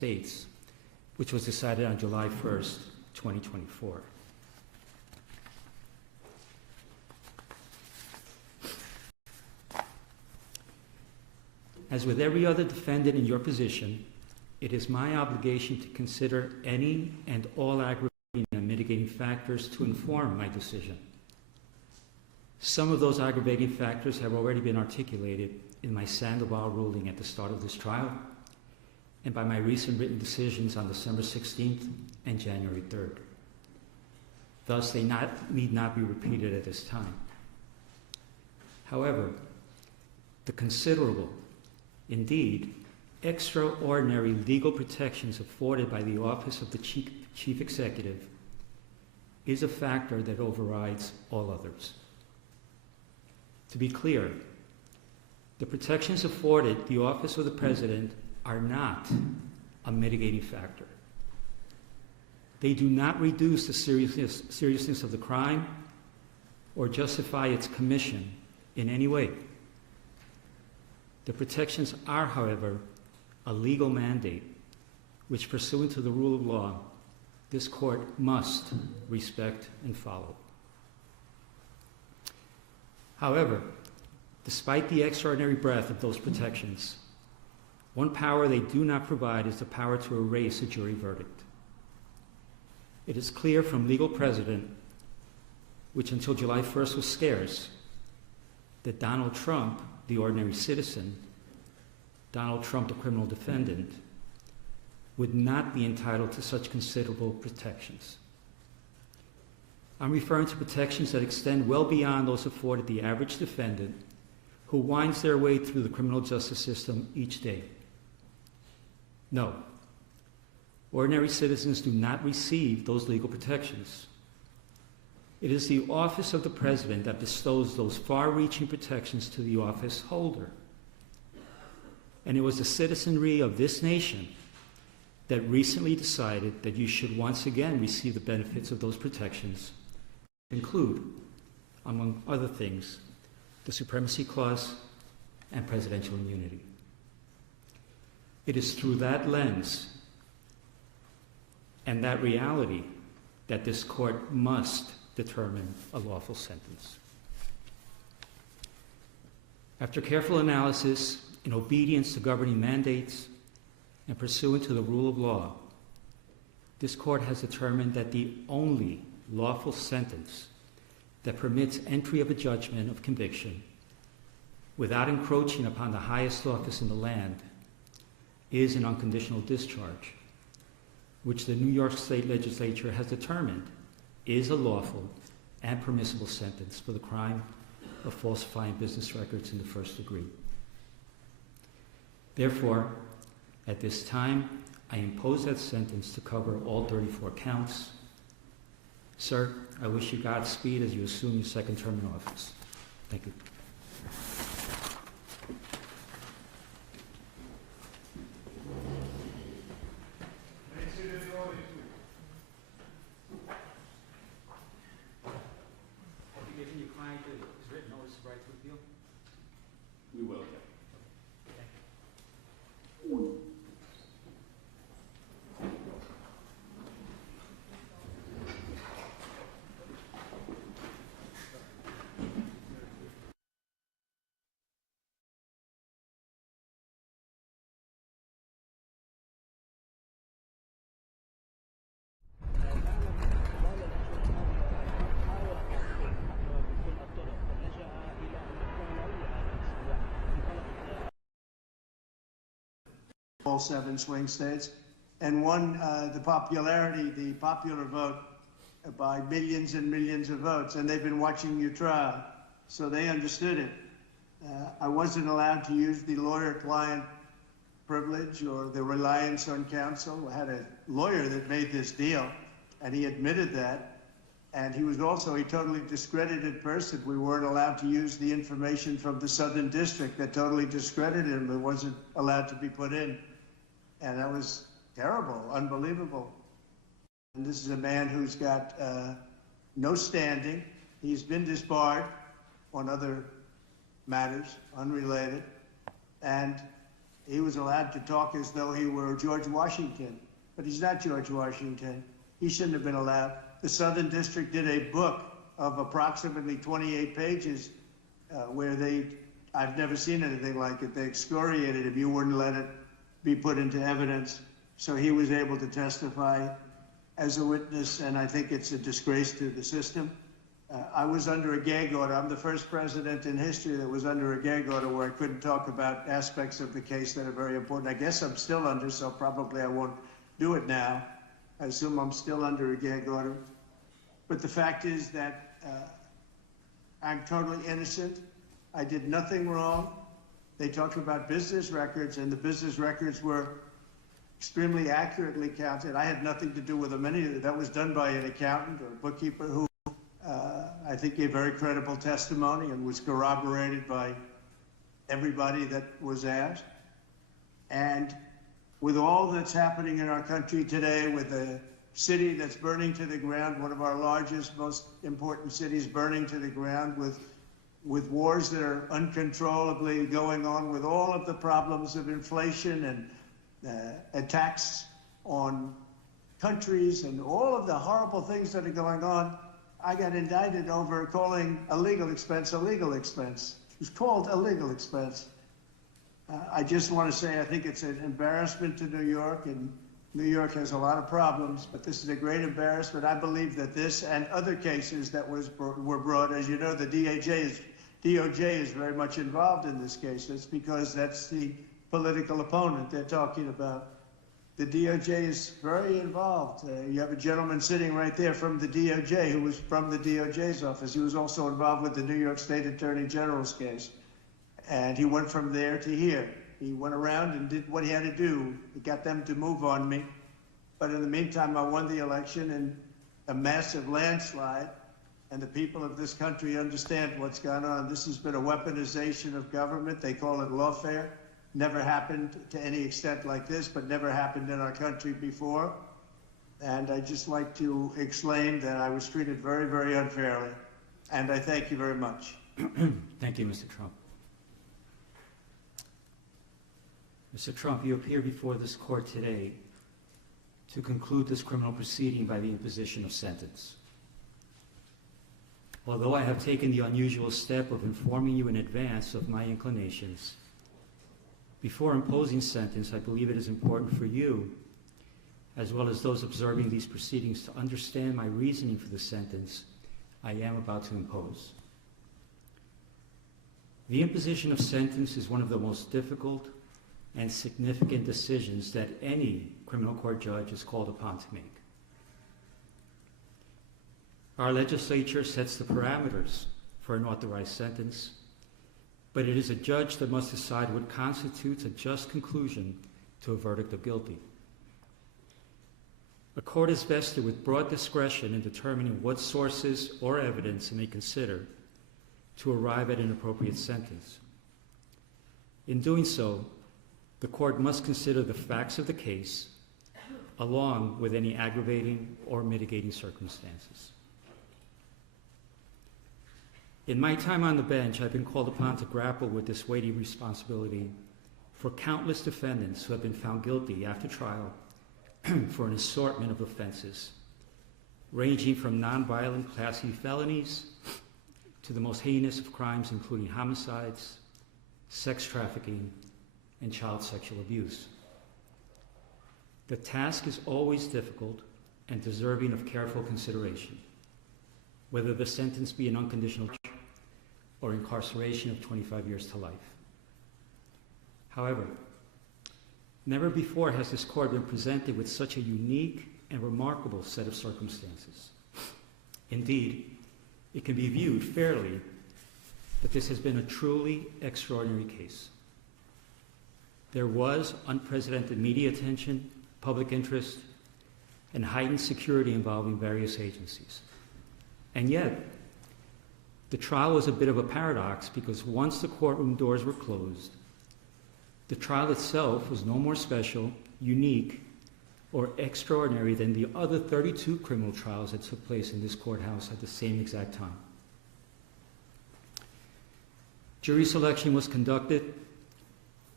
States, which was decided on July 1st, 2024. As with every other defendant in your position, it is my obligation to consider any and all aggravating and mitigating factors to inform my decision. Some of those aggravating factors have already been articulated in my Sandoval ruling at the start of this trial and by my recent written decisions on December 16th and January 3rd. Thus, they need not be repeated at this time. However, the considerable, indeed, extraordinary legal protections afforded by the office of the Chief Executive is a factor that overrides all others. To be clear, the protections afforded the office of the President are not a mitigating factor. They do not reduce the seriousness of the crime or justify its commission in any way. The protections are, however, a legal mandate which, pursuant to the rule of law, this court must respect and follow. However, despite the extraordinary breadth of those protections, one power they do not provide is the power to erase a jury verdict. It is clear from legal precedent, which until July 1st was scarce, that Donald Trump, the ordinary citizen, Donald Trump, the criminal defendant, would not be entitled to such considerable protections. I'm referring to protections that extend well beyond those afforded the average defendant who winds their way through the criminal justice system each day. No, ordinary citizens do not receive those legal protections. It is the office of the President that bestows those far-reaching protections to the office holder. And it was the citizenry of this nation that recently decided that you should once again receive the benefits of those protections, include, among other things, the Supremacy Clause and presidential immunity. It is through that lens and that reality that this court must determine a lawful sentence. After careful analysis, in obedience to governing mandates, and pursuant to the rule of law, this court has determined that the only lawful sentence that permits entry of a judgment of conviction without encroaching upon the highest office in the land is an unconditional discharge, which the New York State Legislature has determined is a lawful and permissible sentence for the crime of falsifying business records in the first degree. Therefore, at this time, I impose that sentence to cover all 34 counts. Sir, I wish you Godspeed as you assume your second term in office. Thank you. Have you given your client his written notice of right to appeal? We will. All 7 swing states, and won the popular vote by millions and millions of votes, and they've been watching your trial, so they understood it. I wasn't allowed to use the lawyer-client privilege or the reliance on counsel. I had a lawyer that made this deal, and he admitted that, and he was also a totally discredited person. We weren't allowed to use the information from the Southern District that totally discredited him. It wasn't allowed to be put in. And that was terrible, unbelievable. And this is a man who's got no standing. He's been disbarred on other matters, unrelated. And He was allowed to talk as though he were George Washington, but he's not George Washington. He shouldn't have been allowed. The Southern District did a book of approximately 28 pages where I've never seen anything like it. They excoriated him. You wouldn't let it be put into evidence. So he was able to testify as a witness, and I think it's a disgrace to the system. I was under a gag order. I'm the first president in history that was under a gag order where I couldn't talk about aspects of the case that are very important. I guess I'm still under, so probably I won't do it now. I assume I'm still under a gag order. But the fact is that I'm totally innocent. I did nothing wrong. They talked about business records, and the business records were extremely accurately counted. I had nothing to do with them. That was done by an accountant or a bookkeeper who I think gave very credible testimony and was corroborated by everybody that was asked. And with all that's happening in our country today, with a city that's burning to the ground, one of our largest, most important cities burning to the ground, with wars that are uncontrollably going on, with all of the problems of inflation and attacks on countries and all of the horrible things that are going on, I got indicted over calling a legal expense a legal expense. It was called a legal expense. I just want to say I think it's an embarrassment to New York, and New York has a lot of problems, but this is a great embarrassment. I believe that this and other cases that were brought, as you know, the DOJ is very much involved in this case. It's because that's the political opponent they're talking about. The DOJ is very involved. You have a gentleman sitting right there from the DOJ who was from the DOJ's office. He was also involved with the New York State Attorney General's case. And he went from there to here. He went around and did what he had to do. He got them to move on me. But in the meantime, I won the election in a massive landslide. And the people of this country understand what's gone on. This has been a weaponization of government. They call it lawfare. Never happened to any extent like this, but never happened in our country before. And I'd just like to explain that I was treated very, very unfairly. And I thank you very much. Thank you, Mr. Trump. Mr. Trump, you appear before this court today to conclude this criminal proceeding by the imposition of sentence. Although I have taken the unusual step of informing you in advance of my inclinations, before imposing sentence, I believe it is important for you, as well as those observing these proceedings, to understand my reasoning for the sentence I am about to impose. The imposition of sentence is one of the most difficult and significant decisions that any criminal court judge is called upon to make. Our legislature sets the parameters for an authorized sentence, but it is a judge that must decide what constitutes a just conclusion to a verdict of guilty. A court is vested with broad discretion in determining what sources or evidence it may consider to arrive at an appropriate sentence. In doing so, the court must consider the facts of the case along with any aggravating or mitigating circumstances. In my time on the bench, I've been called upon to grapple with this weighty responsibility for countless defendants who have been found guilty after trial for an assortment of offenses, ranging from nonviolent Class E felonies to the most heinous of crimes, including homicides, sex trafficking, and child sexual abuse. The task is always difficult and deserving of careful consideration, whether the sentence be an unconditional or incarceration of 25 years to life. However, never before has this court been presented with such a unique and remarkable set of circumstances. Indeed, it can be viewed fairly that this has been a truly extraordinary case. There was unprecedented media attention, public interest, and heightened security involving various agencies. And yet, the trial was a bit of a paradox because once the courtroom doors were closed, the trial itself was no more special, unique, or extraordinary than the other 32 criminal trials that took place in this courthouse at the same exact time. Jury selection was conducted.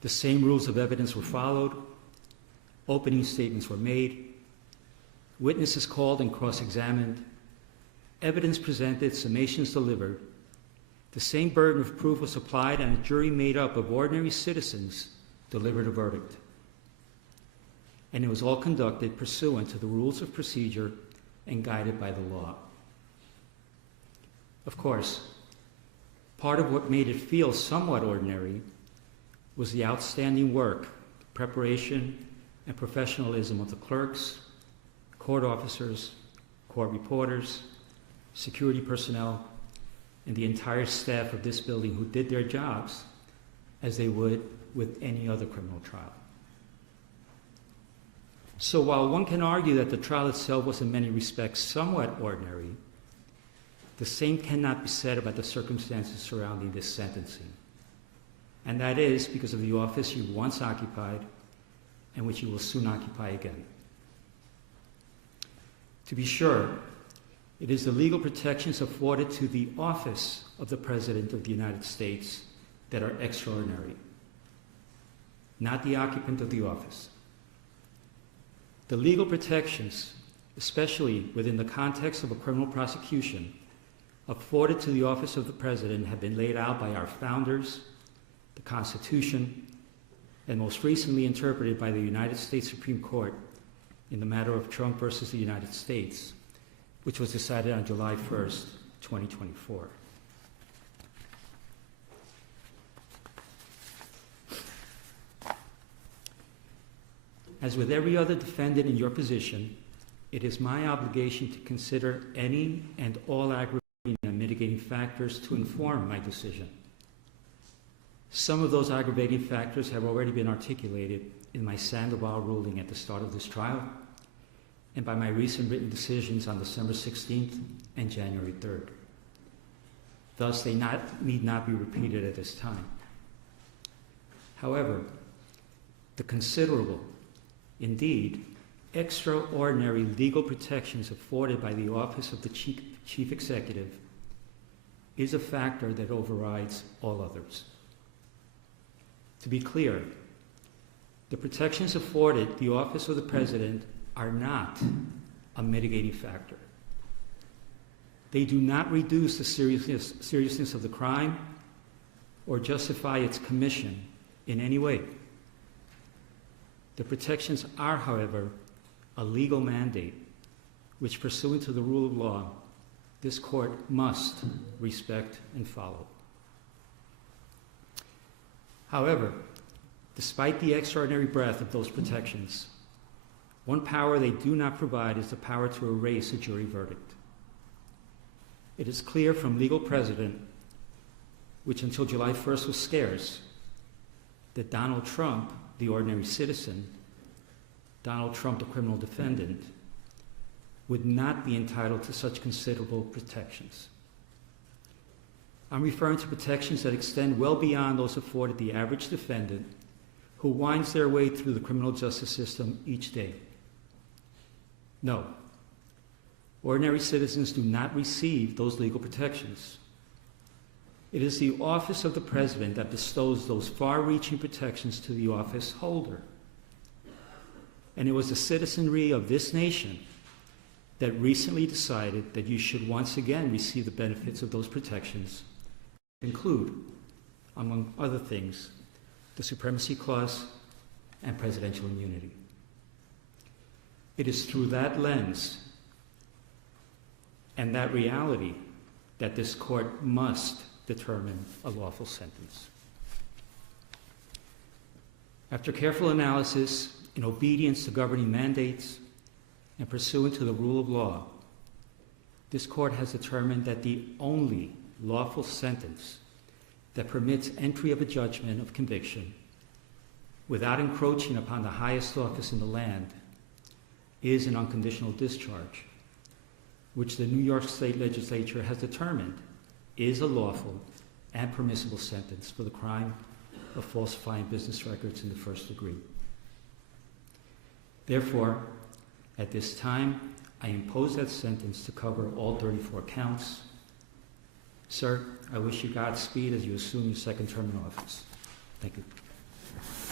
The same rules of evidence were followed. Opening statements were made. Witnesses called and cross-examined. Evidence presented, summations delivered. The same burden of proof was applied, and a jury made up of ordinary citizens delivered a verdict. And it was all conducted pursuant to the rules of procedure and guided by the law. Of course, part of what made it feel somewhat ordinary was the outstanding work, preparation, and professionalism of the clerks, court officers, court reporters, security personnel, and the entire staff of this building who did their jobs as they would with any other criminal trial. So while one can argue that the trial itself was in many respects somewhat ordinary, the same cannot be said about the circumstances surrounding this sentencing. And that is because of the office you once occupied and which you will soon occupy again. To be sure, it is the legal protections afforded to the office of the President of the United States that are extraordinary, not the occupant of the office. The legal protections, especially within the context of a criminal prosecution, afforded to the office of the President have been laid out by our founders, the Constitution, and most recently interpreted by the United States Supreme Court in the matter of Trump versus the United States, which was decided on July 1st, 2024. As with every other defendant in your position, it is my obligation to consider any and all aggravating and mitigating factors to inform my decision. Some of those aggravating factors have already been articulated in my Sandoval ruling at the start of this trial and by my recent written decisions on December 16th and January 3rd. Thus, they need not be repeated at this time. However, the considerable, indeed, extraordinary legal protections afforded by the office of the Chief Executive is a factor that overrides all others. To be clear, the protections afforded the office of the President are not a mitigating factor. They do not reduce the seriousness of the crime or justify its commission in any way. The protections are, however, a legal mandate which, pursuant to the rule of law, this court must respect and follow. However, despite the extraordinary breadth of those protections, one power they do not provide is the power to erase a jury verdict. It is clear from legal precedent, which until July 1st was scarce, that Donald Trump, the ordinary citizen, Donald Trump, the criminal defendant, would not be entitled to such considerable protections. I'm referring to protections that extend well beyond those afforded the average defendant who winds their way through the criminal justice system each day. No, ordinary citizens do not receive those legal protections. It is the office of the President that bestows those far-reaching protections to the office holder. And it was the citizenry of this nation that recently decided that you should once again receive the benefits of those protections, include, among other things, the Supremacy Clause and presidential immunity. It is through that lens and that reality that this court must determine a lawful sentence. After careful analysis, in obedience to governing mandates, and pursuant to the rule of law, this court has determined that the only lawful sentence that permits entry of a judgment of conviction without encroaching upon the highest office in the land is an unconditional discharge, which the New York State Legislature has determined is a lawful and permissible sentence for the crime of falsifying business records in the first degree. Therefore, at this time, I impose that sentence to cover all 34 counts. Sir, I wish you Godspeed as you assume your second term in office. Thank you.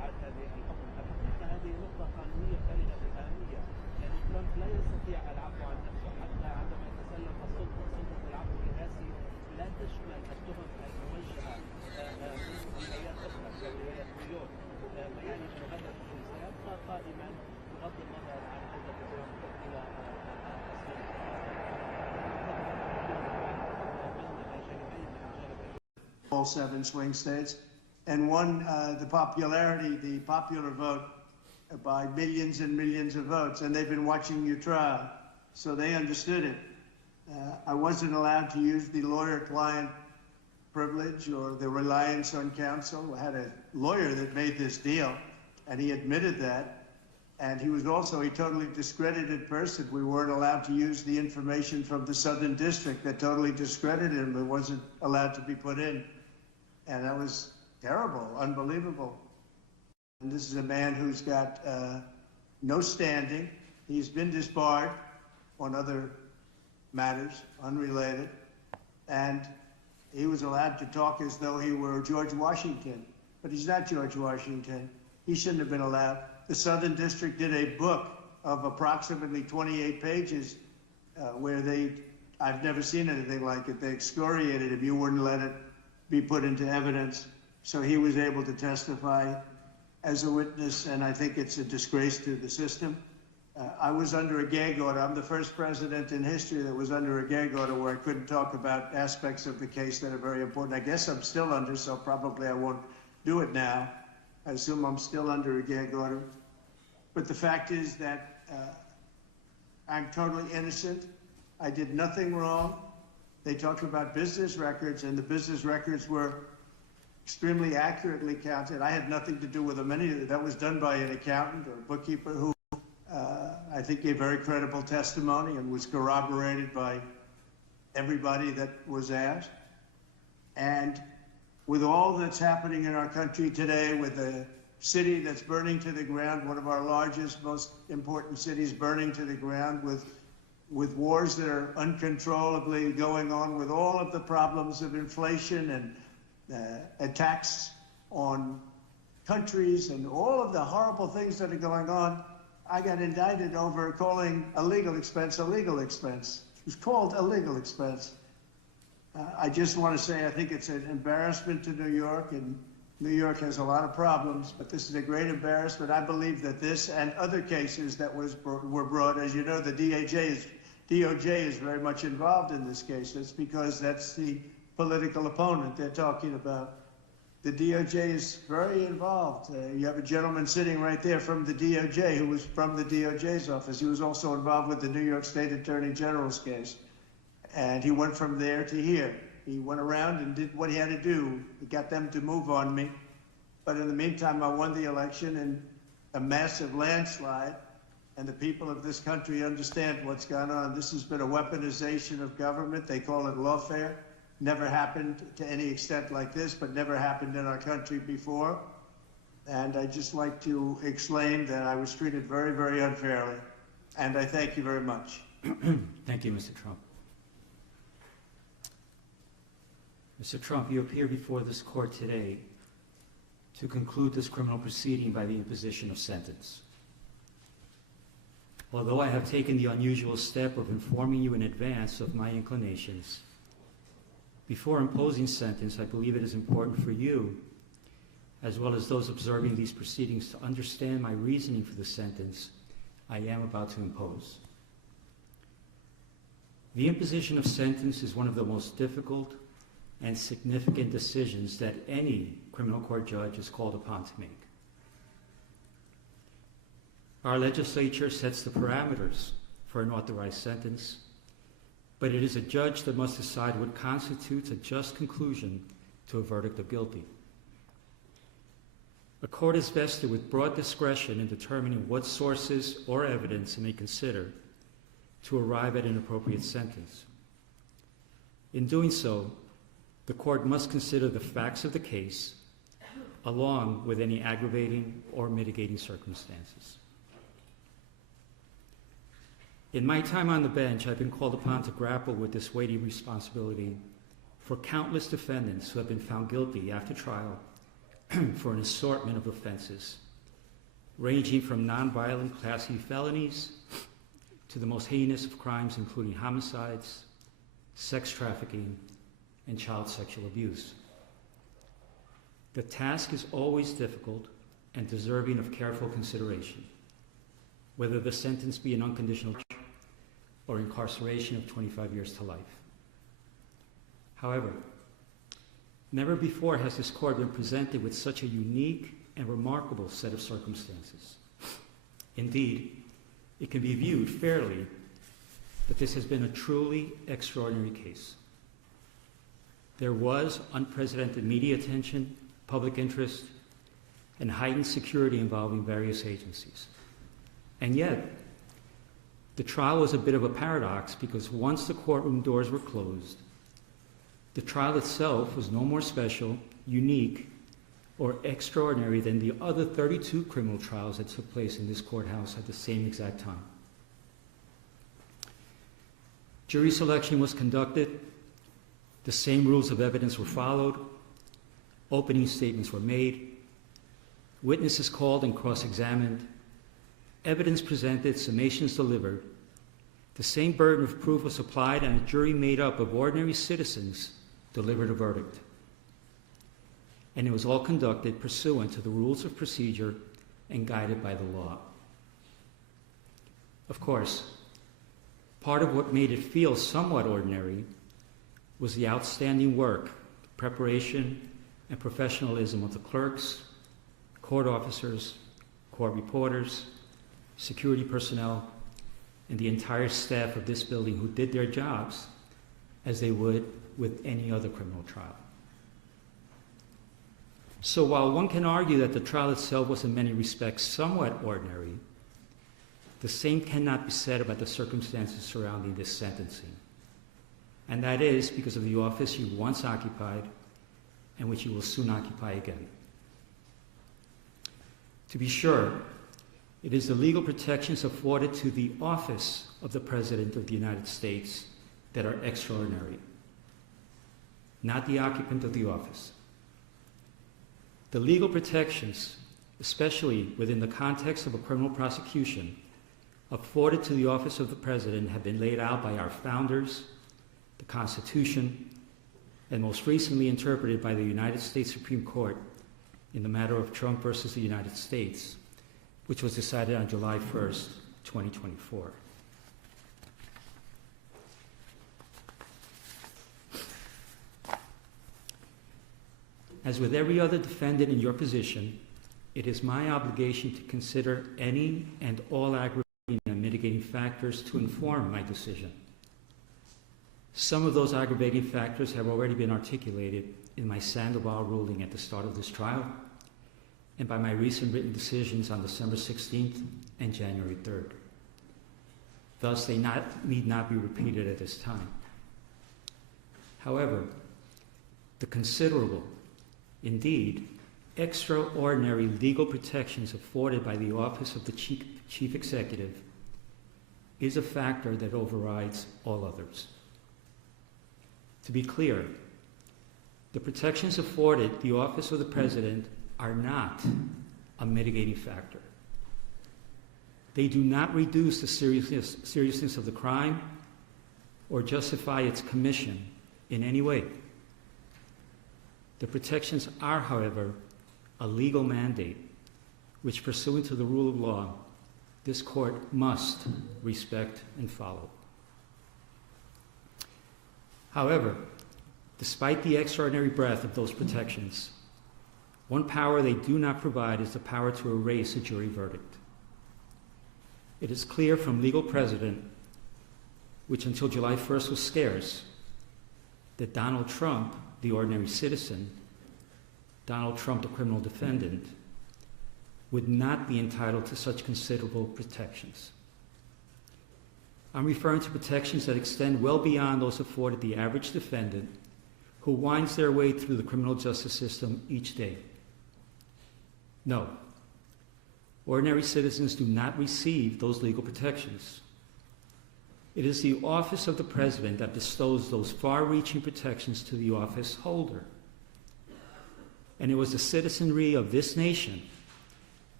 يستطيع العفو عن نفسه حتى عندما يتسلم السلطة سلطة العفو الرئاسي لا تشمل التهم الموجهة من جمعيات أخرى كولاية نيويورك ما يعني أنه هذا الحكم سيبقى قائما بغض النظر عن عودة ترامب إلى all 7 swing states, and won the popular vote by millions and millions of votes. And they've been watching your trial, so they understood it. I wasn't allowed to use the lawyer-client privilege or the reliance on counsel. I had a lawyer that made this deal, and he admitted that. And he was also a totally discredited person. We weren't allowed to use the information from the Southern District that totally discredited him. It wasn't allowed to be put in. And that was terrible, unbelievable. And this is a man who's got no standing. He's been disbarred on other matters, unrelated. And he was allowed to talk as though he were George Washington. But he's not George Washington. He shouldn't have been allowed. The Southern District did a book of approximately 28 pages where I've never seen anything like it. They excoriated him. You wouldn't let it be put into evidence. So he was able to testify as a witness, and I think it's a disgrace to the system. I was under a gag order. I'm the first president in history that was under a gag order where I couldn't talk about aspects of the case that are very important. I guess I'm still under, so probably I won't do it now. I assume I'm still under a gag order. But the fact is that I'm totally innocent. I did nothing wrong. They talked about business records, and the business records were extremely accurately counted. I had nothing to do with them. That was done by an accountant or a bookkeeper who I think gave very credible testimony and was corroborated by everybody that was asked. And with all that's happening in our country today, with the city that's burning to the ground, one of our largest, most important cities burning to the ground, with wars that are uncontrollably going on, with all of the problems of inflation and attacks on countries and all of the horrible things that are going on, I got indicted over calling a legal expense a legal expense. It was called a legal expense. I just want to say I think it's an embarrassment to New York, and New York has a lot of problems, but this is a great embarrassment. I believe that this and other cases that were brought, as you know, the DOJ is very much involved in this case. It's because that's the political opponent they're talking about. The DOJ is very involved. You have a gentleman sitting right there from the DOJ who was from the DOJ's office. He was also involved with the New York State Attorney General's case. And he went from there to here. He went around and did what he had to do. He got them to move on me. But in the meantime, I won the election in a massive landslide. And the people of this country understand what's gone on. This has been a weaponization of government. They call it lawfare. Never happened to any extent like this, but never happened in our country before. And I'd just like to explain that I was treated very, very unfairly. And I thank you very much. Thank you, Mr. Trump. Mr. Trump, you appear before this court today to conclude this criminal proceeding by the imposition of sentence. Although I have taken the unusual step of informing you in advance of my inclinations, before imposing sentence, I believe it is important for you, as well as those observing these proceedings, to understand my reasoning for the sentence I am about to impose. The imposition of sentence is one of the most difficult and significant decisions that any criminal court judge is called upon to make. Our legislature sets the parameters for an authorized sentence, but it is a judge that must decide what constitutes a just conclusion to a verdict of guilty. A court is vested with broad discretion in determining what sources or evidence it may consider to arrive at an appropriate sentence. In doing so, the court must consider the facts of the case along with any aggravating or mitigating circumstances. In my time on the bench, I've been called upon to grapple with this weighty responsibility for countless defendants who have been found guilty after trial for an assortment of offenses, ranging from nonviolent Class E felonies to the most heinous of crimes, including homicides, sex trafficking, and child sexual abuse. The task is always difficult and deserving of careful consideration, whether the sentence be an unconditional discharge or incarceration of 25 years to life. However, never before has this court been presented with such a unique and remarkable set of circumstances. Indeed, it can be viewed fairly that this has been a truly extraordinary case. There was unprecedented media attention, public interest, and heightened security involving various agencies. And yet, the trial was a bit of a paradox because once the courtroom doors were closed, the trial itself was no more special, unique, or extraordinary than the other 32 criminal trials that took place in this courthouse at the same exact time. Jury selection was conducted, the same rules of evidence were followed, opening statements were made, witnesses called and cross-examined, evidence presented, summations delivered, the same burden of proof was applied, and a jury made up of ordinary citizens delivered a verdict. And it was all conducted pursuant to the rules of procedure and guided by the law. Of course, part of what made it feel somewhat ordinary was the outstanding work, preparation, and professionalism of the clerks, court officers, court reporters, security personnel, and the entire staff of this building who did their jobs as they would with any other criminal trial. So while one can argue that the trial itself was in many respects somewhat ordinary, the same cannot be said about the circumstances surrounding this sentencing. And that is because of the office you once occupied and which you will soon occupy again. To be sure, it is the legal protections afforded to the office of the President of the United States that are extraordinary, not the occupant of the office. The legal protections, especially within the context of a criminal prosecution, afforded to the office of the President have been laid out by our founders, the Constitution, and most recently interpreted by the United States Supreme Court in the matter of Trump versus the United States, which was decided on July 1st, 2024. As with every other defendant in your position, it is my obligation to consider any and all aggravating and mitigating factors to inform my decision. Some of those aggravating factors have already been articulated in my Sandoval ruling at the start of this trial and by my recent written decisions on December 16th and January 3rd. Thus, they need not be repeated at this time. However, the considerable, indeed, extraordinary legal protections afforded by the office of the Chief Executive is a factor that overrides all others. To be clear, the protections afforded the office of the President are not a mitigating factor. They do not reduce the seriousness of the crime or justify its commission in any way. The protections are, however, a legal mandate which, pursuant to the rule of law, this court must respect and follow. However, despite the extraordinary breadth of those protections, one power they do not provide is the power to erase a jury verdict. It is clear from legal precedent, which until July 1st was scarce, that Donald Trump, the ordinary citizen, Donald Trump, the criminal defendant, would not be entitled to such considerable protections. I'm referring to protections that extend well beyond those afforded the average defendant who winds their way through the criminal justice system each day. No, ordinary citizens do not receive those legal protections. It is the office of the President that bestows those far-reaching protections to the office holder. And it was the citizenry of this nation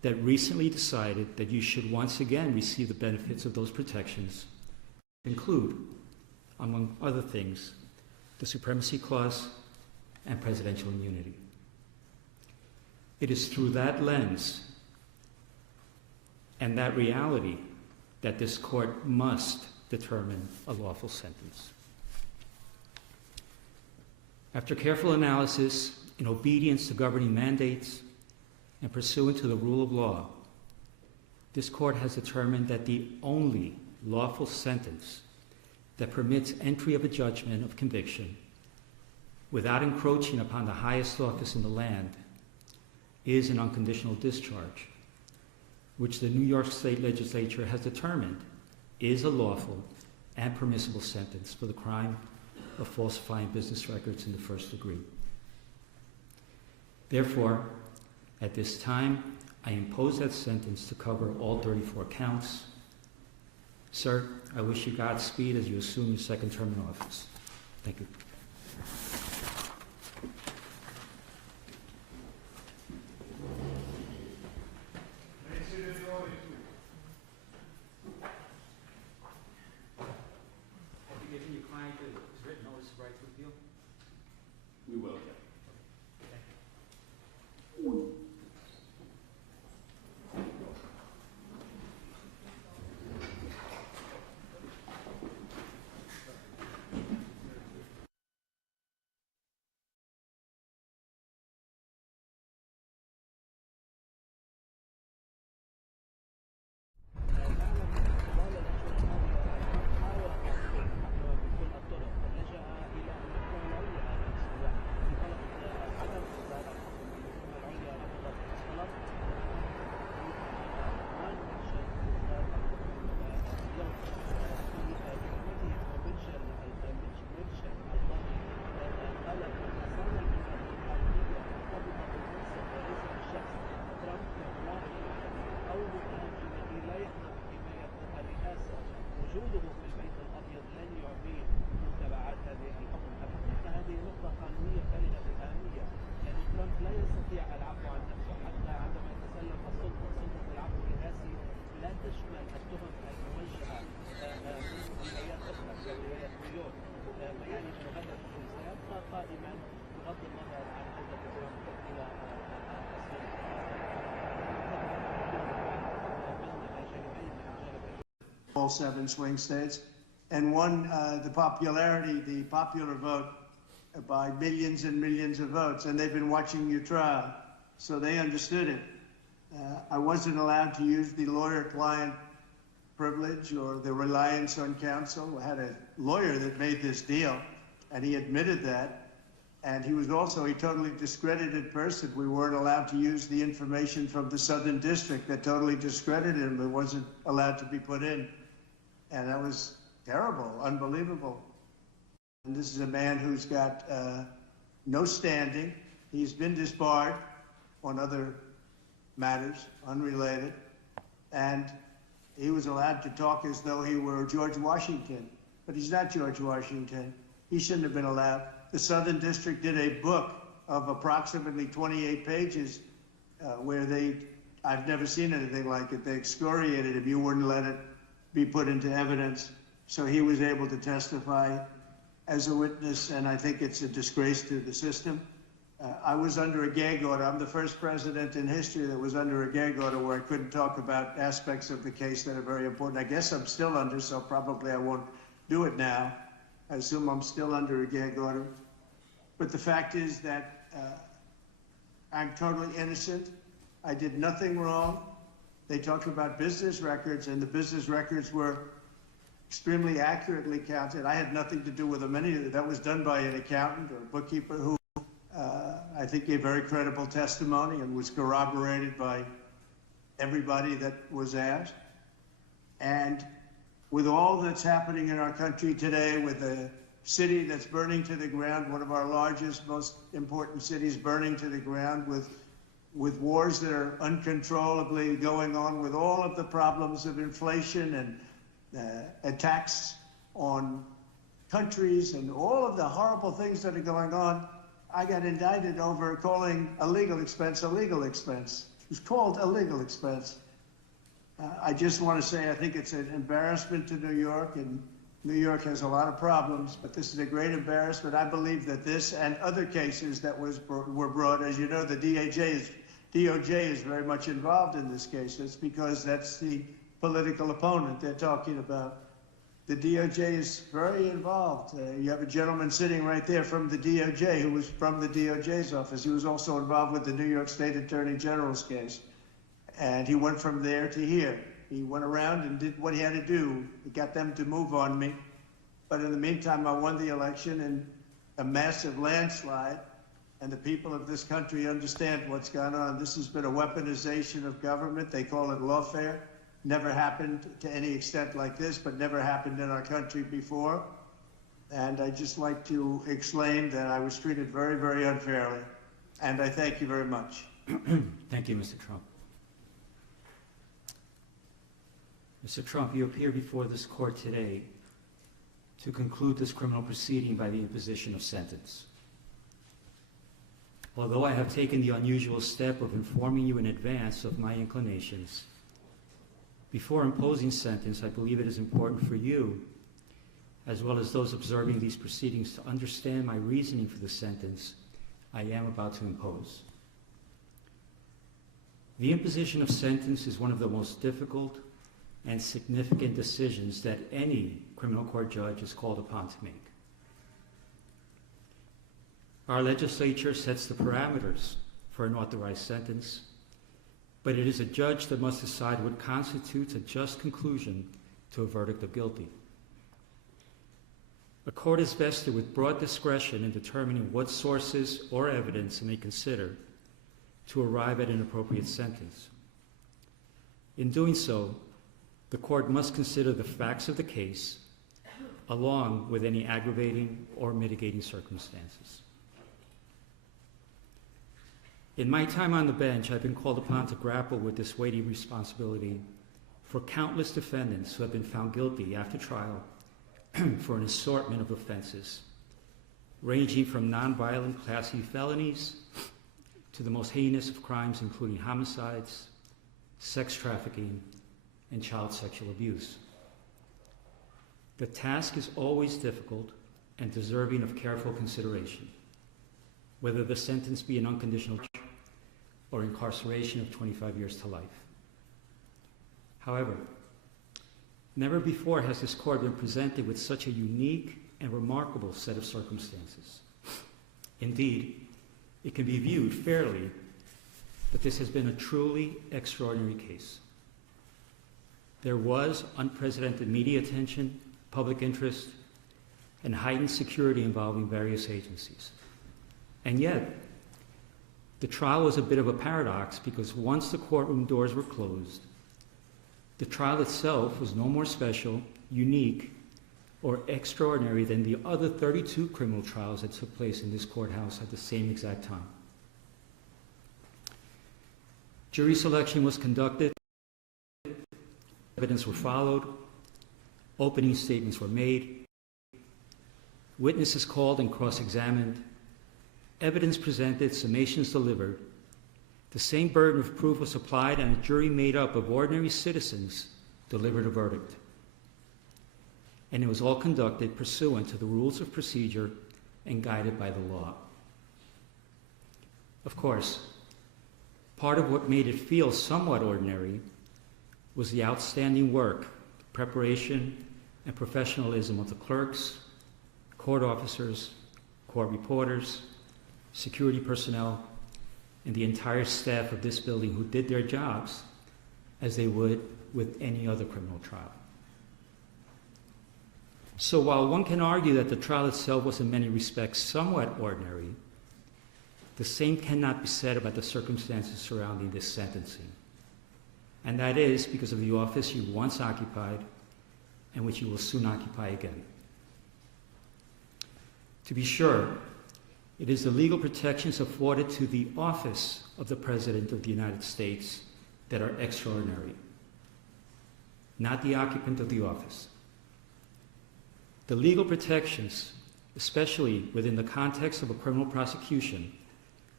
that recently decided that you should once again receive the benefits of those protections include, among other things, the Supremacy Clause and presidential immunity. It is through that lens and that reality that this court must determine a lawful sentence. After careful analysis, in obedience to governing mandates, and pursuant to the rule of law, this court has determined that the only lawful sentence that permits entry of a judgment of conviction without encroaching upon the highest office in the land is an unconditional discharge, which the New York State Legislature has determined is a lawful and permissible sentence for the crime of falsifying business records in the first degree. Therefore, at this time, I impose that sentence to cover all 34 counts. Sir, I wish you Godspeed as you assume your second term in office. Thank you. Have you given your client his written notice of right to appeal? We will. وجوده في البيت الابيض لن يعطيه متبعات هذه الحكم ابدا، فهذه نقطه قانونيه بالغه الاهميه، لان ترامب لا يستطيع العفو عن نفسه حتى عندما يتسلم السلطه، سلطه العفو الرئاسي لا تشمل التهم الموجهه من جمعيات اخرى كولايه نيويورك، فيعني انه هذا الحكم سيبقى قائما بغض النظر عن عوده ترامب الى all 7 swing states, and won the popular vote by millions and millions of votes. And they've been watching your trial, so they understood it. I wasn't allowed to use the lawyer-client privilege or the reliance on counsel. I had a lawyer that made this deal, and he admitted that. And he was also a totally discredited person. We weren't allowed to use the information from the Southern District that totally discredited him. It wasn't allowed to be put in. And that was terrible, unbelievable. And this is a man who's got no standing. He's been disbarred on other matters, unrelated. And he was allowed to talk as though he were George Washington. But he's not George Washington. He shouldn't have been allowed. The Southern District did a book of approximately 28 pages where I've never seen anything like it. They excoriated him. You wouldn't let it be put into evidence. So he was able to testify as a witness, and I think it's a disgrace to the system. I was under a gag order. I'm the first president in history that was under a gag order where I couldn't talk about aspects of the case that are very important. I guess I'm still under, so probably I won't do it now. I assume I'm still under a gag order. But the fact is that I'm totally innocent. I did nothing wrong. They talked about business records, and the business records were extremely accurately counted. I had nothing to do with them. That was done by an accountant or a bookkeeper who I think gave very credible testimony and was corroborated by everybody that was asked. And with all that's happening in our country today, with the city that's burning to the ground, one of our largest, most important cities burning to the ground, with wars that are uncontrollably going on, with all of the problems of inflation and attacks on countries and all of the horrible things that are going on, I got indicted over calling a legal expense a legal expense. was called a legal expense. I just want to say I think it's an embarrassment to New York, and New York has a lot of problems, but this is a great embarrassment. I believe that this and other cases that were brought, as you know, the DOJ is very much involved in this case. It's because that's the political opponent they're talking about. The DOJ is very involved. You have a gentleman sitting right there from the DOJ who was from the DOJ's office. He was also involved with the New York State Attorney General's case. And he went from there to here. He went around and did what he had to do. He got them to move on me. But in the meantime, I won the election in a massive landslide. And the people of this country understand what's gone on. This has been a weaponization of government. They call it lawfare. Never happened to any extent like this, but never happened in our country before. And I'd just like to explain that I was treated very, very unfairly. And I thank you very much. Thank you, Mr. Trump. Mr. Trump, you appear before this court today to conclude this criminal proceeding by the imposition of sentence. Although I have taken the unusual step of informing you in advance of my inclinations, before imposing sentence, I believe it is important for you, as well as those observing these proceedings, to understand my reasoning for the sentence I am about to impose. The imposition of sentence is one of the most difficult and significant decisions that any criminal court judge is called upon to make. Our legislature sets the parameters for an authorized sentence, but it is a judge that must decide what constitutes a just conclusion to a verdict of guilty. A court is vested with broad discretion in determining what sources or evidence it may consider to arrive at an appropriate sentence. In doing so, the court must consider the facts of the case along with any aggravating or mitigating circumstances. In my time on the bench, I've been called upon to grapple with this weighty responsibility for countless defendants who have been found guilty after trial for an assortment of offenses, ranging from nonviolent Class E felonies to the most heinous of crimes, including homicides, sex trafficking, and child sexual abuse. The task is always difficult and deserving of careful consideration, whether the sentence be an unconditional or incarceration of 25 years to life. However, never before has this court been presented with such a unique and remarkable set of circumstances. Indeed, it can be viewed fairly that this has been a truly extraordinary case. There was unprecedented media attention, public interest, and heightened security involving various agencies. And yet, the trial was a bit of a paradox because once the courtroom doors were closed, the trial itself was no more special, unique, or extraordinary than the other 32 criminal trials that took place in this courthouse at the same exact time. Jury selection was conducted, evidence were followed, opening statements were made, witnesses called and cross-examined, evidence presented, summations delivered, the same burden of proof was applied, and a jury made up of ordinary citizens delivered a verdict. And it was all conducted pursuant to the rules of procedure and guided by the law. Of course, part of what made it feel somewhat ordinary was the outstanding work, preparation, and professionalism of the clerks, court officers, court reporters, security personnel, and the entire staff of this building who did their jobs as they would with any other criminal trial. So while one can argue that the trial itself was in many respects somewhat ordinary, the same cannot be said about the circumstances surrounding this sentencing. And that is because of the office you once occupied and which you will soon occupy again. To be sure, it is the legal protections afforded to the office of the President of the United States that are extraordinary, not the occupant of the office. The legal protections, especially within the context of a criminal prosecution,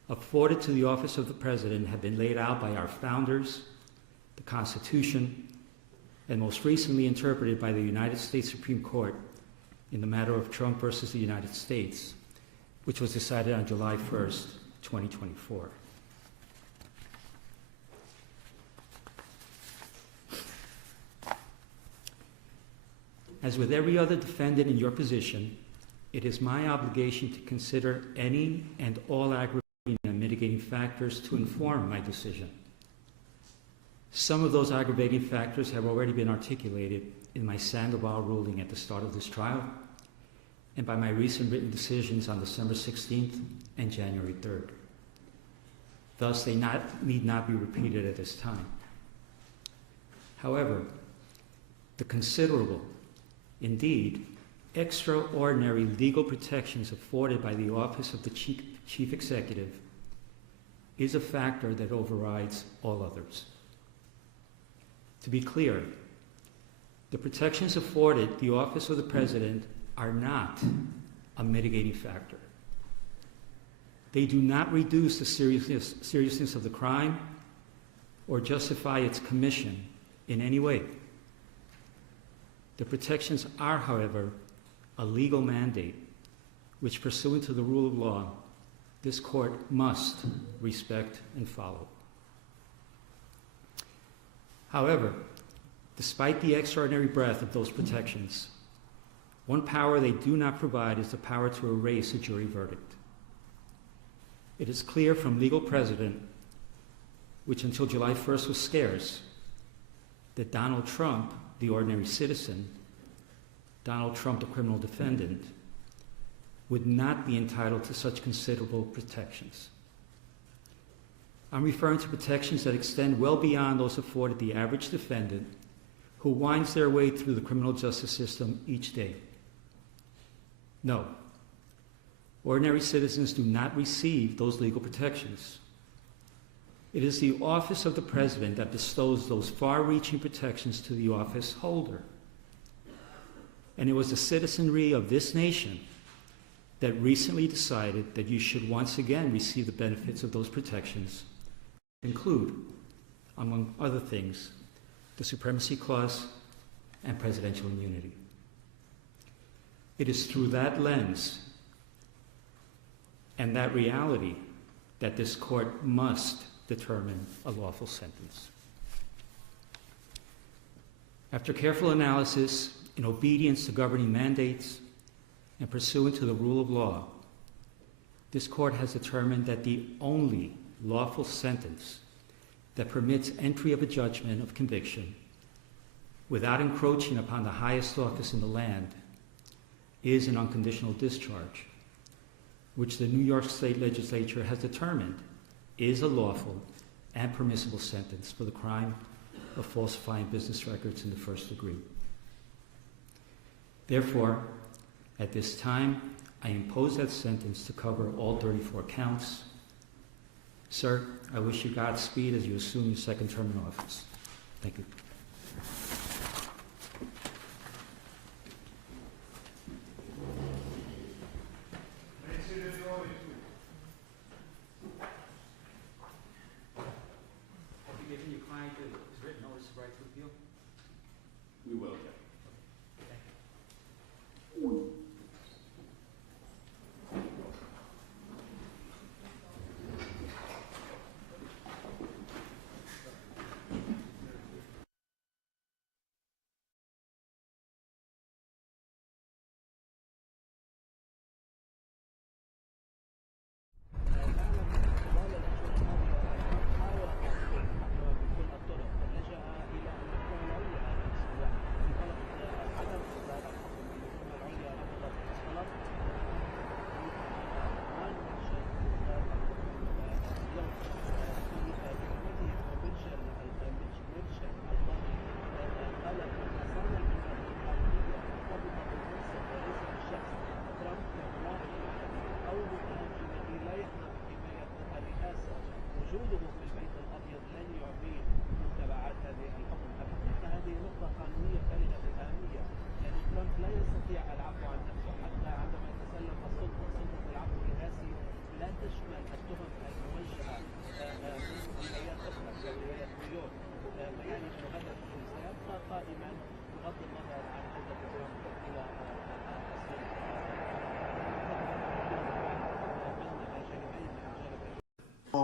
afforded to the office of the President have been laid out by our founders, the Constitution, and most recently interpreted by the United States Supreme Court in the matter of Trump versus the United States, which was decided on July 1st, 2024. As with every other defendant in your position, it is my obligation to consider any and all aggravating and mitigating factors to inform my decision. Some of those aggravating factors have already been articulated in my Sandoval ruling at the start of this trial and by my recent written decisions on December 16th and January 3rd. Thus, they need not be repeated at this time. However, the considerable, indeed, extraordinary legal protections afforded by the office of the Chief Executive is a factor that overrides all others. To be clear, the protections afforded the office of the President are not a mitigating factor. They do not reduce the seriousness of the crime or justify its commission in any way. The protections are, however, a legal mandate which, pursuant to the rule of law, this court must respect and follow. However, despite the extraordinary breadth of those protections, one power they do not provide is the power to erase a jury verdict. It is clear from legal precedent, which until July 1st was scarce, that Donald Trump, the ordinary citizen, Donald Trump, the criminal defendant, would not be entitled to such considerable protections. I'm referring to protections that extend well beyond those afforded the average defendant who winds their way through the criminal justice system each day. No, ordinary citizens do not receive those legal protections. It is the office of the President that bestows those far-reaching protections to the office holder. And it was the citizenry of this nation that recently decided that you should once again receive the benefits of those protections, include, among other things, the Supremacy Clause and presidential immunity. It is through that lens and that reality that this court must determine a lawful sentence. After careful analysis, in obedience to governing mandates, and pursuant to the rule of law, this court has determined that the only lawful sentence that permits entry of a judgment of conviction without encroaching upon the highest office in the land is an unconditional discharge, which the New York State Legislature has determined is a lawful and permissible sentence for the crime of falsifying business records in the first degree. Therefore, at this time, I impose that sentence to cover all 34 counts. Sir, I wish you Godspeed as you assume your second term in office. Thank you. Have you given your client his written notice of right to appeal? We will.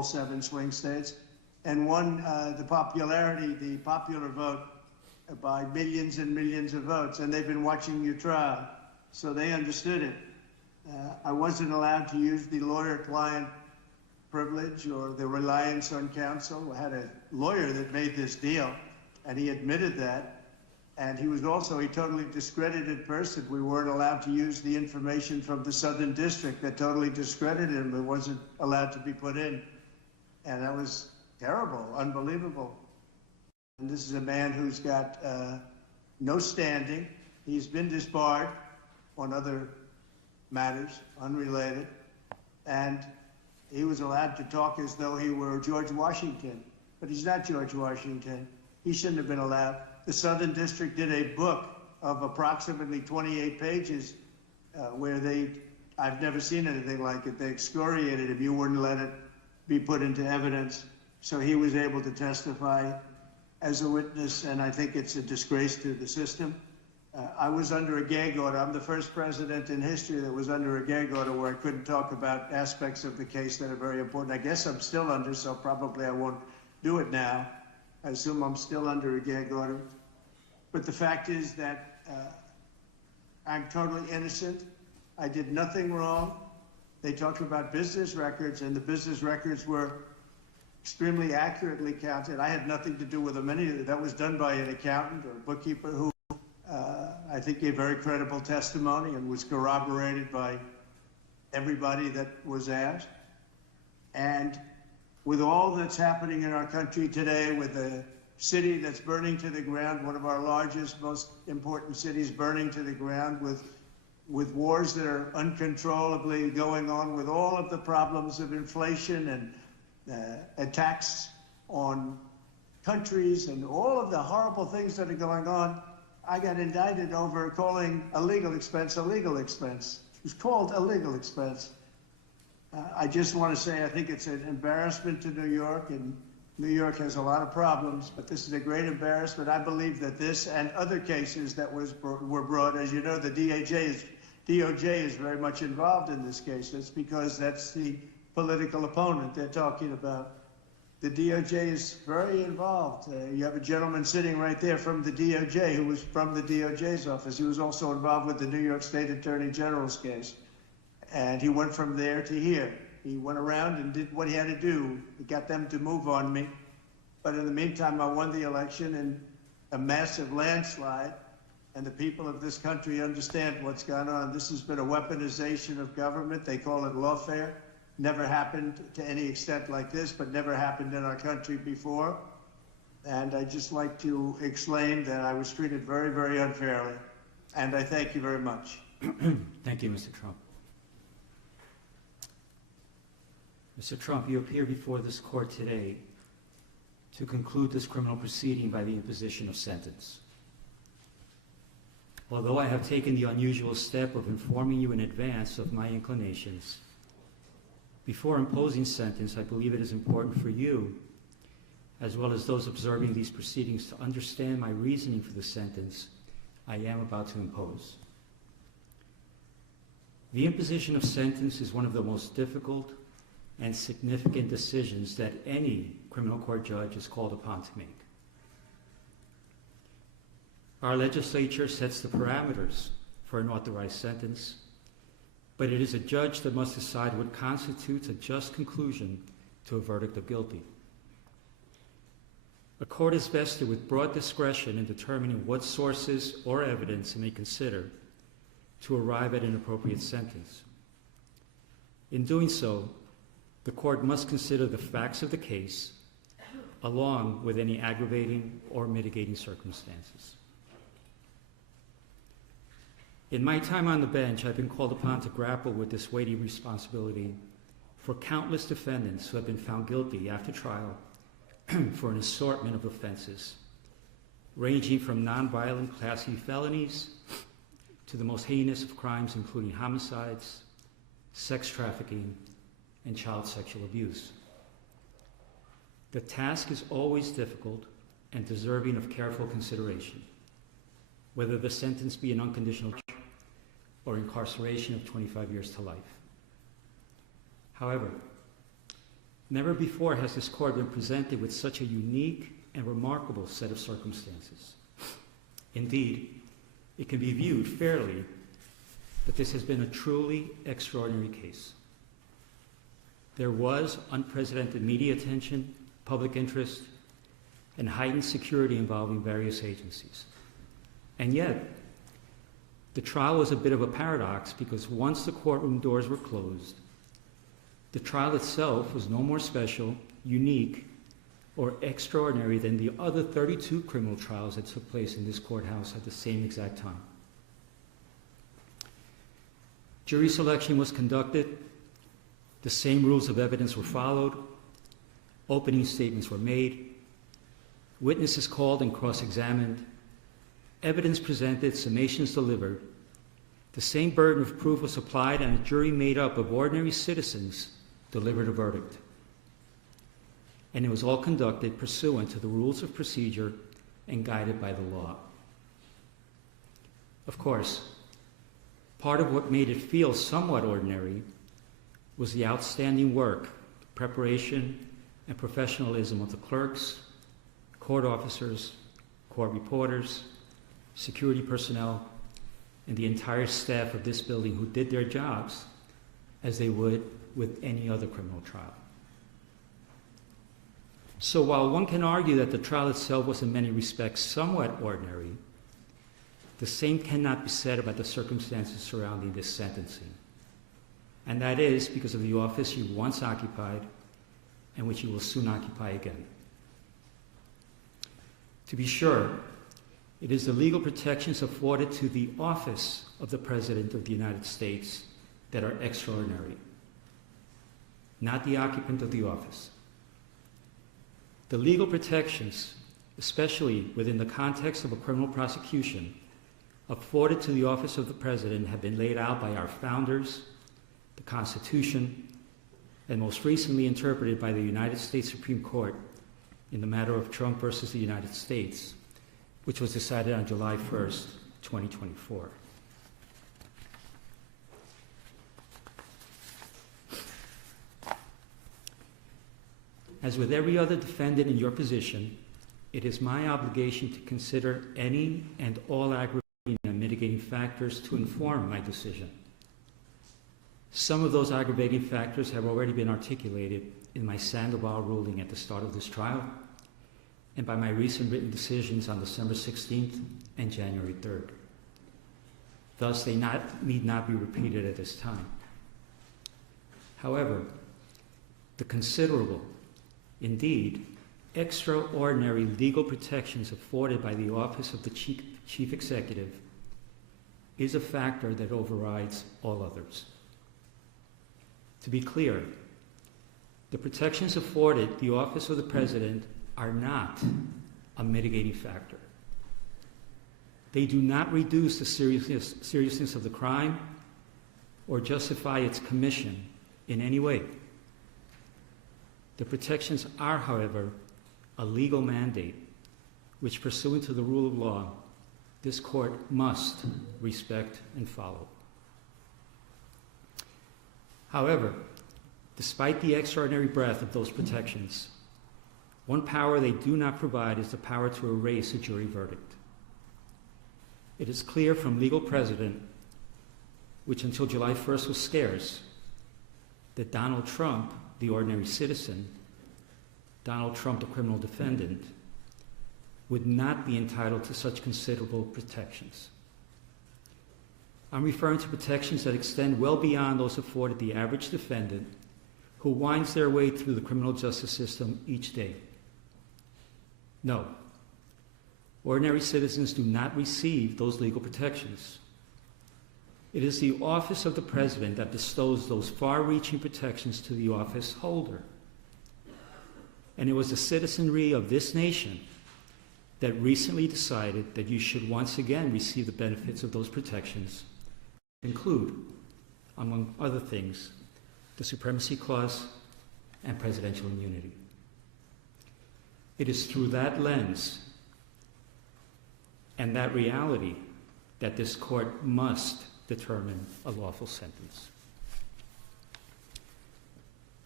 all 7 swing states, and won the popular vote by millions and millions of votes. And they've been watching your trial, so they understood it. I wasn't allowed to use the lawyer-client privilege or the reliance on counsel. I had a lawyer that made this deal, and he admitted that. And he was also a totally discredited person. We weren't allowed to use the information from the Southern District that totally discredited him. It wasn't allowed to be put in. And that was terrible, unbelievable. And this is a man who's got no standing. He's been disbarred on other matters, unrelated. And he was allowed to talk as though he were George Washington. But he's not George Washington. He shouldn't have been allowed. The Southern District did a book of approximately 28 pages where I've never seen anything like it. They excoriated him. You wouldn't let it be put into evidence. So he was able to testify as a witness, and I think it's a disgrace to the system. I was under a gag order. I'm the first president in history that was under a gag order where I couldn't talk about aspects of the case that are very important. I guess I'm still under, so probably I won't do it now. I assume I'm still under a gag order. But the fact is that I'm totally innocent. I did nothing wrong. They talked about business records, and the business records were extremely accurately counted. I had nothing to do with them. That was done by an accountant or a bookkeeper who I think gave very credible testimony and was corroborated by everybody that was asked. And with all that's happening in our country today, with the city that's burning to the ground, one of our largest, most important cities burning to the ground, with wars that are uncontrollably going on, with all of the problems of inflation and attacks on countries and all of the horrible things that are going on, I got indicted over calling a legal expense a legal expense. It was called a legal expense. I just want to say I think it's an embarrassment to New York, and New York has a lot of problems, but this is a great embarrassment. I believe that this and other cases that were brought, as you know, the DOJ is very much involved in this case. That's because that's the political opponent they're talking about. The DOJ is very involved. You have a gentleman sitting right there from the DOJ who was from the DOJ's office. He was also involved with the New York State Attorney General's case. And he went from there to here. He went around and did what he had to do. He got them to move on me. But in the meantime, I won the election in a massive landslide. And the people of this country understand what's gone on. This has been a weaponization of government. They call it lawfare. Never happened to any extent like this, but never happened in our country before. And I'd just like to explain that I was treated very, very unfairly. And I thank you very much. Thank you, Mr. Trump. Mr. Trump, you appear before this court today to conclude this criminal proceeding by the imposition of sentence. Although I have taken the unusual step of informing you in advance of my inclinations, before imposing sentence, I believe it is important for you, as well as those observing these proceedings, to understand my reasoning for the sentence I am about to impose. The imposition of sentence is one of the most difficult and significant decisions that any criminal court judge is called upon to make. Our legislature sets the parameters for an authorized sentence, but it is a judge that must decide what constitutes a just conclusion to a verdict of guilty. A court is vested with broad discretion in determining what sources or evidence it may consider to arrive at an appropriate sentence. In doing so, the court must consider the facts of the case along with any aggravating or mitigating circumstances. In my time on the bench, I've been called upon to grapple with this weighty responsibility for countless defendants who have been found guilty after trial for an assortment of offenses, ranging from nonviolent Class E felonies to the most heinous of crimes, including homicides, sex trafficking, and child sexual abuse. The task is always difficult and deserving of careful consideration, whether the sentence be an unconditional or incarceration of 25 years to life. However, Never before has this court been presented with such a unique and remarkable set of circumstances. Indeed, it can be viewed fairly that this has been a truly extraordinary case. There was unprecedented media attention, public interest, and heightened security involving various agencies. And yet, the trial was a bit of a paradox because once the courtroom doors were closed, the trial itself was no more special, unique, or extraordinary than the other 32 criminal trials that took place in this courthouse at the same exact time. Jury selection was conducted, the same rules of evidence were followed, opening statements were made, witnesses called and cross-examined, evidence presented, summations delivered, the same burden of proof was applied, and a jury made up of ordinary citizens delivered a verdict. And it was all conducted pursuant to the rules of procedure and guided by the law. Of course, part of what made it feel somewhat ordinary was the outstanding work, preparation, and professionalism of the clerks, court officers, court reporters, security personnel, and the entire staff of this building who did their jobs as they would with any other criminal trial. So while one can argue that the trial itself was in many respects somewhat ordinary, the same cannot be said about the circumstances surrounding this sentencing. And that is because of the office you once occupied and which you will soon occupy again. To be sure, it is the legal protections afforded to the office of the President of the United States that are extraordinary, not the occupant of the office. The legal protections, especially within the context of a criminal prosecution, afforded to the office of the President have been laid out by our founders, the Constitution, and most recently interpreted by the United States Supreme Court in the matter of Trump versus the United States, which was decided on July 1st, 2024. As with every other defendant in your position, it is my obligation to consider any and all aggravating and mitigating factors to inform my decision. Some of those aggravating factors have already been articulated in my Sandoval ruling at the start of this trial and by my recent written decisions on December 16th and January 3rd. Thus, they need not be repeated at this time. However, the considerable, indeed, extraordinary legal protections afforded by the office of the Chief Executive is a factor that overrides all others. To be clear, the protections afforded the office of the President are not a mitigating factor. They do not reduce the seriousness of the crime or justify its commission in any way. The protections are, however, a legal mandate which, pursuant to the rule of law, this court must respect and follow. However, despite the extraordinary breadth of those protections, one power they do not provide is the power to erase a jury verdict. It is clear from legal precedent, which until July 1st was scarce, that Donald Trump, the ordinary citizen, Donald Trump, the criminal defendant, would not be entitled to such considerable protections. I'm referring to protections that extend well beyond those afforded the average defendant who winds their way through the criminal justice system each day. No, ordinary citizens do not receive those legal protections. It is the office of the President that bestows those far-reaching protections to the office holder. And it was the citizenry of this nation that recently decided that you should once again receive the benefits of those protections, include, among other things, the Supremacy Clause and presidential immunity. It is through that lens and that reality that this court must determine a lawful sentence.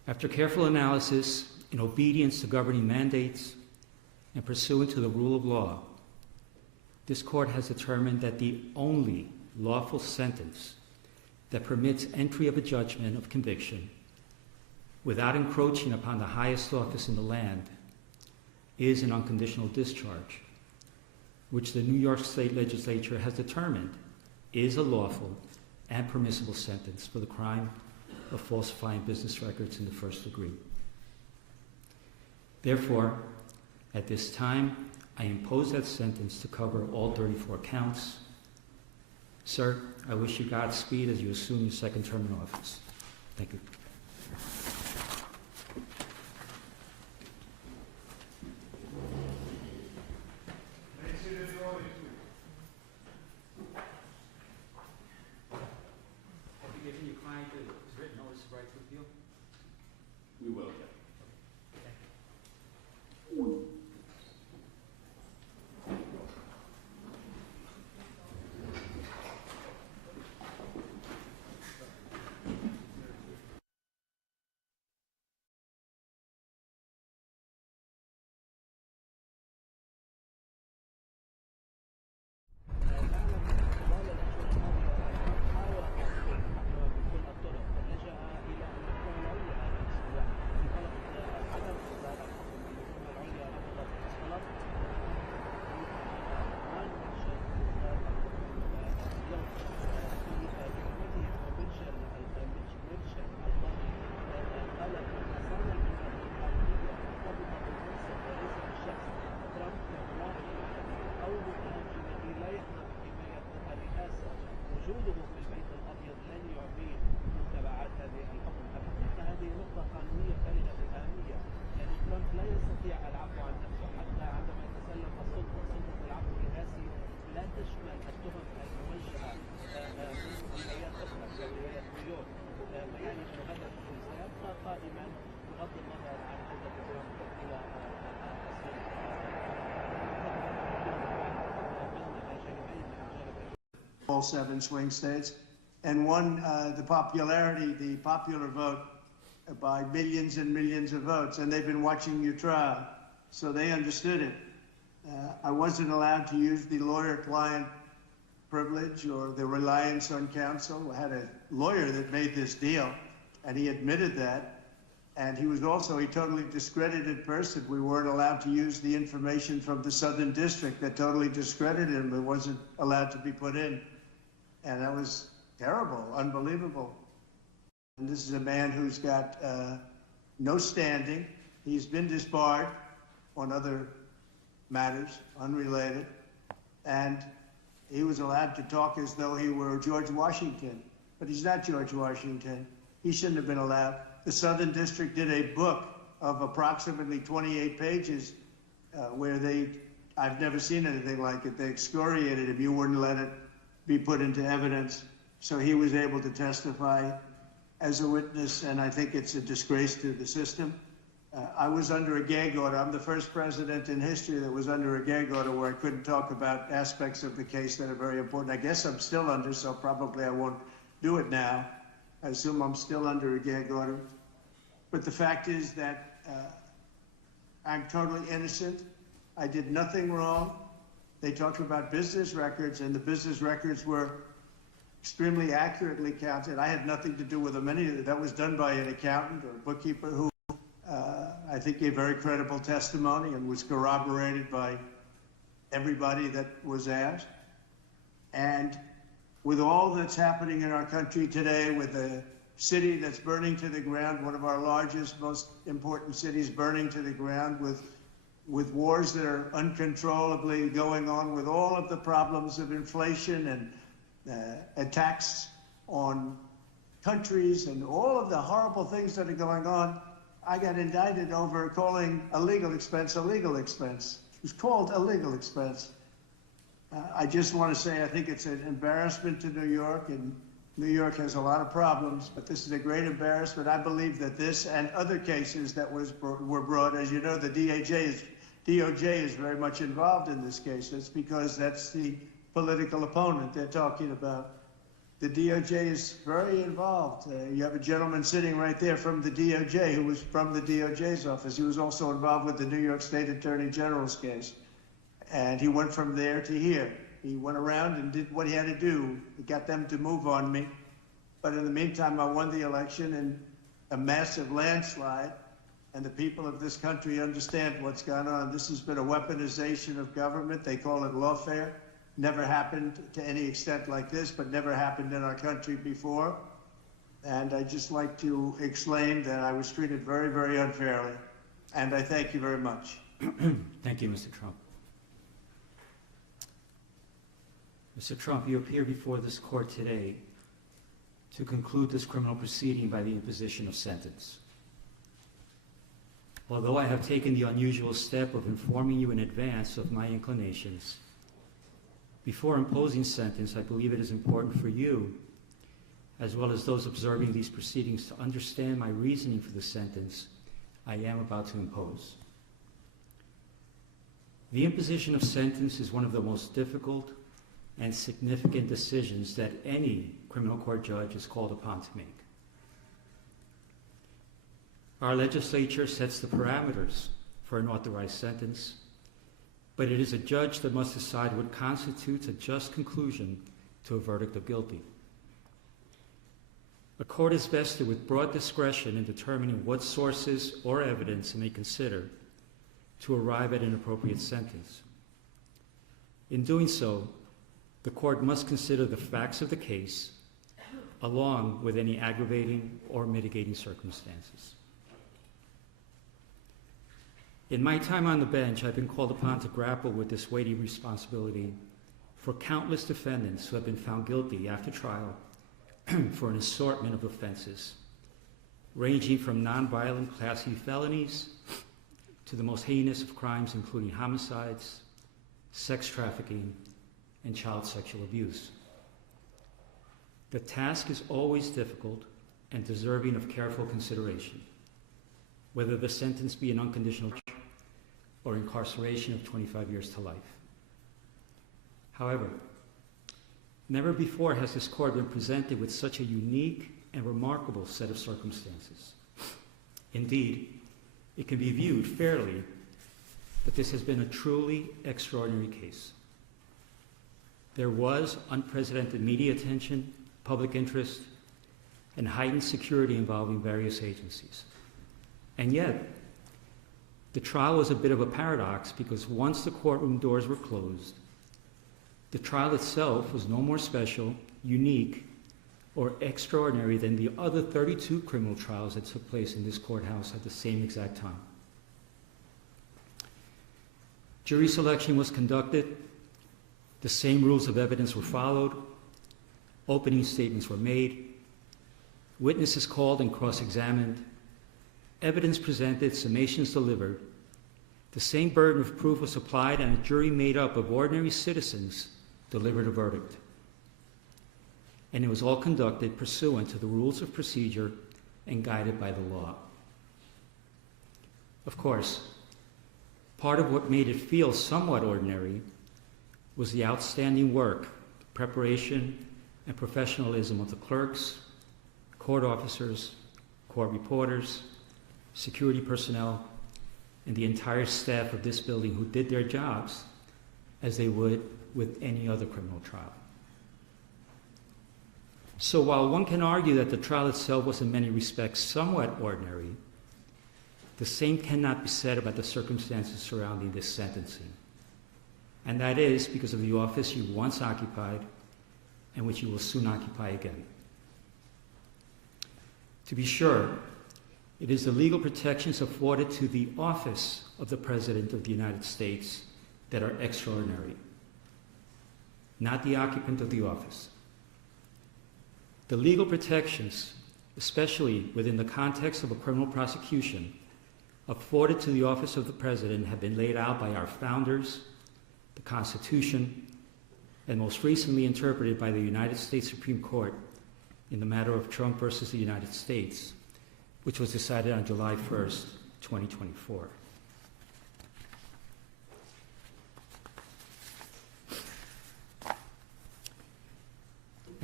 After careful analysis, in obedience to governing mandates, and pursuant to the rule of law, this court has determined that the only lawful sentence that permits entry of a judgment of conviction without encroaching upon the highest office in the land is an unconditional discharge, which the New York State Legislature has determined is a lawful and permissible sentence for the crime of falsifying business records in the first degree. Therefore, at this time, I impose that sentence to cover all 34 counts. Sir, I wish you Godspeed as you assume your second term in office. Thank you. Have you given your client his written notice of right to appeal? We will, yeah. وجوده في البيت الابيض لن يعطيه متابعات هذه الحكم الحقيقه هذه نقطه قانونيه بالغه الاهميه لان ترامب لا يستطيع العفو عن نفسه حتى عندما يتسلم السلطه سلطه العفو الرئاسي لا تشمل التهم الموجهه من ولايات اخرى كولايه نيويورك يعني انه هذا الحكم سيبقى قائما بغض النظر عن عوده ترامب الى all 7 swing states, and won the popular vote by millions and millions of votes, and they've been watching your trial, so they understood it. I wasn't allowed to use the lawyer-client privilege or the reliance on counsel. I had a lawyer that made this deal, and he admitted that. And he was also a totally discredited person. We weren't allowed to use the information from the Southern District that totally discredited him. It wasn't allowed to be put in. And that was terrible, unbelievable. And this is a man who's got no standing. He's been disbarred on other matters, unrelated. And he was allowed to talk as though he were George Washington. But he's not George Washington. He shouldn't have been allowed. The Southern District did a book of approximately 28 pages where I've never seen anything like it. They excoriated him. You wouldn't let it be put into evidence. So he was able to testify as a witness, and I think it's a disgrace to the system. I was under a gag order. I'm the first president in history that was under a gag order where I couldn't talk about aspects of the case that are very important. I guess I'm still under, so probably I won't do it now. I assume I'm still under a gag order. But the fact is that I'm totally innocent. I did nothing wrong. They talked about business records, and the business records were extremely accurately counted. I had nothing to do with them. That was done by an accountant or bookkeeper who I think gave very credible testimony and was corroborated by everybody that was asked. And with all that's happening in our country today, with the city that's burning to the ground, one of our largest, most important cities burning to the ground, with wars that are uncontrollably going on, with all of the problems of inflation and attacks on countries and all of the horrible things that are going on, I got indicted over calling a legal expense a legal expense. It was called a legal expense. I just want to say I think it's an embarrassment to New York, and New York has a lot of problems, but this is a great embarrassment. I believe that this and other cases that were brought, as you know, the DOJ is very much involved in this case. It's because that's the political opponent they're talking about. The DOJ is very involved. You have a gentleman sitting right there from the DOJ who was from the DOJ's office. He was also involved with the New York State Attorney General's case. And he went from there to here. He went around and did what he had to do. He got them to move on me. But in the meantime, I won the election in a massive landslide. And the people of this country understand what's gone on. This has been a weaponization of government. They call it lawfare. Never happened to any extent like this, but never happened in our country before. And I'd just like to explain that I was treated very, very unfairly. And I thank you very much. Thank you, Mr. Trump. Mr. Trump, you appear before this court today to conclude this criminal proceeding by the imposition of sentence. Although I have taken the unusual step of informing you in advance of my inclinations, before imposing sentence, I believe it is important for you, as well as those observing these proceedings, to understand my reasoning for the sentence I am about to impose. The imposition of sentence is one of the most difficult and significant decisions that any criminal court judge is called upon to make. Our legislature sets the parameters for an authorized sentence, but it is a judge that must decide what constitutes a just conclusion to a verdict of guilty. A court is vested with broad discretion in determining what sources or evidence it may consider to arrive at an appropriate sentence. In doing so, the court must consider the facts of the case along with any aggravating or mitigating circumstances. In my time on the bench, I've been called upon to grapple with this weighty responsibility for countless defendants who have been found guilty after trial for an assortment of offenses, ranging from nonviolent Class E felonies to the most heinous of crimes, including homicides, sex trafficking, and child sexual abuse. The task is always difficult and deserving of careful consideration, whether the sentence be an unconditional or incarceration of 25 years to life. However, never before has this court been presented with such a unique and remarkable set of circumstances. Indeed, it can be viewed fairly that this has been a truly extraordinary case. There was unprecedented media attention, public interest, and heightened security involving various agencies. And yet, the trial was a bit of a paradox because once the courtroom doors were closed, the trial itself was no more special, unique, or extraordinary than the other 32 criminal trials that took place in this courthouse at the same exact time. Jury selection was conducted, the same rules of evidence were followed, opening statements were made, witnesses called and cross-examined, evidence presented, summations delivered. The same burden of proof was applied, and a jury made up of ordinary citizens delivered a verdict. And it was all conducted pursuant to the rules of procedure and guided by the law. Of course, part of what made it feel somewhat ordinary was the outstanding work, preparation, and professionalism of the clerks, court officers, court reporters, security personnel, and the entire staff of this building who did their jobs as they would with any other criminal trial. So while one can argue that the trial itself was in many respects somewhat ordinary, the same cannot be said about the circumstances surrounding this sentencing. And that is because of the office you once occupied and which you will soon occupy again. To be sure, it is the legal protections afforded to the office of the President of the United States that are extraordinary, not the occupant of the office. The legal protections, especially within the context of a criminal prosecution, afforded to the office of the President have been laid out by our founders, the Constitution, and most recently interpreted by the United States Supreme Court in the matter of Trump versus the United States, which was decided on July 1st, 2024.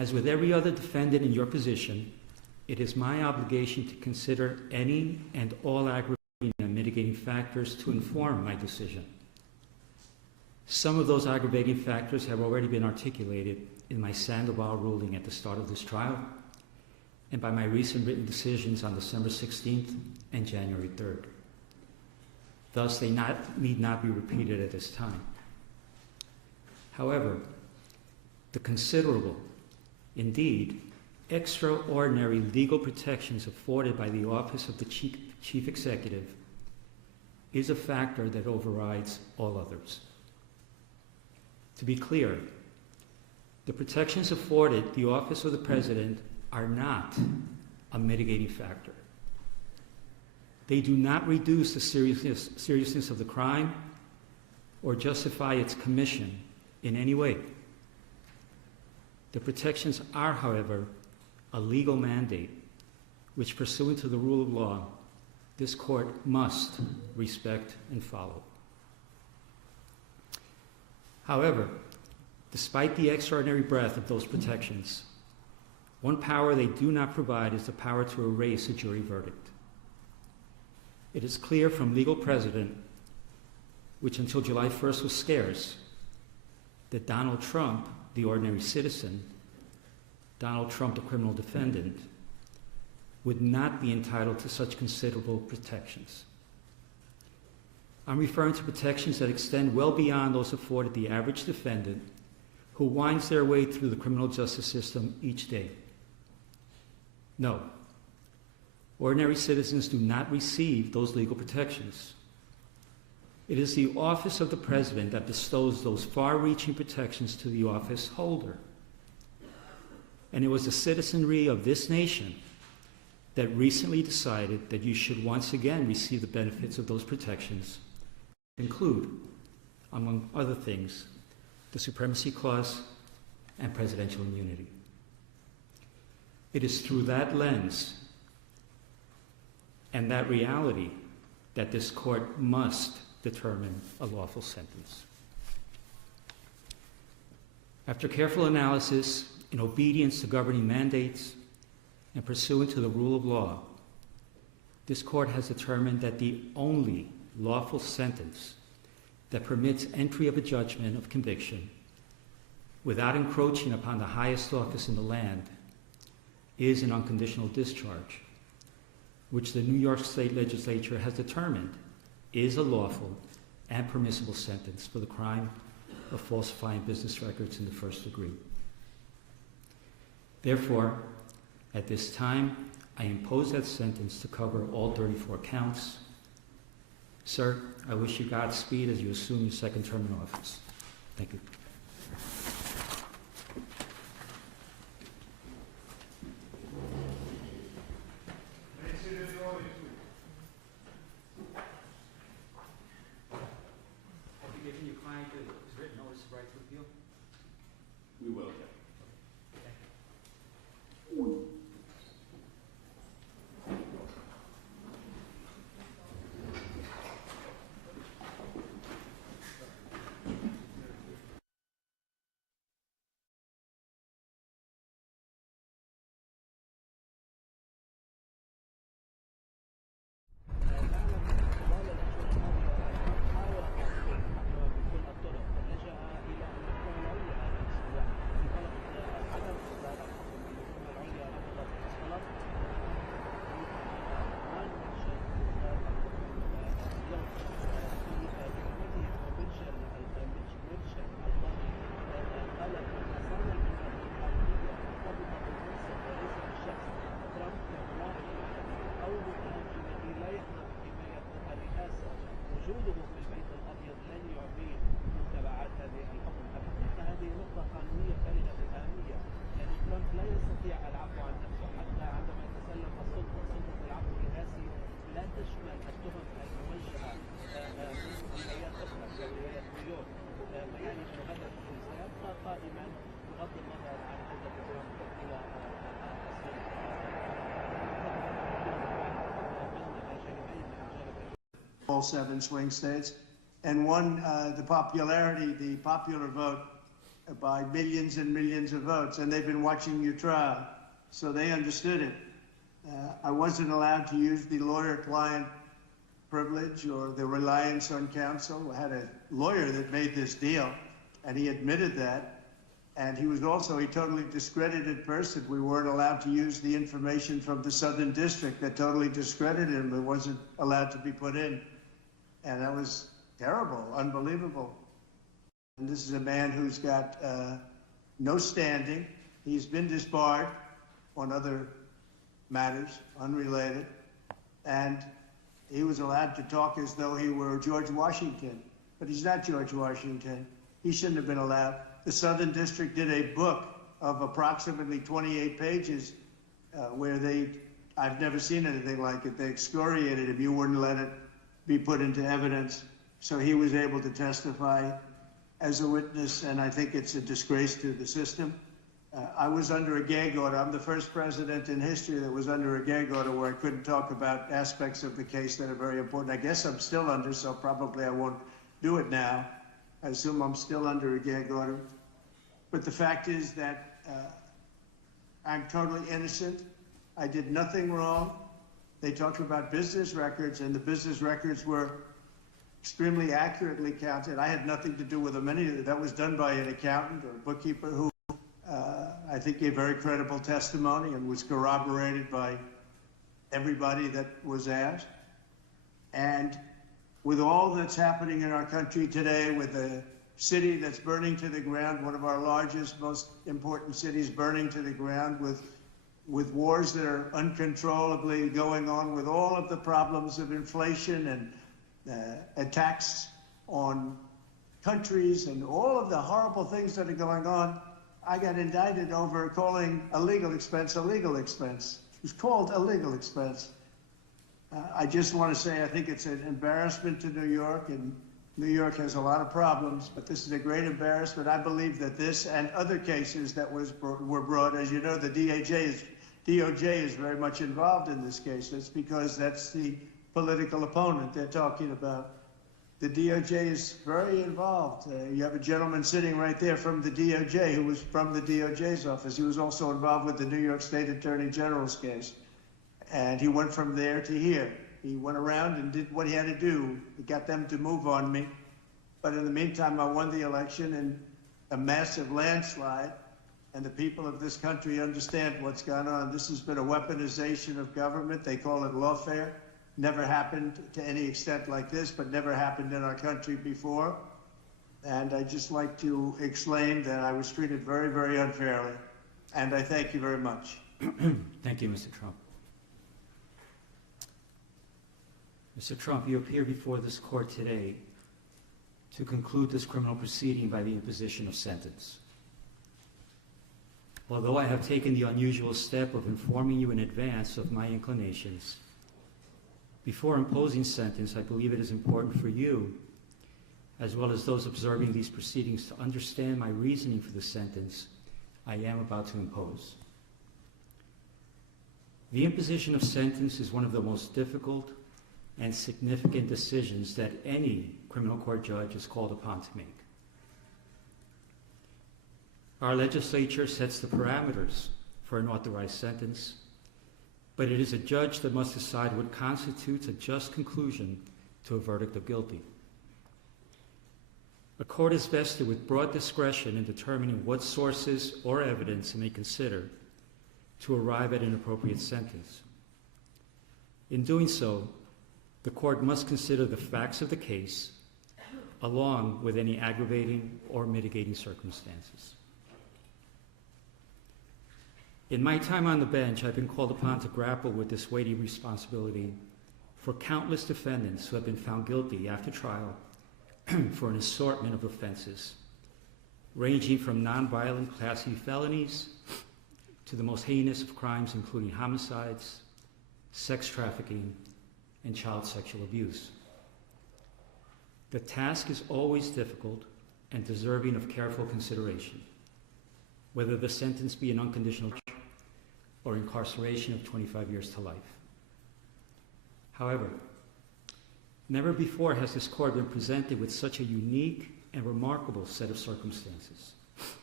As with every other defendant in your position, it is my obligation to consider any and all aggravating and mitigating factors to inform my decision. Some of those aggravating factors have already been articulated in my Sandoval ruling at the start of this trial and by my recent written decisions on December 16th and January 3rd. Thus, they need not be repeated at this time. However, the considerable, indeed, extraordinary legal protections afforded by the office of the Chief Executive is a factor that overrides all others. To be clear, the protections afforded the office of the President are not a mitigating factor. They do not reduce the seriousness of the crime or justify its commission in any way. The protections are, however, a legal mandate which, pursuant to the rule of law, this court must respect and follow. However, despite the extraordinary breadth of those protections, one power they do not provide is the power to erase a jury verdict. It is clear from legal precedent, which until July 1st was scarce, that Donald Trump, the ordinary citizen, Donald Trump, the criminal defendant, would not be entitled to such considerable protections. I'm referring to protections that extend well beyond those afforded the average defendant who winds their way through the criminal justice system each day. No, ordinary citizens do not receive those legal protections. It is the office of the President that bestows those far-reaching protections to the office holder. And it was the citizenry of this nation that recently decided that you should once again receive the benefits of those protections, include, among other things, the Supremacy Clause and presidential immunity. It is through that lens and that reality that this court must determine a lawful sentence. After careful analysis, in obedience to governing mandates, and pursuant to the rule of law, this court has determined that the only lawful sentence that permits entry of a judgment of conviction without encroaching upon the highest office in the land is an unconditional discharge, which the New York State Legislature has determined is a lawful and permissible sentence for the crime of falsifying business records in the first degree. Therefore, at this time, I impose that sentence to cover all 34 counts. Sir, I wish you Godspeed as you assume your second term in office. Thank you. Have you given your client his written notice of right to appeal? We will, yeah. وجوده في البيت الأبيض لن يعطيه تبعات هذه الحكم أبدا، فهذه نقطة قانونية بالغة الأهمية، يعني ترامب لا يستطيع العفو عن نفسه حتى عندما يتسلم السلطة، سلطة العفو الرئاسي لا تشمل التهم الموجهة من ولايات أخرى كولاية نيويورك، يعني أنه هذا الحكم سيبقى قائما بغض النظر عن عودة ترامب إلى all 7 swing states. And one, the popular vote by millions and millions of votes, and they've been watching your trial, so they understood it. I wasn't allowed to use the lawyer-client privilege or the reliance on counsel. I had a lawyer that made this deal, and he admitted that. And he was also a totally discredited person. We weren't allowed to use the information from the Southern District that totally discredited him. It wasn't allowed to be put in. And that was terrible, unbelievable. And this is a man who's got no standing. He's been disbarred on other matters, unrelated. And he was allowed to talk as though he were George Washington. But he's not George Washington. He shouldn't have been allowed. The Southern District did a book of approximately 28 pages where I've never seen anything like it. They excoriated him. You wouldn't let it be put into evidence. So he was able to testify as a witness, and I think it's a disgrace to the system. I was under a gag order. I'm the first president in history that was under a gag order where I couldn't talk about aspects of the case that are very important. I guess I'm still under, so probably I won't do it now. I assume I'm still under a gag order. But the fact is that I'm totally innocent. I did nothing wrong. They talked about business records, and the business records were extremely accurately counted. I had nothing to do with them. That was done by an accountant or a bookkeeper who I think gave very credible testimony and was corroborated by everybody that was asked. And with all that's happening in our country today, with a city that's burning to the ground, one of our largest, most important cities burning to the ground, with wars that are uncontrollably going on, with all of the problems of inflation and attacks on countries and all of the horrible things that are going on, I got indicted over calling a legal expense a legal expense. It was called a legal expense. I just want to say I think it's an embarrassment to New York, and New York has a lot of problems, but this is a great embarrassment. I believe that this and other cases that were brought, as you know, the DOJ is very much involved in this case. That's because that's the political opponent they're talking about. The DOJ is very involved. You have a gentleman sitting right there from the DOJ who was from the DOJ's office. He was also involved with the New York State Attorney General's case. And he went from there to here. He went around and did what he had to do. He got them to move on me. But in the meantime, I won the election in a massive landslide. And the people of this country understand what's gone on. This has been a weaponization of government. They call it lawfare. Never happened to any extent like this, but never happened in our country before. And I'd just like to explain that I was treated very, very unfairly. And I thank you very much. Thank you, Mr. Trump. Mr. Trump, you appear before this court today to conclude this criminal proceeding by the imposition of sentence. Although I have taken the unusual step of informing you in advance of my inclinations, before imposing sentence, I believe it is important for you, as well as those observing these proceedings, to understand my reasoning for the sentence I am about to impose. The imposition of sentence is one of the most difficult and significant decisions that any criminal court judge is called upon to make. Our legislature sets the parameters for an authorized sentence, but it is a judge that must decide what constitutes a just conclusion to a verdict of guilty. A court is vested with broad discretion in determining what sources or evidence it may consider to arrive at an appropriate sentence. In doing so, the court must consider the facts of the case along with any aggravating or mitigating circumstances. In my time on the bench, I've been called upon to grapple with this weighty responsibility for countless defendants who have been found guilty after trial for an assortment of offenses, ranging from nonviolent Class E felonies to the most heinous of crimes, including homicides, sex trafficking, and child sexual abuse. The task is always difficult and deserving of careful consideration, whether the sentence be an unconditional discharge or incarceration of 25 years to life. However, never before has this court been presented with such a unique and remarkable set of circumstances.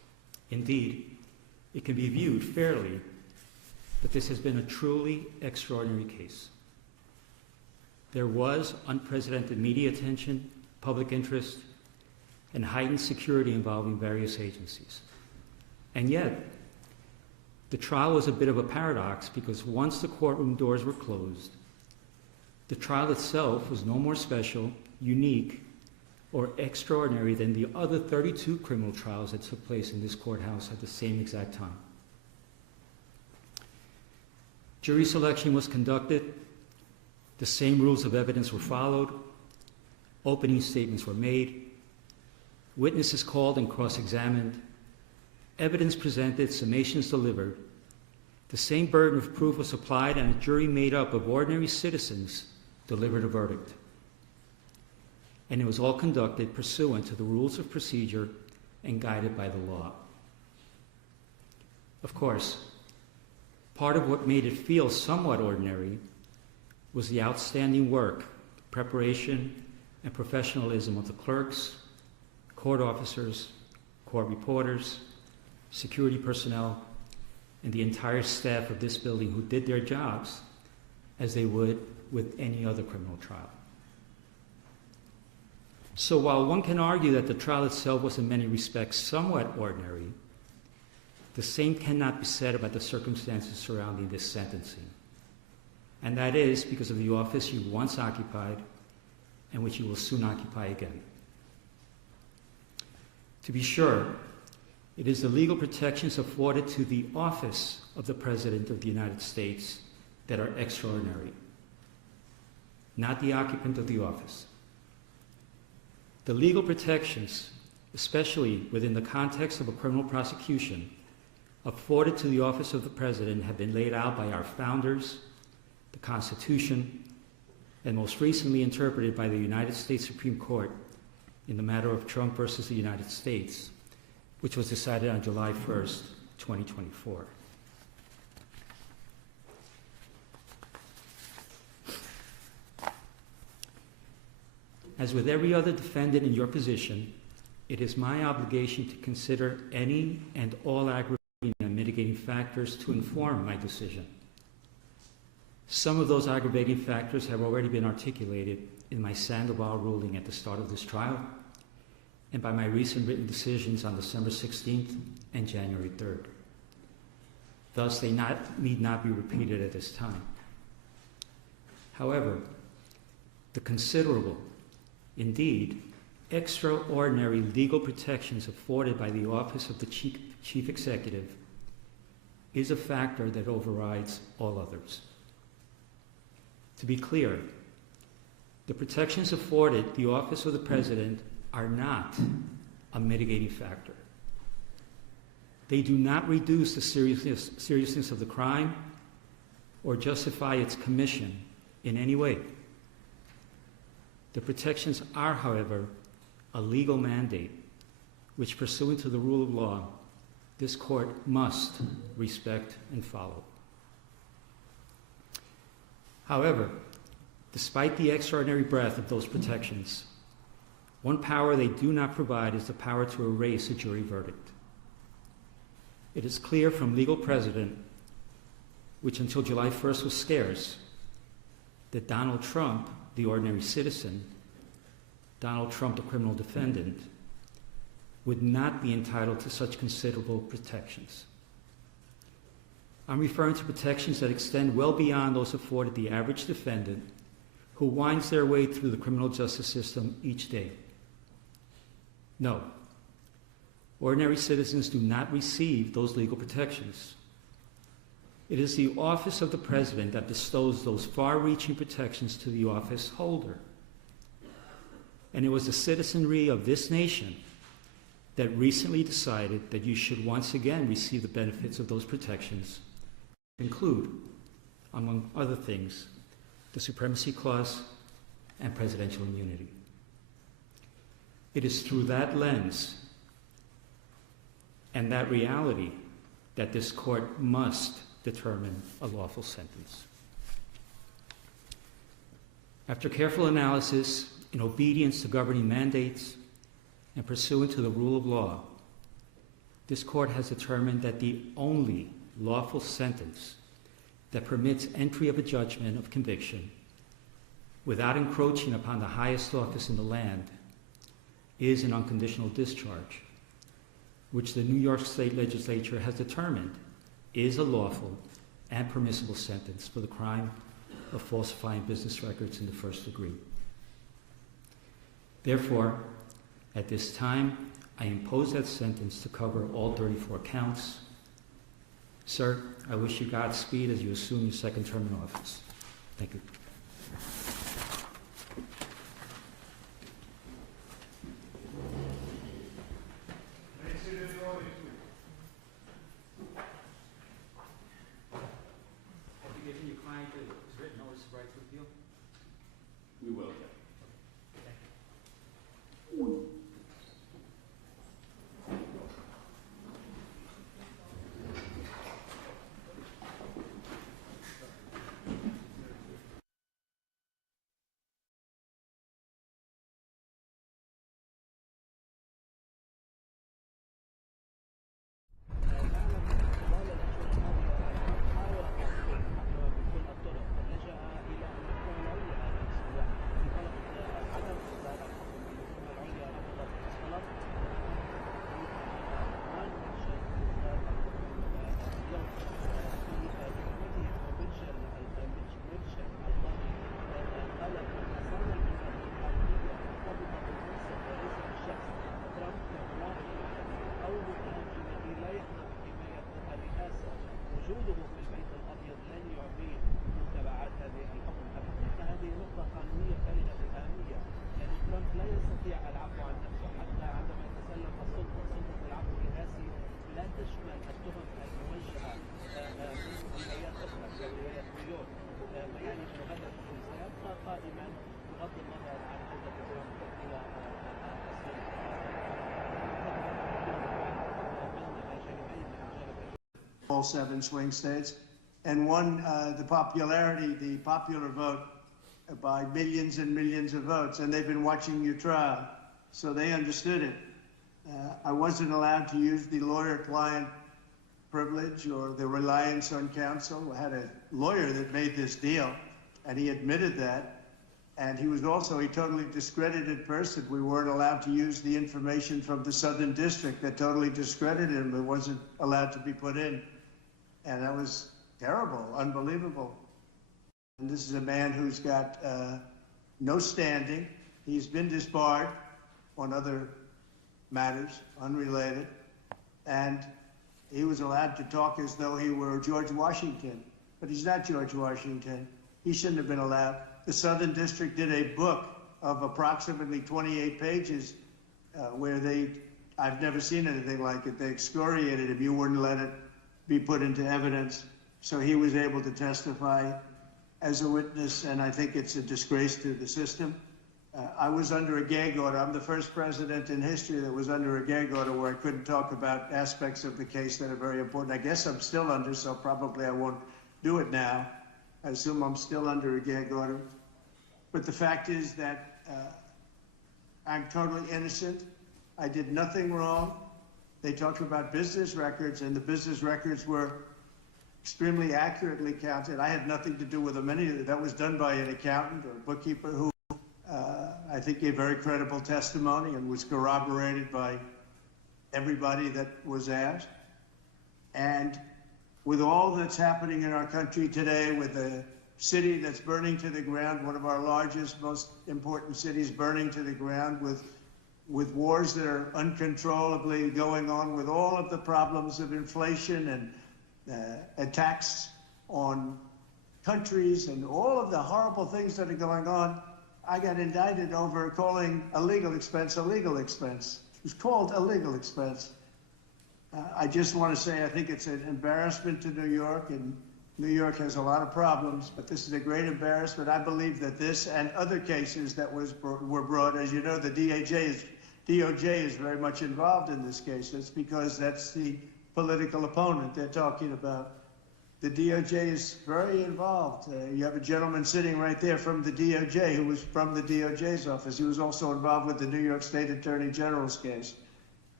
Indeed, it can be viewed fairly that this has been a truly extraordinary case. There was unprecedented media attention, public interest, and heightened security involving various agencies. And yet, the trial was a bit of a paradox because once the courtroom doors were closed, the trial itself was no more special, unique, or extraordinary than the other 32 criminal trials that took place in this courthouse at the same exact time. Jury selection was conducted, the same rules of evidence were followed, opening statements were made, witnesses called and cross-examined, evidence presented, summations delivered, the same burden of proof was applied, and a jury made up of ordinary citizens delivered a verdict. And it was all conducted pursuant to the rules of procedure and guided by the law. Of course, part of what made it feel somewhat ordinary was the outstanding work, preparation, and professionalism of the clerks, court officers, court reporters, security personnel, and the entire staff of this building who did their jobs as they would with any other criminal trial. So while one can argue that the trial itself was in many respects somewhat ordinary, the same cannot be said about the circumstances surrounding this sentencing. And that is because of the office you once occupied and which you will soon occupy again. To be sure, it is the legal protections afforded to the office of the President of the United States that are extraordinary, not the occupant of the office. The legal protections, especially within the context of a criminal prosecution, afforded to the office of the President have been laid out by our founders, the Constitution, and most recently interpreted by the United States Supreme Court in the matter of Trump versus the United States, which was decided on July 1st, 2024. As with every other defendant in your position, it is my obligation to consider any and all aggravating and mitigating factors to inform my decision. Some of those aggravating factors have already been articulated in my Sandoval ruling at the start of this trial and by my recent written decisions on December 16th and January 3rd. Thus, they need not be repeated at this time. However, the considerable, indeed, extraordinary legal protections afforded by the office of the Chief Executive is a factor that overrides all others. To be clear, the protections afforded the office of the President are not a mitigating factor. They do not reduce the seriousness of the crime or justify its commission in any way. The protections are, however, a legal mandate which, pursuant to the rule of law, this court must respect and follow. However, despite the extraordinary breadth of those protections, one power they do not provide is the power to erase a jury verdict. It is clear from legal precedent, which until July 1st was scarce, that Donald Trump, the ordinary citizen, Donald Trump, the criminal defendant, would not be entitled to such considerable protections. I'm referring to protections that extend well beyond those afforded the average defendant who winds their way through the criminal justice system each day. No, ordinary citizens do not receive those legal protections. It is the office of the President that bestows those far-reaching protections to the office holder. And it was the citizenry of this nation that recently decided that you should once again receive the benefits of those protections, include, among other things, the Supremacy Clause and presidential immunity. It is through that lens and that reality that this court must determine a lawful sentence. After careful analysis, in obedience to governing mandates, and pursuant to the rule of law, this court has determined that the only lawful sentence that permits entry of a judgment of conviction without encroaching upon the highest office in the land is an unconditional discharge, which the New York State Legislature has determined is a lawful and permissible sentence for the crime of falsifying business records in the first degree. Therefore, at this time, I impose that sentence to cover all 34 counts. Sir, I wish you Godspeed as you assume your second term in office. Thank you. Have you given your client his written notice of right to appeal? We will, Judge. وجوده في البيت الابيض لن يعطيه متبعات هذه الحكم ابدا، فهذه نقطه قانونيه بالغه الاهميه، لان ترامب لا يستطيع العفو عن نفسه حتى عندما يتسلم السلطه، سلطه العفو الرئاسي لا تشمل التهم الموجهه من جمعيات اخرى كولايه نيويورك، ما يعني انه هذا الحكم سيبقى قائما بغض النظر عن عوده ترامب الى all 7 swing states, and won the popular vote by millions and millions of votes. And they've been watching your trial, so they understood it. I wasn't allowed to use the lawyer-client privilege or the reliance on counsel. I had a lawyer that made this deal, and he admitted that. And he was also a totally discredited person. We weren't allowed to use the information from the Southern District that totally discredited him. It wasn't allowed to be put in. And that was terrible, unbelievable. And this is a man who's got no standing. He's been disbarred on other matters, unrelated. And he was allowed to talk as though he were George Washington. But he's not George Washington. He shouldn't have been allowed. The Southern District did a book of approximately 28 pages where I've never seen anything like it. They excoriated him. You wouldn't let it be put into evidence. So he was able to testify as a witness, and I think it's a disgrace to the system. I was under a gag order. I'm the first president in history that was under a gag order where I couldn't talk about aspects of the case that are very important. I guess I'm still under, so probably I won't do it now. I assume I'm still under a gag order. But the fact is that I'm totally innocent. I did nothing wrong. They talked about business records, and the business records were extremely accurately counted. I had nothing to do with them. That was done by an accountant or bookkeeper who I think gave very credible testimony and was corroborated by everybody that was asked. And with all that's happening in our country today, with a city that's burning to the ground, one of our largest, most important cities burning to the ground, with wars that are uncontrollably going on, with all of the problems of inflation and attacks on countries and all of the horrible things that are going on, I got indicted over calling a legal expense a legal expense. It was called a legal expense. I just want to say I think it's an embarrassment to New York, and New York has a lot of problems, but this is a great embarrassment. I believe that this and other cases that were brought, as you know, the DOJ is very much involved in this case. That's because that's the political opponent they're talking about. The DOJ is very involved. You have a gentleman sitting right there from the DOJ who was from the DOJ's office. He was also involved with the New York State Attorney General's case.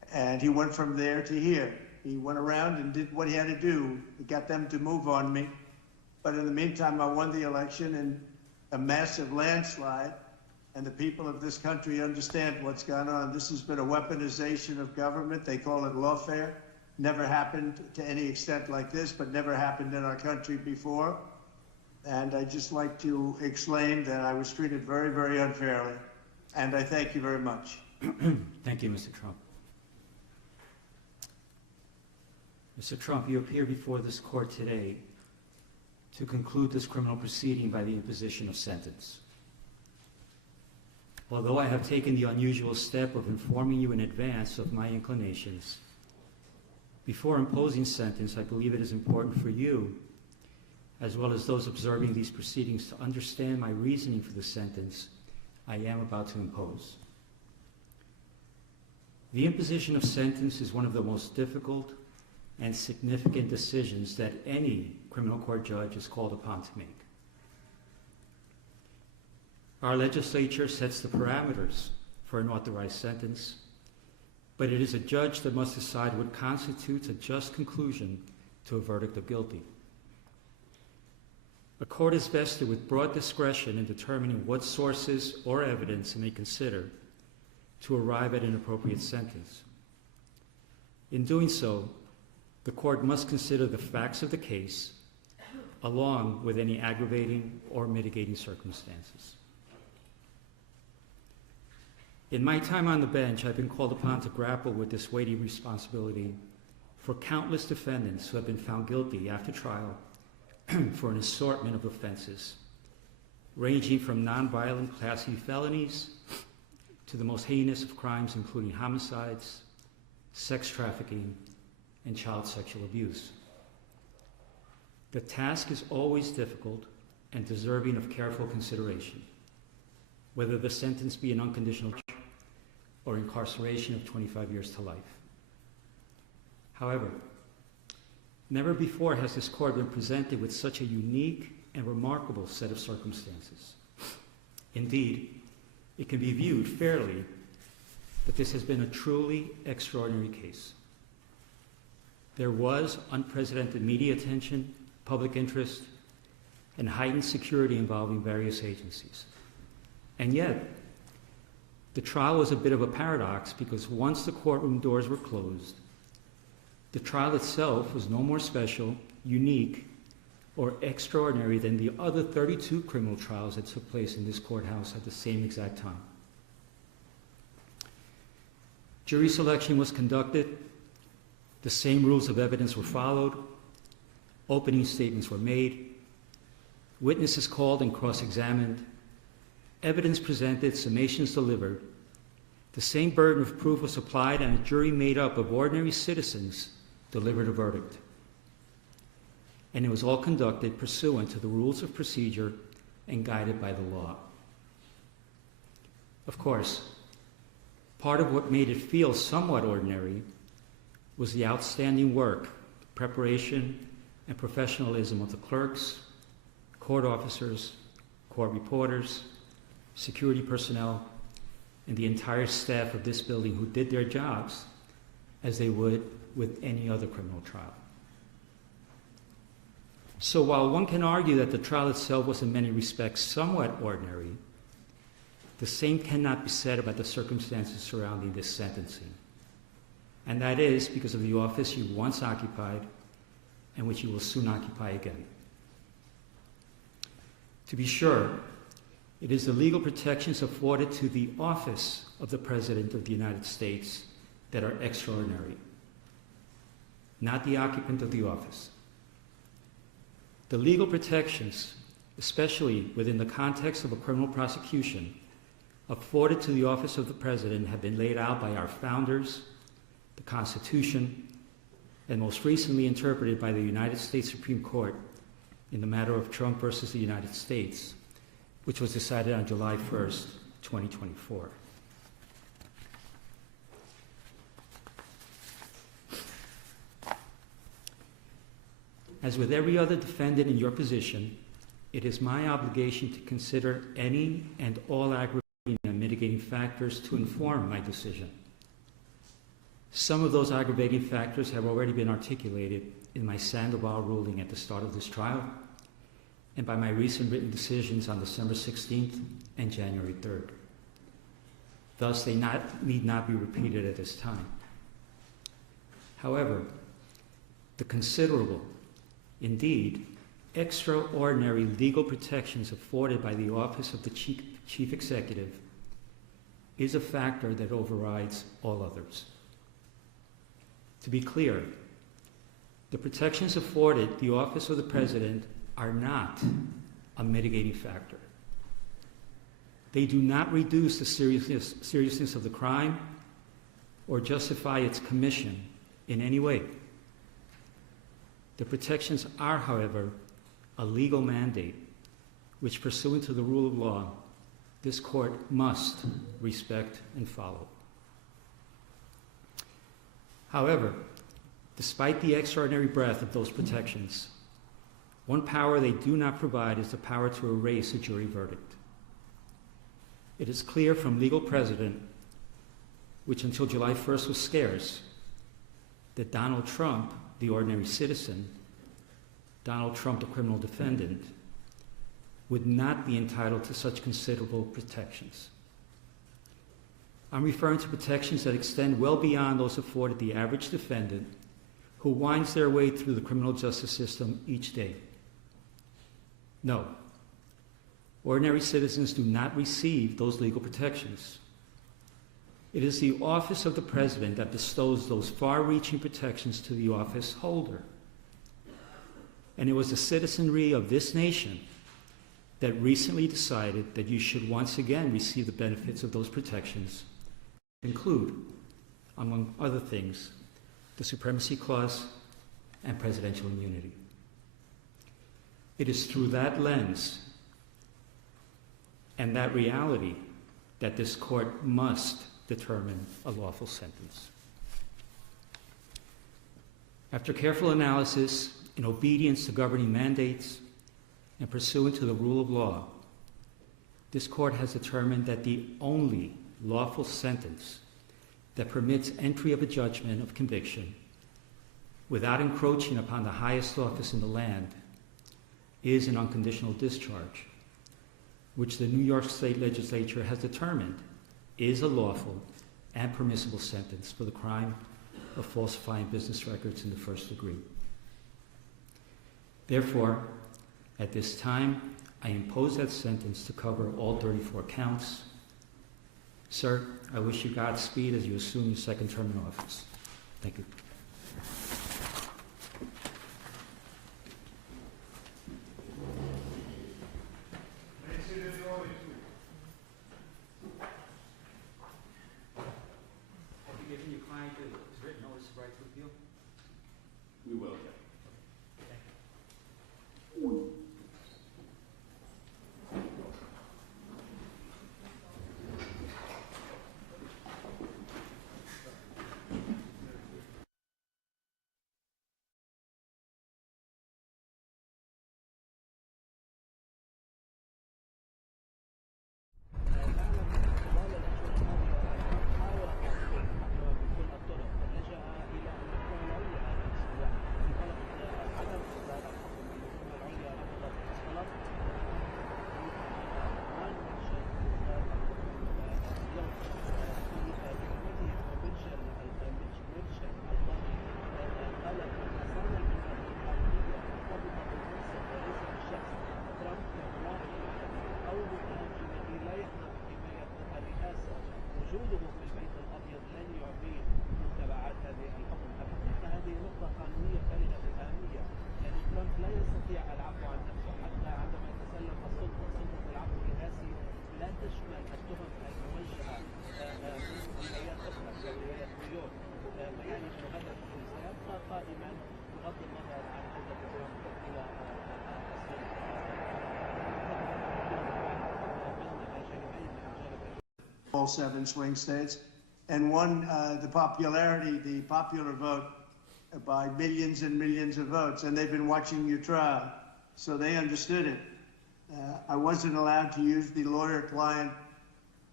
And he went from there to here. He went around and did what he had to do. He got them to move on me. But in the meantime, I won the election in a massive landslide. And the people of this country understand what's gone on. This has been a weaponization of government. They call it lawfare. Never happened to any extent like this, but never happened in our country before. And I'd just like to explain that I was treated very, very unfairly. And I thank you very much. Thank you, Mr. Trump. Mr. Trump, you appear before this court today to conclude this criminal proceeding by the imposition of sentence. Although I have taken the unusual step of informing you in advance of my inclinations, before imposing sentence, I believe it is important for you, as well as those observing these proceedings, to understand my reasoning for the sentence I am about to impose. The imposition of sentence is one of the most difficult and significant decisions that any criminal court judge is called upon to make. Our legislature sets the parameters for an authorized sentence, but it is a judge that must decide what constitutes a just conclusion to a verdict of guilty. A court is vested with broad discretion in determining what sources or evidence it may consider to arrive at an appropriate sentence. In doing so, the court must consider the facts of the case along with any aggravating or mitigating circumstances. In my time on the bench, I've been called upon to grapple with this weighty responsibility for countless defendants who have been found guilty after trial for an assortment of offenses, ranging from nonviolent Class E felonies to the most heinous of crimes, including homicides, sex trafficking, and child sexual abuse. The task is always difficult and deserving of careful consideration, whether the sentence be an unconditional or incarceration of 25 years to life. However, never before has this court been presented with such a unique and remarkable set of circumstances. Indeed, it can be viewed fairly that this has been a truly extraordinary case. There was unprecedented media attention, public interest, and heightened security involving various agencies. And yet, the trial was a bit of a paradox because once the courtroom doors were closed, the trial itself was no more special, unique, or extraordinary than the other 32 criminal trials that took place in this courthouse at the same exact time. Jury selection was conducted, the same rules of evidence were followed, opening statements were made, witnesses called and cross-examined, evidence presented, summations delivered, the same burden of proof was applied, and a jury made up of ordinary citizens delivered a verdict. And it was all conducted pursuant to the rules of procedure and guided by the law. Of course, part of what made it feel somewhat ordinary was the outstanding work, preparation, and professionalism of the clerks, court officers, court reporters, security personnel, and the entire staff of this building who did their jobs as they would with any other criminal trial. So while one can argue that the trial itself was in many respects somewhat ordinary, the same cannot be said about the circumstances surrounding this sentencing. And that is because of the office you once occupied and which you will soon occupy again. To be sure, it is the legal protections afforded to the office of the President of the United States that are extraordinary, not the occupant of the office. The legal protections, especially within the context of a criminal prosecution, afforded to the office of the President have been laid out by our founders, the Constitution, and most recently interpreted by the United States Supreme Court in the matter of Trump versus the United States, which was decided on July 1st, 2024. As with every other defendant in your position, it is my obligation to consider any and all aggravating and mitigating factors to inform my decision. Some of those aggravating factors have already been articulated in my Sandoval ruling at the start of this trial and by my recent written decisions on December 16th and January 3rd. Thus, they need not be repeated at this time. However, the considerable, indeed, extraordinary legal protections afforded by the Office of the Chief Executive is a factor that overrides all others. To be clear, the protections afforded the Office of the President are not a mitigating factor. They do not reduce the seriousness of the crime or justify its commission in any way. The protections are, however, a legal mandate which, pursuant to the rule of law, this court must respect and follow. However, despite the extraordinary breadth of those protections, one power they do not provide is the power to erase a jury verdict. It is clear from legal precedent, which until July 1st was scarce, that Donald Trump, the ordinary citizen, Donald Trump, the criminal defendant, would not be entitled to such considerable protections. I'm referring to protections that extend well beyond those afforded the average defendant who winds their way through the criminal justice system each day. No, ordinary citizens do not receive those legal protections. It is the Office of the President that bestows those far-reaching protections to the office holder. And it was the citizenry of this nation that recently decided that you should once again receive the benefits of those protections, include, among other things, the Supremacy Clause and presidential immunity. It is through that lens and that reality that this court must determine a lawful sentence. After careful analysis, in obedience to governing mandates, and pursuant to the rule of law, this court has determined that the only lawful sentence that permits entry of a judgment of conviction without encroaching upon the highest office in the land is an unconditional discharge, which the New York State Legislature has determined is a lawful and permissible sentence for the crime of falsifying business records in the first degree. Therefore, at this time, I impose that sentence to cover all 34 counts. Sir, I wish you Godspeed as you assume your second term in office. Thank you. Have you given your client his written notice of right to appeal? We will. وجوده في البيت الأبيض لن يعطيه تبعات هذه الحكم أبدا، فهذه نقطة قانونية بالغة الأهمية، لأن ترامب لا يستطيع العفو عن نفسه حتى عندما يتسلم السلطة، سلطة العفو الرئاسي لا تشمل التهم الموجهة من ولايات أخرى كولاية نيويورك، يعني أنه هذا الحكم سيبقى قائما بغض النظر عن عودة ترامب إلى all 7 swing states, and won the popular vote by millions and millions of votes, and they've been watching your trial, so they understood it. I wasn't allowed to use the lawyer-client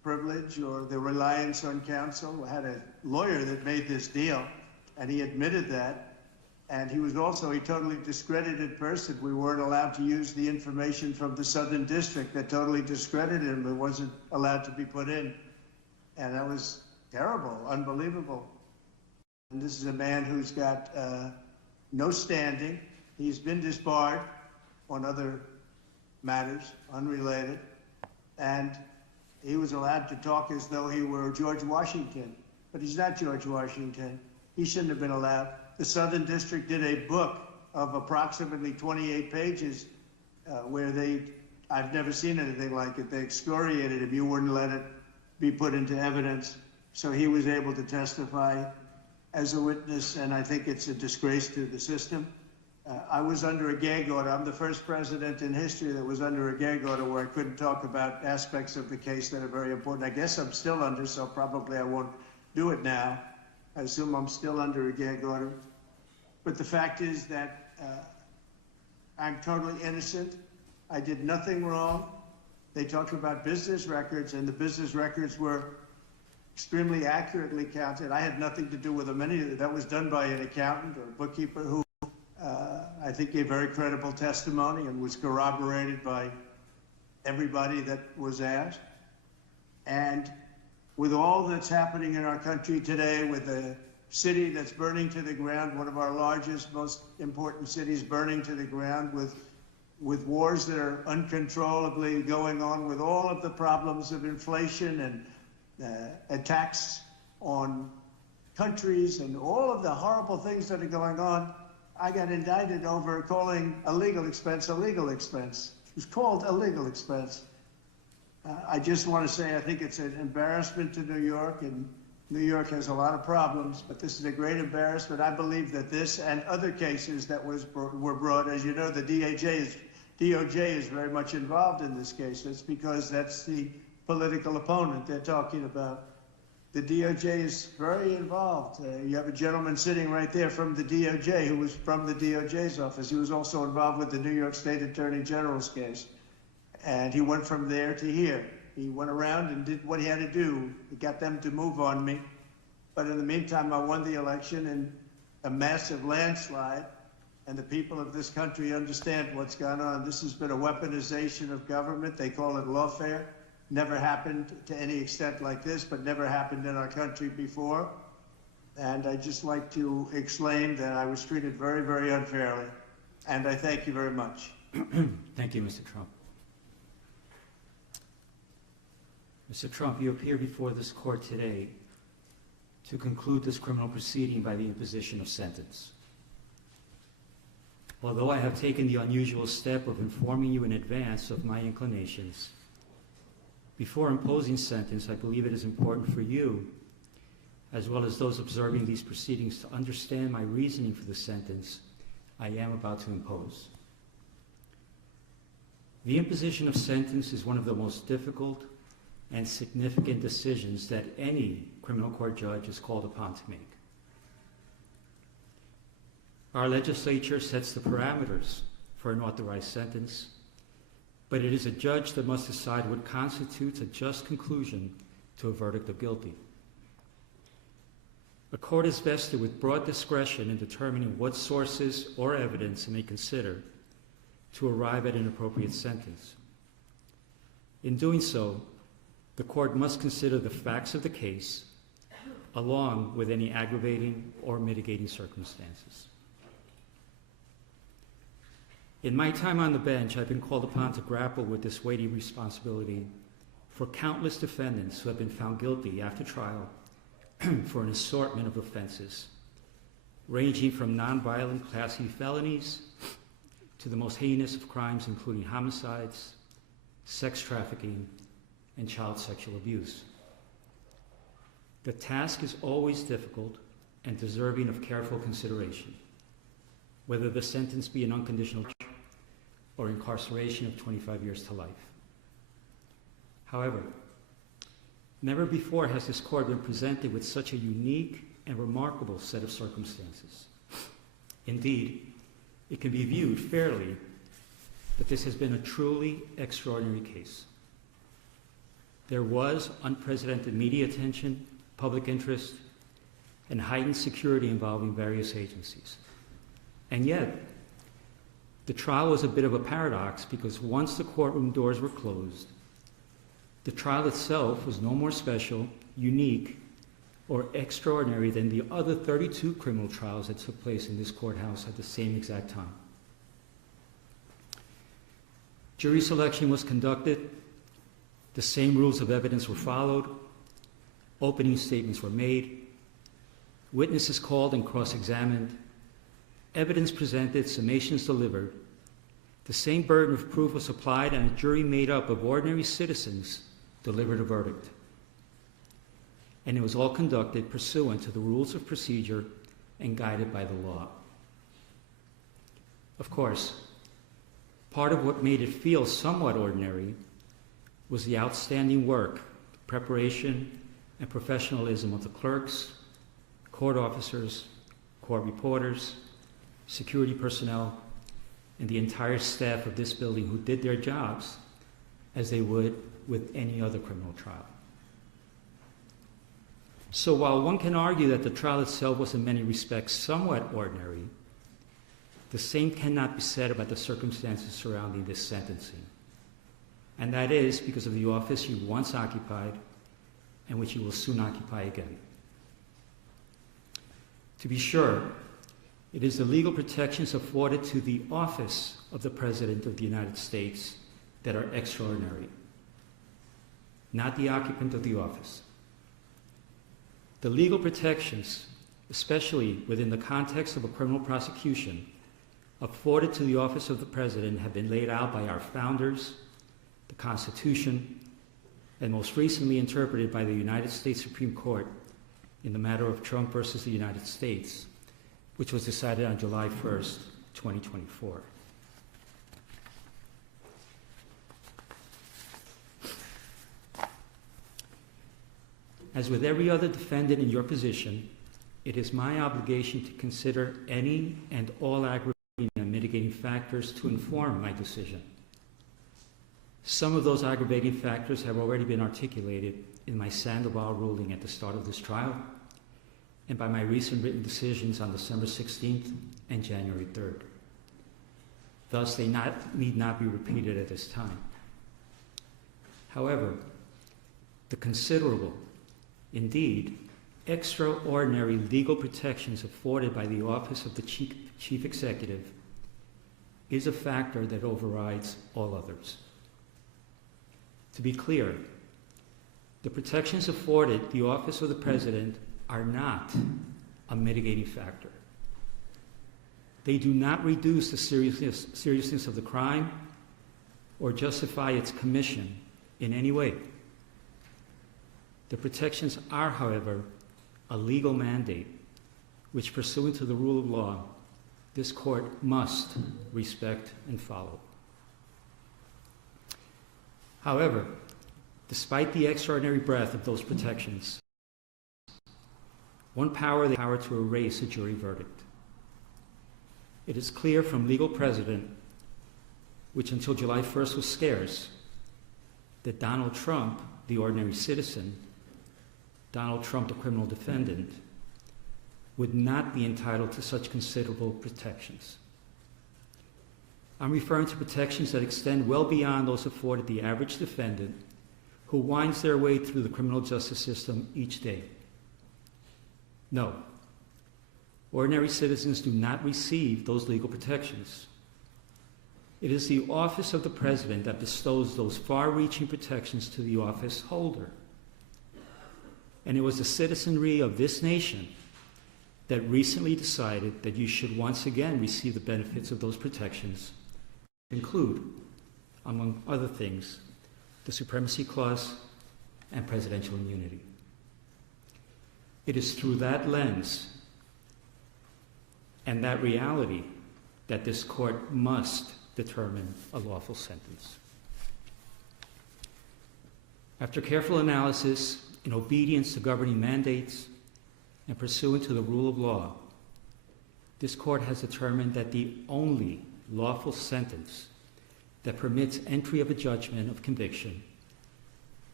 privilege or the reliance on counsel. I had a lawyer that made this deal, and he admitted that. And he was also a totally discredited person. We weren't allowed to use the information from the Southern District that totally discredited him. It wasn't allowed to be put in. And that was terrible, unbelievable. And this is a man who's got no standing. He's been disbarred on other matters, unrelated. And he was allowed to talk as though he were George Washington. But he's not George Washington. He shouldn't have been allowed. The Southern District did a book of approximately 28 pages where I've never seen anything like it. They excoriated him. You wouldn't let it be put into evidence. So he was able to testify as a witness, and I think it's a disgrace to the system. I was under a gag order. I'm the first president in history that was under a gag order where I couldn't talk about aspects of the case that are very important. I guess I'm still under, so probably I won't do it now. I assume I'm still under a gag order. But the fact is that I'm totally innocent. I did nothing wrong. They talked about business records, and the business records were extremely accurately counted. I had nothing to do with them. That was done by an accountant or a bookkeeper who I think gave very credible testimony and was corroborated by everybody that was asked. And with all that's happening in our country today, with a city that's burning to the ground, one of our largest, most important cities burning to the ground, with wars that are uncontrollably going on, with all of the problems of inflation and attacks on countries and all of the horrible things that are going on, I got indicted over calling a legal expense a legal expense. It was called a legal expense. I just want to say I think it's an embarrassment to New York, and New York has a lot of problems, but this is a great embarrassment. I believe that this and other cases that were brought, as you know, the DOJ is very much involved in this case. It's because that's the political opponent they're talking about. The DOJ is very involved. You have a gentleman sitting right there from the DOJ who was from the DOJ's office. He was also involved with the New York State Attorney General's case. And he went from there to here. He went around and did what he had to do. He got them to move on me. But in the meantime, I won the election in a massive landslide. And the people of this country understand what's gone on. This has been a weaponization of government. They call it lawfare. Never happened to any extent like this, but never happened in our country before. And I'd just like to explain that I was treated very, very unfairly. And I thank you very much. Thank you, Mr. Trump. Mr. Trump, you appear before this court today to conclude this criminal proceeding by the imposition of sentence. Although I have taken the unusual step of informing you in advance of my inclinations, before imposing sentence, I believe it is important for you, as well as those observing these proceedings, to understand my reasoning for the sentence I am about to impose. The imposition of sentence is one of the most difficult and significant decisions that any criminal court judge is called upon to make. Our legislature sets the parameters for an authorized sentence, but it is a judge that must decide what constitutes a just conclusion to a verdict of guilty. A court is vested with broad discretion in determining what sources or evidence it may consider to arrive at an appropriate sentence. In doing so, the court must consider the facts of the case along with any aggravating or mitigating circumstances. In my time on the bench, I've been called upon to grapple with this weighty responsibility for countless defendants who have been found guilty after trial for an assortment of offenses, ranging from nonviolent Class E felonies to the most heinous of crimes, including homicides, sex trafficking, and child sexual abuse. The task is always difficult and deserving of careful consideration, whether the sentence be an unconditional or incarceration of 25 years to life. However, never before has this court been presented with such a unique and remarkable set of circumstances. Indeed, it can be viewed fairly that this has been a truly extraordinary case. there was unprecedented media attention, public interest, and heightened security involving various agencies. And yet, the trial was a bit of a paradox because once the courtroom doors were closed, the trial itself was no more special, unique, or extraordinary than the other 32 criminal trials that took place in this courthouse at the same exact time. Jury selection was conducted, the same rules of evidence were followed, opening statements were made, witnesses called and cross-examined, evidence presented, summations delivered, the same burden of proof was applied, and a jury made up of ordinary citizens delivered a verdict. And it was all conducted pursuant to the rules of procedure and guided by the law. Of course, part of what made it feel somewhat ordinary was the outstanding work, preparation, and professionalism of the clerks, court officers, court reporters, security personnel, and the entire staff of this building who did their jobs as they would with any other criminal trial. So while one can argue that the trial itself was in many respects somewhat ordinary, the same cannot be said about the circumstances surrounding this sentencing. And that is because of the office you once occupied and which you will soon occupy again. To be sure, it is the legal protections afforded to the office of the President of the United States that are extraordinary, not the occupant of the office. The legal protections, especially within the context of a criminal prosecution, afforded to the office of the President have been laid out by our founders, the Constitution, and most recently interpreted by the United States Supreme Court in the matter of Trump versus the United States, which was decided on July 1st, 2024. As with every other defendant in your position, it is my obligation to consider any and all aggravating and mitigating factors to inform my decision. Some of those aggravating factors have already been articulated in my Sandoval ruling at the start of this trial and by my recent written decisions on December 16th and January 3rd. Thus, they need not be repeated at this time. However, the considerable, indeed, extraordinary legal protections afforded by the office of the Chief Executive is a factor that overrides all others. To be clear, the protections afforded the office of the President are not a mitigating factor. They do not reduce the seriousness of the crime or justify its commission in any way. The protections are, however, a legal mandate which, pursuant to the rule of law, this court must respect and follow. However, despite the extraordinary breadth of those protections, one power, the power to erase a jury verdict. It is clear from legal precedent, which until July 1st was scarce, that Donald Trump, the ordinary citizen, Donald Trump, the criminal defendant, would not be entitled to such considerable protections. I'm referring to protections that extend well beyond those afforded the average defendant who winds their way through the criminal justice system each day. No, ordinary citizens do not receive those legal protections. It is the office of the President that bestows those far-reaching protections to the office holder. And it was the citizenry of this nation that recently decided that you should once again receive the benefits of those protections, include, among other things, the Supremacy Clause and presidential immunity. It is through that lens and that reality that this court must determine a lawful sentence. After careful analysis, in obedience to governing mandates, and pursuant to the rule of law, this court has determined that the only lawful sentence that permits entry of a judgment of conviction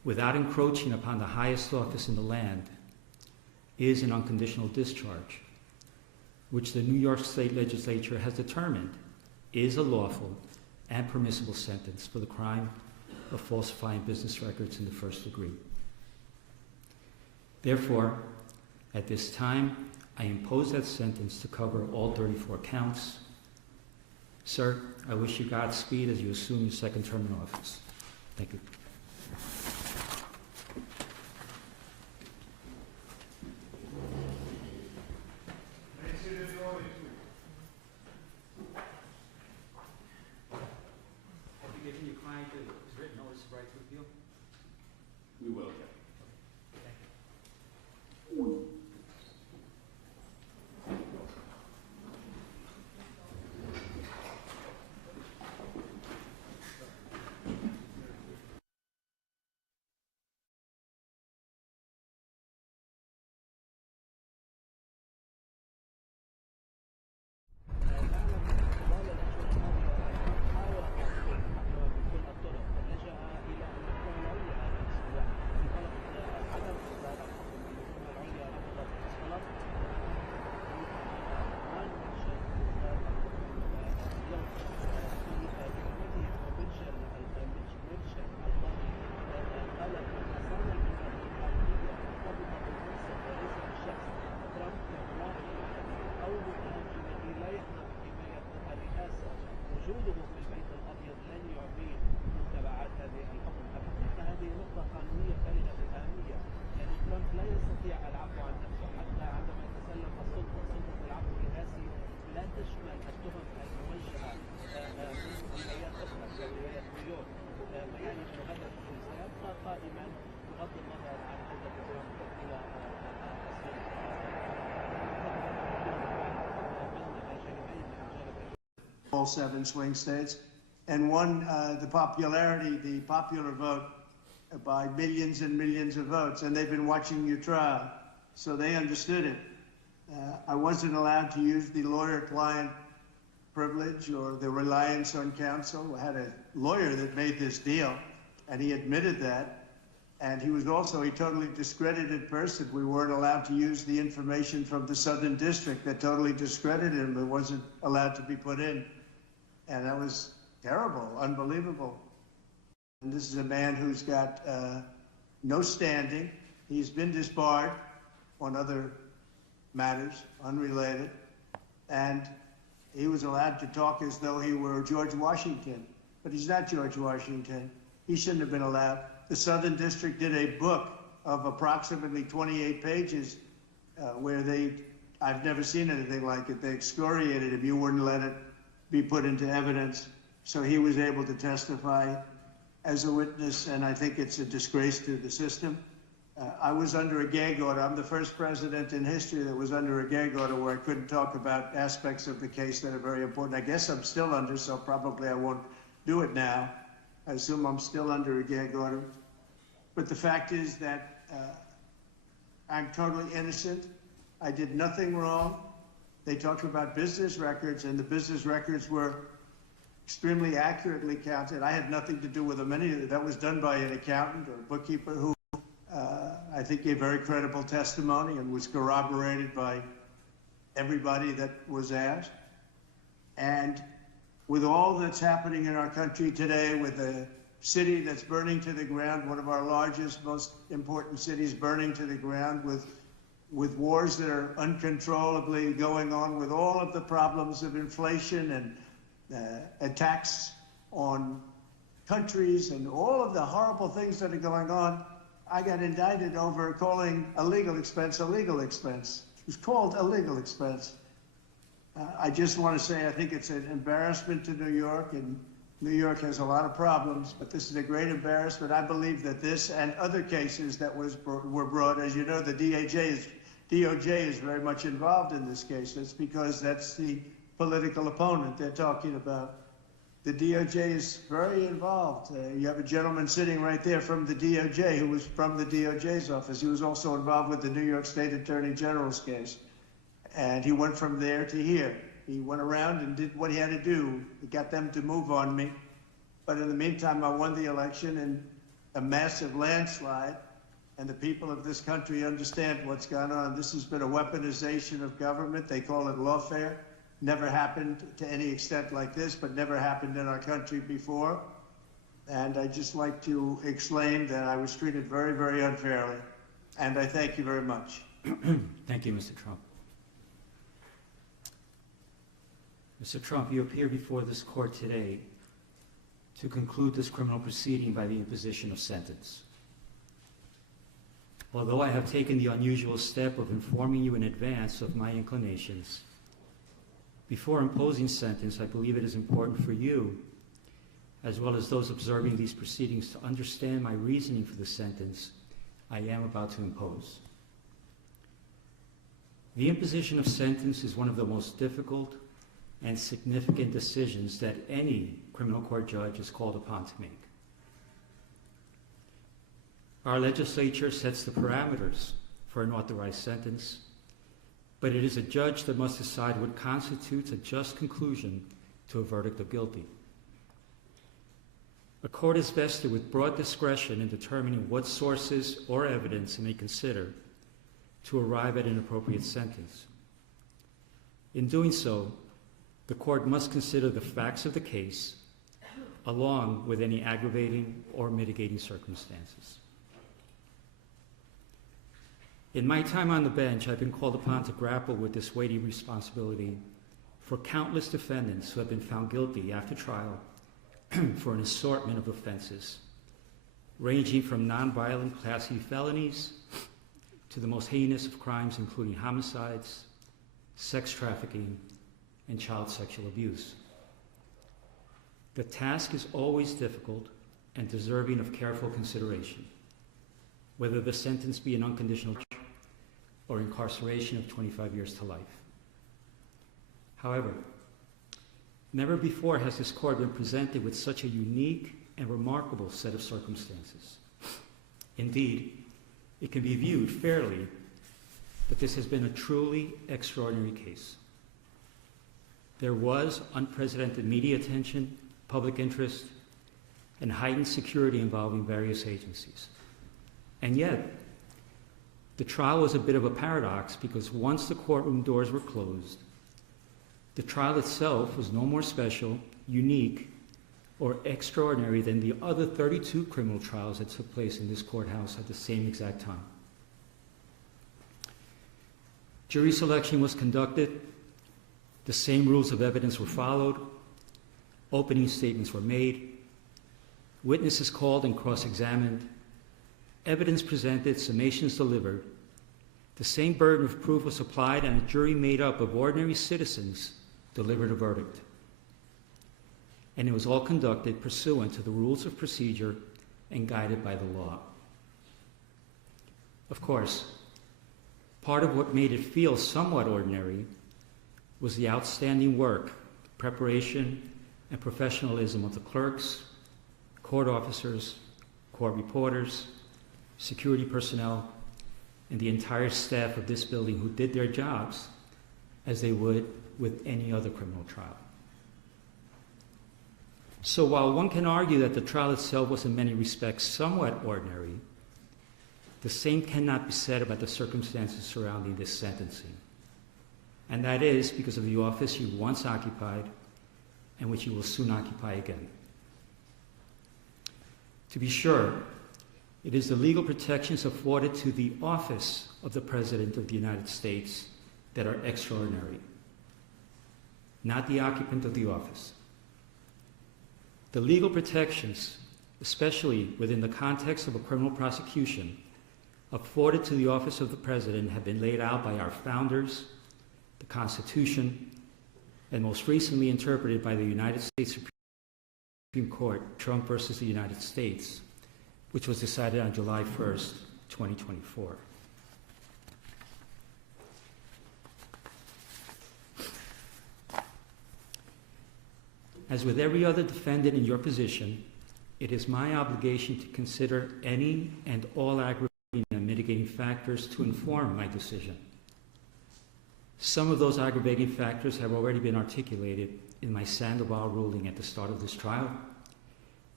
without encroaching upon the highest office in the land is an unconditional discharge, which the New York State Legislature has determined is a lawful and permissible sentence for the crime of falsifying business records in the first degree. Therefore, at this time, I impose that sentence to cover all 34 counts. Sir, I wish you Godspeed as you assume your second term in office. Thank you. Have you given your client a written notice of right to appeal? We will. Thank you. وجوده في البيت الابيض لن يعطيه تبعات هذه الحكم ابدا، فهذه نقطه قانونيه بالغه الاهميه، يعني ترامب لا يستطيع العفو عن نفسه حتى عندما يتسلم السلطه، سلطه العفو الرئاسي لا تشمل التهم الموجهه من ولايات اخرى كولايه نيويورك، يعني انه هذا الحكم سيبقى قائما بغض النظر عن عوده ترامب الى all 7 swing states, and won the popular vote by millions and millions of votes. And they've been watching your trial, so they understood it. I wasn't allowed to use the lawyer-client privilege or the reliance on counsel. I had a lawyer that made this deal, and he admitted that. And he was also a totally discredited person. We weren't allowed to use the information from the Southern District that totally discredited him. It wasn't allowed to be put in. And that was terrible, unbelievable. And this is a man who's got no standing. He's been disbarred on other matters, unrelated. And he was allowed to talk as though he were George Washington. But he's not George Washington. He shouldn't have been allowed. The Southern District did a book of approximately 28 pages where I've never seen anything like it. They excoriated him. You wouldn't let it be put into evidence. So he was able to testify as a witness, and I think it's a disgrace to the system. I was under a gag order. I'm the first president in history that was under a gag order where I couldn't talk about aspects of the case that are very important. I guess I'm still under, so probably I won't do it now. I assume I'm still under a gag order. But the fact is that I'm totally innocent. I did nothing wrong. They talked about business records, and the business records were extremely accurately counted. I had nothing to do with them. That was done by an accountant or a bookkeeper who I think gave very credible testimony and was corroborated by everybody that was asked. And with all that's happening in our country today, with a city that's burning to the ground, one of our largest, most important cities burning to the ground, with wars that are uncontrollably going on, with all of the problems of inflation and attacks on countries and all of the horrible things that are going on, I got indicted over calling a legal expense a legal expense. It was called a legal expense. I just want to say I think it's an embarrassment to New York, and New York has a lot of problems, but this is a great embarrassment. I believe that this and other cases that were brought, as you know, the DOJ is very much involved in this case. That's because that's the political opponent they're talking about. The DOJ is very involved. You have a gentleman sitting right there from the DOJ who was from the DOJ's office. He was also involved with the New York State Attorney General's case. And he went from there to here. He went around and did what he had to do. He got them to move on me. But in the meantime, I won the election, and a massive landslide, and the people of this country understand what's gone on. This has been a weaponization of government. They call it lawfare. Never happened to any extent like this, but never happened in our country before. And I'd just like to explain that I was treated very, very unfairly. And I thank you very much. Thank you, Mr. Trump. Mr. Trump, you appear before this court today to conclude this criminal proceeding by the imposition of sentence. Although I have taken the unusual step of informing you in advance of my inclinations, before imposing sentence, I believe it is important for you, as well as those observing these proceedings, to understand my reasoning for the sentence I am about to impose. The imposition of sentence is one of the most difficult and significant decisions that any criminal court judge is called upon to make. Our legislature sets the parameters for an authorized sentence, but it is a judge that must decide what constitutes a just conclusion to a verdict of guilty. A court is vested with broad discretion in determining what sources or evidence it may consider to arrive at an appropriate sentence. In doing so, the court must consider the facts of the case along with any aggravating or mitigating circumstances. In my time on the bench, I've been called upon to grapple with this weighty responsibility for countless defendants who have been found guilty after trial for an assortment of offenses, ranging from nonviolent Class E felonies to the most heinous of crimes, including homicides, sex trafficking, and child sexual abuse. The task is always difficult and deserving of careful consideration, whether the sentence be an unconditional or incarceration of 25 years to life. However, never before has this court been presented with such a unique and remarkable set of circumstances. Indeed, it can be viewed fairly that this has been a truly extraordinary case. There was unprecedented media attention, public interest, and heightened security involving various agencies. And yet, the trial was a bit of a paradox because once the courtroom doors were closed, the trial itself was no more special, unique, or extraordinary than the other 32 criminal trials that took place in this courthouse at the same exact time. Jury selection was conducted, the same rules of evidence were followed, opening statements were made, witnesses called and cross-examined, evidence presented, summations delivered, the same burden of proof was applied, and a jury made up of ordinary citizens delivered a verdict. And it was all conducted pursuant to the rules of procedure and guided by the law. Of course, part of what made it feel somewhat ordinary was the outstanding work, preparation, and professionalism of the clerks, court officers, court reporters, security personnel, and the entire staff of this building who did their jobs as they would with any other criminal trial. So while one can argue that the trial itself was in many respects somewhat ordinary, the same cannot be said about the circumstances surrounding this sentencing. And that is because of the office you once occupied and which you will soon occupy again. To be sure, it is the legal protections afforded to the office of the President of the United States that are extraordinary, not the occupant of the office. The legal protections, especially within the context of a criminal prosecution, afforded to the office of the President have been laid out by our founders, the Constitution, and most recently interpreted by the United States Supreme Court, Trump versus the United States, which was decided on July 1st, 2024. As with every other defendant in your position, it is my obligation to consider any and all aggravating and mitigating factors to inform my decision. Some of those aggravating factors have already been articulated in my Sandoval ruling at the start of this trial,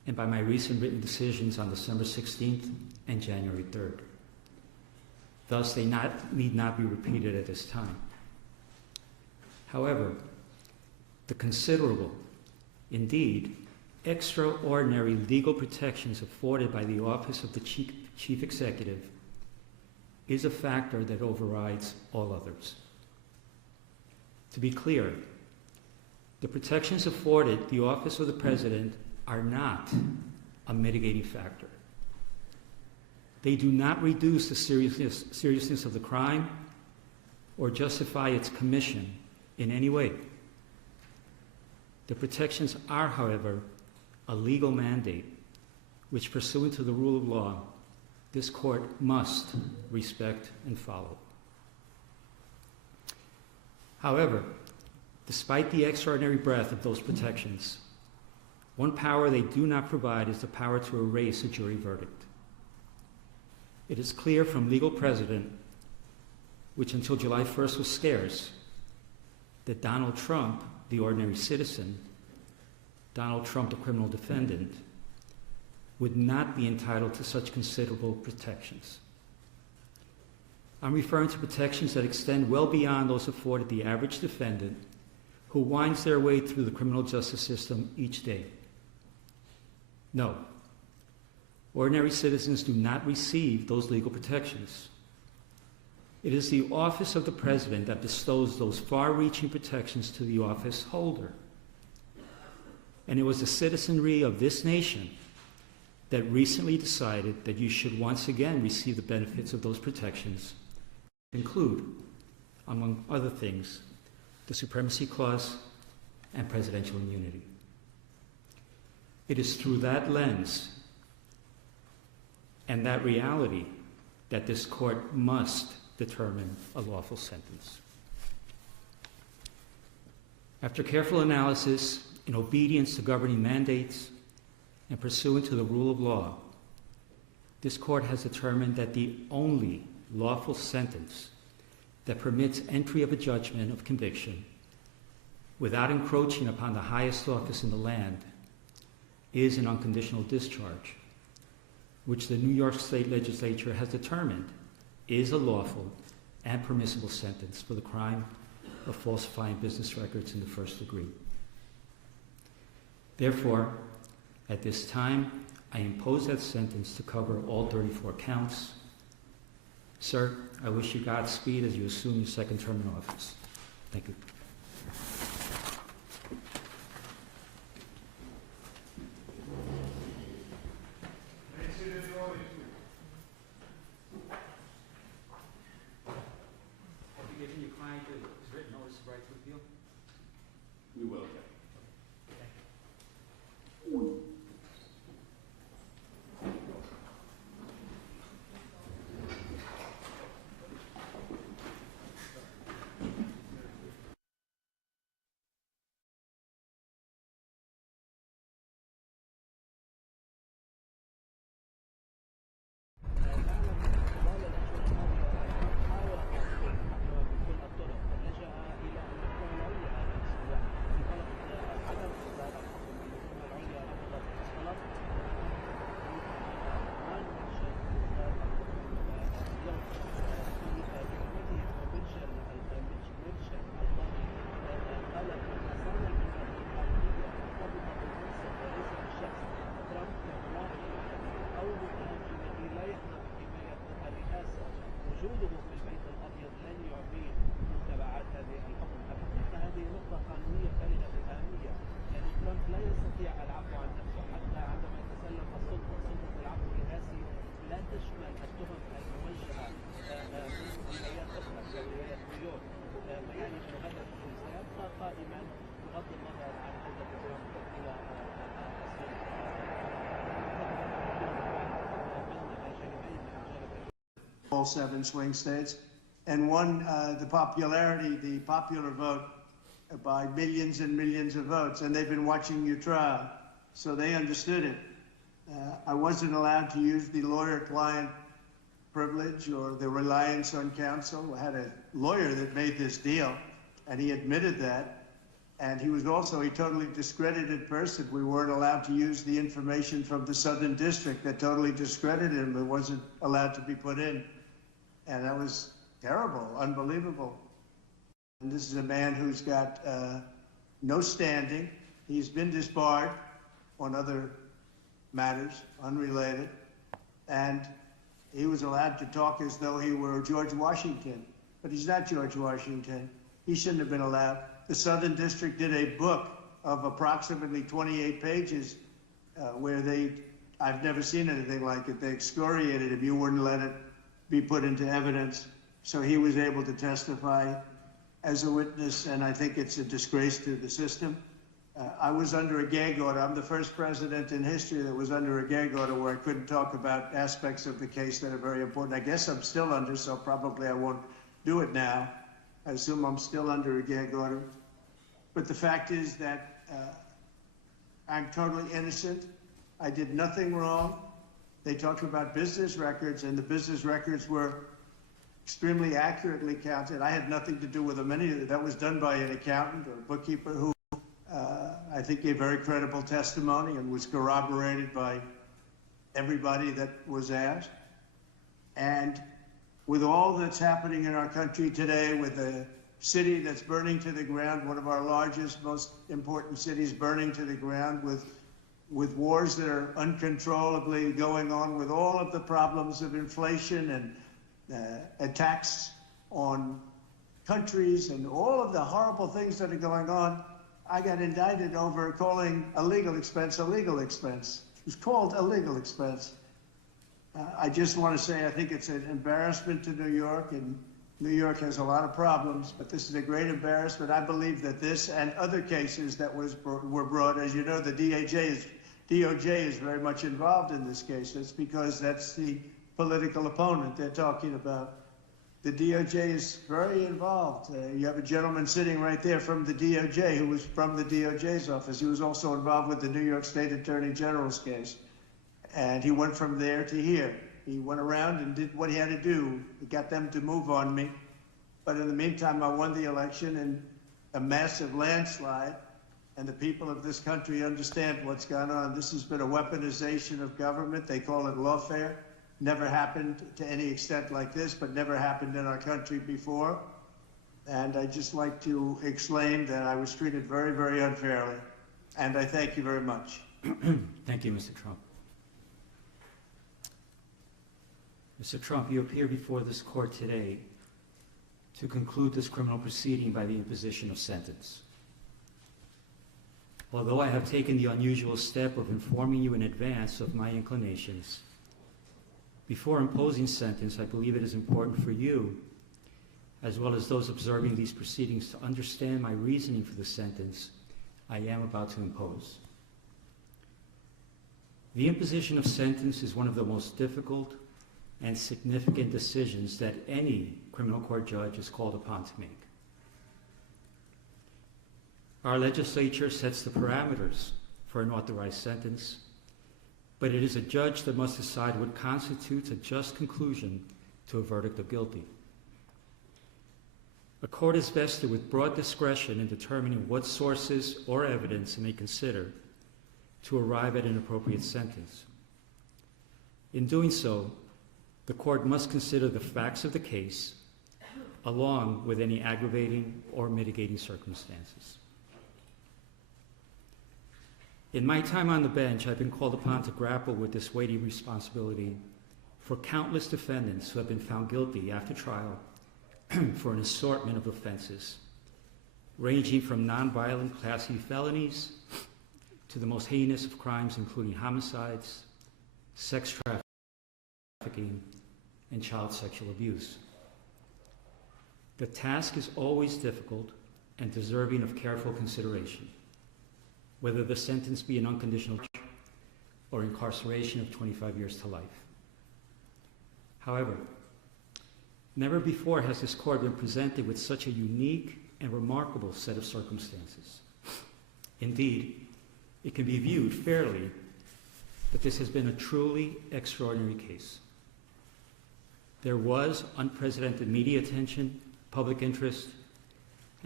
and by my recent written decisions on December 16th and January 3rd. Thus, they need not be repeated at this time. However, the considerable, indeed, extraordinary legal protections afforded by the office of the Chief Executive is a factor that overrides all others. To be clear, the protections afforded the office of the President are not a mitigating factor. They do not reduce the seriousness of the crime or justify its commission in any way. The protections are, however, a legal mandate which, pursuant to the rule of law, this court must respect and follow. However, despite the extraordinary breadth of those protections, one power they do not provide is the power to erase a jury verdict. It is clear from legal precedent, which until July 1st was scarce, that Donald Trump, the ordinary citizen, Donald Trump, the criminal defendant, would not be entitled to such considerable protections. I'm referring to protections that extend well beyond those afforded the average defendant who winds their way through the criminal justice system each day. No, ordinary citizens do not receive those legal protections. It is the office of the President that bestows those far-reaching protections to the office holder. And it was the citizenry of this nation that recently decided that you should once again receive the benefits of those protections, include, among other things, the Supremacy Clause and presidential immunity. It is through that lens and that reality that this court must determine a lawful sentence. After careful analysis, in obedience to governing mandates, and pursuant to the rule of law, this court has determined that the only lawful sentence that permits entry of a judgment of conviction without encroaching upon the highest office in the land is an unconditional discharge, which the New York State Legislature has determined is a lawful and permissible sentence for the crime of falsifying business records in the first degree. Therefore, at this time, I impose that sentence to cover all 34 counts. Sir, I wish you Godspeed as you assume your second term in office. Thank you. Have you given your client his written notice of right to appeal? We will. وجوده في البيت الأبيض لن يعطيه تبعات هذه الحكم أبدا، فهذه نقطة قانونية بالغة الأهمية، يعني ترامب لا يستطيع العفو عن نفسه حتى عندما يتسلم السلطة. سلطة العفو الرئاسي لا تشمل التهم الموجهة من ولايات أخرى كولاية نيويورك، يعني أنه هذا الحكم سيبقى قائما بغض النظر عن عودة ترامب إلى all 7 swing states, and won the popular vote by millions and millions of votes. And they've been watching your trial, so they understood it. I wasn't allowed to use the lawyer-client privilege or the reliance on counsel. I had a lawyer that made this deal, and he admitted that. And he was also a totally discredited person. We weren't allowed to use the information from the Southern District that totally discredited him. It wasn't allowed to be put in. And that was terrible, unbelievable. And this is a man who's got no standing. He's been disbarred on other matters, unrelated. And he was allowed to talk as though he were George Washington. But he's not George Washington. He shouldn't have been allowed. The Southern District did a book of approximately 28 pages where I've never seen anything like it. They excoriated him. You wouldn't let it be put into evidence. So he was able to testify as a witness, and I think it's a disgrace to the system. I was under a gag order. I'm the first president in history that was under a gag order where I couldn't talk about aspects of the case that are very important. I guess I'm still under, so probably I won't do it now. I assume I'm still under a gag order. But the fact is that I'm totally innocent. I did nothing wrong. They talked about business records, and the business records were extremely accurately counted. I had nothing to do with them. That was done by an accountant or a bookkeeper who I think gave very credible testimony and was corroborated by everybody that was asked. And with all that's happening in our country today, with a city that's burning to the ground, one of our largest, most important cities burning to the ground, with wars that are uncontrollably going on, with all of the problems of inflation and attacks on countries and all of the horrible things that are going on, I got indicted over calling a legal expense a legal expense. It was called a legal expense. I just want to say I think it's an embarrassment to New York, and New York has a lot of problems, but this is a great embarrassment. I believe that this and other cases that were brought, as you know, the DOJ is very much involved in this case. It's because that's the political opponent they're talking about. The DOJ is very involved. You have a gentleman sitting right there from the DOJ who was from the DOJ's office. He was also involved with the New York State Attorney General's case. And he went from there to here. He went around and did what he had to do. He got them to move on me. But in the meantime, I won the election in a massive landslide. And the people of this country understand what's gone on. This has been a weaponization of government. They call it lawfare. Never happened to any extent like this, but never happened in our country before. And I'd just like to explain that I was treated very, very unfairly. And I thank you very much. Thank you, Mr. Trump. Mr. Trump, you appear before this court today to conclude this criminal proceeding by the imposition of sentence. Although I have taken the unusual step of informing you in advance of my inclinations, before imposing sentence, I believe it is important for you, as well as those observing these proceedings, to understand my reasoning for the sentence I am about to impose. The imposition of sentence is one of the most difficult and significant decisions that any criminal court judge is called upon to make. Our legislature sets the parameters for an authorized sentence, but it is a judge that must decide what constitutes a just conclusion to a verdict of guilty. A court is vested with broad discretion in determining what sources or evidence it may consider to arrive at an appropriate sentence. In doing so, the court must consider the facts of the case along with any aggravating or mitigating circumstances. In my time on the bench, I've been called upon to grapple with this weighty responsibility for countless defendants who have been found guilty after trial for an assortment of offenses, ranging from nonviolent Class E felonies to the most heinous of crimes, including homicides, sex trafficking, and child sexual abuse. The task is always difficult and deserving of careful consideration, whether the sentence be an unconditional or incarceration of 25 years to life. However, never before has this court been presented with such a unique and remarkable set of circumstances. Indeed, it can be viewed fairly that this has been a truly extraordinary case. There was unprecedented media attention, public interest,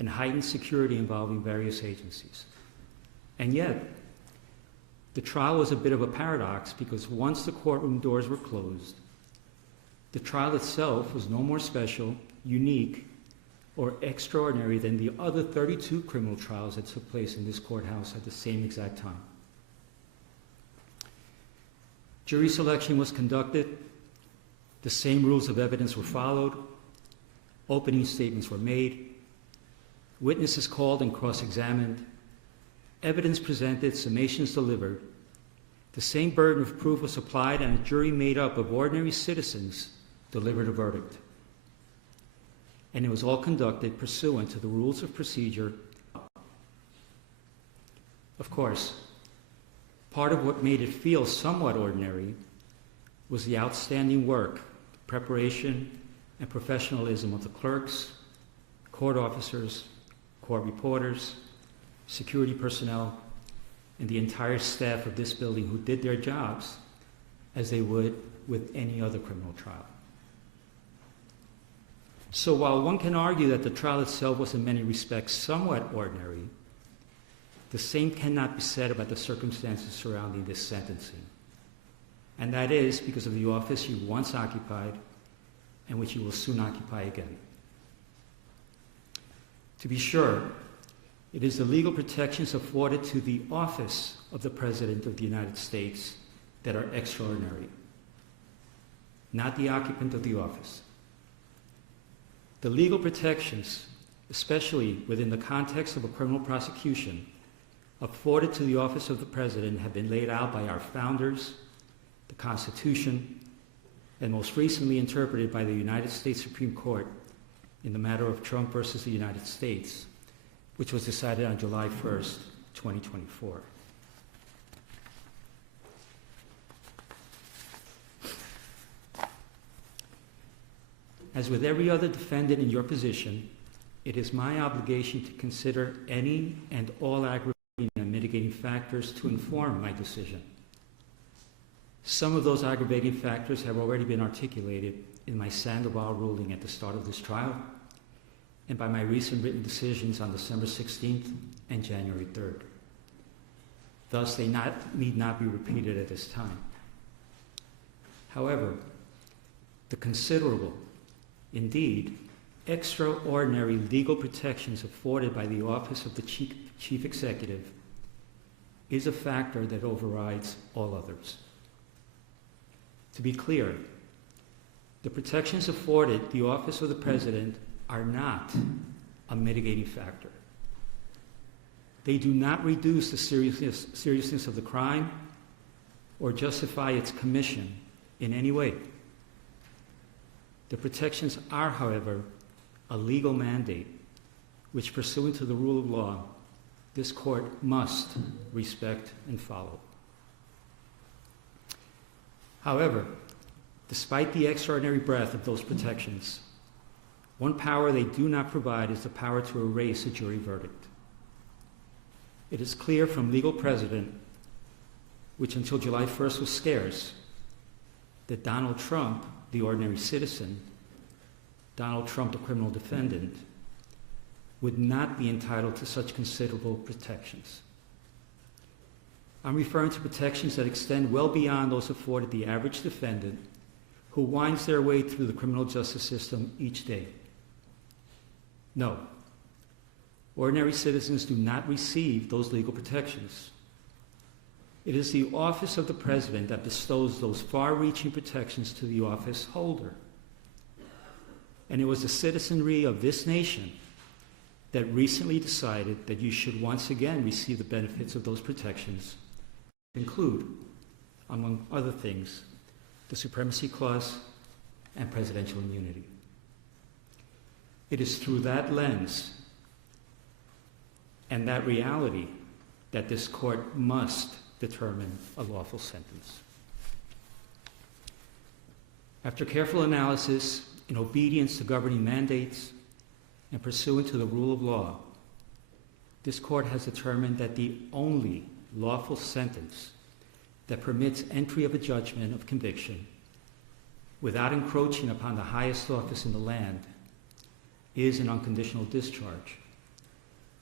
and heightened security involving various agencies. And yet, the trial was a bit of a paradox because once the courtroom doors were closed, the trial itself was no more special, unique, or extraordinary than the other 32 criminal trials that took place in this courthouse at the same exact time. Jury selection was conducted, the same rules of evidence were followed, opening statements were made, witnesses called and cross-examined, evidence presented, summations delivered, the same burden of proof was applied, and a jury made up of ordinary citizens delivered a verdict. And it was all conducted pursuant to the rules of procedure. Of course, part of what made it feel somewhat ordinary was the outstanding work, preparation, and professionalism of the clerks, court officers, court reporters, security personnel, and the entire staff of this building who did their jobs as they would with any other criminal trial. So while one can argue that the trial itself was in many respects somewhat ordinary, the same cannot be said about the circumstances surrounding this sentencing. And that is because of the office you once occupied and which you will soon occupy again. To be sure, it is the legal protections afforded to the office of the President of the United States that are extraordinary, not the occupant of the office. The legal protections, especially within the context of a criminal prosecution, afforded to the office of the President have been laid out by our founders, the Constitution, and most recently interpreted by the United States Supreme Court in the matter of Trump versus the United States, which was decided on July 1st, 2024. As with every other defendant in your position, it is my obligation to consider any and all aggravating and mitigating factors to inform my decision. Some of those aggravating factors have already been articulated in my Sandoval ruling at the start of this trial and by my recent written decisions on December 16th and January 3rd. Thus, they need not be repeated at this time. However, the considerable, indeed, extraordinary legal protections afforded by the office of the Chief Executive is a factor that overrides all others. To be clear, the protections afforded the office of the President are not a mitigating factor. They do not reduce the seriousness of the crime or justify its commission in any way. The protections are, however, a legal mandate which, pursuant to the rule of law, this court must respect and follow. However, despite the extraordinary breadth of those protections, one power they do not provide is the power to erase a jury verdict. It is clear from legal precedent, which until July 1st was scarce, that Donald Trump, the ordinary citizen, Donald Trump, the criminal defendant, would not be entitled to such considerable protections. I'm referring to protections that extend well beyond those afforded the average defendant who winds their way through the criminal justice system each day. No, ordinary citizens do not receive those legal protections. It is the office of the President that bestows those far-reaching protections to the office holder. And it was the citizenry of this nation that recently decided that you should once again receive the benefits of those protections, include, among other things, the Supremacy Clause and presidential immunity. It is through that lens and that reality that this court must determine a lawful sentence. After careful analysis, in obedience to governing mandates, and pursuant to the rule of law, this court has determined that the only lawful sentence that permits entry of a judgment of conviction without encroaching upon the highest office in the land is an unconditional discharge,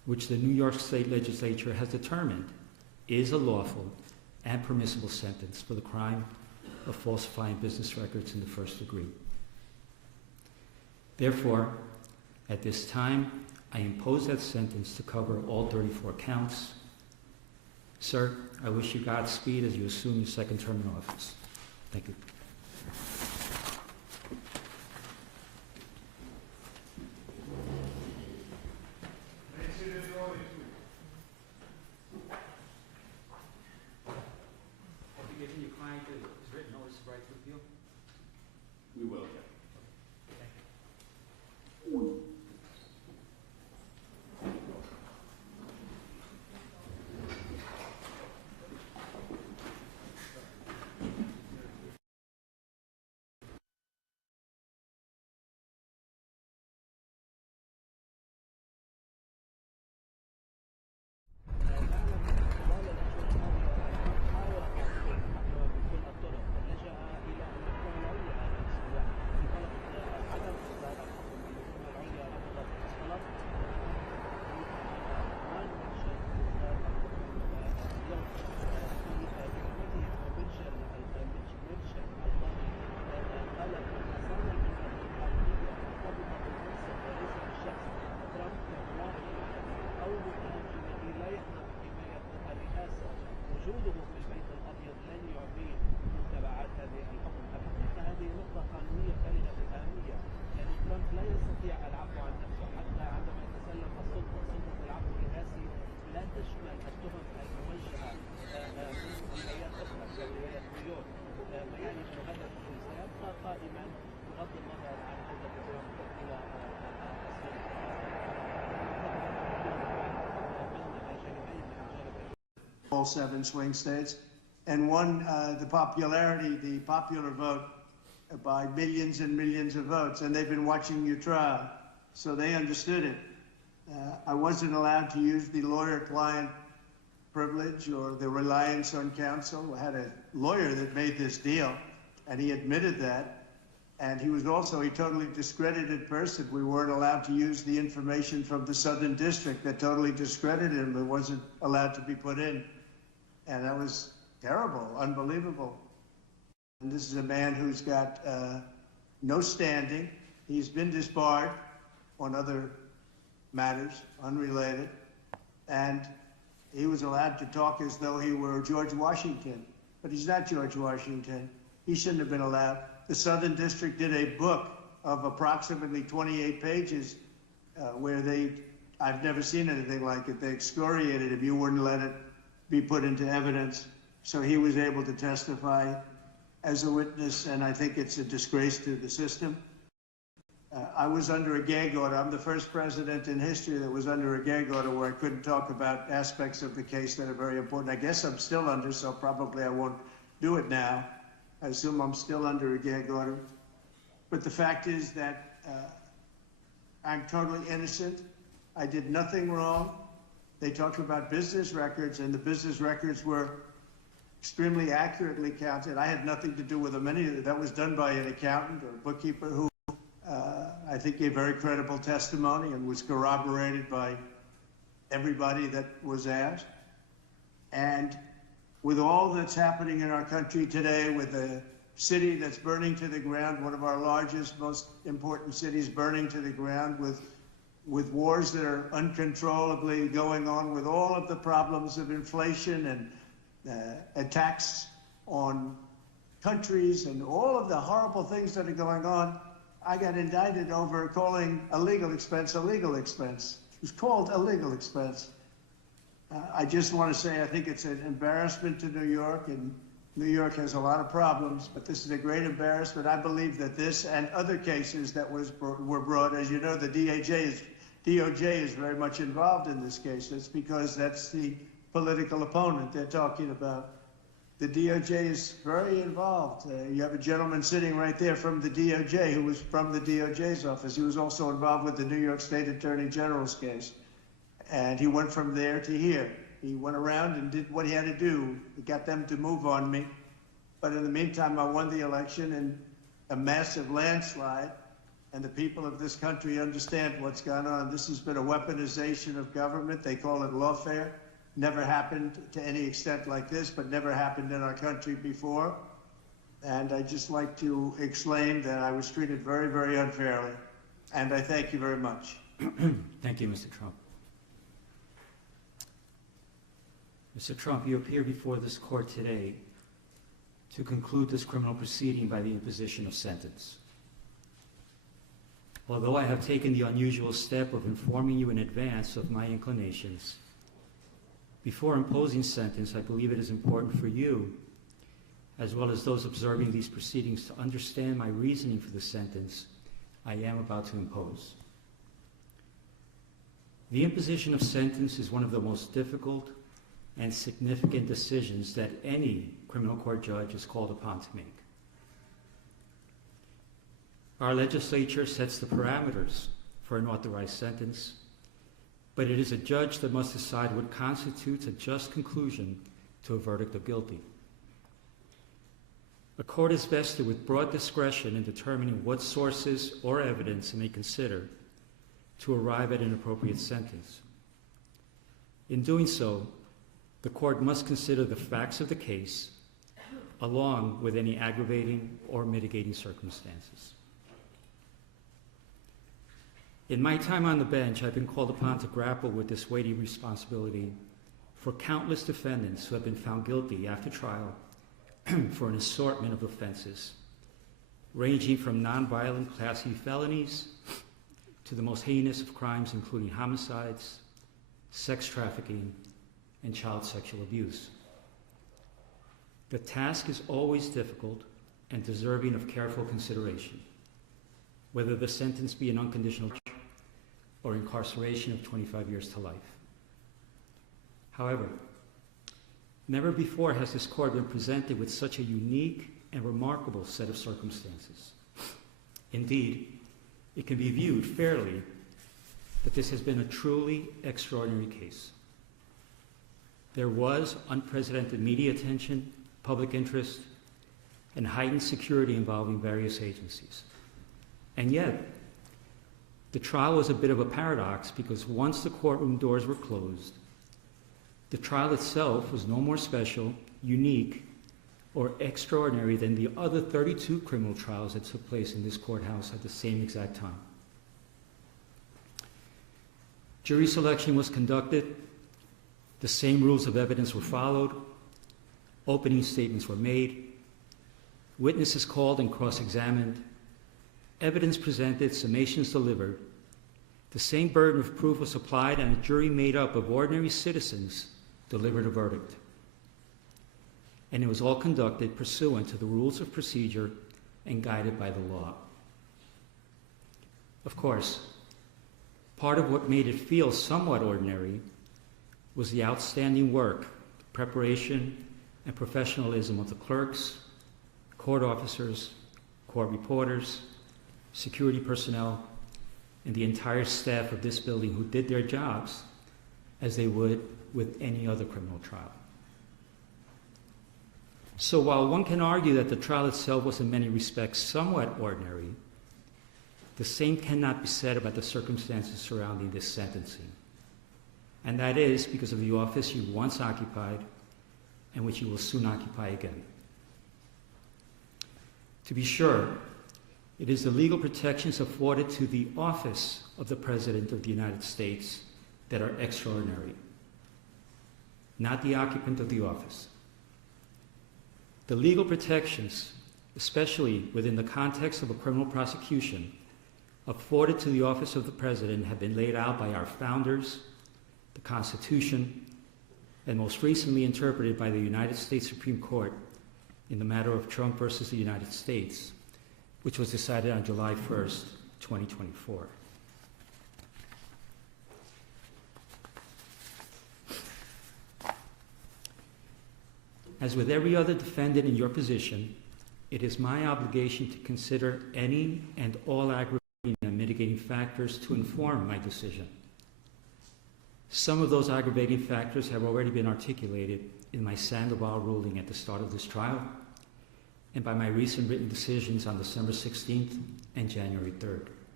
which the New York State Legislature has determined is a lawful and permissible sentence for the crime of falsifying business records in the first degree. Therefore, at this time, I impose that sentence to cover all 34 counts. Sir, I wish you Godspeed as you assume your second term in office. Thank you. Have you given your client his written notice of right to appeal? We will. وجوده في البيت الأبيض لن يعطيه تبعات هذه الحكم أبدا، فهذه نقطة قانونية بالغة الأهمية، يعني ترامب لا يستطيع العفو عن نفسه حتى عندما يتسلم السلطة، سلطة العفو الرئاسي لا تشمل التهم الموجهة من ولايات أخرى كولاية نيويورك، يعني أنه هذا الحكم سيبقى قائما بغض النظر عن عودة ترامب إلى all 7 swing states, and won the popular vote by millions and millions of votes. And they've been watching your trial, so they understood it. I wasn't allowed to use the lawyer-client privilege or the reliance on counsel. I had a lawyer that made this deal, and he admitted that. And he was also a totally discredited person. We weren't allowed to use the information from the Southern District that totally discredited him. It wasn't allowed to be put in. And that was terrible, unbelievable. And this is a man who's got no standing. He's been disbarred on other matters, unrelated. And he was allowed to talk as though he were George Washington. But he's not George Washington. He shouldn't have been allowed. The Southern District did a book of approximately 28 pages where I've never seen anything like it. They excoriated him. You wouldn't let it be put into evidence. So he was able to testify as a witness, and I think it's a disgrace to the system. I was under a gag order. I'm the first president in history that was under a gag order where I couldn't talk about aspects of the case that are very important. I guess I'm still under, so probably I won't do it now. I assume I'm still under a gag order. But the fact is that I'm totally innocent. I did nothing wrong. They talked about business records, and the business records were extremely accurately counted. I had nothing to do with them. That was done by an accountant or a bookkeeper who I think gave very credible testimony and was corroborated by everybody that was asked. And with all that's happening in our country today, with a city that's burning to the ground, one of our largest, most important cities burning to the ground, with wars that are uncontrollably going on, with all of the problems of inflation and attacks on countries and all of the horrible things that are going on, I got indicted over calling a legal expense a legal expense. It was called a legal expense. I just want to say I think it's an embarrassment to New York, and New York has a lot of problems, but this is a great embarrassment. I believe that this and other cases that were brought, as you know, the DOJ is very much involved in this case. That's because that's the political opponent they're talking about. The DOJ is very involved. You have a gentleman sitting right there from the DOJ who was from the DOJ's office. He was also involved with the New York State Attorney General's case. And he went from there to here. He went around and did what he had to do. He got them to move on me. But in the meantime, I won the election in a massive landslide. and the people of this country understand what's gone on. This has been a weaponization of government. They call it lawfare. Never happened to any extent like this, but never happened in our country before. And I'd just like to explain that I was treated very, very unfairly. And I thank you very much. Thank you, Mr. Trump. Mr. Trump, you appear before this court today to conclude this criminal proceeding by the imposition of sentence. Although I have taken the unusual step of informing you in advance of my inclinations, before imposing sentence, I believe it is important for you, as well as those observing these proceedings, to understand my reasoning for the sentence I am about to impose. The imposition of sentence is one of the most difficult and significant decisions that any criminal court judge is called upon to make. Our legislature sets the parameters for an authorized sentence, but it is a judge that must decide what constitutes a just conclusion to a verdict of guilty. A court is vested with broad discretion in determining what sources or evidence it may consider to arrive at an appropriate sentence. In doing so, the court must consider the facts of the case along with any aggravating or mitigating circumstances. In my time on the bench, I've been called upon to grapple with this weighty responsibility for countless defendants who have been found guilty after trial for an assortment of offenses, ranging from nonviolent Class E felonies to the most heinous of crimes, including homicides, sex trafficking, and child sexual abuse. The task is always difficult and deserving of careful consideration, whether the sentence be an unconditional or incarceration of 25 years to life. However, never before has this court been presented with such a unique and remarkable set of circumstances. Indeed, it can be viewed fairly that this has been a truly extraordinary case. There was unprecedented media attention, public interest, and heightened security involving various agencies. And yet, the trial was a bit of a paradox because once the courtroom doors were closed, the trial itself was no more special, unique, or extraordinary than the other 32 criminal trials that took place in this courthouse at the same exact time. Jury selection was conducted, the same rules of evidence were followed, opening statements were made, witnesses called and cross-examined, evidence presented, summations delivered, the same burden of proof was applied, and a jury made up of ordinary citizens delivered a verdict. And it was all conducted pursuant to the rules of procedure and guided by the law. Of course, part of what made it feel somewhat ordinary was the outstanding work, preparation, and professionalism of the clerks, court officers, court reporters, security personnel, and the entire staff of this building who did their jobs as they would with any other criminal trial. So while one can argue that the trial itself was in many respects somewhat ordinary, the same cannot be said about the circumstances surrounding this sentencing. And that is because of the office you once occupied and which you will soon occupy again. To be sure, it is the legal protections afforded to the office of the President of the United States that are extraordinary, not the occupant of the office. The legal protections, especially within the context of a criminal prosecution, afforded to the office of the President have been laid out by our founders, the Constitution, and most recently interpreted by the United States Supreme Court in the matter of Trump versus the United States, which was decided on July 1st, 2024. As with every other defendant in your position, it is my obligation to consider any and all aggravating and mitigating factors to inform my decision. Some of those aggravating factors have already been articulated in my Sandoval ruling at the start of this trial and by my recent written decisions on December 16th and January 3rd.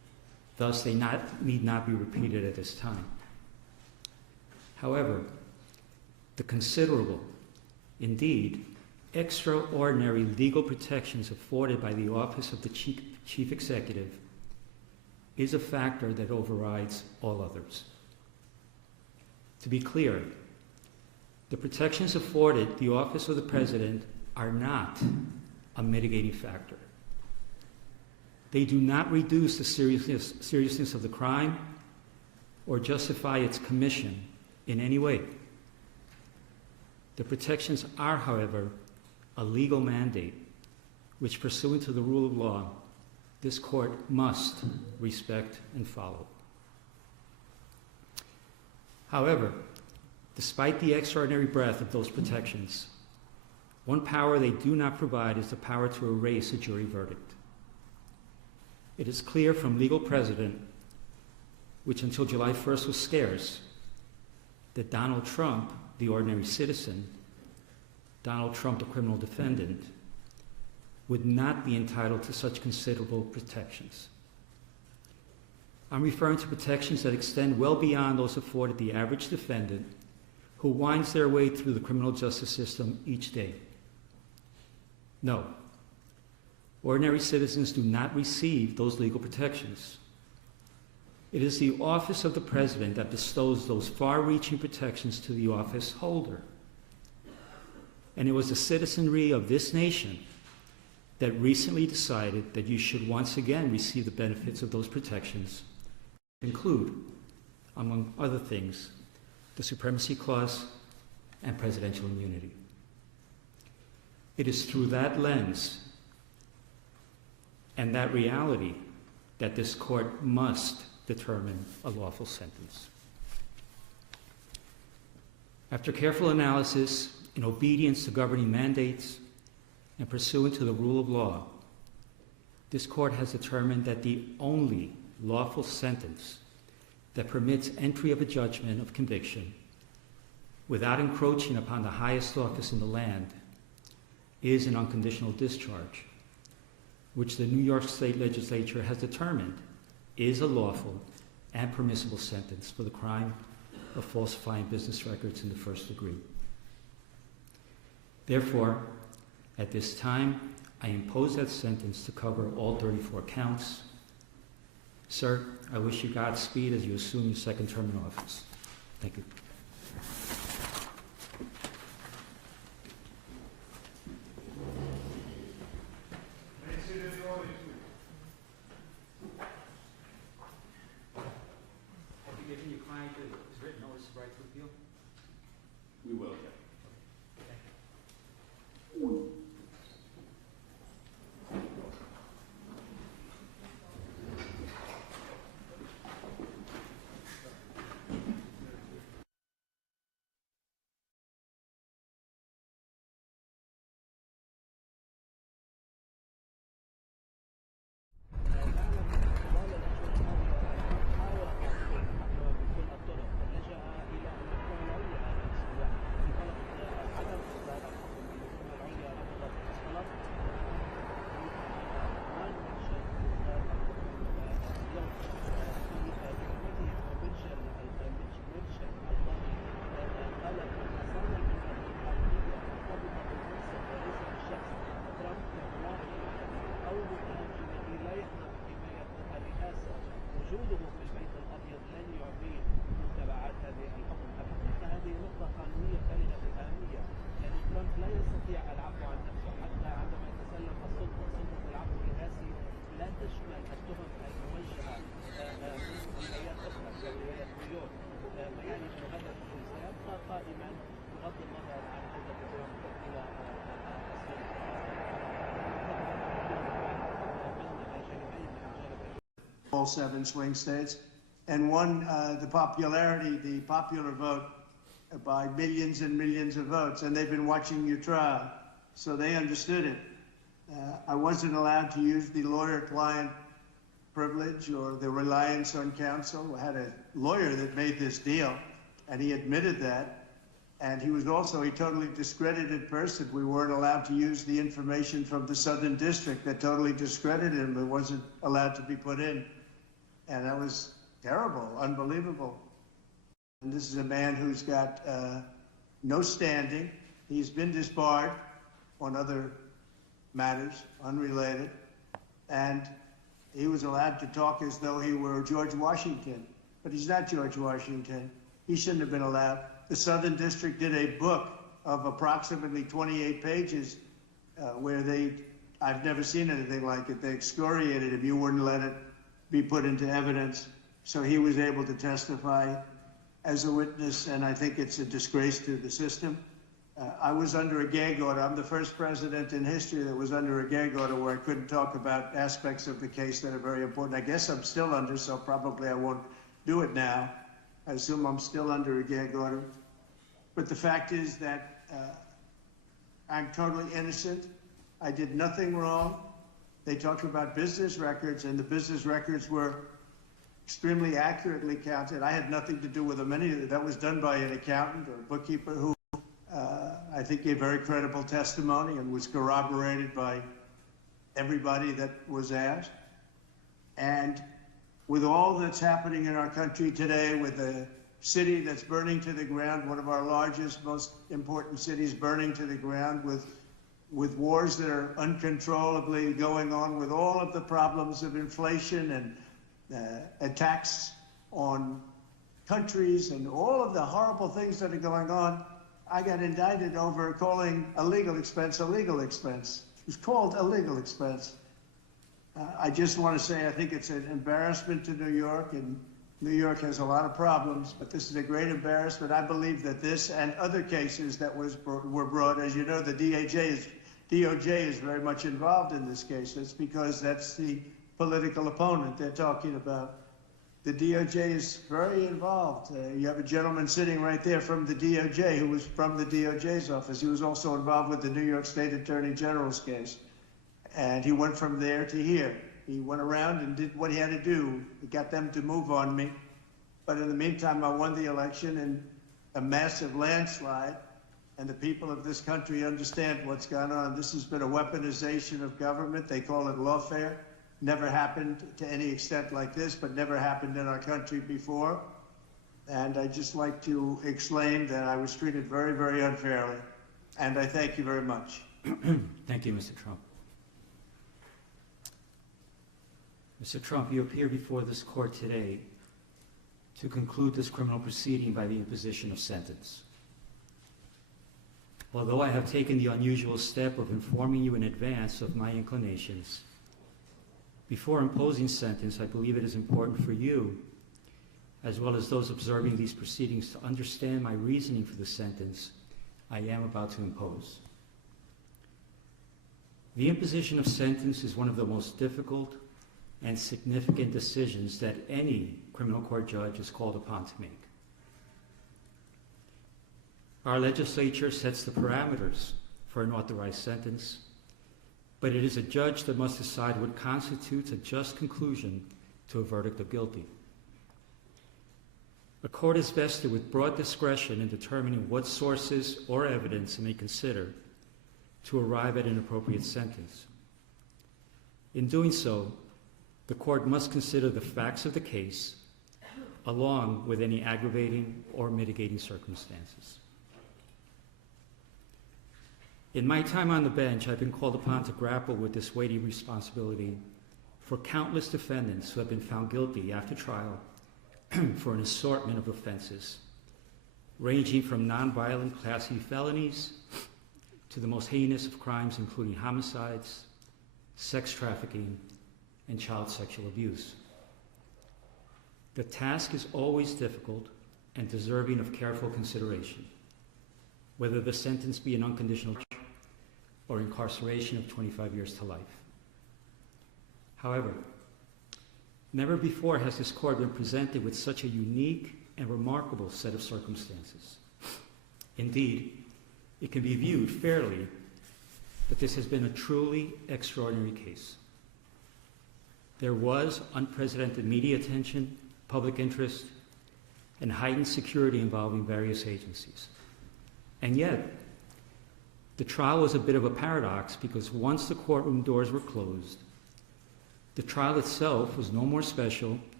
Thus, they need not be repeated at this time. However, the considerable, indeed, extraordinary legal protections afforded by the office of the Chief Executive is a factor that overrides all others. To be clear, the protections afforded the office of the President are not a mitigating factor. They do not reduce the seriousness of the crime or justify its commission in any way. The protections are, however, a legal mandate which, pursuant to the rule of law, this court must respect and follow. However, despite the extraordinary breadth of those protections, one power they do not provide is the power to erase a jury verdict. It is clear from legal precedent, which until July 1st was scarce, that Donald Trump, the ordinary citizen, Donald Trump, the criminal defendant, would not be entitled to such considerable protections. I'm referring to protections that extend well beyond those afforded the average defendant who winds their way through the criminal justice system each day. No, ordinary citizens do not receive those legal protections. It is the office of the President that bestows those far-reaching protections to the office holder. And it was the citizenry of this nation that recently decided that you should once again receive the benefits of those protections, include, among other things, the Supremacy Clause and presidential immunity. It is through that lens and that reality that this court must determine a lawful sentence. After careful analysis, in obedience to governing mandates, and pursuant to the rule of law, this court has determined that the only lawful sentence that permits entry of a judgment of conviction without encroaching upon the highest office in the land is an unconditional discharge, which the New York State Legislature has determined is a lawful and permissible sentence for the crime of falsifying business records in the first degree. Therefore, at this time, I impose that sentence to cover all 34 counts. Sir, I wish you Godspeed as you assume your second term in office. Thank you. Have you given your client his written notice of right to appeal? We will. وجوده في البيت الأبيض لن يعطيه متبعات هذه الحكم أبدا، فهذه نقطة قانونية بالغة الأهمية، لأن ترامب لا يستطيع العفو عن نفسه حتى عندما يتسلم السلطة، سلطة العفو الرئاسي لا تشمل التهم الموجهة من ولايات أخرى كولاية نيويورك، فيعني أن هذا الحكم سيبقى قائما بغض النظر عن عودة ترامب إلى all 7 swing states, and won the popular vote by millions and millions of votes. And they've been watching your trial, so they understood it. I wasn't allowed to use the lawyer-client privilege or the reliance on counsel. I had a lawyer that made this deal, and he admitted that. And he was also a totally discredited person. We weren't allowed to use the information from the Southern District that totally discredited him. It wasn't allowed to be put in. And that was terrible, unbelievable. And this is a man who's got no standing. He's been disbarred on other matters, unrelated. And he was allowed to talk as though he were George Washington. But he's not George Washington. He shouldn't have been allowed. The Southern District did a book of approximately 28 pages where I've never seen anything like it. They excoriated him. You wouldn't let it be put into evidence. So he was able to testify as a witness, and I think it's a disgrace to the system. I was under a gag order. I'm the first president in history that was under a gag order where I couldn't talk about aspects of the case that are very important. I guess I'm still under, so probably I won't do it now. I assume I'm still under a gag order. But the fact is that I'm totally innocent. I did nothing wrong. They talked about business records, and the business records were extremely accurately counted. I had nothing to do with them. That was done by an accountant or a bookkeeper who I think gave very credible testimony and was corroborated by everybody that was asked. And with all that's happening in our country today, with the city that's burning to the ground, one of our largest, most important cities burning to the ground, with wars that are uncontrollably going on, with all of the problems of inflation and attacks on countries and all of the horrible things that are going on, I got indicted over calling a legal expense a legal expense. It was called a legal expense. I just want to say I think it's an embarrassment to New York, and New York has a lot of problems, but this is a great embarrassment. I believe that this and other cases that were brought, as you know, the DOJ is very much involved in this case. That's because that's the political opponent they're talking about. The DOJ is very involved. You have a gentleman sitting right there from the DOJ who was from the DOJ's office. He was also involved with the New York State Attorney General's case. And he went from there to here. He went around and did what he had to do. He got them to move on me. But in the meantime, I won the election in a massive landslide. And the people of this country understand what's gone on. This has been a weaponization of government. They call it lawfare. Never happened to any extent like this, but never happened in our country before. And I'd just like to explain that I was treated very, very unfairly. And I thank you very much. Thank you, Mr. Trump. Mr. Trump, you appear before this court today to conclude this criminal proceeding by the imposition of sentence. Although I have taken the unusual step of informing you in advance of my inclinations, before imposing sentence, I believe it is important for you, as well as those observing these proceedings, to understand my reasoning for the sentence I am about to impose. The imposition of sentence is one of the most difficult and significant decisions that any criminal court judge is called upon to make. Our legislature sets the parameters for an authorized sentence, but it is a judge that must decide what constitutes a just conclusion to a verdict of guilty. A court is vested with broad discretion in determining what sources or evidence it may consider to arrive at an appropriate sentence. In doing so, the court must consider the facts of the case along with any aggravating or mitigating circumstances. In my time on the bench, I've been called upon to grapple with this weighty responsibility for countless defendants who have been found guilty after trial for an assortment of offenses, ranging from nonviolent Class E felonies to the most heinous of crimes, including homicides, sex trafficking, and child sexual abuse. The task is always difficult and deserving of careful consideration, whether the sentence be an unconditional or incarceration of 25 years to life. However, never before has this court been presented with such a unique and remarkable set of circumstances. Indeed, it can be viewed fairly that this has been a truly extraordinary case. There was unprecedented media attention, public interest, and heightened security involving various agencies. And yet, the trial was a bit of a paradox because once the courtroom doors were closed, the trial itself was no more special,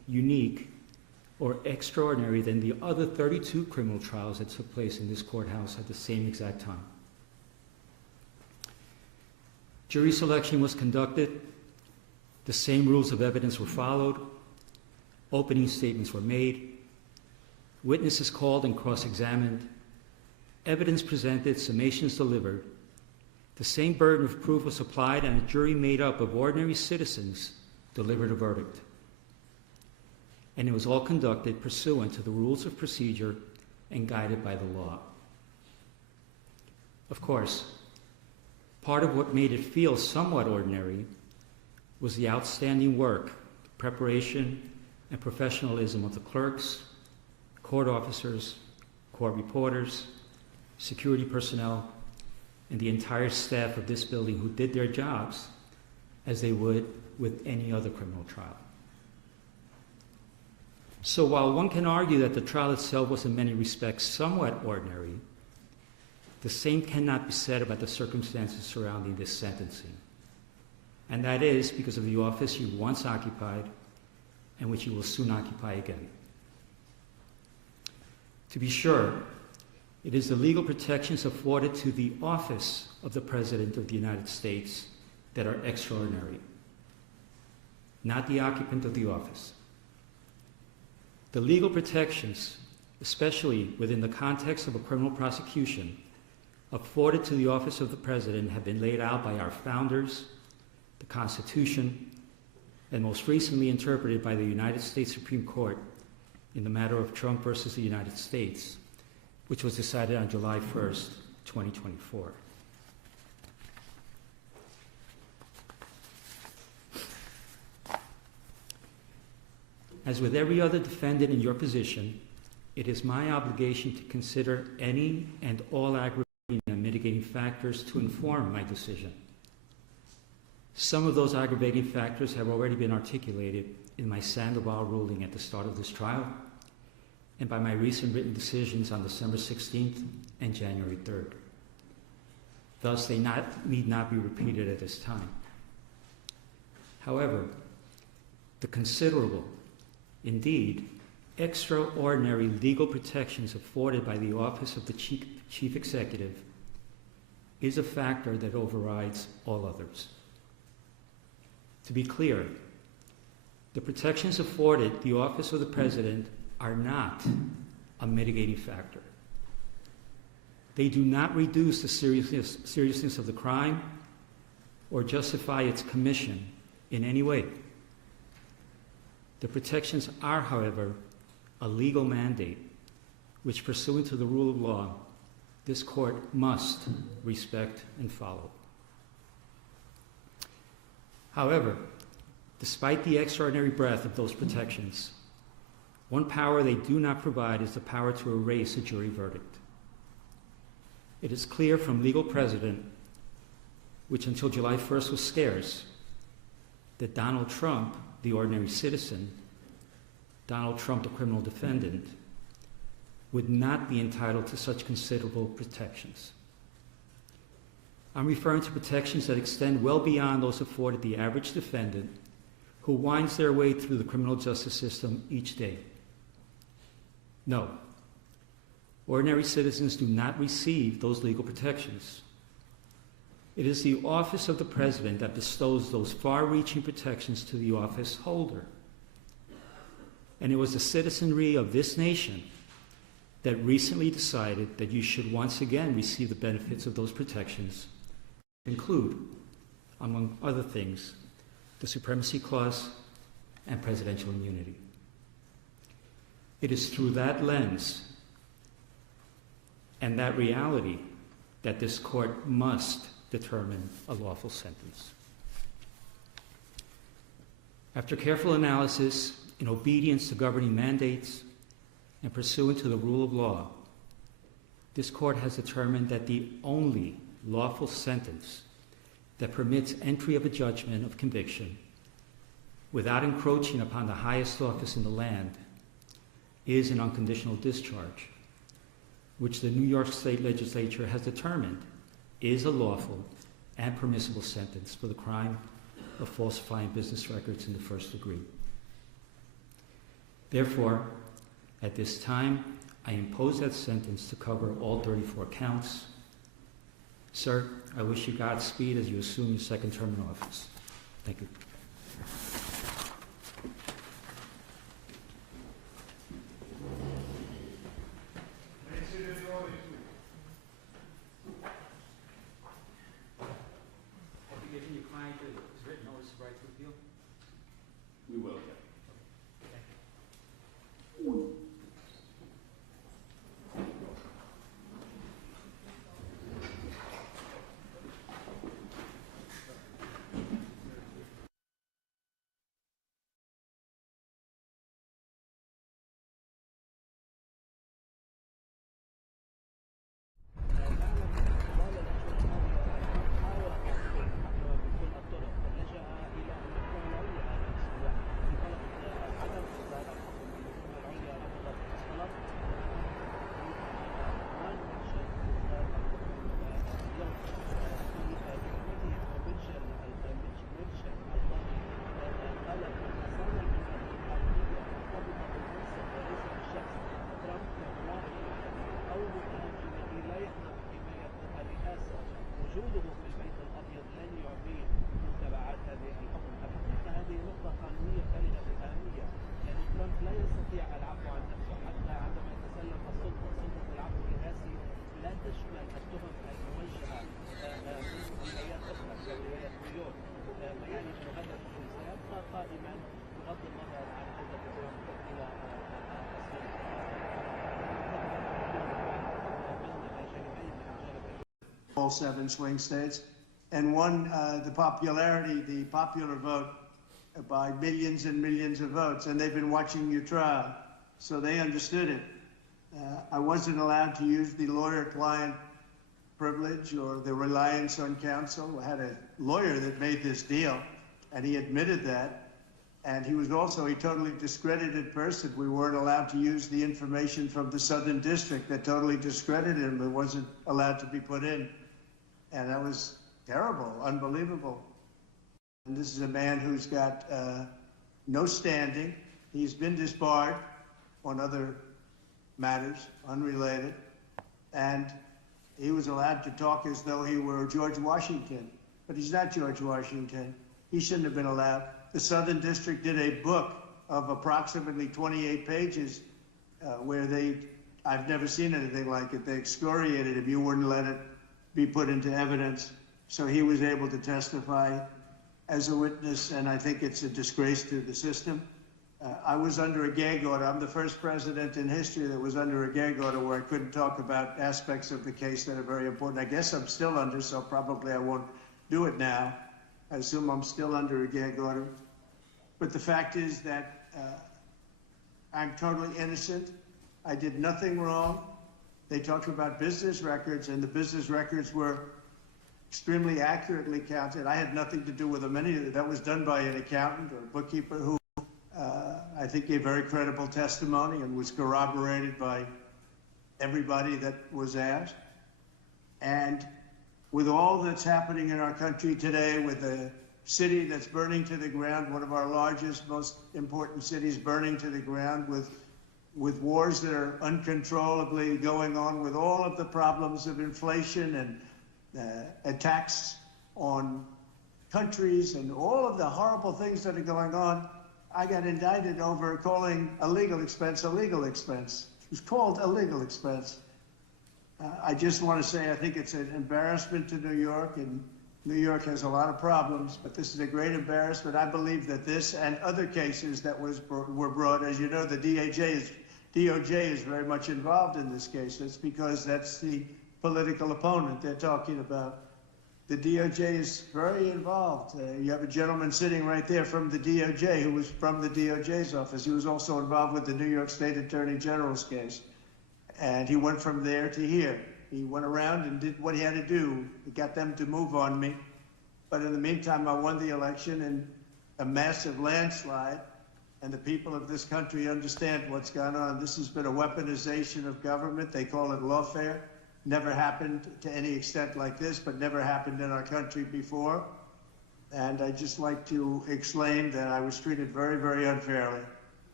unique, or extraordinary than the other 32 criminal trials that took place in this courthouse at the same exact time. Jury selection was conducted, the same rules of evidence were followed, opening statements were made, witnesses called and cross-examined, evidence presented, summations delivered, the same burden of proof was applied, and a jury made up of ordinary citizens delivered a verdict. And it was all conducted pursuant to the rules of procedure and guided by the law. Of course, part of what made it feel somewhat ordinary was the outstanding work, preparation, and professionalism of the clerks, court officers, court reporters, security personnel, and the entire staff of this building who did their jobs as they would with any other criminal trial. So while one can argue that the trial itself was in many respects somewhat ordinary, the same cannot be said about the circumstances surrounding this sentencing. And that is because of the office you once occupied and which you will soon occupy again. To be sure, it is the legal protections afforded to the office of the President of the United States that are extraordinary, not the occupant of the office. The legal protections, especially within the context of a criminal prosecution, afforded to the office of the President have been laid out by our founders, the Constitution, and most recently interpreted by the United States Supreme Court in the matter of Trump versus the United States, which was decided on July 1st, 2024. As with every other defendant in your position, it is my obligation to consider any and all aggravating and mitigating factors to inform my decision. Some of those aggravating factors have already been articulated in my Sandoval ruling at the start of this trial and by my recent written decisions on December 16th and January 3rd. Thus, they need not be repeated at this time. However, the considerable, indeed, extraordinary legal protections afforded by the office of the Chief Executive is a factor that overrides all others. To be clear, the protections afforded the office of the President are not a mitigating factor. They do not reduce the seriousness of the crime or justify its commission in any way. The protections are, however, a legal mandate which, pursuant to the rule of law, this court must respect and follow. However, despite the extraordinary breadth of those protections, one power they do not provide is the power to erase a jury verdict. It is clear from legal precedent, which until July 1st was scarce, that Donald Trump, the ordinary citizen, Donald Trump, the criminal defendant, would not be entitled to such considerable protections. I'm referring to protections that extend well beyond those afforded the average defendant who winds their way through the criminal justice system each day. No, ordinary citizens do not receive those legal protections. It is the office of the President that bestows those far-reaching protections to the office holder. And it was the citizenry of this nation that recently decided that you should once again receive the benefits of those protections, include, among other things, the Supremacy Clause and presidential immunity. It is through that lens and that reality that this court must determine a lawful sentence. After careful analysis, in obedience to governing mandates, and pursuant to the rule of law, this court has determined that the only lawful sentence that permits entry of a judgment of conviction without encroaching upon the highest office in the land is an unconditional discharge, which the New York State Legislature has determined is a lawful and permissible sentence for the crime of falsifying business records in the first degree. Therefore, at this time, I impose that sentence to cover all 34 counts. Sir, I wish you Godspeed as you assume your second term in office. Thank you. Have you given your client his written notice of right to appeal? We will. وجوده في البيت الأبيض لن يعطيه تبعات هذه الحكم أبدا، فهذه نقطة قانونية بالغة الأهمية، يعني ترامب لا يستطيع العفو عن نفسه حتى عندما يتسلم السلطة، سلطة العفو الرئاسي لا تشمل التهم الموجهة من ولايات أخرى كولاية نيويورك، يعني أنه هذا الحكم سيبقى قائما بغض النظر عن عودة ترامب إلى all 7 swing states, and won the popular vote by millions and millions of votes. And they've been watching your trial, so they understood it. I wasn't allowed to use the lawyer-client privilege or the reliance on counsel. I had a lawyer that made this deal, and he admitted that. And he was also a totally discredited person. We weren't allowed to use the information from the Southern District that totally discredited him. It wasn't allowed to be put in. And that was terrible, unbelievable. And this is a man who's got no standing. He's been disbarred on other matters, unrelated. And he was allowed to talk as though he were George Washington. But he's not George Washington. He shouldn't have been allowed. The Southern District did a book of approximately 28 pages where I've never seen anything like it. They excoriated him. You wouldn't let it be put into evidence. So he was able to testify as a witness, and I think it's a disgrace to the system. I was under a gag order. I'm the first president in history that was under a gag order where I couldn't talk about aspects of the case that are very important. I guess I'm still under, so probably I won't do it now. I assume I'm still under a gag order. But the fact is that I'm totally innocent. I did nothing wrong. They talked about business records, and the business records were extremely accurately counted. I had nothing to do with them. That was done by an accountant or a bookkeeper who I think gave very credible testimony and was corroborated by everybody that was asked. And with all that's happening in our country today, with a city that's burning to the ground, one of our largest, most important cities burning to the ground, with wars that are uncontrollably going on, with all of the problems of inflation and attacks on countries and all of the horrible things that are going on, I got indicted over calling a legal expense a legal expense. It was called a legal expense. I just want to say I think it's an embarrassment to New York, and New York has a lot of problems, but this is a great embarrassment. I believe that this and other cases that were brought, as you know, the DOJ is very much involved in this case. It's because that's the political opponent they're talking about. The DOJ is very involved. You have a gentleman sitting right there from the DOJ who was from the DOJ's office. He was also involved with the New York State Attorney General's case. And he went from there to here. He went around and did what he had to do. He got them to move on me. But in the meantime, I won the election in a massive landslide. And the people of this country understand what's gone on. This has been a weaponization of government. They call it lawfare. Never happened to any extent like this, but never happened in our country before. And I'd just like to explain that I was treated very, very unfairly.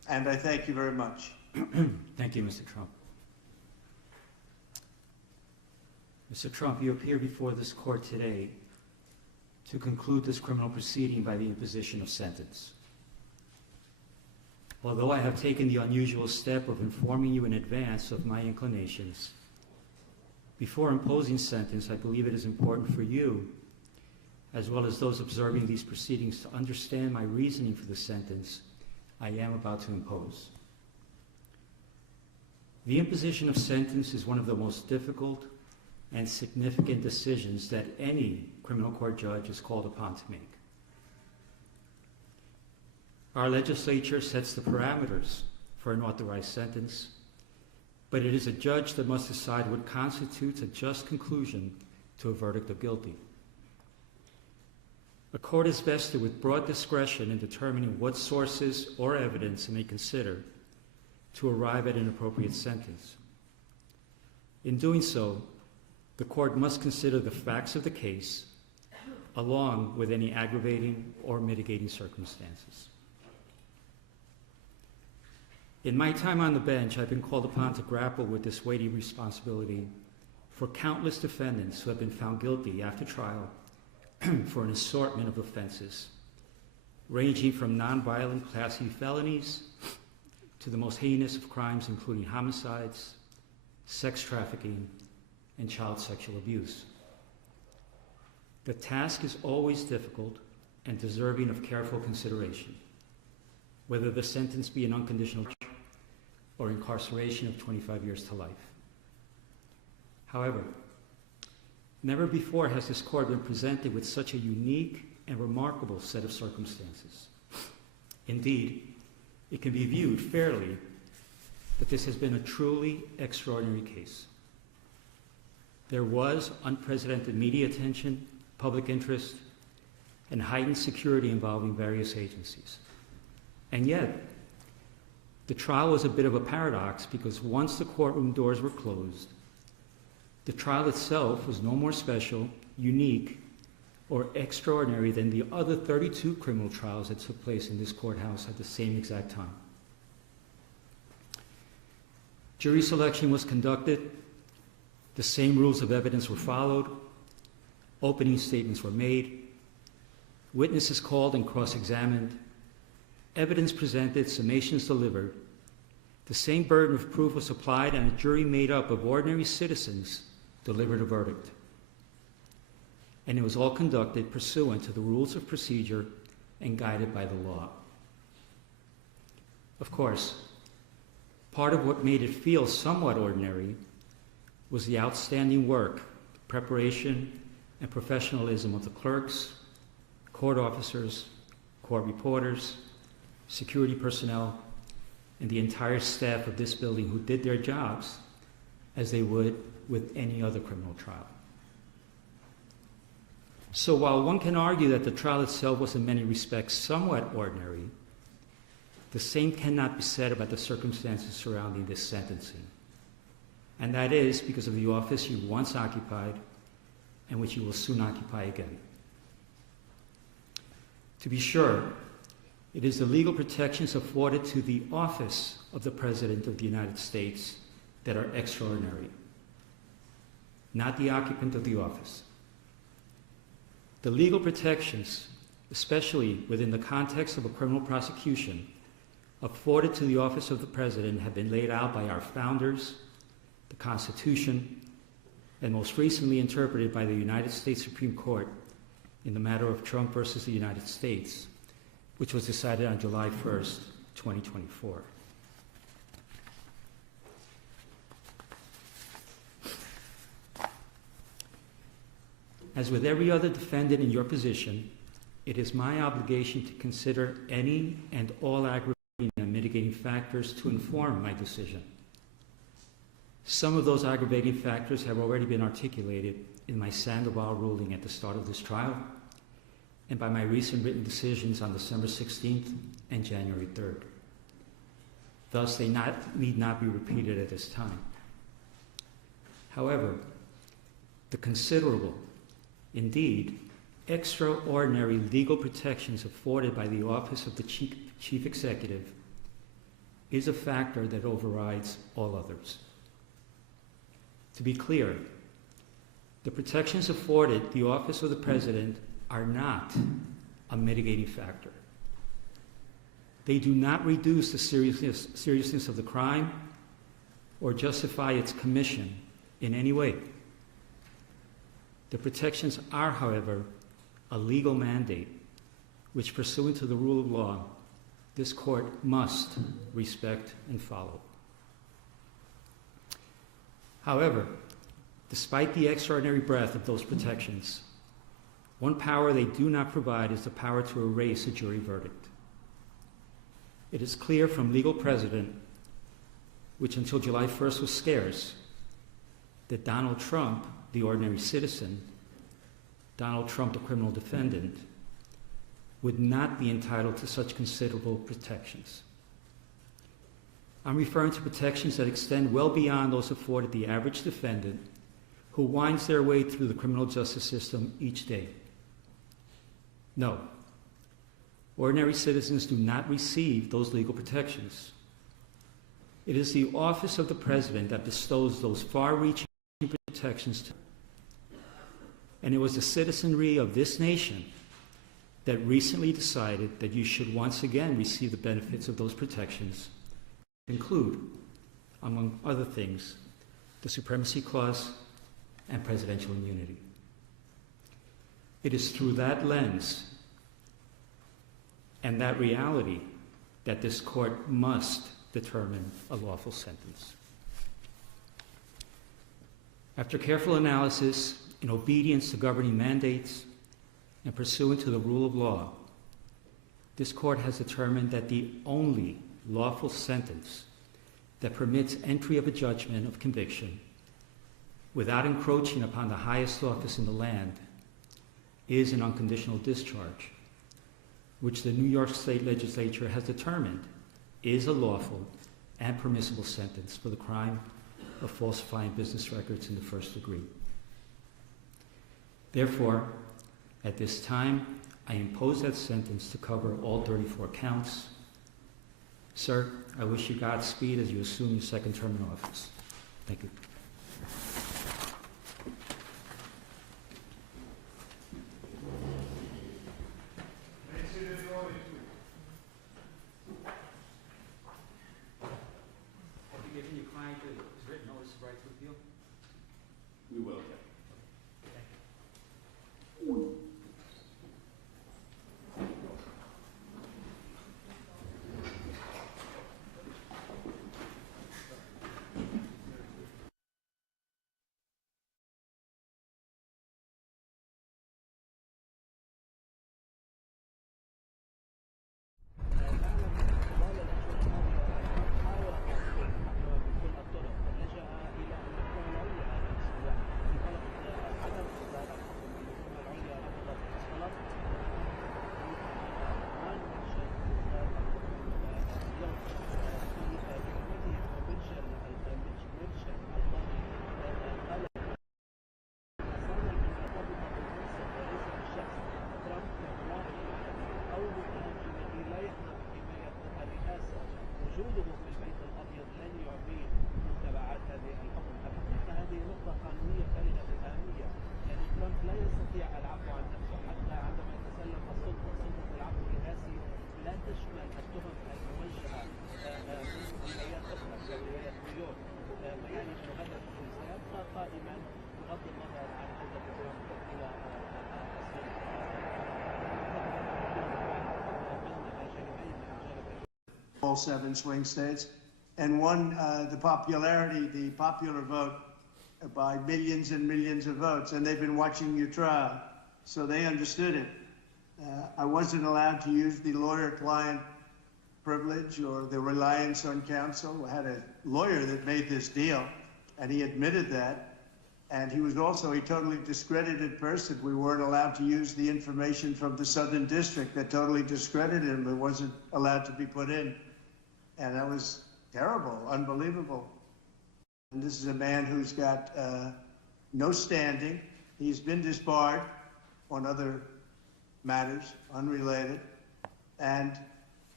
And I thank you very much. Thank you, Mr. Trump. Mr. Trump, you appear before this court today to conclude this criminal proceeding by the imposition of sentence. Although I have taken the unusual step of informing you in advance of my inclinations, before imposing sentence, I believe it is important for you, as well as those observing these proceedings, to understand my reasoning for the sentence I am about to impose. The imposition of sentence is one of the most difficult and significant decisions that any criminal court judge is called upon to make. Our legislature sets the parameters for an authorized sentence, but it is a judge that must decide what constitutes a just conclusion to a verdict of guilty. A court is vested with broad discretion in determining what sources or evidence it may consider to arrive at an appropriate sentence. In doing so, the court must consider the facts of the case along with any aggravating or mitigating circumstances. In my time on the bench, I've been called upon to grapple with this weighty responsibility for countless defendants who have been found guilty after trial for an assortment of offenses, ranging from nonviolent Class E felonies to the most heinous of crimes, including homicides, sex trafficking, and child sexual abuse. The task is always difficult and deserving of careful consideration, whether the sentence be an unconditional discharge or incarceration of 25 years to life. However, never before has this court been presented with such a unique and remarkable set of circumstances. Indeed, it can be viewed fairly that this has been a truly extraordinary case. There was unprecedented media attention, public interest, and heightened security involving various agencies. And yet, the trial was a bit of a paradox because once the courtroom doors were closed, the trial itself was no more special, unique, or extraordinary than the other 32 criminal trials that took place in this courthouse at the same exact time. Jury selection was conducted, the same rules of evidence were followed, opening statements were made, witnesses called and cross-examined, evidence presented, summations delivered, the same burden of proof was applied, and a jury made up of ordinary citizens delivered a verdict. And it was all conducted pursuant to the rules of procedure and guided by the law. Of course, part of what made it feel somewhat ordinary was the outstanding work, preparation, and professionalism of the clerks, court officers, court reporters, security personnel, and the entire staff of this building who did their jobs as they would with any other criminal trial. So while one can argue that the trial itself was in many respects somewhat ordinary, the same cannot be said about the circumstances surrounding this sentencing. And that is because of the office you once occupied and which you will soon occupy again. To be sure, it is the legal protections afforded to the office of the President of the United States that are extraordinary, not the occupant of the office. The legal protections, especially within the context of a criminal prosecution, afforded to the office of the President have been laid out by our founders, the Constitution, and most recently interpreted by the United States Supreme Court in the matter of Trump versus the United States, which was decided on July 1st, 2024. As with every other defendant in your position, it is my obligation to consider any and all aggravating and mitigating factors to inform my decision. Some of those aggravating factors have already been articulated in my Sandoval ruling at the start of this trial and by my recent written decisions on December 16th and January 3rd. Thus, they need not be repeated at this time. However, the considerable, indeed, extraordinary legal protections afforded by the office of the Chief Executive is a factor that overrides all others. To be clear, the protections afforded the office of the President are not a mitigating factor. They do not reduce the seriousness of the crime or justify its commission in any way. The protections are, however, a legal mandate which, pursuant to the rule of law, this court must respect and follow. However, despite the extraordinary breadth of those protections, one power they do not provide is the power to erase a jury verdict. It is clear from legal precedent, which until July 1st was scarce, that Donald Trump, the ordinary citizen, Donald Trump, the criminal defendant, would not be entitled to such considerable protections. I'm referring to protections that extend well beyond those afforded the average defendant who winds their way through the criminal justice system each day. No, ordinary citizens do not receive those legal protections. It is the office of the President that bestows those far-reaching protections to. And it was the citizenry of this nation that recently decided that you should once again receive the benefits of those protections, include, among other things, the Supremacy Clause and presidential immunity. It is through that lens and that reality that this court must determine a lawful sentence. After careful analysis, in obedience to governing mandates, and pursuant to the rule of law, this court has determined that the only lawful sentence that permits entry of a judgment of conviction without encroaching upon the highest office in the land is an unconditional discharge, which the New York State Legislature has determined is a lawful and permissible sentence for the crime of falsifying business records in the first degree. Therefore, at this time, I impose that sentence to cover all 34 counts. Sir, I wish you Godspeed as you assume your second term in office. Thank you. Have you given your client his written notice of right to appeal? We will. وجوده في البيت الأبيض لن يعطيه تبعات هذه الحكم أبدا، فهذه نقطة قانونية بالغة الأهمية، لأن ترامب لا يستطيع العفو عن نفسه حتى عندما يتسلم السلطة، سلطة العفو الرئاسي لا تشمل التهم الموجهة من ولايات أخرى كولاية نيويورك، فيعني أن هذا الحكم سيبقى قائما بغض النظر عن عودة ترامب إلى all 7 swing states, and won the popular vote by millions and millions of votes. And they've been watching your trial, so they understood it. I wasn't allowed to use the lawyer-client privilege or the reliance on counsel. I had a lawyer that made this deal, and he admitted that. And he was also a totally discredited person. We weren't allowed to use the information from the Southern District that totally discredited him. It wasn't allowed to be put in. And that was terrible, unbelievable. And this is a man who's got no standing. He's been disbarred on other matters, unrelated. And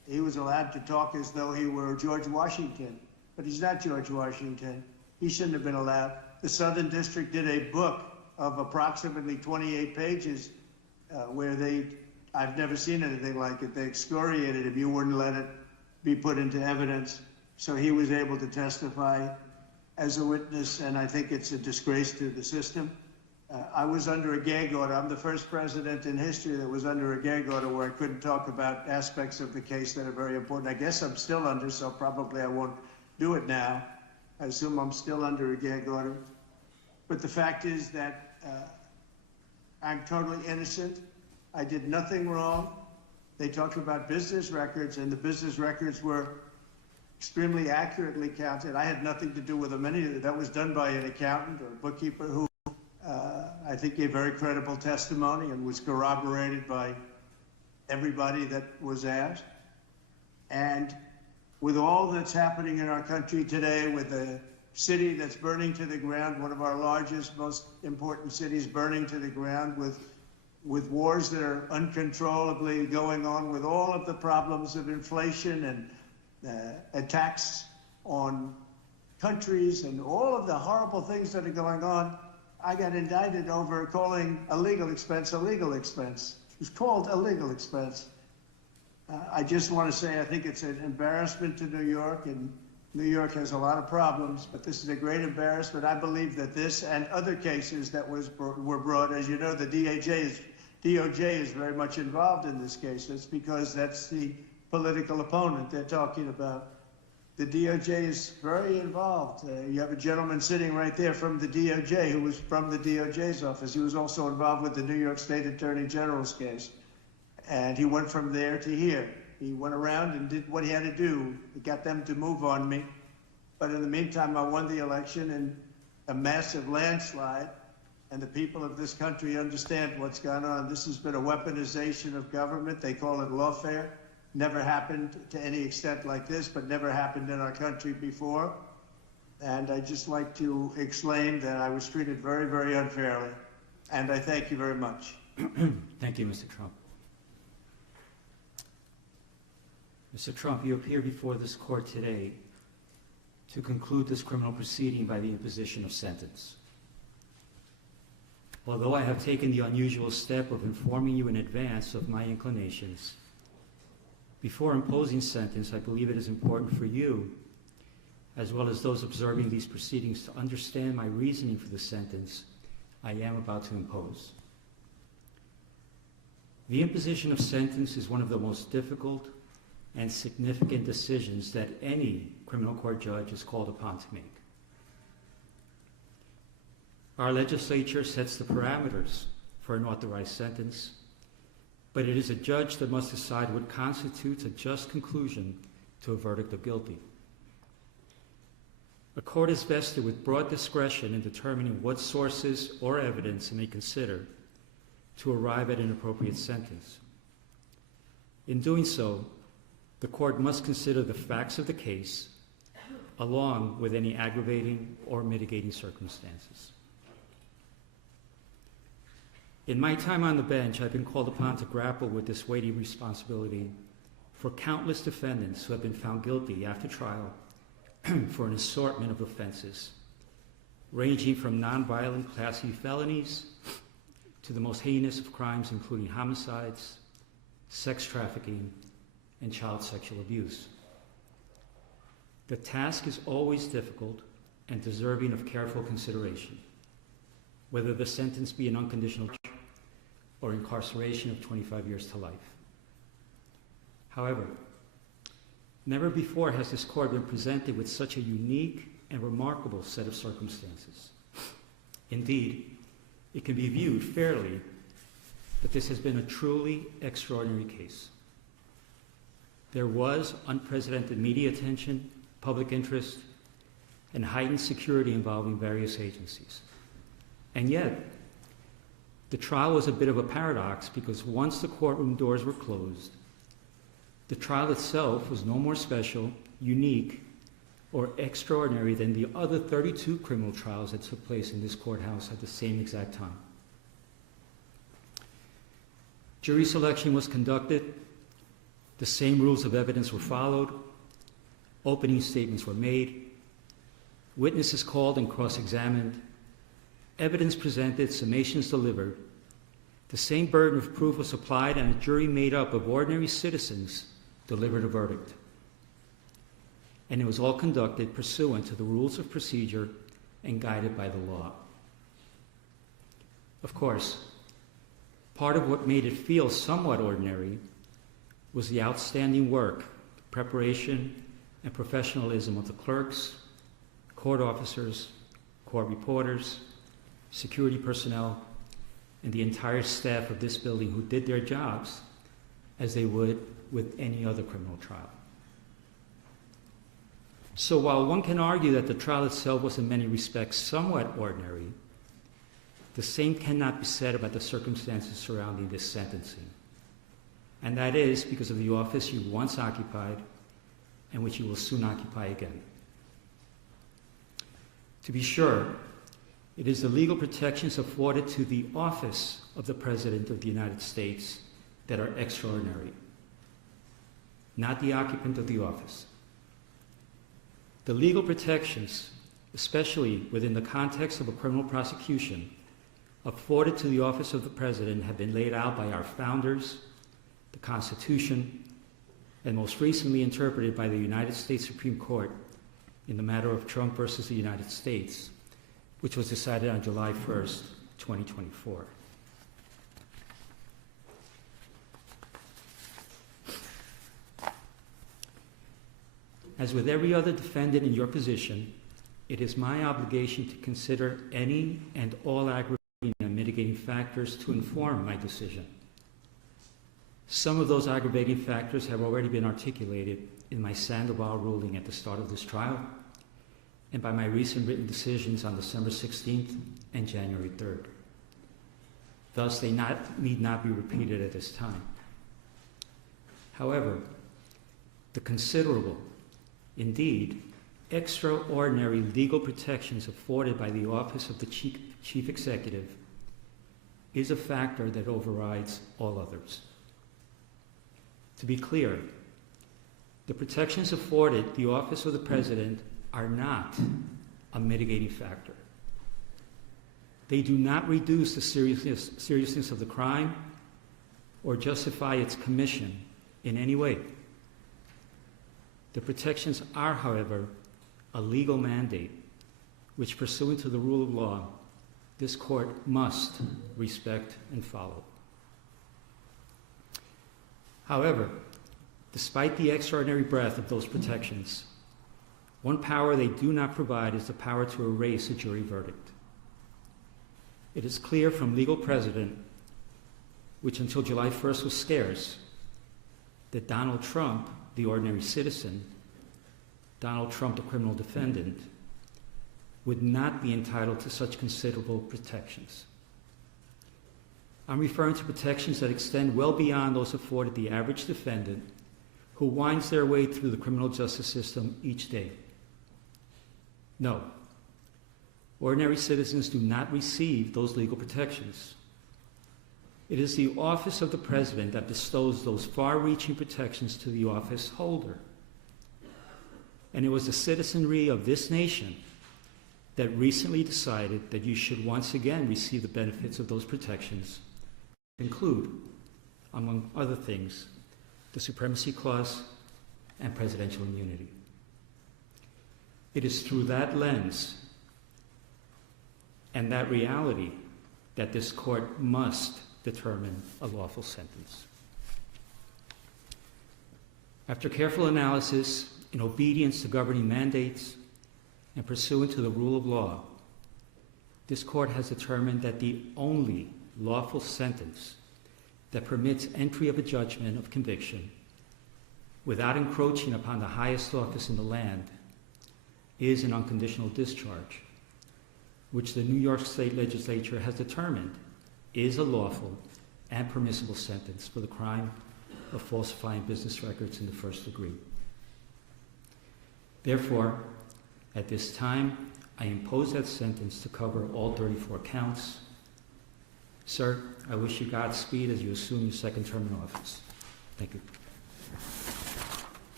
He was allowed to talk as though he were George Washington, but he's not George Washington. He shouldn't have been allowed. The Southern District did a book of approximately 28 pages where I've never seen anything like it. They excoriated him. You wouldn't let it be put into evidence. So he was able to testify as a witness, and I think it's a disgrace to the system. I was under a gag order. I'm the first president in history that was under a gag order where I couldn't talk about aspects of the case that are very important. I guess I'm still under, so probably I won't do it now. I assume I'm still under a gag order. But the fact is that I'm totally innocent. I did nothing wrong. They talked about business records, and the business records were extremely accurately counted. I had nothing to do with them. That was done by an accountant or a bookkeeper who I think gave very credible testimony and was corroborated by everybody that was asked. And with all that's happening in our country today, with the city that's burning to the ground, one of our largest, most important cities burning to the ground, with wars that are uncontrollably going on, with all of the problems of inflation and attacks on countries and all of the horrible things that are going on, I got indicted over calling a legal expense a legal expense. It was called a legal expense. I just want to say I think it's an embarrassment to New York, and New York has a lot of problems, but this is a great embarrassment. I believe that this and other cases that were brought, as you know, the DOJ is very much involved in this case. That's because that's the political opponent they're talking about. The DOJ is very involved. You have a gentleman sitting right there from the DOJ who was from the DOJ's office. He was also involved with the New York State Attorney General's case. And he went from there to here. He went around and did what he had to do. He got them to move on me. But in the meantime, I won the election in a massive landslide. And the people of this country understand what's gone on. This has been a weaponization of government. They call it lawfare. Never happened to any extent like this, but never happened in our country before. And I'd just like to explain that I was treated very, very unfairly. And I thank you very much. Thank you, Mr. Trump. Mr. Trump, you appear before this court today to conclude this criminal proceeding by the imposition of sentence. Although I have taken the unusual step of informing you in advance of my inclinations, before imposing sentence, I believe it is important for you, as well as those observing these proceedings, to understand my reasoning for the sentence I am about to impose. The imposition of sentence is one of the most difficult and significant decisions that any criminal court judge is called upon to make. Our legislature sets the parameters for an authorized sentence, but it is a judge that must decide what constitutes a just conclusion to a verdict of guilty. A court is vested with broad discretion in determining what sources or evidence it may consider to arrive at an appropriate sentence. In doing so, the court must consider the facts of the case along with any aggravating or mitigating circumstances. In my time on the bench, I've been called upon to grapple with this weighty responsibility for countless defendants who have been found guilty after trial for an assortment of offenses, ranging from nonviolent Class E felonies to the most heinous of crimes, including homicides, sex trafficking, and child sexual abuse. The task is always difficult and deserving of careful consideration, whether the sentence be an unconditional discharge or incarceration of 25 years to life. However, never before has this court been presented with such a unique and remarkable set of circumstances. Indeed, it can be viewed fairly that this has been a truly extraordinary case. There was unprecedented media attention, public interest, and heightened security involving various agencies. And yet, the trial was a bit of a paradox because once the courtroom doors were closed, the trial itself was no more special, unique, or extraordinary than the other 32 criminal trials that took place in this courthouse at the same exact time. Jury selection was conducted The same rules of evidence were followed, opening statements were made, witnesses called and cross-examined, evidence presented, summations delivered. The same burden of proof was applied, and a jury made up of ordinary citizens delivered a verdict. And it was all conducted pursuant to the rules of procedure and guided by the law. Of course, part of what made it feel somewhat ordinary was the outstanding work, preparation, and professionalism of the clerks, court officers, court reporters, security personnel, and the entire staff of this building who did their jobs as they would with any other criminal trial. So while one can argue that the trial itself was in many respects somewhat ordinary, the same cannot be said about the circumstances surrounding this sentencing. And that is because of the office you once occupied and which you will soon occupy again. To be sure, it is the legal protections afforded to the office of the President of the United States that are extraordinary, not the occupant of the office. The legal protections, especially within the context of a criminal prosecution, afforded to the office of the President have been laid out by our founders, the Constitution, and most recently interpreted by the United States Supreme Court in the matter of Trump versus the United States, which was decided on July 1st, 2024. As with every other defendant in your position, it is my obligation to consider any and all aggravating and mitigating factors to inform my decision. Some of those aggravating factors have already been articulated in my Sandoval ruling at the start of this trial and by my recent written decisions on December 16th and January 3rd. Thus, they need not be repeated at this time. However, the considerable, indeed, extraordinary legal protections afforded by the office of the Chief Executive is a factor that overrides all others. To be clear, the protections afforded the office of the President are not a mitigating factor. They do not reduce the seriousness of the crime or justify its commission in any way. The protections are, however, a legal mandate which, pursuant to the rule of law, this court must respect and follow. However, despite the extraordinary breadth of those protections, one power they do not provide is the power to erase a jury verdict. It is clear from legal precedent, which until July 1st was scarce, that Donald Trump, the ordinary citizen, Donald Trump, the criminal defendant, would not be entitled to such considerable protections. I'm referring to protections that extend well beyond those afforded the average defendant who winds their way through the criminal justice system each day. No, ordinary citizens do not receive those legal protections. It is the office of the President that bestows those far-reaching protections to the office holder. And it was the citizenry of this nation that recently decided that you should once again receive the benefits of those protections, include, among other things, the Supremacy Clause and presidential immunity. It is through that lens and that reality that this court must determine a lawful sentence. After careful analysis, in obedience to governing mandates, and pursuant to the rule of law, this court has determined that the only lawful sentence that permits entry of a judgment of conviction without encroaching upon the highest office in the land is an unconditional discharge, which the New York State Legislature has determined is a lawful and permissible sentence for the crime of falsifying business records in the first degree. Therefore, at this time, I impose that sentence to cover all 34 counts. Sir, I wish you Godspeed as you assume your second term in office. Thank you.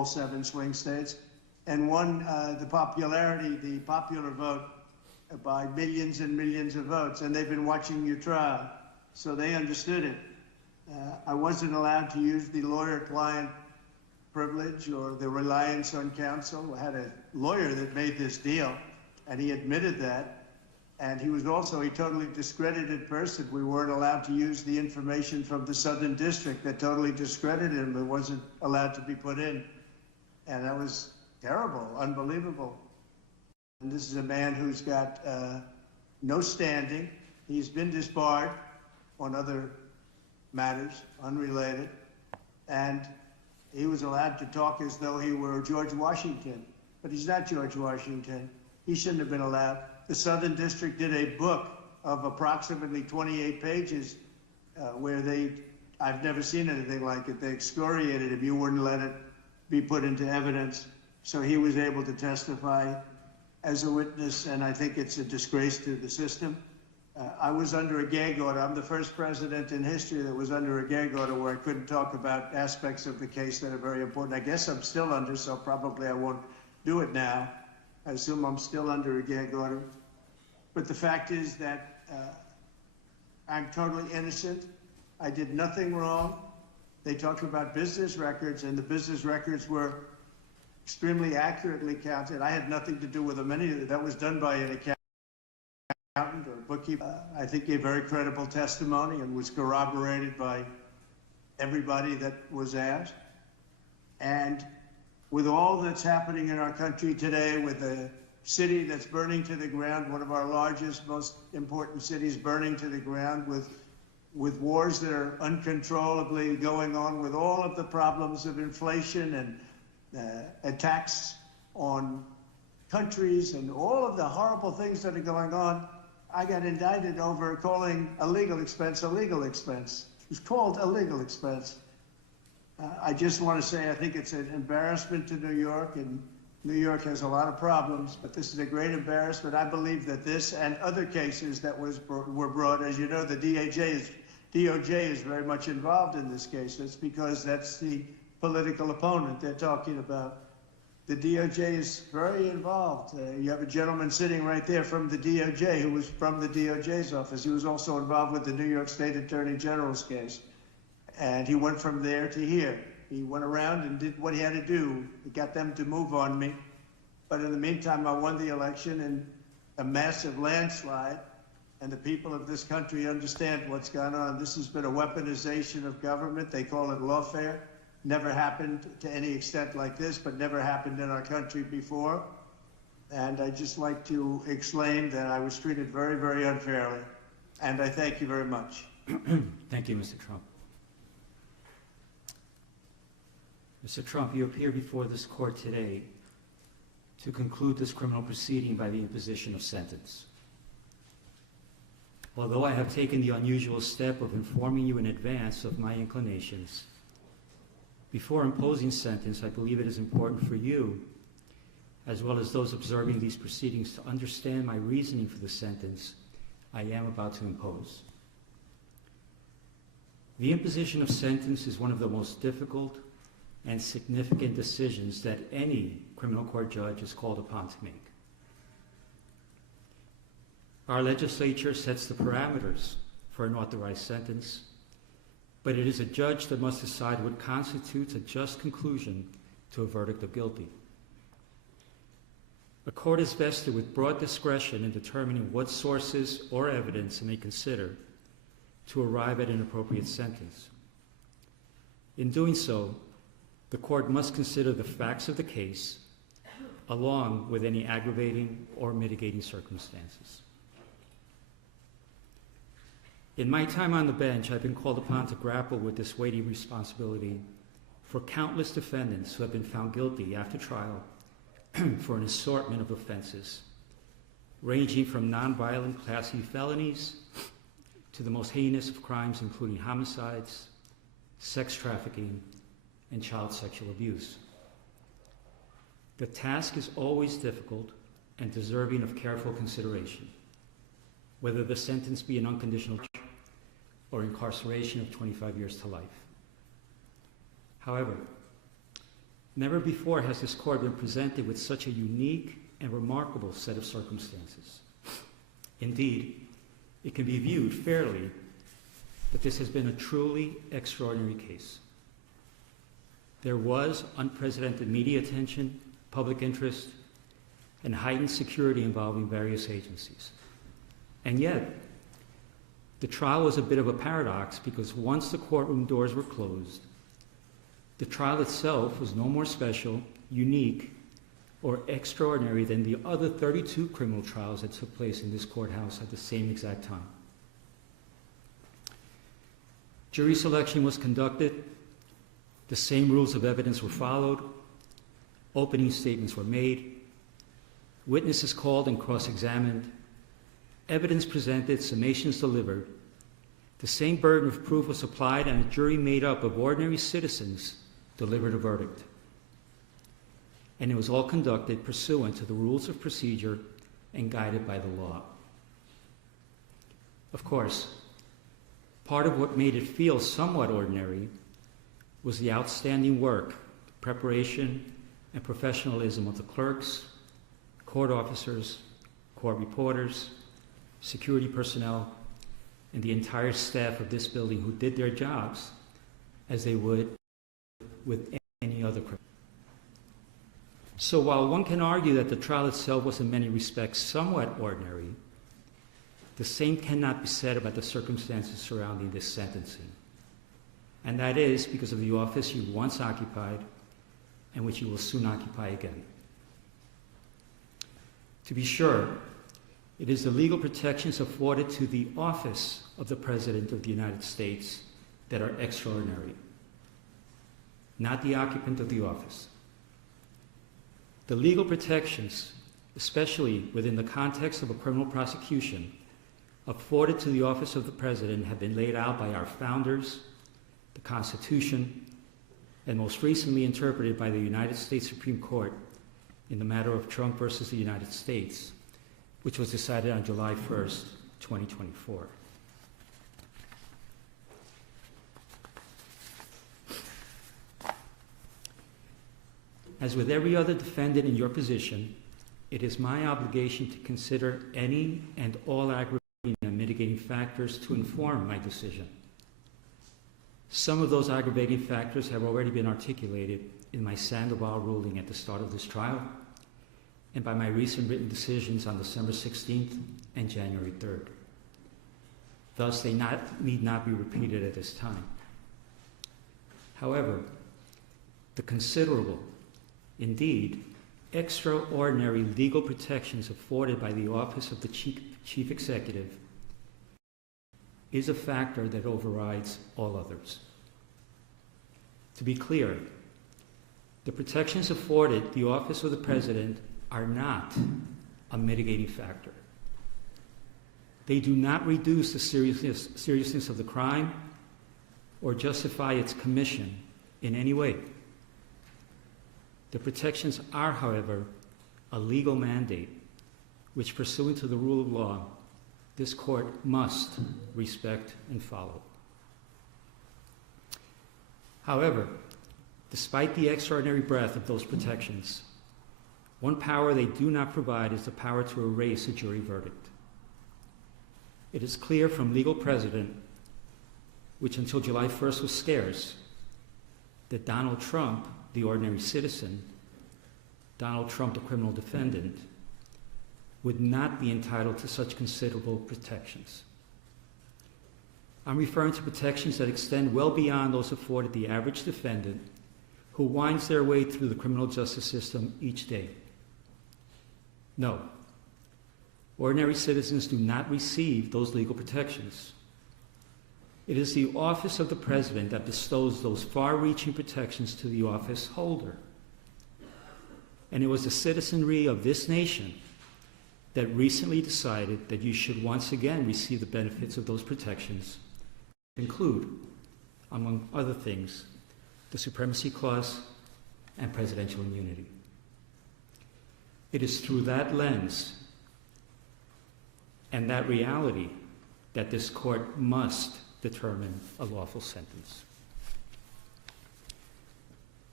all 7 swing states, and won the popular vote by millions and millions of votes. And they've been watching your trial, so they understood it. I wasn't allowed to use the lawyer-client privilege or the reliance on counsel. I had a lawyer that made this deal, and he admitted that. And he was also a totally discredited person. We weren't allowed to use the information from the Southern District that totally discredited him. It wasn't allowed to be put in. And that was terrible, unbelievable. And this is a man who's got no standing. He's been disbarred on other matters, unrelated. And he was allowed to talk as though he were George Washington. But he's not George Washington. He shouldn't have been allowed. The Southern District did a book of approximately 28 pages where I've never seen anything like it. They excoriated him. You wouldn't let it be put into evidence. So he was able to testify as a witness, and I think it's a disgrace to the system. I was under a gag order. I'm the first president in history that was under a gag order where I couldn't talk about aspects of the case that are very important. I guess I'm still under, so probably I won't do it now. I assume I'm still under a gag order. But the fact is that I'm totally innocent. I did nothing wrong. They talked about business records, and the business records were extremely accurately counted. I had nothing to do with them. That was done by an accountant or bookkeeper. I think gave very credible testimony and was corroborated by everybody that was asked. And with all that's happening in our country today, with the city that's burning to the ground, one of our largest, most important cities burning to the ground, with wars that are uncontrollably going on, with all of the problems of inflation and attacks on countries and all of the horrible things that are going on, I got indicted over calling a legal expense a legal expense. It was called a legal expense. I just want to say I think it's an embarrassment to New York, and New York has a lot of problems, but this is a great embarrassment. I believe that this and other cases that were brought, as you know, the DOJ is very much involved in this case. It's because that's the political opponent they're talking about. The DOJ is very involved. You have a gentleman sitting right there from the DOJ who was from the DOJ's office. He was also involved with the New York State Attorney General's case. And he went from there to here. He went around and did what he had to do. He got them to move on me. But in the meantime, I won the election in a massive landslide. And the people of this country understand what's gone on. This has been a weaponization of government. They call it lawfare. Never happened to any extent like this, but never happened in our country before. And I'd just like to explain that I was treated very, very unfairly. And I thank you very much. Thank you, Mr. Trump. Mr. Trump, you appear before this court today to conclude this criminal proceeding by the imposition of sentence. Although I have taken the unusual step of informing you in advance of my inclinations, before imposing sentence, I believe it is important for you, as well as those observing these proceedings, to understand my reasoning for the sentence I am about to impose. The imposition of sentence is one of the most difficult and significant decisions that any criminal court judge is called upon to make. Our legislature sets the parameters for an authorized sentence, but it is a judge that must decide what constitutes a just conclusion to a verdict of guilty. A court is vested with broad discretion in determining what sources or evidence it may consider to arrive at an appropriate sentence. In doing so, the court must consider the facts of the case along with any aggravating or mitigating circumstances. In my time on the bench, I've been called upon to grapple with this weighty responsibility for countless defendants who have been found guilty after trial for an assortment of offenses, ranging from nonviolent Class E felonies to the most heinous of crimes, including homicides, sex trafficking, and child sexual abuse. The task is always difficult and deserving of careful consideration, whether the sentence be an unconditional or incarceration of 25 years to life. However, Never before has this court been presented with such a unique and remarkable set of circumstances. Indeed, it can be viewed fairly that this has been a truly extraordinary case. There was unprecedented media attention, public interest, and heightened security involving various agencies. And yet, the trial was a bit of a paradox because once the courtroom doors were closed, the trial itself was no more special, unique, or extraordinary than the other 32 criminal trials that took place in this courthouse at the same exact time. Jury selection was conducted, the same rules of evidence were followed, opening statements were made, witnesses called and cross-examined, evidence presented, summations delivered, the same burden of proof was applied, and a jury made up of ordinary citizens delivered a verdict. And it was all conducted pursuant to the rules of procedure and guided by the law. Of course, part of what made it feel somewhat ordinary was the outstanding work, preparation, and professionalism of the clerks, court officers, court reporters, security personnel, and the entire staff of this building who did their jobs as they would with any other criminal. So while one can argue that the trial itself was in many respects somewhat ordinary, the same cannot be said about the circumstances surrounding this sentencing. And that is because of the office you once occupied and which you will soon occupy again. To be sure, it is the legal protections afforded to the office of the President of the United States that are extraordinary, not the occupant of the office. The legal protections, especially within the context of a criminal prosecution, afforded to the office of the President have been laid out by our founders, the Constitution, and most recently interpreted by the United States Supreme Court in the matter of Trump versus the United States, which was decided on July 1st, 2024. As with every other defendant in your position, it is my obligation to consider any and all aggravating and mitigating factors to inform my decision. Some of those aggravating factors have already been articulated in my Sandoval ruling at the start of this trial and by my recent written decisions on December 16th and January 3rd. Thus, they need not be repeated at this time. However, the considerable, indeed, extraordinary legal protections afforded by the office of the Chief Executive is a factor that overrides all others. To be clear, the protections afforded the office of the President are not a mitigating factor. They do not reduce the seriousness of the crime or justify its commission in any way. The protections are, however, a legal mandate which, pursuant to the rule of law, this court must respect and follow. However, despite the extraordinary breadth of those protections, one power they do not provide is the power to erase a jury verdict. It is clear from legal precedent, which until July 1st was scarce, that Donald Trump, the ordinary citizen, Donald Trump, the criminal defendant, would not be entitled to such considerable protections. I'm referring to protections that extend well beyond those afforded the average defendant who winds their way through the criminal justice system each day. No, ordinary citizens do not receive those legal protections. It is the office of the President that bestows those far-reaching protections to the office holder. And it was the citizenry of this nation that recently decided that you should once again receive the benefits of those protections, include, among other things, the Supremacy Clause and presidential immunity. It is through that lens and that reality that this court must determine a lawful sentence.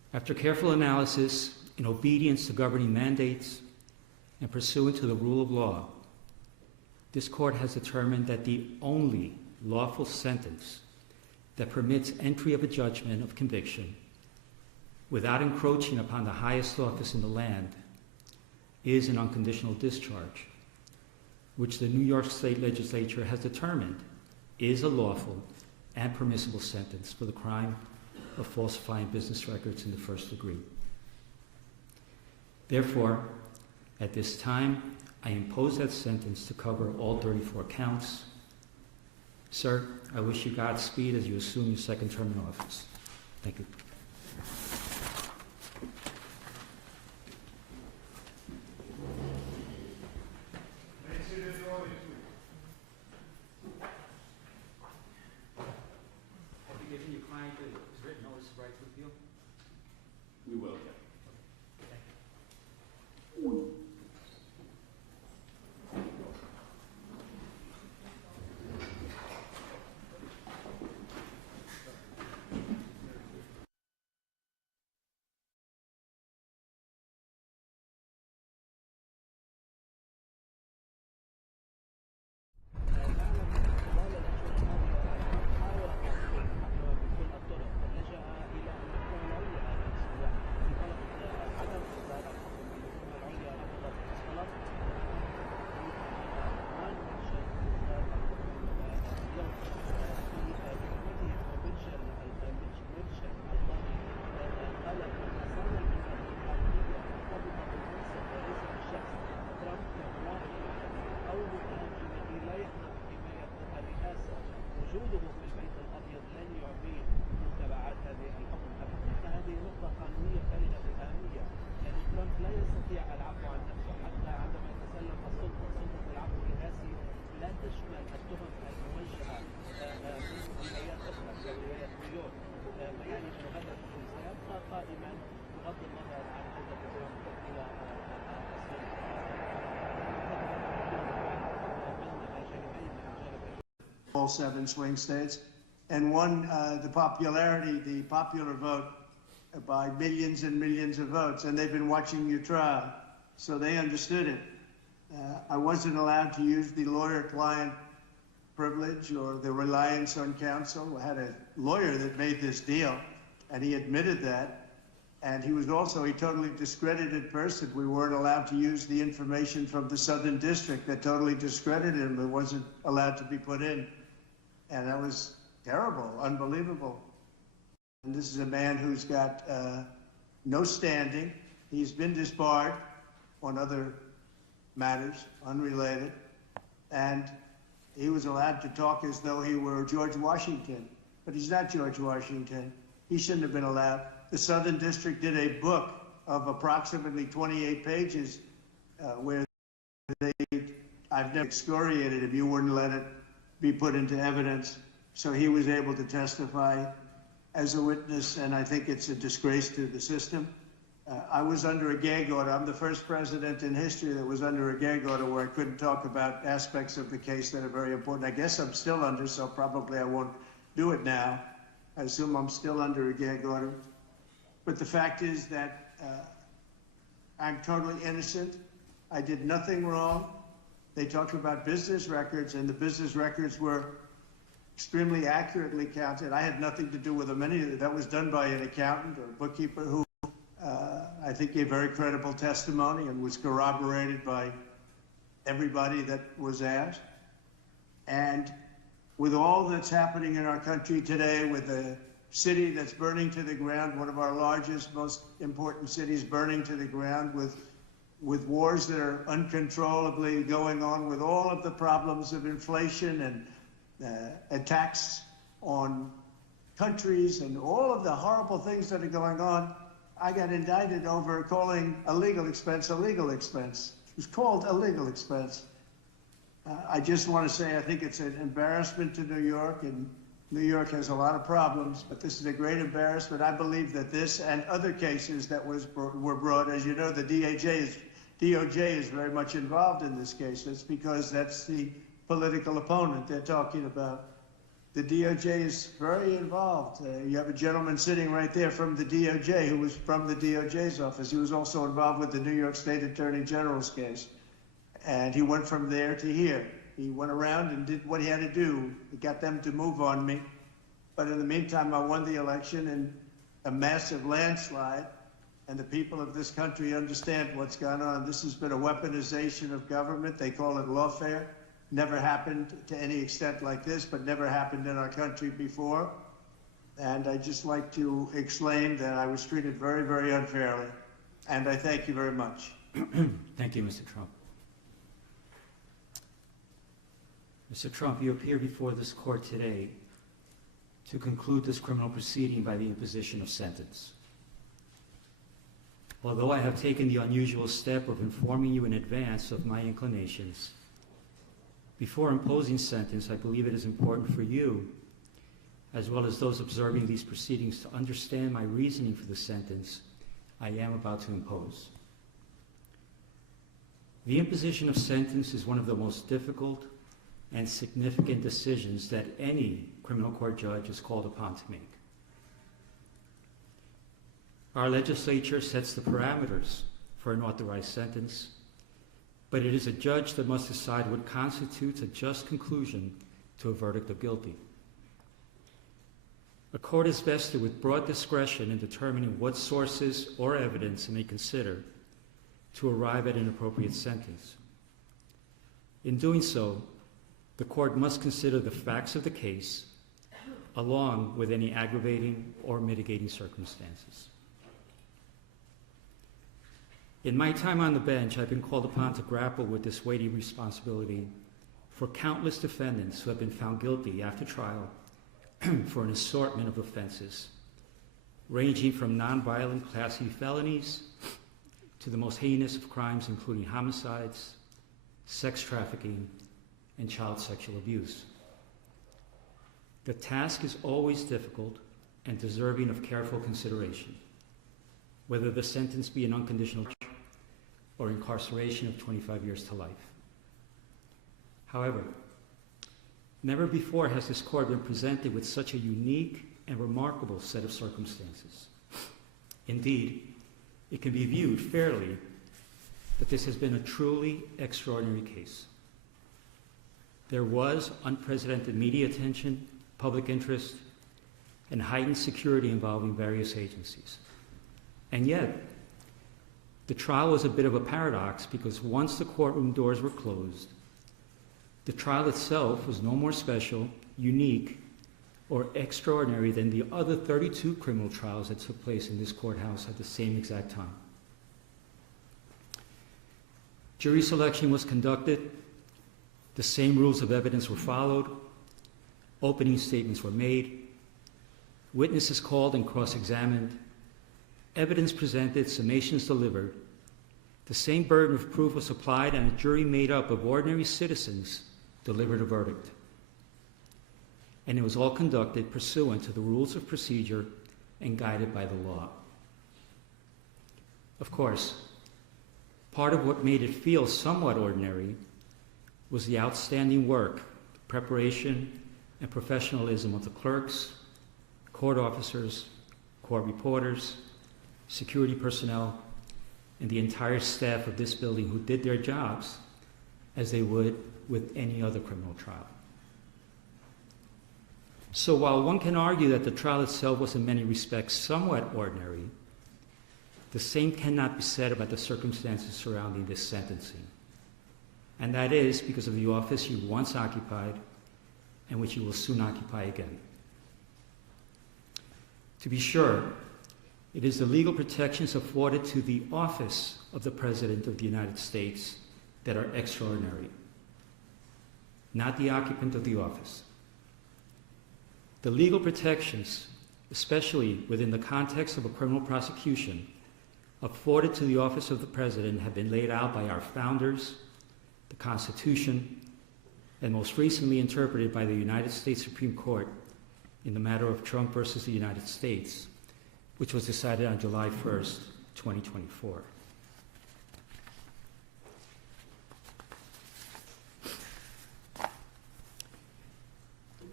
After careful analysis, in obedience to governing mandates, and pursuant to the rule of law, this court has determined that the only lawful sentence that permits entry of a judgment of conviction without encroaching upon the highest office in the land is an unconditional discharge, which the New York State Legislature has determined is a lawful and permissible sentence for the crime of falsifying business records in the first degree. Therefore, at this time, I impose that sentence to cover all 34 counts. Sir, I wish you Godspeed as you assume your second term in office. Thank you. Have you given your client his written notice of right to appeal? We will. وجوده في البيت الأبيض لن يعطيه تبعات هذه الحكم أبدا، فهذه نقطة قانونية بالغة الأهمية، يعني ترامب لا يستطيع العفو عن نفسه حتى عندما يتسلم السلطة، سلطة العفو الرئاسي لا تشمل التهم الموجهة من ولايات أخرى كولاية نيويورك، يعني أنه هذا الحكم سيبقى قائما بغض النظر عن عودة ترامب إلى all 7 swing states, and won the popular vote by millions and millions of votes, and they've been watching your trial, so they understood it. I wasn't allowed to use the lawyer-client privilege or the reliance on counsel. I had a lawyer that made this deal, and he admitted that, and he was also a totally discredited person. We weren't allowed to use the information from the Southern District that totally discredited him. It wasn't allowed to be put in. And that was terrible, unbelievable. And this is a man who's got no standing. He's been disbarred on other matters, unrelated. And he was allowed to talk as though he were George Washington. But he's not George Washington. He shouldn't have been allowed. The Southern District did a book of approximately 28 pages where I've never excoriated him. You wouldn't let it be put into evidence. So he was able to testify as a witness, and I think it's a disgrace to the system. I was under a gag order. I'm the first president in history that was under a gag order where I couldn't talk about aspects of the case that are very important. I guess I'm still under, so probably I won't do it now. I assume I'm still under a gag order. But the fact is that I'm totally innocent. I did nothing wrong. They talked about business records, and the business records were extremely accurately counted. I had nothing to do with them. That was done by an accountant or a bookkeeper who I think gave very credible testimony and was corroborated by everybody that was asked. And with all that's happening in our country today, with the city that's burning to the ground, one of our largest, most important cities burning to the ground, with wars that are uncontrollably going on, with all of the problems of inflation and attacks on countries and all of the horrible things that are going on, I got indicted over calling a legal expense a legal expense. It was called a legal expense. I just want to say I think it's an embarrassment to New York, and New York has a lot of problems, but this is a great embarrassment. I believe that this and other cases that were brought, as you know, the DOJ is very much involved in this case. It's because that's the political opponent they're talking about. The DOJ is very involved. You have a gentleman sitting right there from the DOJ who was from the DOJ's office. He was also involved with the New York State Attorney General's case. And he went from there to here. He went around and did what he had to do. He got them to move on me. But in the meantime, I won the election in a massive landslide. And the people of this country understand what's gone on. This has been a weaponization of government. They call it lawfare. Never happened to any extent like this, but never happened in our country before. And I'd just like to explain that I was treated very, very unfairly. And I thank you very much. Thank you, Mr. Trump. Mr. Trump, you appear before this court today to conclude this criminal proceeding by the imposition of sentence. Although I have taken the unusual step of informing you in advance of my inclinations, before imposing sentence, I believe it is important for you, as well as those observing these proceedings, to understand my reasoning for the sentence I am about to impose. The imposition of sentence is one of the most difficult and significant decisions that any criminal court judge is called upon to make. Our legislature sets the parameters for an authorized sentence, but it is a judge that must decide what constitutes a just conclusion to a verdict of guilty. A court is vested with broad discretion in determining what sources or evidence it may consider to arrive at an appropriate sentence. In doing so, the court must consider the facts of the case along with any aggravating or mitigating circumstances. In my time on the bench, I've been called upon to grapple with this weighty responsibility for countless defendants who have been found guilty after trial for an assortment of offenses, ranging from nonviolent Class E felonies to the most heinous of crimes, including homicides, sex trafficking, and child sexual abuse. The task is always difficult and deserving of careful consideration, whether the sentence be an unconditional or incarceration of 25 years to life. However, never before has this court been presented with such a unique and remarkable set of circumstances. Indeed, it can be viewed fairly that this has been a truly extraordinary case. There was unprecedented media attention, public interest, and heightened security involving various agencies. And yet, the trial was a bit of a paradox because once the courtroom doors were closed, the trial itself was no more special, unique, or extraordinary than the other 32 criminal trials that took place in this courthouse at the same exact time. Jury selection was conducted, the same rules of evidence were followed, opening statements were made, witnesses called and cross-examined, evidence presented, summations delivered, the same burden of proof was applied, and a jury made up of ordinary citizens delivered a verdict. And it was all conducted pursuant to the rules of procedure and guided by the law. Of course, part of what made it feel somewhat ordinary was the outstanding work, preparation, and professionalism of the clerks, court officers, court reporters, security personnel, and the entire staff of this building who did their jobs as they would with any other criminal trial. So while one can argue that the trial itself was in many respects somewhat ordinary, the same cannot be said about the circumstances surrounding this sentencing. And that is because of the office you once occupied and which you will soon occupy again. To be sure, it is the legal protections afforded to the office of the President of the United States that are extraordinary, not the occupant of the office. The legal protections, especially within the context of a criminal prosecution, afforded to the office of the President have been laid out by our founders, the Constitution, and most recently interpreted by the United States Supreme Court in the matter of Trump versus the United States, which was decided on July 1st, 2024.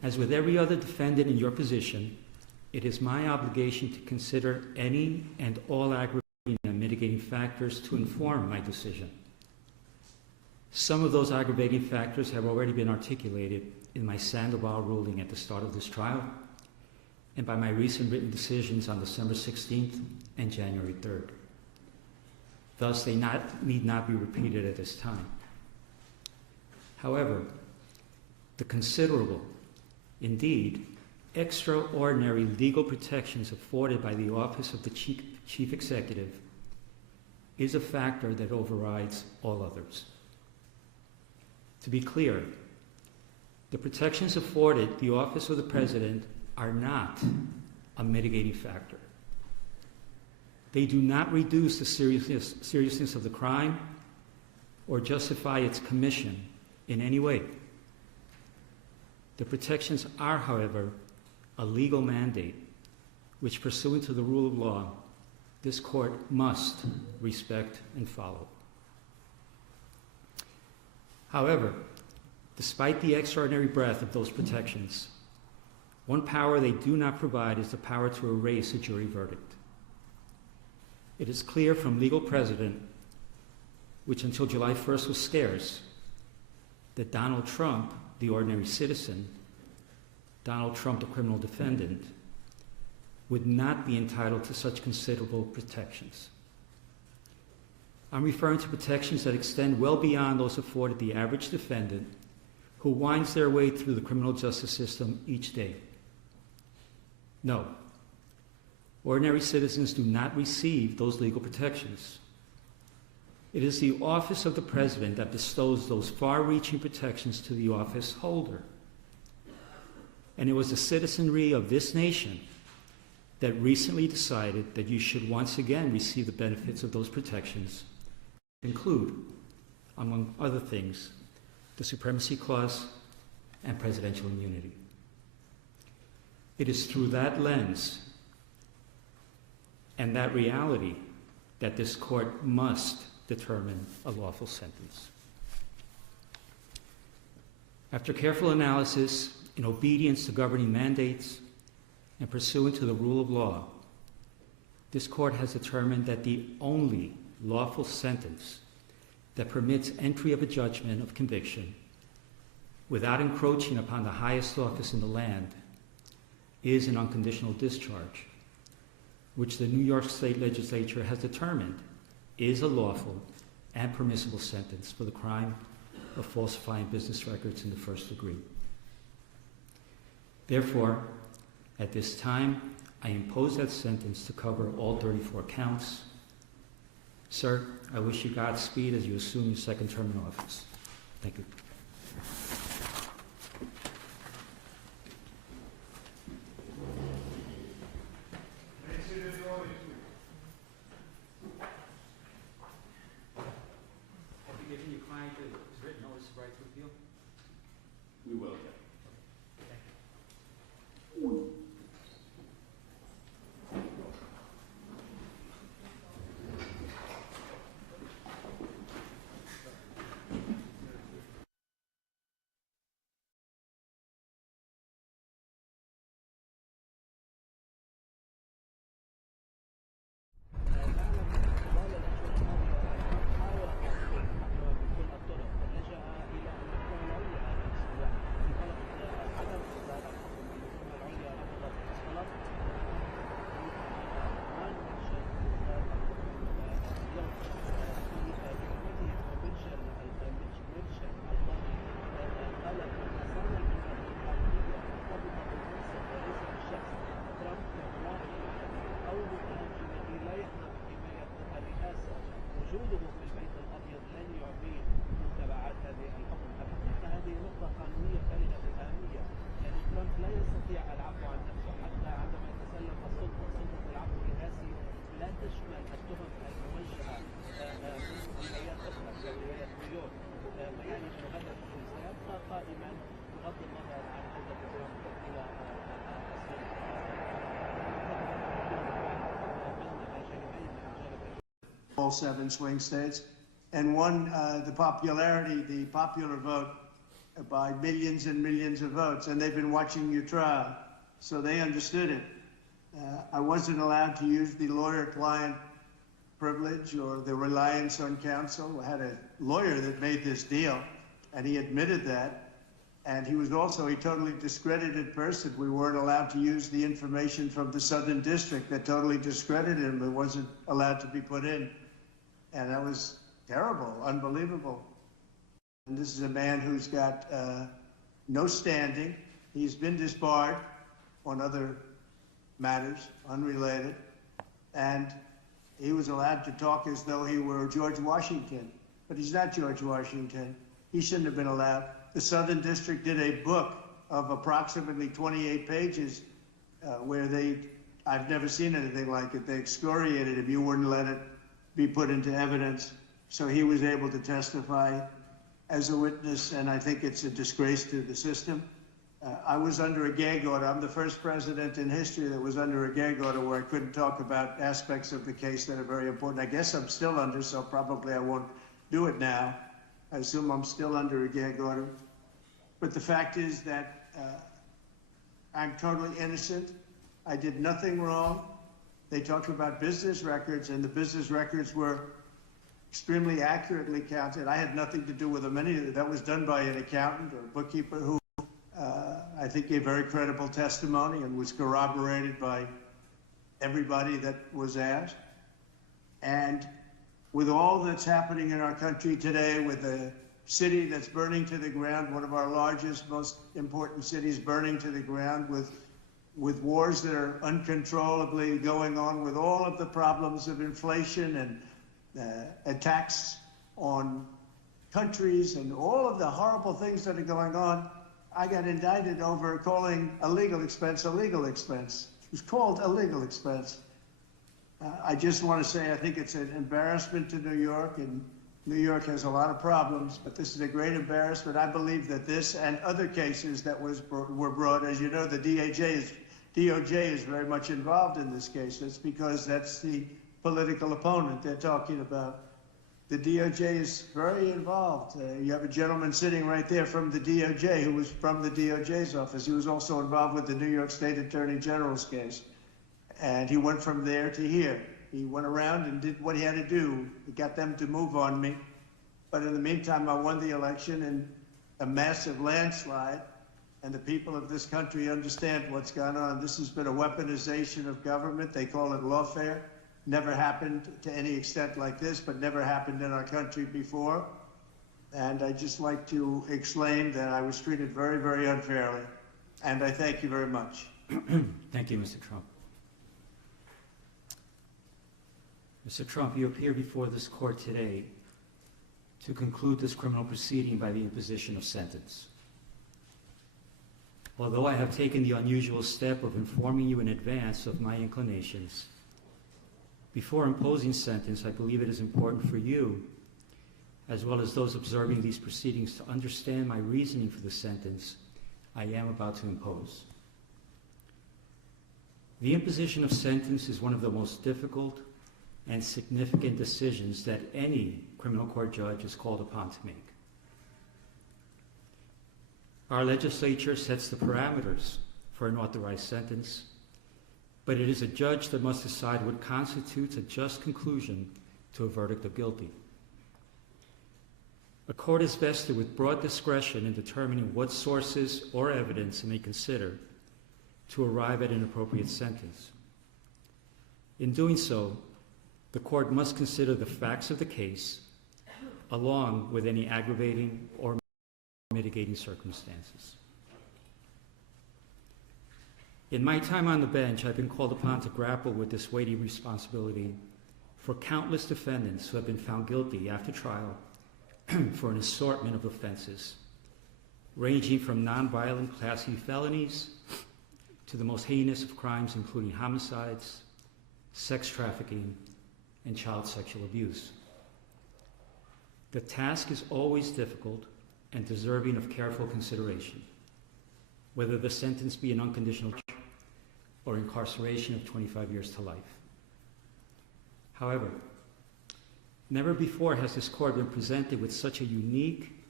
As with every other defendant in your position, it is my obligation to consider any and all aggravating and mitigating factors to inform my decision. Some of those aggravating factors have already been articulated in my Sandoval ruling at the start of this trial and by my recent written decisions on December 16th and January 3rd. Thus, they need not be repeated at this time. However, the considerable, indeed, extraordinary legal protections afforded by the Office of the Chief Executive is a factor that overrides all others. To be clear, the protections afforded the Office of the President are not a mitigating factor. They do not reduce the seriousness of the crime or justify its commission in any way. The protections are, however, a legal mandate which, pursuant to the rule of law, this court must respect and follow. However, despite the extraordinary breadth of those protections, one power they do not provide is the power to erase a jury verdict. It is clear from legal precedent, which until July 1st was scarce, that Donald Trump, the ordinary citizen, Donald Trump, the criminal defendant, would not be entitled to such considerable protections. I'm referring to protections that extend well beyond those afforded the average defendant who winds their way through the criminal justice system each day. No, ordinary citizens do not receive those legal protections. It is the office of the president that bestows those far-reaching protections to the office holder. And it was the citizenry of this nation that recently decided that you should once again receive the benefits of those protections, include, among other things, the Supremacy Clause and presidential immunity. It is through that lens and that reality that this court must determine a lawful sentence. After careful analysis, in obedience to governing mandates, and pursuant to the rule of law, this court has determined that the only lawful sentence that permits entry of a judgment of conviction without encroaching upon the highest office in the land is an unconditional discharge, which the New York State Legislature has determined is a lawful and permissible sentence for the crime of falsifying business records in the first degree. Therefore, at this time, I impose that sentence to cover all 34 counts. Sir, I wish you Godspeed as you assume your second term in office. Thank you. Have you given your client his written notice of right to appeal? We will. وجوده في البيت الأبيض لن يعطيه متابعات هذه الحكم أبدا، فهذه نقطة قانونية بالغة الأهمية، يعني ترامب لا يستطيع العفو عن نفسه حتى عندما يتسلم السلطة، سلطة العفو الرئاسي لا تشمل التهم الموجهة من ولايات أخرى كولاية نيويورك، ما يعني أن هذا الحكم سيبقى قائما بغض النظر عن عودة ترامب إلى all 7 swing states. And one, the popular vote by millions and millions of votes, and they've been watching your trial, so they understood it. I wasn't allowed to use the lawyer-client privilege or the reliance on counsel. I had a lawyer that made this deal, and he admitted that. And he was also a totally discredited person. We weren't allowed to use the information from the Southern District that totally discredited him. It wasn't allowed to be put in. And that was terrible, unbelievable. And this is a man who's got no standing. He's been disbarred on other matters, unrelated. And he was allowed to talk as though he were George Washington. But he's not George Washington. He shouldn't have been allowed. The Southern District did a book of approximately 28 pages where I've never seen anything like it. They excoriated him. You wouldn't let it be put into evidence. So he was able to testify as a witness, and I think it's a disgrace to the system. I was under a gag order. I'm the first president in history that was under a gag order where I couldn't talk about aspects of the case that are very important. I guess I'm still under, so probably I won't do it now. I assume I'm still under a gag order. But the fact is that I'm totally innocent. I did nothing wrong. They talked about business records, and the business records were extremely accurately counted. I had nothing to do with them. That was done by an accountant or a bookkeeper who I think gave very credible testimony and was corroborated by everybody that was asked. And with all that's happening in our country today, with the city that's burning to the ground, one of our largest, most important cities burning to the ground, with wars that are uncontrollably going on, with all of the problems of inflation and attacks on countries and all of the horrible things that are going on, I got indicted over calling a legal expense a legal expense. It was called a legal expense. I just want to say I think it's an embarrassment to New York, and New York has a lot of problems, but this is a great embarrassment. I believe that this and other cases that were brought, as you know, the DOJ is very much involved in this case. It's because that's the political opponent they're talking about. The DOJ is very involved. You have a gentleman sitting right there from the DOJ who was from the DOJ's office. He was also involved with the New York State Attorney General's case. And he went from there to here. He went around and did what he had to do. He got them to move on me. But in the meantime, I won the election in a massive landslide. And the people of this country understand what's gone on. This has been a weaponization of government. They call it lawfare. Never happened to any extent like this, but never happened in our country before. And I'd just like to explain that I was treated very, very unfairly. And I thank you very much. Thank you, Mr. Trump. Mr. Trump, you appear before this court today to conclude this criminal proceeding by the imposition of sentence. Although I have taken the unusual step of informing you in advance of my inclinations, before imposing sentence, I believe it is important for you, as well as those observing these proceedings, to understand my reasoning for the sentence I am about to impose. The imposition of sentence is one of the most difficult and significant decisions that any criminal court judge is called upon to make. Our legislature sets the parameters for an authorized sentence, but it is a judge that must decide what constitutes a just conclusion to a verdict of guilty. A court is vested with broad discretion in determining what sources or evidence it may consider to arrive at an appropriate sentence. In doing so, the court must consider the facts of the case along with any aggravating or mitigating circumstances. In my time on the bench, I've been called upon to grapple with this weighty responsibility for countless defendants who have been found guilty after trial for an assortment of offenses, ranging from nonviolent Class E felonies to the most heinous of crimes, including homicides, sex trafficking, and child sexual abuse. The task is always difficult and deserving of careful consideration, whether the sentence be an unconditional or incarceration of 25 years to life. However, never before has this court been presented with such a unique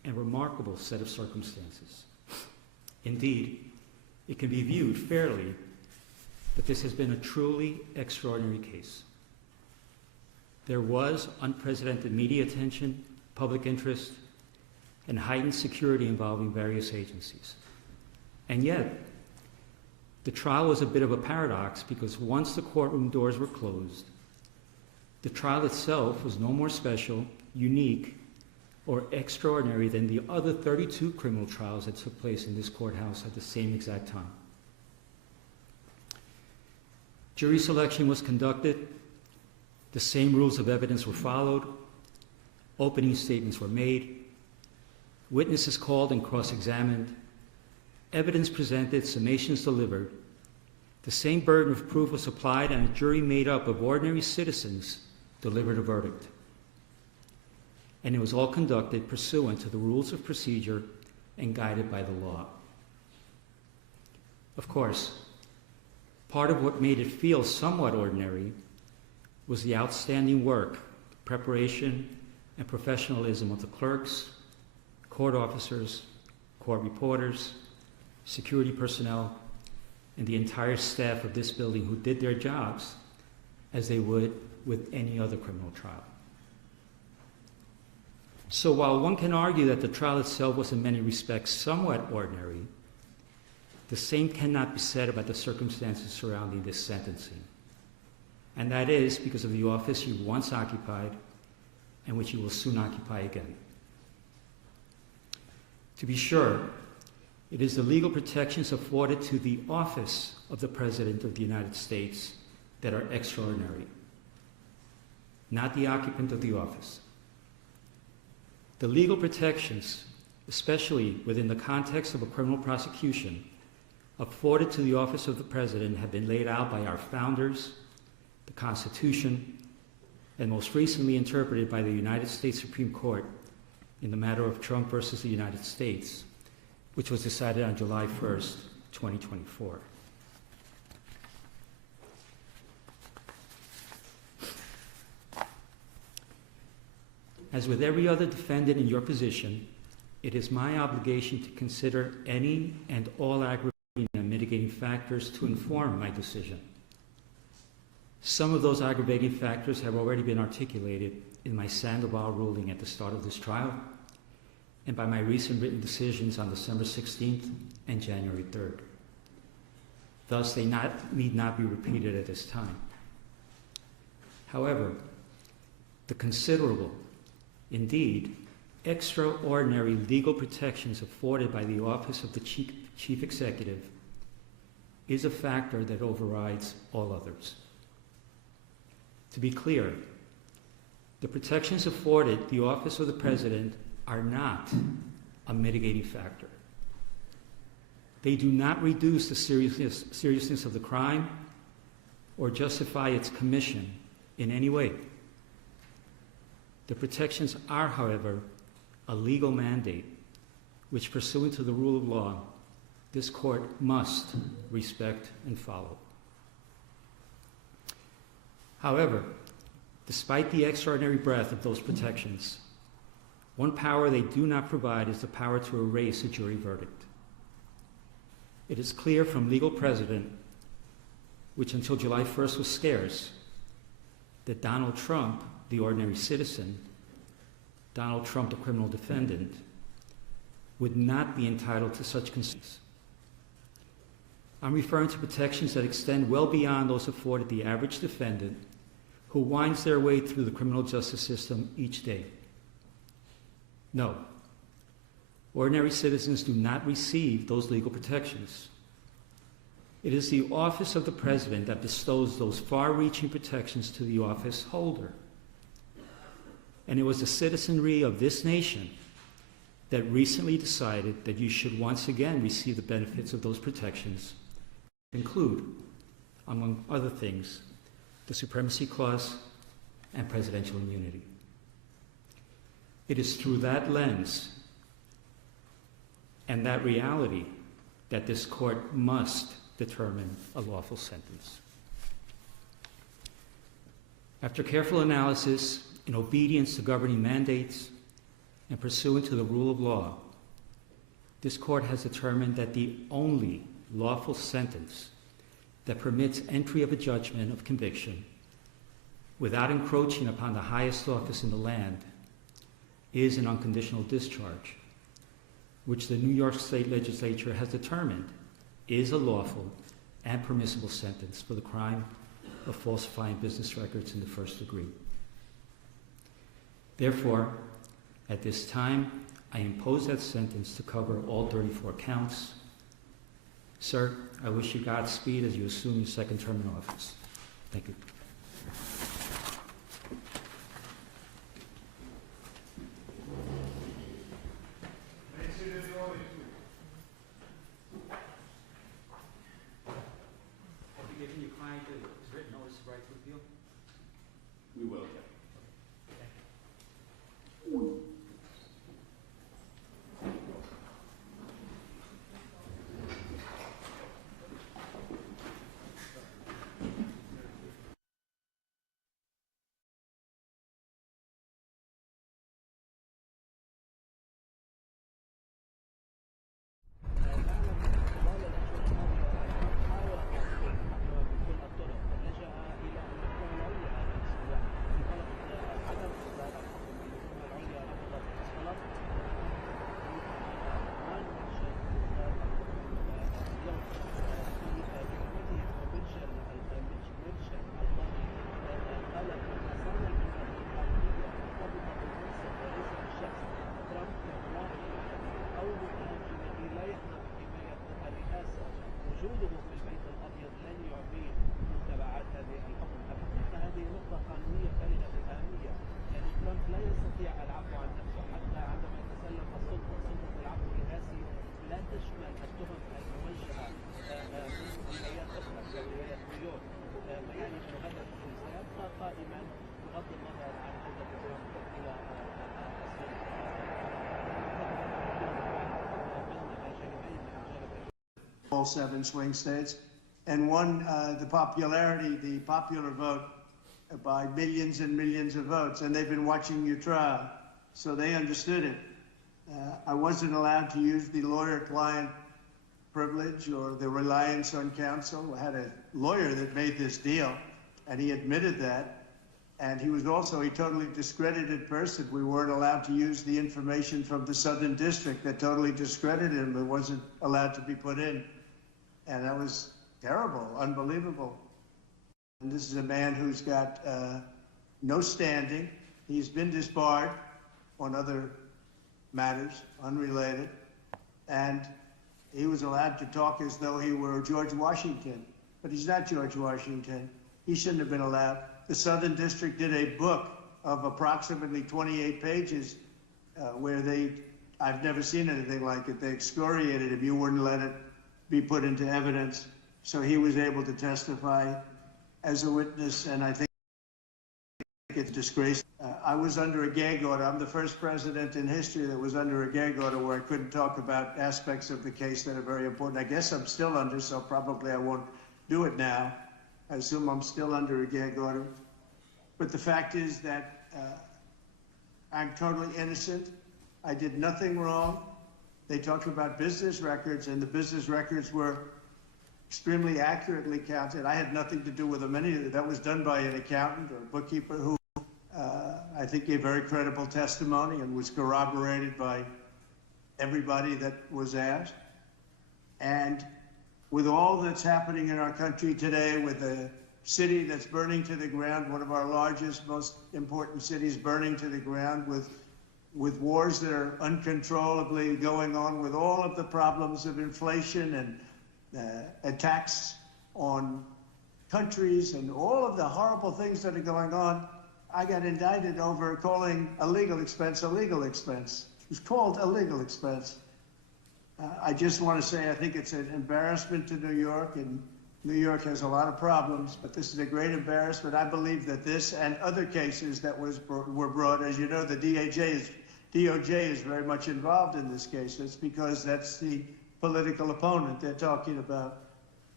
and remarkable set of circumstances. Indeed, it can be viewed fairly that this has been a truly extraordinary case. There was unprecedented media attention, public interest, and heightened security involving various agencies. And yet, the trial was a bit of a paradox because once the courtroom doors were closed, the trial itself was no more special, unique, or extraordinary than the other 32 criminal trials that took place in this courthouse at the same exact time. Jury selection was conducted, the same rules of evidence were followed, opening statements were made, witnesses called and cross-examined, evidence presented, summations delivered, the same burden of proof was applied, and a jury made up of ordinary citizens delivered a verdict. And it was all conducted pursuant to the rules of procedure and guided by the law. Of course, part of what made it feel somewhat ordinary was the outstanding work, preparation, and professionalism of the clerks, court officers, court reporters, security personnel, and the entire staff of this building who did their jobs as they would with any other criminal trial. So while one can argue that the trial itself was in many respects somewhat ordinary, the same cannot be said about the circumstances surrounding this sentencing. And that is because of the office you once occupied and which you will soon occupy again. To be sure, it is the legal protections afforded to the office of the President of the United States that are extraordinary, not the occupant of the office. The legal protections, especially within the context of a criminal prosecution, afforded to the office of the President have been laid out by our founders, the Constitution, and most recently interpreted by the United States Supreme Court in the matter of Trump versus the United States, which was decided on July 1st, 2024. As with every other defendant in your position, it is my obligation to consider any and all aggravating and mitigating factors to inform my decision. Some of those aggravating factors have already been articulated in my Sandoval ruling at the start of this trial and by my recent written decisions on December 16th and January 3rd. Thus, they need not be repeated at this time. However, the considerable, indeed, extraordinary legal protections afforded by the office of the Chief Executive is a factor that overrides all others. To be clear, the protections afforded the office of the President are not a mitigating factor. They do not reduce the seriousness of the crime or justify its commission in any way. The protections are, however, a legal mandate which, pursuant to the rule of law, this court must respect and follow. However, despite the extraordinary breadth of those protections, one power they do not provide is the power to erase a jury verdict. It is clear from legal precedent, which until July 1st was scarce, that Donald Trump, the ordinary citizen, Donald Trump, the criminal defendant, would not be entitled to such concerns. I'm referring to protections that extend well beyond those afforded the average defendant who winds their way through the criminal justice system each day. No, ordinary citizens do not receive those legal protections. It is the office of the President that bestows those far-reaching protections to the office holder. And it was the citizenry of this nation that recently decided that you should once again receive the benefits of those protections, include, among other things, the Supremacy Clause and presidential immunity. It is through that lens and that reality that this court must determine a lawful sentence. After careful analysis, in obedience to governing mandates, and pursuant to the rule of law, this court has determined that the only lawful sentence that permits entry of a judgment of conviction without encroaching upon the highest office in the land is an unconditional discharge, which the New York State Legislature has determined is a lawful and permissible sentence for the crime of falsifying business records in the first degree. Therefore, at this time, I impose that sentence to cover all 34 counts. Sir, I wish you Godspeed as you assume your second term in office. Thank you. Have you given your client his written notice of right to appeal? We will. وجوده في البيت الابيض لن يعطيه متبعات هذه الحكم ابدا، فهذه نقطه قانونيه بالغه الاهميه، يعني ترامب لا يستطيع العفو عن نفسه حتى عندما يتسلم سلطه العفو الرئاسي لا تشمل التهم الموجهه من ولايات اخرى كولايه نيويورك، ما يعني انه هذا الحكم سيبقى قائما بغض النظر عن عوده ترامب الى all 7 swing states, and won the popular vote by millions and millions of votes. And they've been watching your trial, so they understood it. I wasn't allowed to use the lawyer-client privilege or the reliance on counsel. I had a lawyer that made this deal, and he admitted that. And he was also a totally discredited person. We weren't allowed to use the information from the Southern District that totally discredited him. It wasn't allowed to be put in. And that was terrible, unbelievable. And this is a man who's got no standing. He's been disbarred on other matters, unrelated. And he was allowed to talk as though he were George Washington. But he's not George Washington. He shouldn't have been allowed. The Southern District did a book of approximately 28 pages where I've never seen anything like it. They excoriated him. You wouldn't let it be put into evidence. So he was able to testify as a witness, and I think it's disgraceful. I was under a gag order. I'm the first president in history that was under a gag order where I couldn't talk about aspects of the case that are very important. I guess I'm still under, so probably I won't do it now. I assume I'm still under a gag order. But the fact is that I'm totally innocent. I did nothing wrong. They talked about business records, and the business records were extremely accurately counted. I had nothing to do with them. That was done by an accountant or a bookkeeper who I think gave very credible testimony and was corroborated by everybody that was asked. And with all that's happening in our country today, with a city that's burning to the ground, one of our largest, most important cities burning to the ground, with wars that are uncontrollably going on, with all of the problems of inflation and attacks on countries and all of the horrible things that are going on, I got indicted over calling a legal expense a legal expense. It was called a legal expense. I just want to say I think it's an embarrassment to New York, and New York has a lot of problems, but this is a great embarrassment. I believe that this and other cases that were brought, as you know, the DOJ is very much involved in this case. It's because that's the political opponent they're talking about.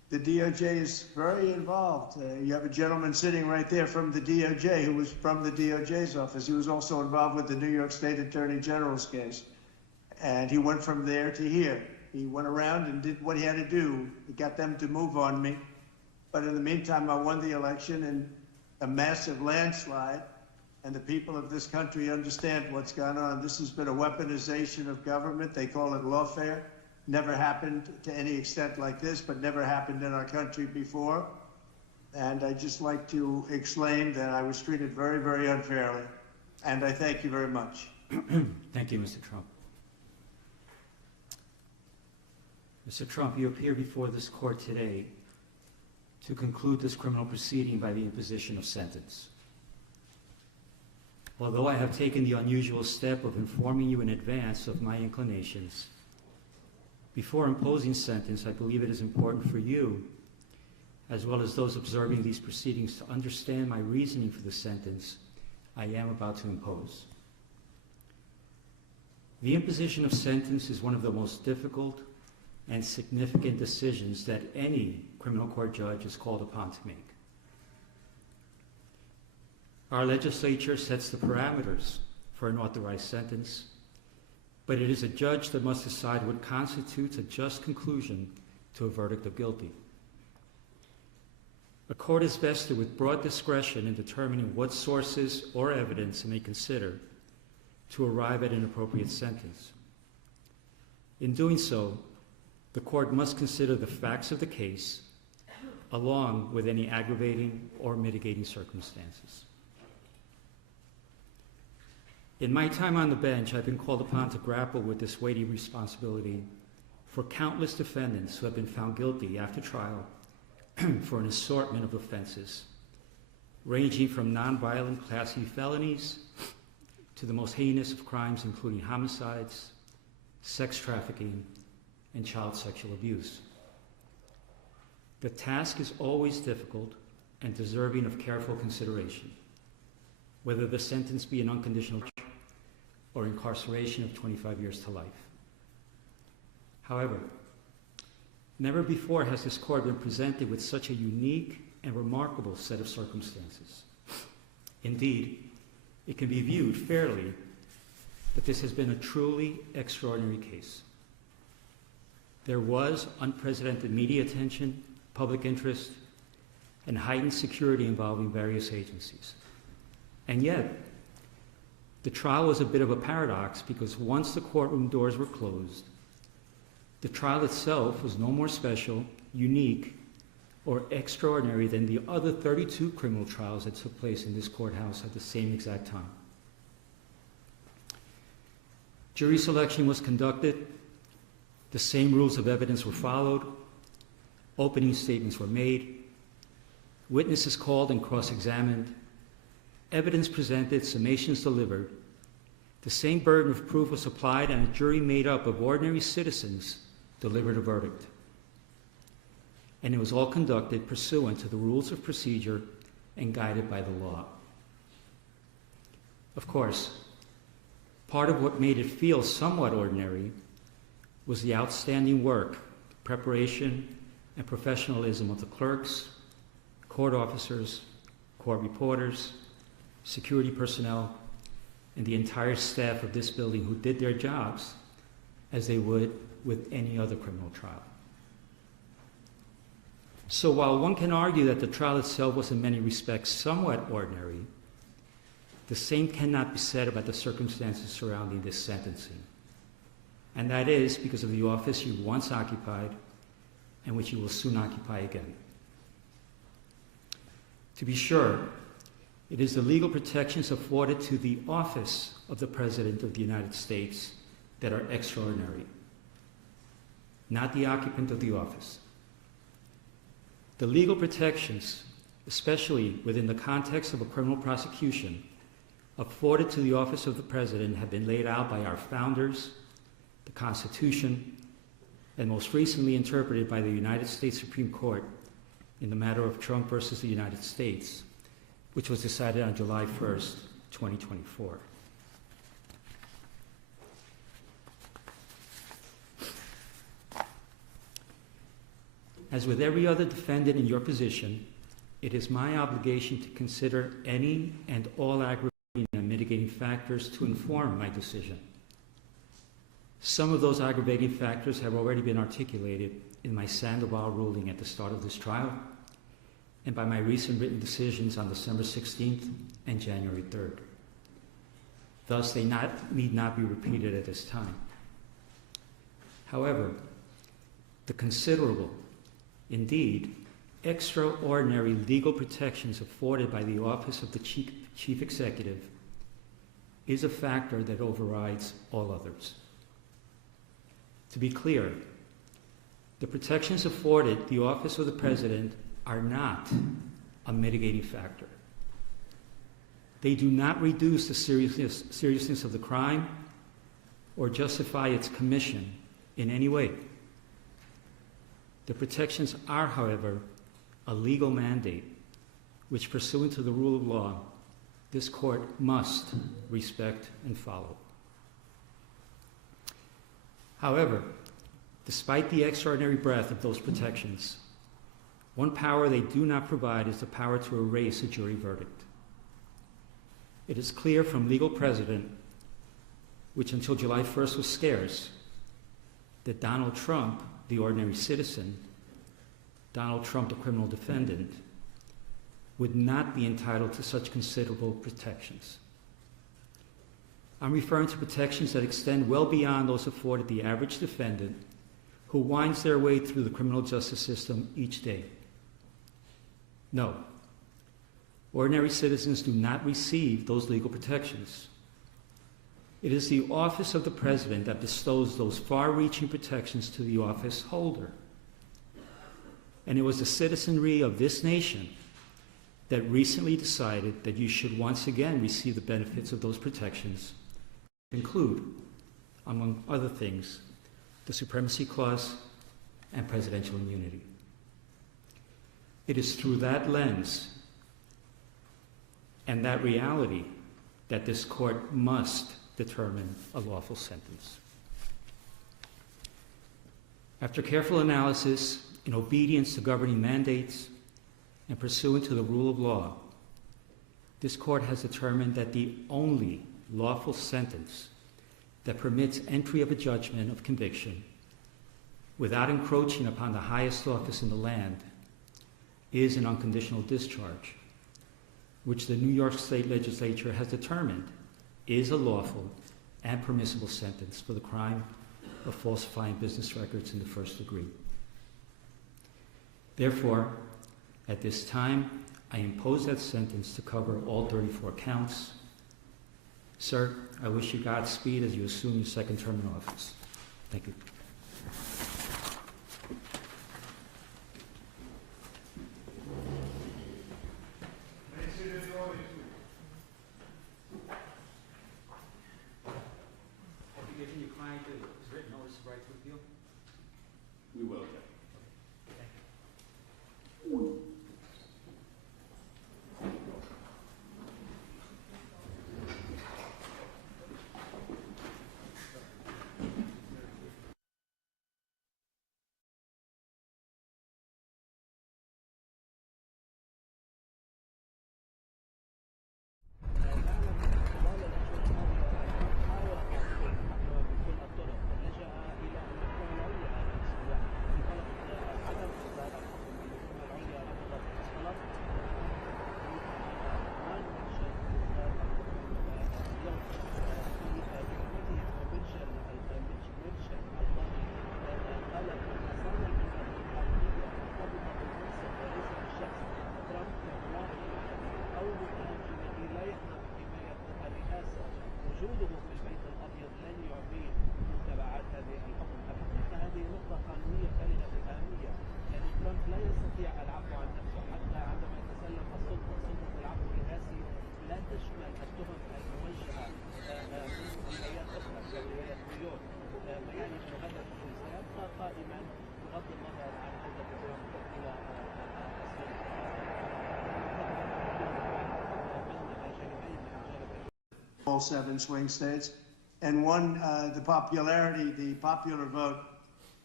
The DOJ is very involved. You have a gentleman sitting right there from the DOJ who was from the DOJ's office. He was also involved with the New York State Attorney General's case. And he went from there to here. He went around and did what he had to do. He got them to move on me. But in the meantime, I won the election in a massive landslide. And the people of this country understand what's gone on. This has been a weaponization of government. They call it lawfare. Never happened to any extent like this, but never happened in our country before. And I'd just like to explain that I was treated very, very unfairly. And I thank you very much. Thank you, Mr. Trump. Mr. Trump, you appear before this court today to conclude this criminal proceeding by the imposition of sentence. Although I have taken the unusual step of informing you in advance of my inclinations, before imposing sentence, I believe it is important for you, as well as those observing these proceedings, to understand my reasoning for the sentence I am about to impose. The imposition of sentence is one of the most difficult and significant decisions that any criminal court judge is called upon to make. Our legislature sets the parameters for an authorized sentence, but it is a judge that must decide what constitutes a just conclusion to a verdict of guilty. A court is vested with broad discretion in determining what sources or evidence it may consider to arrive at an appropriate sentence. In doing so, the court must consider the facts of the case along with any aggravating or mitigating circumstances. In my time on the bench, I've been called upon to grapple with this weighty responsibility for countless defendants who have been found guilty after trial for an assortment of offenses, ranging from nonviolent Class E felonies to the most heinous of crimes, including homicides, sex trafficking, and child sexual abuse. The task is always difficult and deserving of careful consideration, whether the sentence be an unconditional or incarceration of 25 years to life. However, never before has this court been presented with such a unique and remarkable set of circumstances. Indeed, it can be viewed fairly that this has been a truly extraordinary case. There was unprecedented media attention, public interest, and heightened security involving various agencies. And yet, the trial was a bit of a paradox because once the courtroom doors were closed, the trial itself was no more special, unique, or extraordinary than the other 32 criminal trials that took place in this courthouse at the same exact time. Jury selection was conducted, the same rules of evidence were followed, opening statements were made, witnesses called and cross-examined, evidence presented, summations delivered, the same burden of proof was applied, and a jury made up of ordinary citizens delivered a verdict. And it was all conducted pursuant to the rules of procedure and guided by the law. Of course, part of what made it feel somewhat ordinary was the outstanding work, preparation, and professionalism of the clerks, court officers, court reporters, security personnel, and the entire staff of this building who did their jobs as they would with any other criminal trial. So while one can argue that the trial itself was in many respects somewhat ordinary, the same cannot be said about the circumstances surrounding this sentencing. And that is because of the office you once occupied and which you will soon occupy again. To be sure, it is the legal protections afforded to the office of the President of the United States that are extraordinary, not the occupant of the office. The legal protections, especially within the context of a criminal prosecution, afforded to the office of the President have been laid out by our founders, the Constitution, and most recently interpreted by the United States Supreme Court in the matter of Trump versus the United States, which was decided on July 1st, 2024. As with every other defendant in your position, it is my obligation to consider any and all aggravating and mitigating factors to inform my decision. Some of those aggravating factors have already been articulated in my Sandoval ruling at the start of this trial and by my recent written decisions on December 16th and January 3rd. Thus, they need not be repeated at this time. However, the considerable, indeed, extraordinary legal protections afforded by the Office of the Chief Executive is a factor that overrides all others. To be clear, the protections afforded the Office of the President are not a mitigating factor. They do not reduce the seriousness of the crime or justify its commission in any way. The protections are, however, a legal mandate which, pursuant to the rule of law, this court must respect and follow. However, despite the extraordinary breadth of those protections, one power they do not provide is the power to erase a jury verdict. It is clear from legal precedent, which until July 1st was scarce, that Donald Trump, the ordinary citizen, Donald Trump, the criminal defendant, would not be entitled to such considerable protections. I'm referring to protections that extend well beyond those afforded the average defendant who winds their way through the criminal justice system each day. No, ordinary citizens do not receive those legal protections. It is the Office of the President that bestows those far-reaching protections to the office holder. And it was the citizenry of this nation that recently decided that you should once again receive the benefits of those protections, include, among other things, the Supremacy Clause and presidential immunity. It is through that lens and that reality that this court must determine a lawful sentence. After careful analysis, in obedience to governing mandates, and pursuant to the rule of law, this court has determined that the only lawful sentence that permits entry of a judgment of conviction without encroaching upon the highest office in the land is an unconditional discharge, which the New York State Legislature has determined is a lawful and permissible sentence for the crime of falsifying business records in the first degree. Therefore, at this time, I impose that sentence to cover all 34 counts. Sir, I wish you Godspeed as you assume your second term in office. Thank you. Have you given your client a written notice of right to appeal? We will. وجوده في البيت الأبيض لن يعطيه تبعات هذه الحكم أبدا، فهذه نقطة قانونية بالغة الأهمية، لأن ترامب لا يستطيع العفو عن نفسه حتى عندما يتسلم السلطة، سلطة العفو الرئاسي لا تشمل التهم الموجهة من جمعيات أخرى كولاية نيويورك، يعني مغادرة الجنس سيبقى قائما بغض النظر عن عودة ترامب إلى all 7 swing states, and the popular vote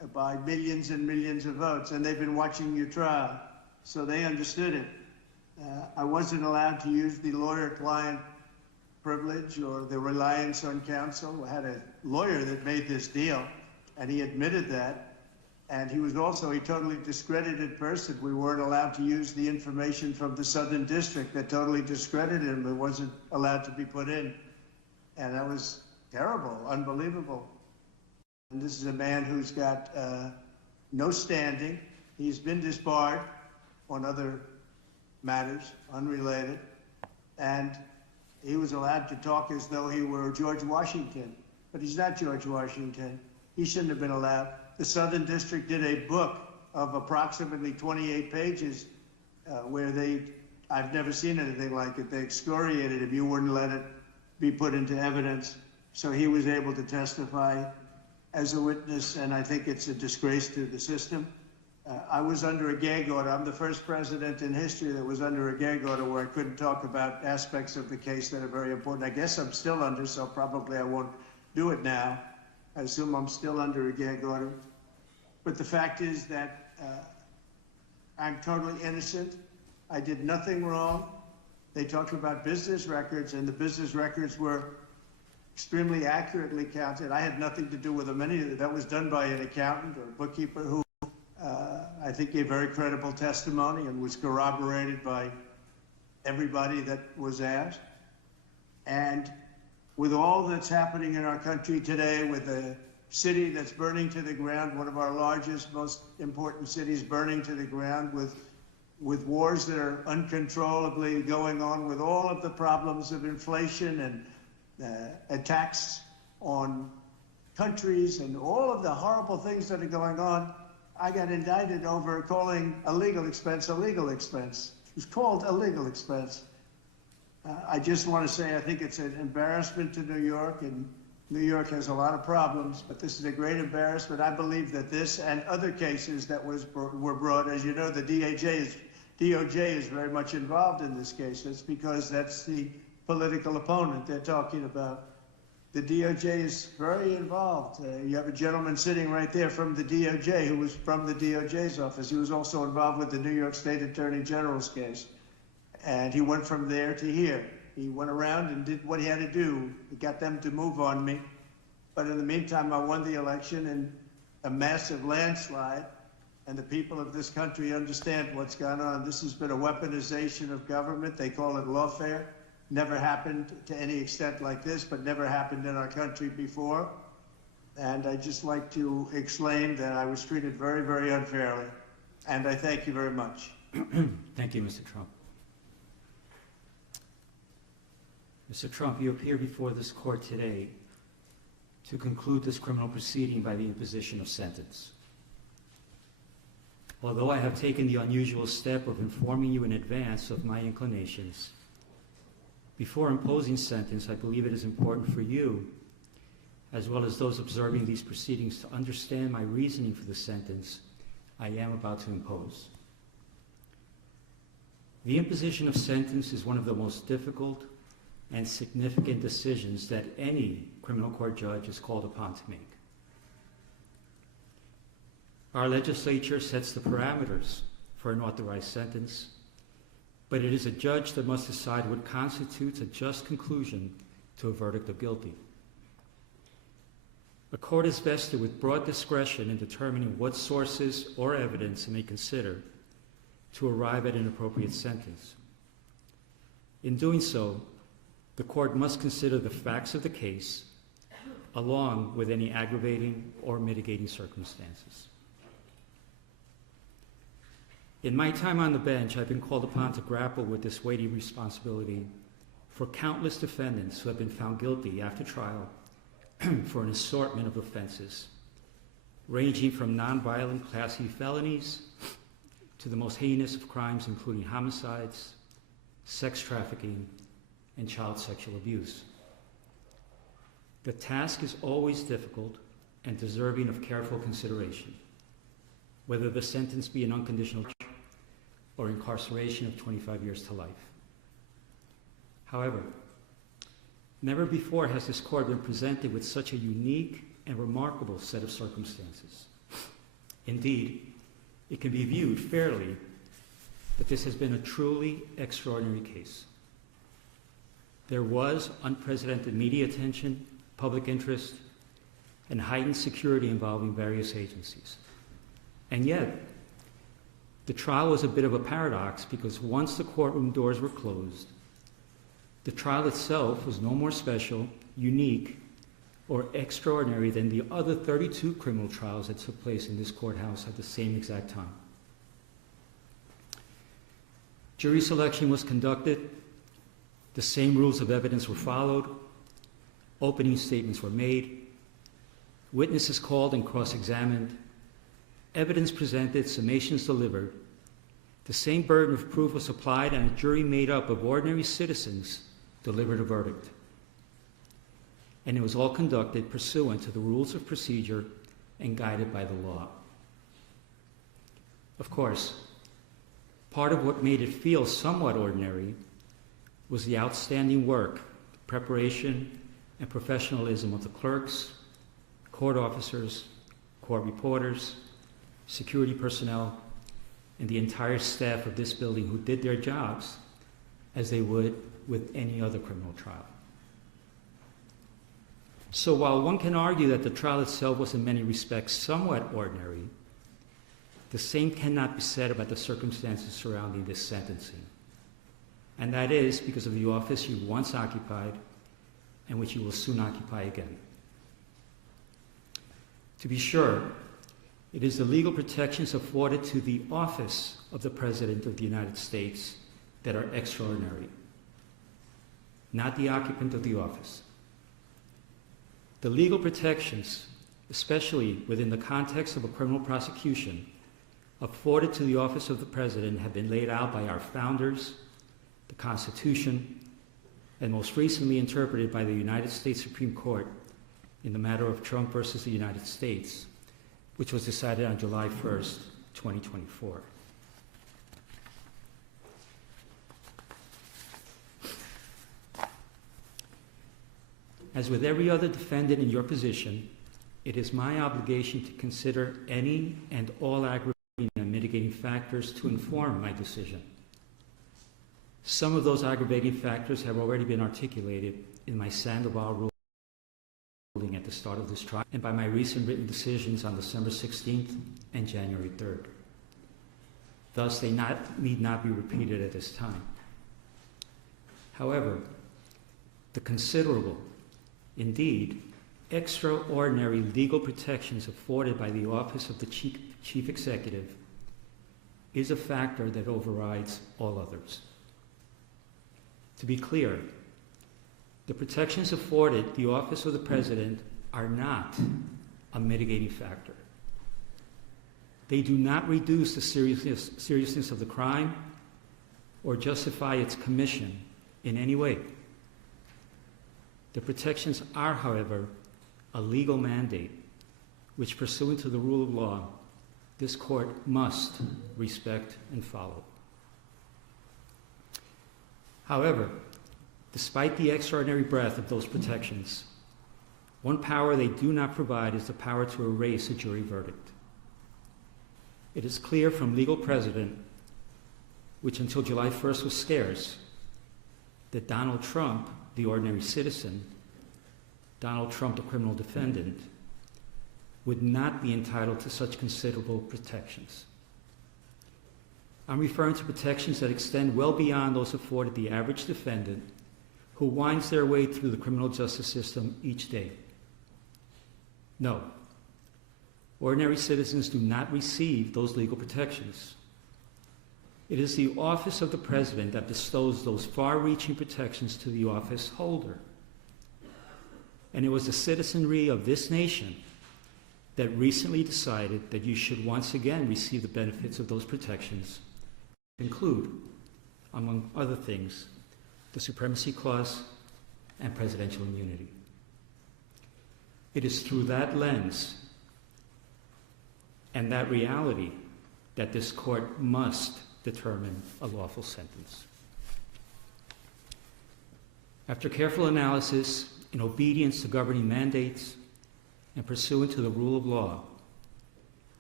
by millions and millions of votes, and they've been watching your trial, so they understood it. I wasn't allowed to use the lawyer-client privilege or the reliance on counsel. I had a lawyer that made this deal, and he admitted that. And he was also a totally discredited person. We weren't allowed to use the information from the Southern District that totally discredited him. It wasn't allowed to be put in. And that was terrible, unbelievable. And this is a man who's got no standing. He's been disbarred on other matters, unrelated. And he was allowed to talk as though he were George Washington. But he's not George Washington. He shouldn't have been allowed. The Southern District did a book of approximately 28 pages where I've never seen anything like it. They excoriated him. You wouldn't let it be put into evidence. So he was able to testify as a witness, and I think it's a disgrace to the system. I was under a gag order. I'm the first president in history that was under a gag order where I couldn't talk about aspects of the case that are very important. I guess I'm still under, so probably I won't do it now. I assume I'm still under a gag order. But the fact is that I'm totally innocent. I did nothing wrong. They talked about business records, and the business records were extremely accurately counted. I had nothing to do with them. Any of it. That was done by an accountant or a bookkeeper who I think gave very credible testimony and was corroborated by everybody that was asked. And with all that's happening in our country today, with a city that's burning to the ground, one of our largest, most important cities burning to the ground, with wars that are uncontrollably going on, with all of the problems of inflation and attacks on countries and all of the horrible things that are going on, I got indicted over calling a legal expense a legal expense. It was called a legal expense. I just want to say I think it's an embarrassment to New York, and New York has a lot of problems, but this is a great embarrassment. I believe that this and other cases that were brought, as you know, the DOJ is very much involved in this case. That's because that's the political opponent they're talking about. The DOJ is very involved. You have a gentleman sitting right there from the DOJ who was from the DOJ's office. He was also involved with the New York State Attorney General's case. And he went from there to here. He went around and did what he had to do. He got them to move on me. But in the meantime, I won the election in a massive landslide. And the people of this country understand what's gone on. This has been a weaponization of government. They call it lawfare. Never happened to any extent like this, but never happened in our country before. And I'd just like to explain that I was treated very, very unfairly. And I thank you very much. Thank you, Mr. Trump. Mr. Trump, you appear before this court today to conclude this criminal proceeding by the imposition of sentence. Although I have taken the unusual step of informing you in advance of my inclinations, before imposing sentence, I believe it is important for you, as well as those observing these proceedings, to understand my reasoning for the sentence I am about to impose. The imposition of sentence is one of the most difficult and significant decisions that any criminal court judge is called upon to make. Our legislature sets the parameters for an authorized sentence, but it is a judge that must decide what constitutes a just conclusion to a verdict of guilty. A court is vested with broad discretion in determining what sources or evidence it may consider to arrive at an appropriate sentence. In doing so, the court must consider the facts of the case along with any aggravating or mitigating circumstances. In my time on the bench, I've been called upon to grapple with this weighty responsibility for countless defendants who have been found guilty after trial for an assortment of offenses, ranging from nonviolent Class E felonies to the most heinous of crimes, including homicides, sex trafficking, and child sexual abuse. The task is always difficult and deserving of careful consideration, whether the sentence be an unconditional or incarceration of 25 years to life. However, never before has this court been presented with such a unique and remarkable set of circumstances. Indeed, it can be viewed fairly that this has been a truly extraordinary case. There was unprecedented media attention, public interest, and heightened security involving various agencies. And yet, the trial was a bit of a paradox because once the courtroom doors were closed, the trial itself was no more special, unique, or extraordinary than the other 32 criminal trials that took place in this courthouse at the same exact time. Jury selection was conducted, the same rules of evidence were followed, opening statements were made, witnesses called and cross-examined, evidence presented, summations delivered, the same burden of proof was applied, and a jury made up of ordinary citizens delivered a verdict. And it was all conducted pursuant to the rules of procedure and guided by the law. Of course, part of what made it feel somewhat ordinary was the outstanding work, preparation, and professionalism of the clerks, court officers, court reporters, security personnel, and the entire staff of this building who did their jobs as they would with any other criminal trial. So while one can argue that the trial itself was in many respects somewhat ordinary, the same cannot be said about the circumstances surrounding this sentencing. And that is because of the office you once occupied and which you will soon occupy again. To be sure, it is the legal protections afforded to the office of the President of the United States that are extraordinary, not the occupant of the office. The legal protections, especially within the context of a criminal prosecution, afforded to the office of the President have been laid out by our founders, the Constitution, and most recently interpreted by the United States Supreme Court in the matter of Trump versus the United States, which was decided on July 1st, 2024. As with every other defendant in your position, it is my obligation to consider any and all aggravating and mitigating factors to inform my decision. Some of those aggravating factors have already been articulated in my Sandoval ruling at the start of this trial and by my recent written decisions on December 16th and January 3rd. Thus, they need not be repeated at this time. However, the considerable, indeed, extraordinary legal protections afforded by the office of the Chief Executive is a factor that overrides all others. To be clear, the protections afforded the office of the President are not a mitigating factor. They do not reduce the seriousness of the crime or justify its commission in any way. The protections are, however, a legal mandate which, pursuant to the rule of law, this court must respect and follow. However, despite the extraordinary breadth of those protections, one power they do not provide is the power to erase a jury verdict. It is clear from legal precedent, which until July 1st was scarce, that Donald Trump, the ordinary citizen, Donald Trump, the criminal defendant, would not be entitled to such considerable protections. I'm referring to protections that extend well beyond those afforded the average defendant who winds their way through the criminal justice system each day. No, ordinary citizens do not receive those legal protections. It is the office of the President that bestows those far-reaching protections to the office holder. And it was the citizenry of this nation that recently decided that you should once again receive the benefits of those protections, include, among other things, the Supremacy Clause and presidential immunity. It is through that lens and that reality that this court must determine a lawful sentence. After careful analysis, in obedience to governing mandates, and pursuant to the rule of law,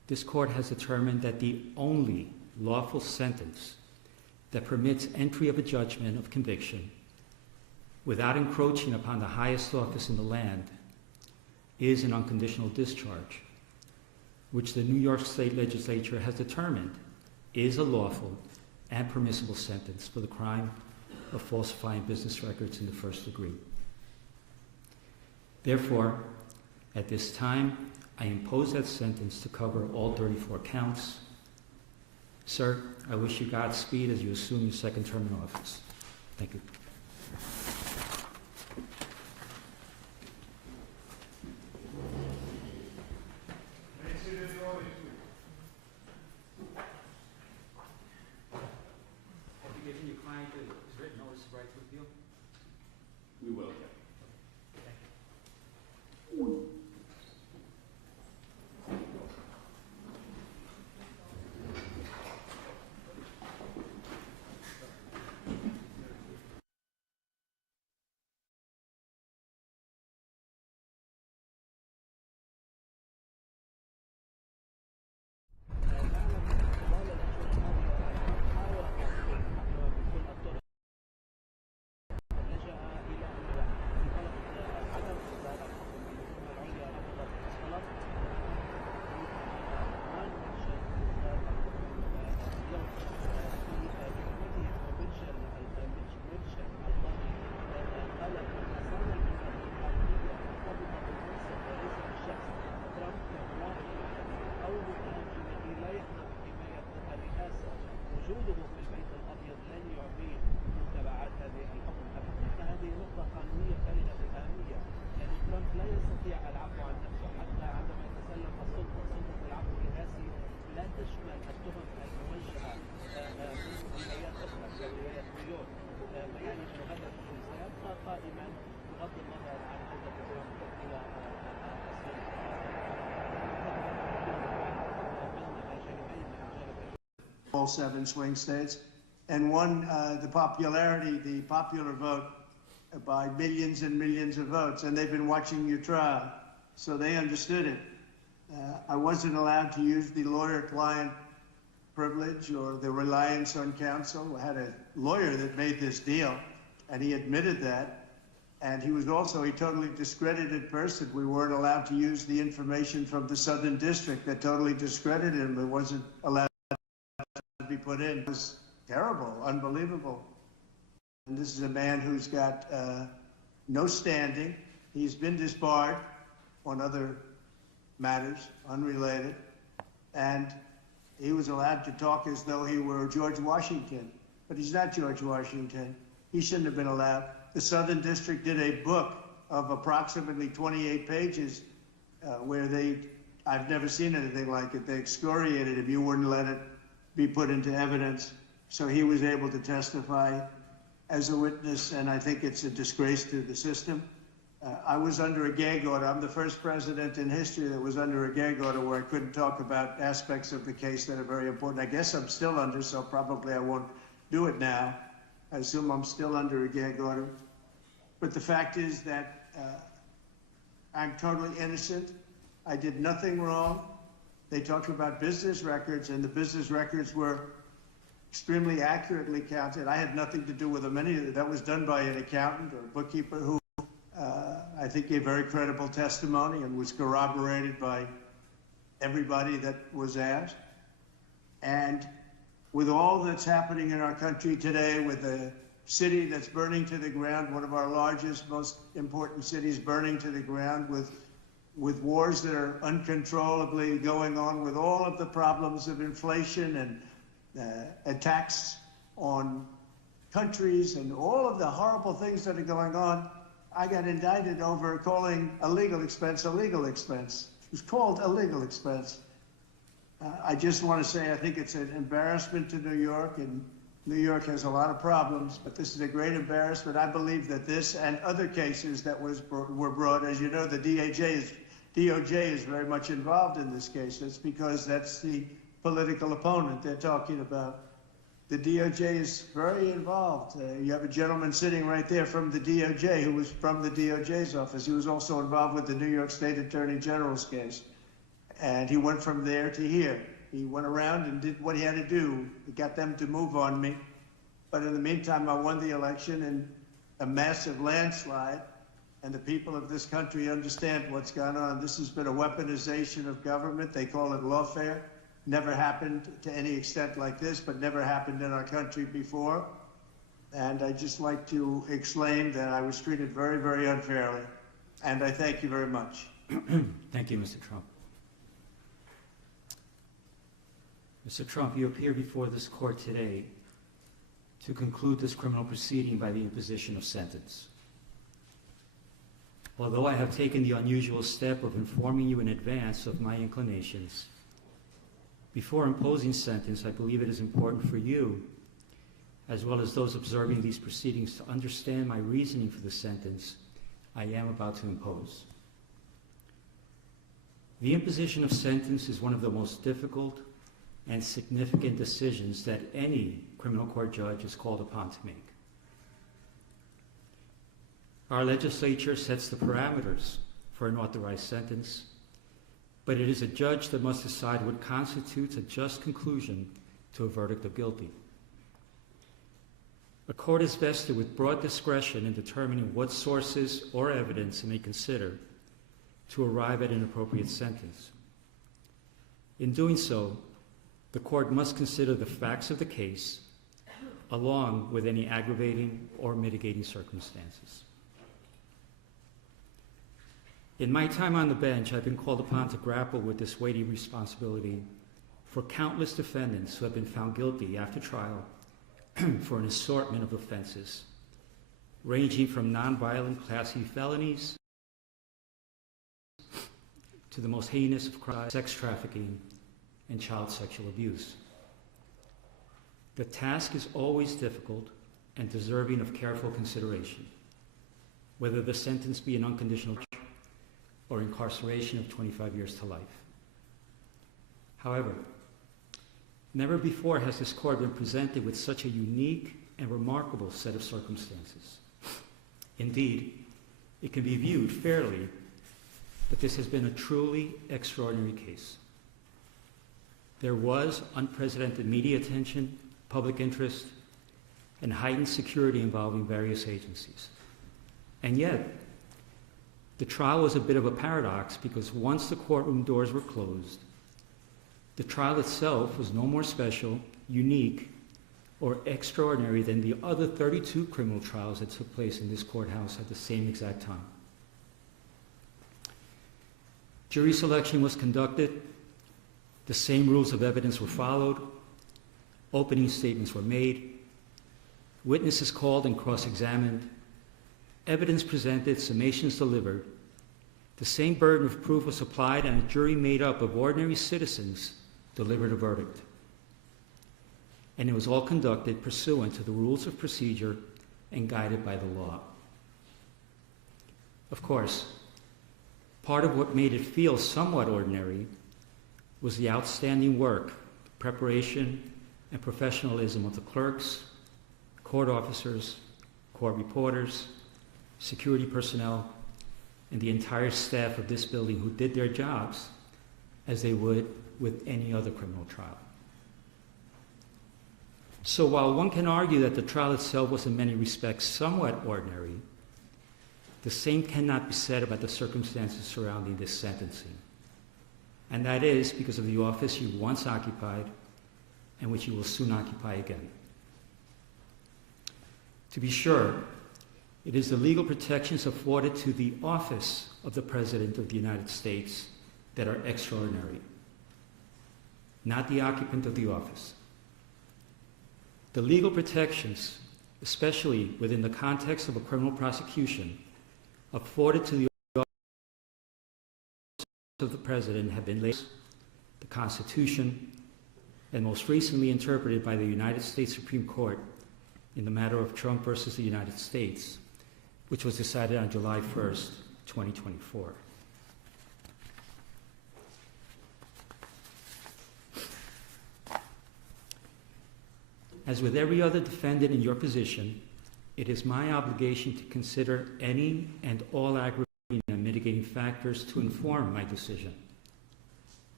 this court has determined that the only lawful sentence that permits entry of a judgment of conviction without encroaching upon the highest office in the land is an unconditional discharge, which the New York State Legislature has determined is a lawful and permissible sentence for the crime of falsifying business records in the first degree. Therefore, at this time, I impose that sentence to cover all 34 counts. Sir, I wish you Godspeed as you assume your second term in office. Thank you. Have you given your client his written notice of right to appeal? We will. وجوده في البيت الأبيض لن يعطيه تبعات هذه الحكم أبدا، فهذه نقطة قانونية بالغة الأهمية، يعني ترامب لا يستطيع العفو عن نفسه حتى عندما يتسلم السلطة. سلطة العفو الرئاسي لا تشمل التهم الموجهة من ولايات أخرى كولاية نيويورك، يعني أنه هذا الحكم سيبقى قائما بغض النظر عن عودة ترامب إلى all 7 swing states, and won the popular vote by millions and millions of votes. And they've been watching your trial, so they understood it. I wasn't allowed to use the lawyer-client privilege or the reliance on counsel. I had a lawyer that made this deal, and he admitted that. And he was also a totally discredited person. We weren't allowed to use the information from the Southern District that totally discredited him. It wasn't allowed to be put in. It was terrible, unbelievable. And this is a man who's got no standing. He's been disbarred on other matters, unrelated. And he was allowed to talk as though he were George Washington. But he's not George Washington. He shouldn't have been allowed. The Southern District did a book of approximately 28 pages where I've never seen anything like it. They excoriated him. You wouldn't let it be put into evidence. So he was able to testify as a witness, and I think it's a disgrace to the system. I was under a gag order. I'm the first president in history that was under a gag order where I couldn't talk about aspects of the case that are very important. I guess I'm still under, so probably I won't do it now. I assume I'm still under a gag order. But the fact is that I'm totally innocent. I did nothing wrong. They talked about business records, and the business records were extremely accurately counted. I had nothing to do with them. That was done by an accountant or a bookkeeper who I think gave very credible testimony and was corroborated by everybody that was asked. And with all that's happening in our country today, with a city that's burning to the ground, one of our largest, most important cities burning to the ground, with wars that are uncontrollably going on, with all of the problems of inflation and attacks on countries and all of the horrible things that are going on, I got indicted over calling a legal expense a legal expense. It was called a legal expense. I just want to say I think it's an embarrassment to New York, and New York has a lot of problems, but this is a great embarrassment. I believe that this and other cases that were brought, as you know, the DOJ is very much involved in this case. It's because that's the political opponent they're talking about. The DOJ is very involved. You have a gentleman sitting right there from the DOJ who was from the DOJ's office. He was also involved with the New York State Attorney General's case. And he went from there to here. He went around and did what he had to do. He got them to move on me. But in the meantime, I won the election in a massive landslide. And the people of this country understand what's gone on. This has been a weaponization of government. They call it lawfare. Never happened to any extent like this, but never happened in our country before. And I'd just like to exclaim that I was treated very, very unfairly. And I thank you very much. Thank you, Mr. Trump. Mr. Trump, you appear before this court today to conclude this criminal proceeding by the imposition of sentence. Although I have taken the unusual step of informing you in advance of my inclinations, before imposing sentence, I believe it is important for you, as well as those observing these proceedings, to understand my reasoning for the sentence I am about to impose. The imposition of sentence is one of the most difficult and significant decisions that any criminal court judge is called upon to make. Our legislature sets the parameters for an authorized sentence, but it is a judge that must decide what constitutes a just conclusion to a verdict of guilty. A court is vested with broad discretion in determining what sources or evidence it may consider to arrive at an appropriate sentence. In doing so, the court must consider the facts of the case along with any aggravating or mitigating circumstances. In my time on the bench, I've been called upon to grapple with this weighty responsibility for countless defendants who have been found guilty after trial for an assortment of offenses, ranging from nonviolent Class E felonies to the most heinous of crimes, sex trafficking and child sexual abuse. The task is always difficult and deserving of careful consideration, whether the sentence be an unconditional or incarceration of 25 years to life. However, never before has this court been presented with such a unique and remarkable set of circumstances. Indeed, it can be viewed fairly that this has been a truly extraordinary case. There was unprecedented media attention, public interest, and heightened security involving various agencies. And yet, the trial was a bit of a paradox because once the courtroom doors were closed, the trial itself was no more special, unique, or extraordinary than the other 32 criminal trials that took place in this courthouse at the same exact time. Jury selection was conducted, the same rules of evidence were followed, opening statements were made, witnesses called and cross-examined, evidence presented, summations delivered, the same burden of proof was applied, and a jury made up of ordinary citizens delivered a verdict. And it was all conducted pursuant to the rules of procedure and guided by the law. Of course, part of what made it feel somewhat ordinary was the outstanding work, preparation, and professionalism of the clerks, court officers, court reporters, security personnel, and the entire staff of this building who did their jobs as they would with any other criminal trial. So while one can argue that the trial itself was in many respects somewhat ordinary, the same cannot be said about the circumstances surrounding this sentencing. And that is because of the office you once occupied and which you will soon occupy again. To be sure, it is the legal protections afforded to the office of the President of the United States that are extraordinary, not the occupant of the office. The legal protections, especially within the context of a criminal prosecution, afforded to the office of the President have been laid, the Constitution, and most recently interpreted by the United States Supreme Court in the matter of Trump versus the United States, which was decided on July 1st, 2024. As with every other defendant in your position, it is my obligation to consider any and all aggravating and mitigating factors to inform my decision.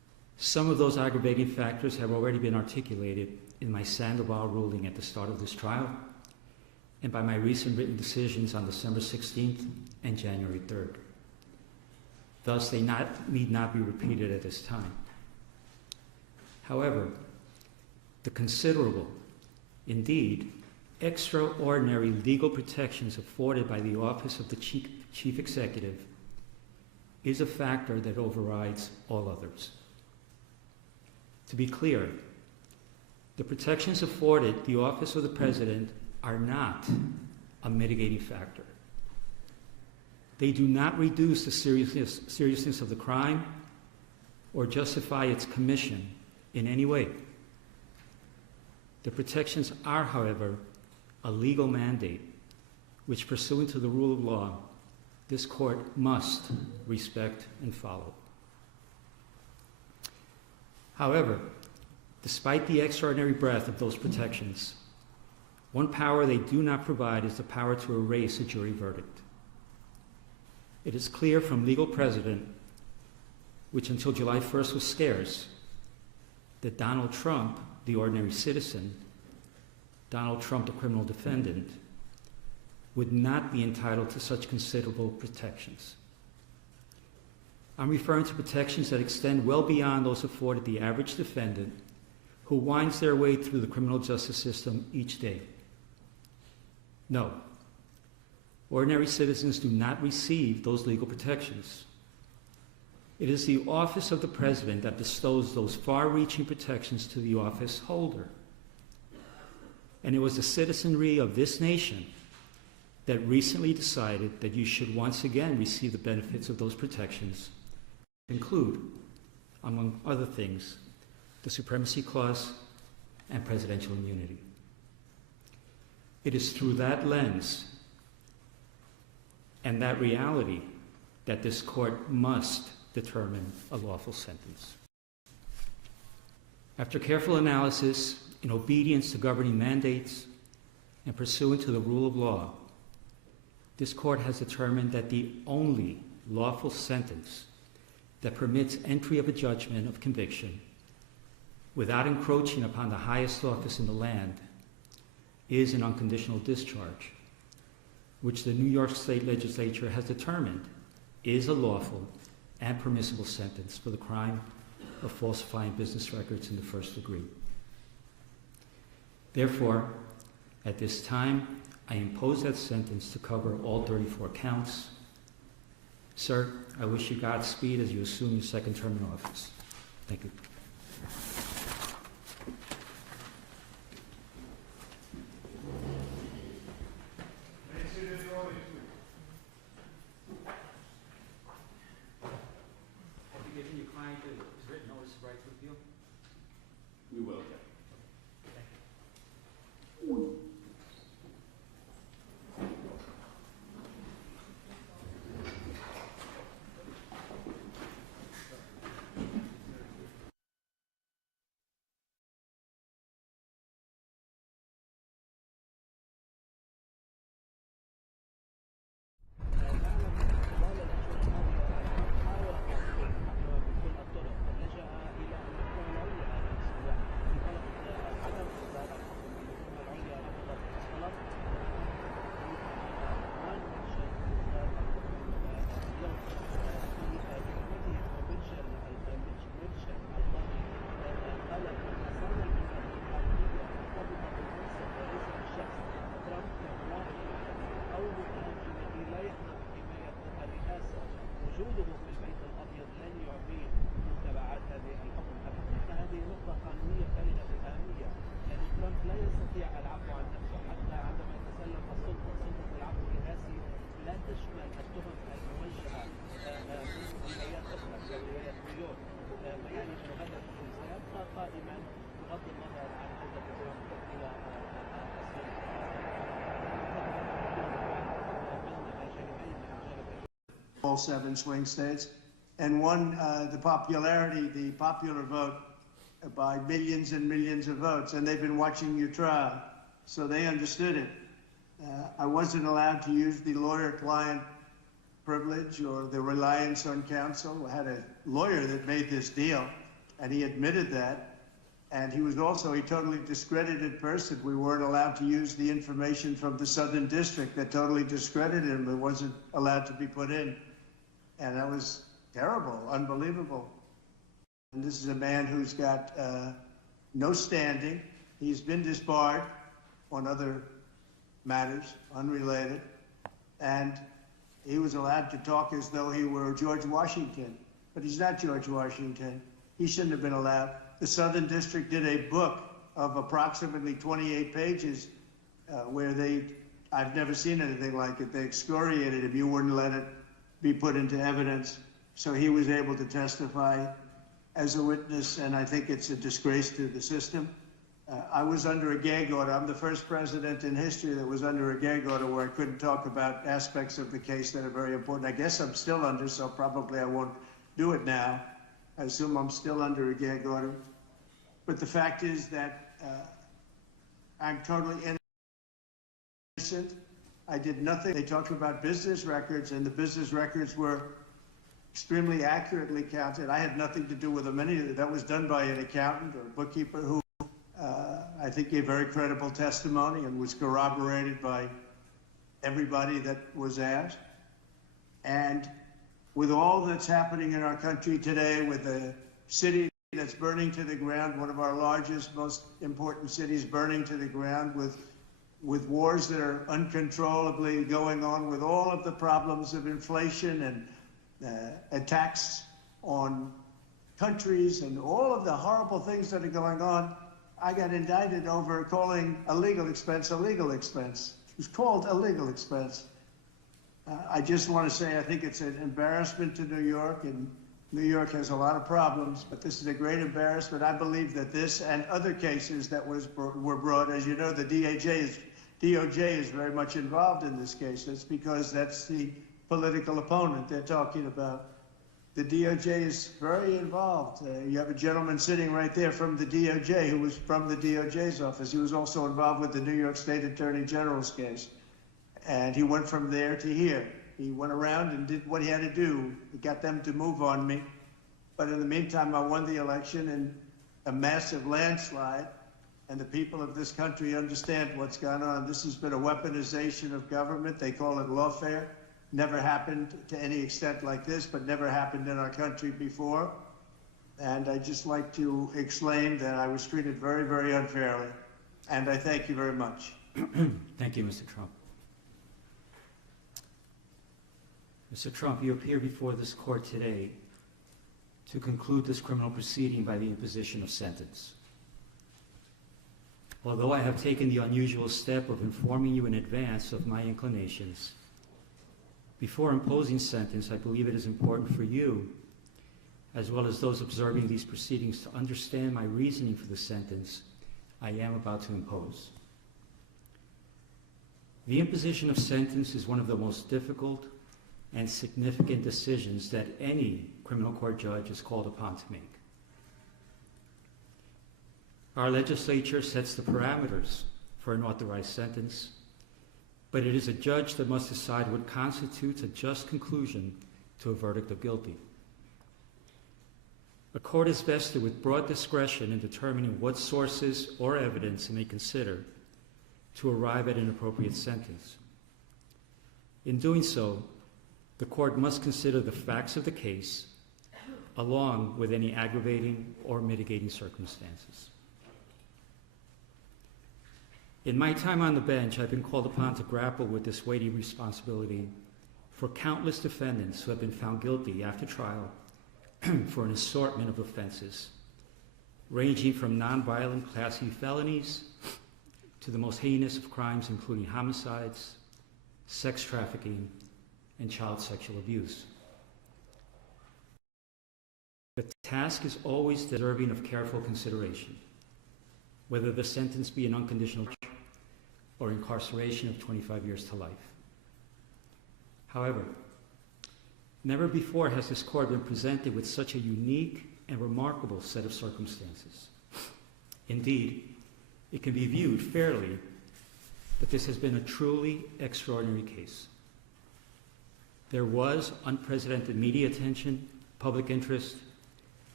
Some of those aggravating factors have already been articulated in my Sandoval ruling at the start of this trial and by my recent written decisions on December 16th and January 3rd. Thus, they need not be repeated at this time. However, the considerable, indeed, extraordinary legal protections afforded by the office of the Chief Executive is a factor that overrides all others. To be clear, the protections afforded the office of the President are not a mitigating factor. They do not reduce the seriousness of the crime or justify its commission in any way. The protections are, however, a legal mandate which, pursuant to the rule of law, this court must respect and follow. However, despite the extraordinary breadth of those protections, one power they do not provide is the power to erase a jury verdict. It is clear from legal precedent, which until July 1st was scarce, that Donald Trump, the ordinary citizen, Donald Trump, the criminal defendant, would not be entitled to such considerable protections. I'm referring to protections that extend well beyond those afforded the average defendant who winds their way through the criminal justice system each day. No, ordinary citizens do not receive those legal protections. It is the office of the President that bestows those far-reaching protections to the office holder. And it was the citizenry of this nation that recently decided that you should once again receive the benefits of those protections, include, among other things, the Supremacy Clause and presidential immunity. It is through that lens and that reality that this court must determine a lawful sentence. After careful analysis, in obedience to governing mandates, and pursuant to the rule of law, this court has determined that the only lawful sentence that permits entry of a judgment of conviction without encroaching upon the highest office in the land is an unconditional discharge, which the New York State Legislature has determined is a lawful and permissible sentence for the crime of falsifying business records in the first degree. Therefore, at this time, I impose that sentence to cover all 34 counts. Sir, I wish you Godspeed as you assume your second term in office. Thank you. Have you given your client a written notice of right to appeal? We will. وجوده في البيت الأبيض لن يعطيه تبعات هذه الحكم أبدا، فهذه نقطة قانونية بالغة الأهمية، لأن ترامب لا يستطيع العفو عن نفسه حتى عندما يتسلم السلطة، سلطة العفو الرئاسي لا تشمل التهم الموجهة من ولايات أخرى كولاية نيويورك، يعني أن هذا الحكم سيبقى قائما بغض النظر عن عودة ترامب إلى all 7 swing states, and won the popular vote by millions and millions of votes. And they've been watching your trial, so they understood it. I wasn't allowed to use the lawyer-client privilege or the reliance on counsel. I had a lawyer that made this deal, and he admitted that. And he was also a totally discredited person. We weren't allowed to use the information from the Southern District that totally discredited him. It wasn't allowed to be put in. And that was terrible, unbelievable. And this is a man who's got no standing. He's been disbarred on other matters, unrelated. And he was allowed to talk as though he were George Washington. But he's not George Washington. He shouldn't have been allowed. The Southern District did a book of approximately 28 pages where I've never seen anything like it. They excoriated him. You wouldn't let it be put into evidence. So he was able to testify as a witness, and I think it's a disgrace to the system. I was under a gag order. I'm the first president in history that was under a gag order where I couldn't talk about aspects of the case that are very important. I guess I'm still under, so probably I won't do it now. I assume I'm still under a gag order. But the fact is that I'm totally innocent. I did nothing. They talked about business records, and the business records were extremely accurately counted. I had nothing to do with them. That was done by an accountant or a bookkeeper who I think gave very credible testimony and was corroborated by everybody that was asked. And with all that's happening in our country today, with the city that's burning to the ground, one of our largest, most important cities burning to the ground, with wars that are uncontrollably going on, with all of the problems of inflation and attacks on countries and all of the horrible things that are going on, I got indicted over calling a legal expense a legal expense. It was called a legal expense. I just want to say I think it's an embarrassment to New York, and New York has a lot of problems, but this is a great embarrassment. I believe that this and other cases that were brought, as you know, the DOJ is very much involved in this case. That's because that's the political opponent they're talking about. The DOJ is very involved. You have a gentleman sitting right there from the DOJ who was from the DOJ's office. He was also involved with the New York State Attorney General's case. And he went from there to here. He went around and did what he had to do. He got them to move on me. But in the meantime, I won the election in a massive landslide. And the people of this country understand what's gone on. This has been a weaponization of government. They call it lawfare. Never happened to any extent like this, but never happened in our country before. And I'd just like to explain that I was treated very, very unfairly. And I thank you very much. Thank you, Mr. Trump. Mr. Trump, you appear before this court today to conclude this criminal proceeding by the imposition of sentence. Although I have taken the unusual step of informing you in advance of my inclinations, before imposing sentence, I believe it is important for you, as well as those observing these proceedings, to understand my reasoning for the sentence I am about to impose. The imposition of sentence is one of the most difficult and significant decisions that any criminal court judge is called upon to make. Our legislature sets the parameters for an authorized sentence, but it is a judge that must decide what constitutes a just conclusion to a verdict of guilty. A court is vested with broad discretion in determining what sources or evidence it may consider to arrive at an appropriate sentence. In doing so, the court must consider the facts of the case along with any aggravating or mitigating circumstances. In my time on the bench, I've been called upon to grapple with this weighty responsibility for countless defendants who have been found guilty after trial for an assortment of offenses, ranging from nonviolent Class E felonies to the most heinous of crimes, including homicides, sex trafficking, and child sexual abuse. The task is always deserving of careful consideration, whether the sentence be an unconditional or incarceration of 25 years to life. However, never before has this court been presented with such a unique and remarkable set of circumstances. Indeed, it can be viewed fairly that this has been a truly extraordinary case. There was unprecedented media attention, public interest,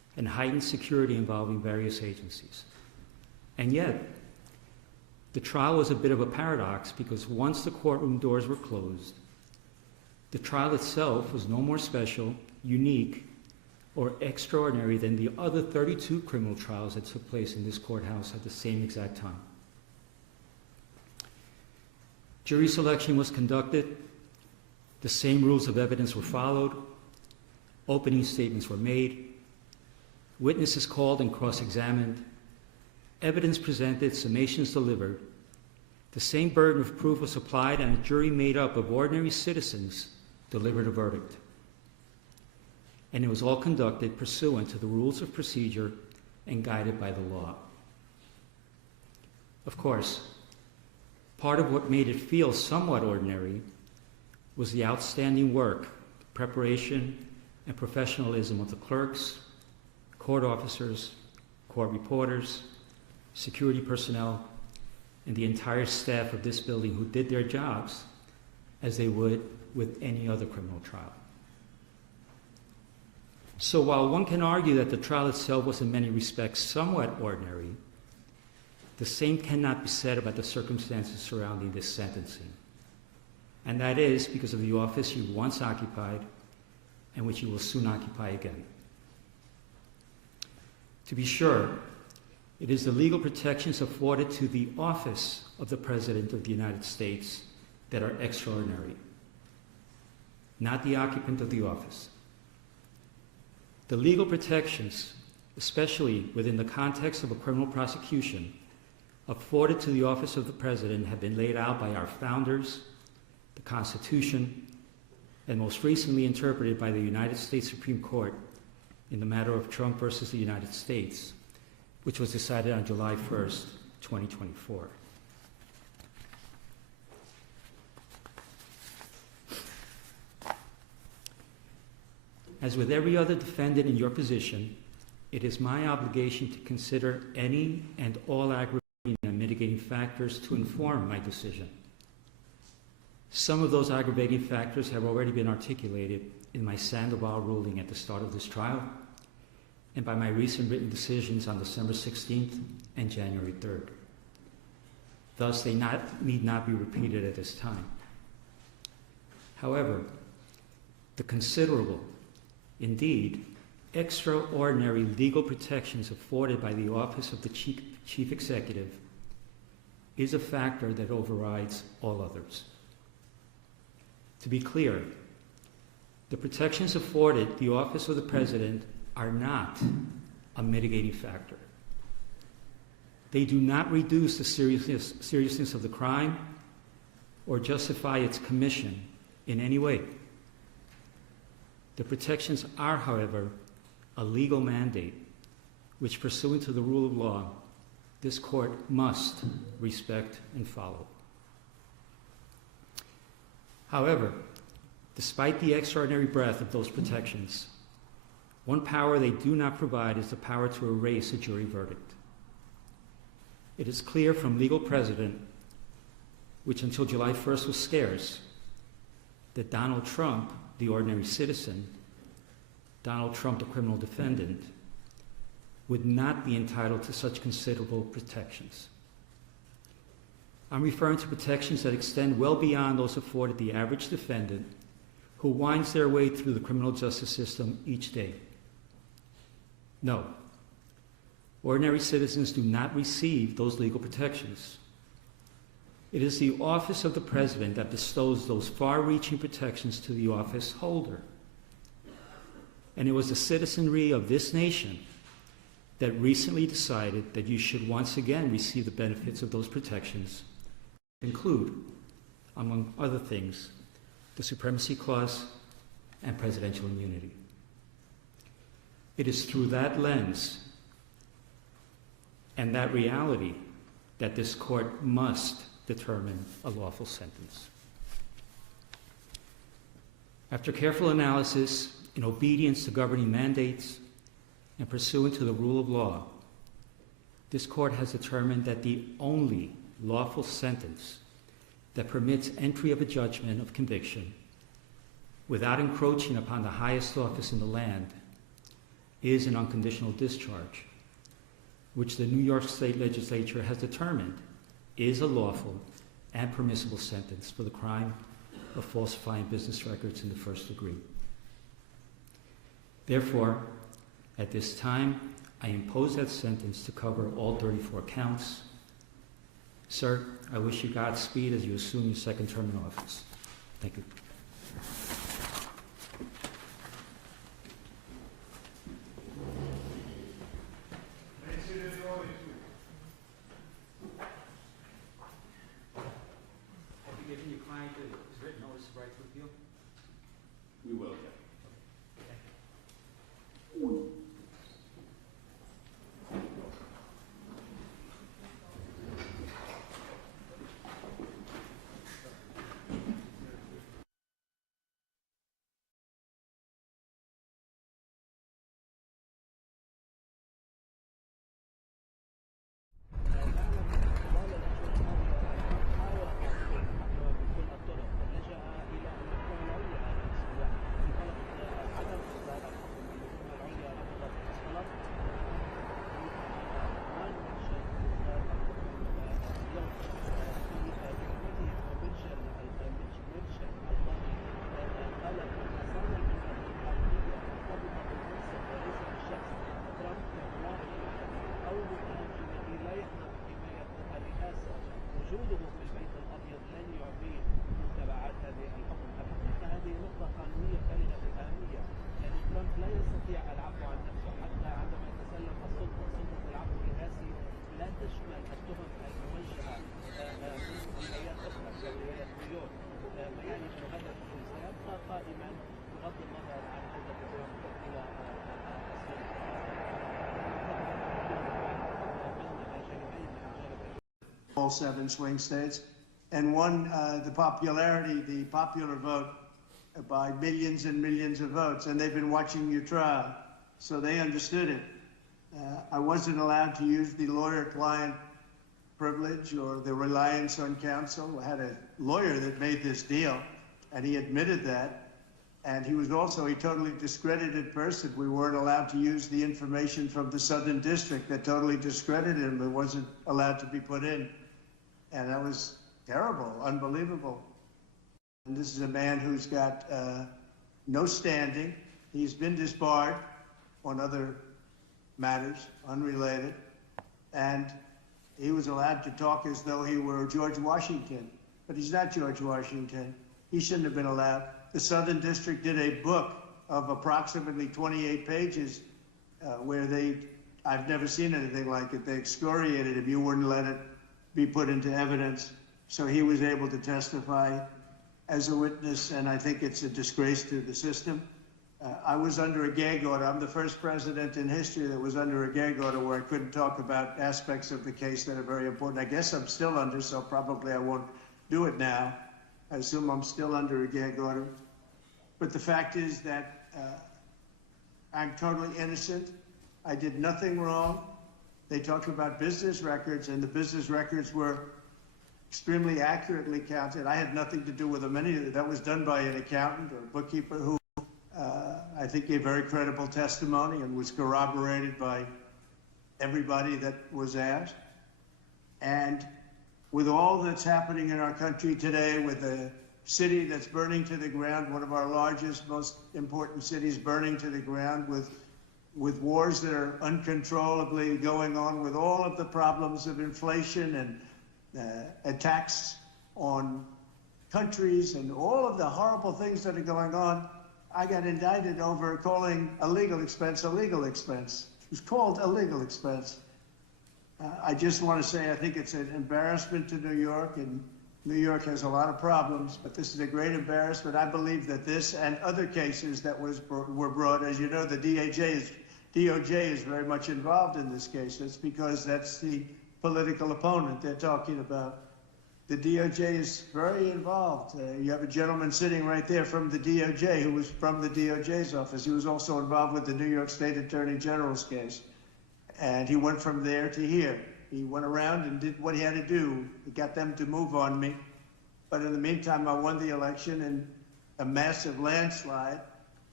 and heightened security involving various agencies. And yet, the trial was a bit of a paradox because once the courtroom doors were closed, the trial itself was no more special, unique, or extraordinary than the other 32 criminal trials that took place in this courthouse at the same exact time. Jury selection was conducted, the same rules of evidence were followed, opening statements were made, witnesses called and cross-examined, evidence presented, summations delivered, the same burden of proof was applied, and a jury made up of ordinary citizens delivered a verdict. And it was all conducted pursuant to the rules of procedure and guided by the law. Of course, part of what made it feel somewhat ordinary was the outstanding work, preparation, and professionalism of the clerks, court officers, court reporters, security personnel, and the entire staff of this building who did their jobs as they would with any other criminal trial. So while one can argue that the trial itself was in many respects somewhat ordinary, the same cannot be said about the circumstances surrounding this sentencing. And that is because of the office you once occupied and which you will soon occupy again. To be sure, it is the legal protections afforded to the office of the President of the United States that are extraordinary, not the occupant of the office. The legal protections, especially within the context of a criminal prosecution, afforded to the office of the President have been laid out by our founders, the Constitution, and most recently interpreted by the United States Supreme Court in the matter of Trump versus the United States, which was decided on July 1st, 2024. As with every other defendant in your position, it is my obligation to consider any and all aggravating and mitigating factors to inform my decision. Some of those aggravating factors have already been articulated in my Sandoval ruling at the start of this trial and by my recent written decisions on December 16th and January 3rd. Thus, they need not be repeated at this time. However, the considerable, indeed, extraordinary legal protections afforded by the office of the Chief Executive is a factor that overrides all others. To be clear, the protections afforded the office of the President are not a mitigating factor. They do not reduce the seriousness of the crime or justify its commission in any way. The protections are, however, a legal mandate which, pursuant to the rule of law, this court must respect and follow. However, despite the extraordinary breadth of those protections, one power they do not provide is the power to erase a jury verdict. It is clear from legal precedent, which until July 1st was scarce, that Donald Trump, the ordinary citizen, Donald Trump, the criminal defendant, would not be entitled to such considerable protections. I'm referring to protections that extend well beyond those afforded the average defendant who winds their way through the criminal justice system each day. No, ordinary citizens do not receive those legal protections. It is the office of the President that bestows those far-reaching protections to the office holder. And it was the citizenry of this nation that recently decided that you should once again receive the benefits of those protections, include, among other things, the Supremacy Clause and presidential immunity. It is through that lens and that reality that this court must determine a lawful sentence. After careful analysis, in obedience to governing mandates, and pursuant to the rule of law, this court has determined that the only lawful sentence that permits entry of a judgment of conviction without encroaching upon the highest office in the land is an unconditional discharge, which the New York State Legislature has determined is a lawful and permissible sentence for the crime of falsifying business records in the first degree. Therefore, at this time, I impose that sentence to cover all 34 counts. Sir, I wish you Godspeed as you assume your second term in office. Thank you. Have you given your client his written notice of right to appeal? We will, yeah. وجوده في البيت الابيض لن يعطيه تبعات هذه الحكم ابدا، فهذه نقطه قانونيه بالغه الاهميه، لان ترامب لا يستطيع العفو عن نفسه حتى عندما يتسلم السلطه، سلطه العفو الرئاسي لا تشمل التهم الموجهه من ولايات اخرى كولايه نيويورك، يعني انه هذا الحكم سيبقى قائما بغض النظر عن عوده ترامب الى all 7 swing states, and won the popular vote by millions and millions of votes. And they've been watching your trial, so they understood it. I wasn't allowed to use the lawyer-client privilege or the reliance on counsel. I had a lawyer that made this deal, and he admitted that. And he was also a totally discredited person. We weren't allowed to use the information from the Southern District that totally discredited him. It wasn't allowed to be put in. And that was terrible, unbelievable. And this is a man who's got no standing. He's been disbarred on other matters, unrelated. And he was allowed to talk as though he were George Washington. But he's not George Washington. He shouldn't have been allowed. The Southern District did a book of approximately 28 pages where I've never seen anything like it. They excoriated him. You wouldn't let it be put into evidence. So he was able to testify as a witness, and I think it's a disgrace to the system. I was under a gag order. I'm the first president in history that was under a gag order where I couldn't talk about aspects of the case that are very important. I guess I'm still under, so probably I won't do it now. I assume I'm still under a gag order. But the fact is that I'm totally innocent. I did nothing wrong. They talked about business records, and the business records were extremely accurately counted. I had nothing to do with them. That was done by an accountant or a bookkeeper who I think gave very credible testimony and was corroborated by everybody that was asked. And with all that's happening in our country today, with a city that's burning to the ground, one of our largest, most important cities burning to the ground, with wars that are uncontrollably going on, with all of the problems of inflation and attacks on countries and all of the horrible things that are going on, I got indicted over calling a legal expense a legal expense. It was called a legal expense. I just want to say I think it's an embarrassment to New York, and New York has a lot of problems, but this is a great embarrassment. I believe that this and other cases that were brought, as you know, the DOJ is very much involved in this case. That's because that's the political opponent they're talking about. The DOJ is very involved. You have a gentleman sitting right there from the DOJ who was from the DOJ's office. He was also involved with the New York State Attorney General's case. And he went from there to here. He went around and did what he had to do. He got them to move on me. But in the meantime, I won the election in a massive landslide.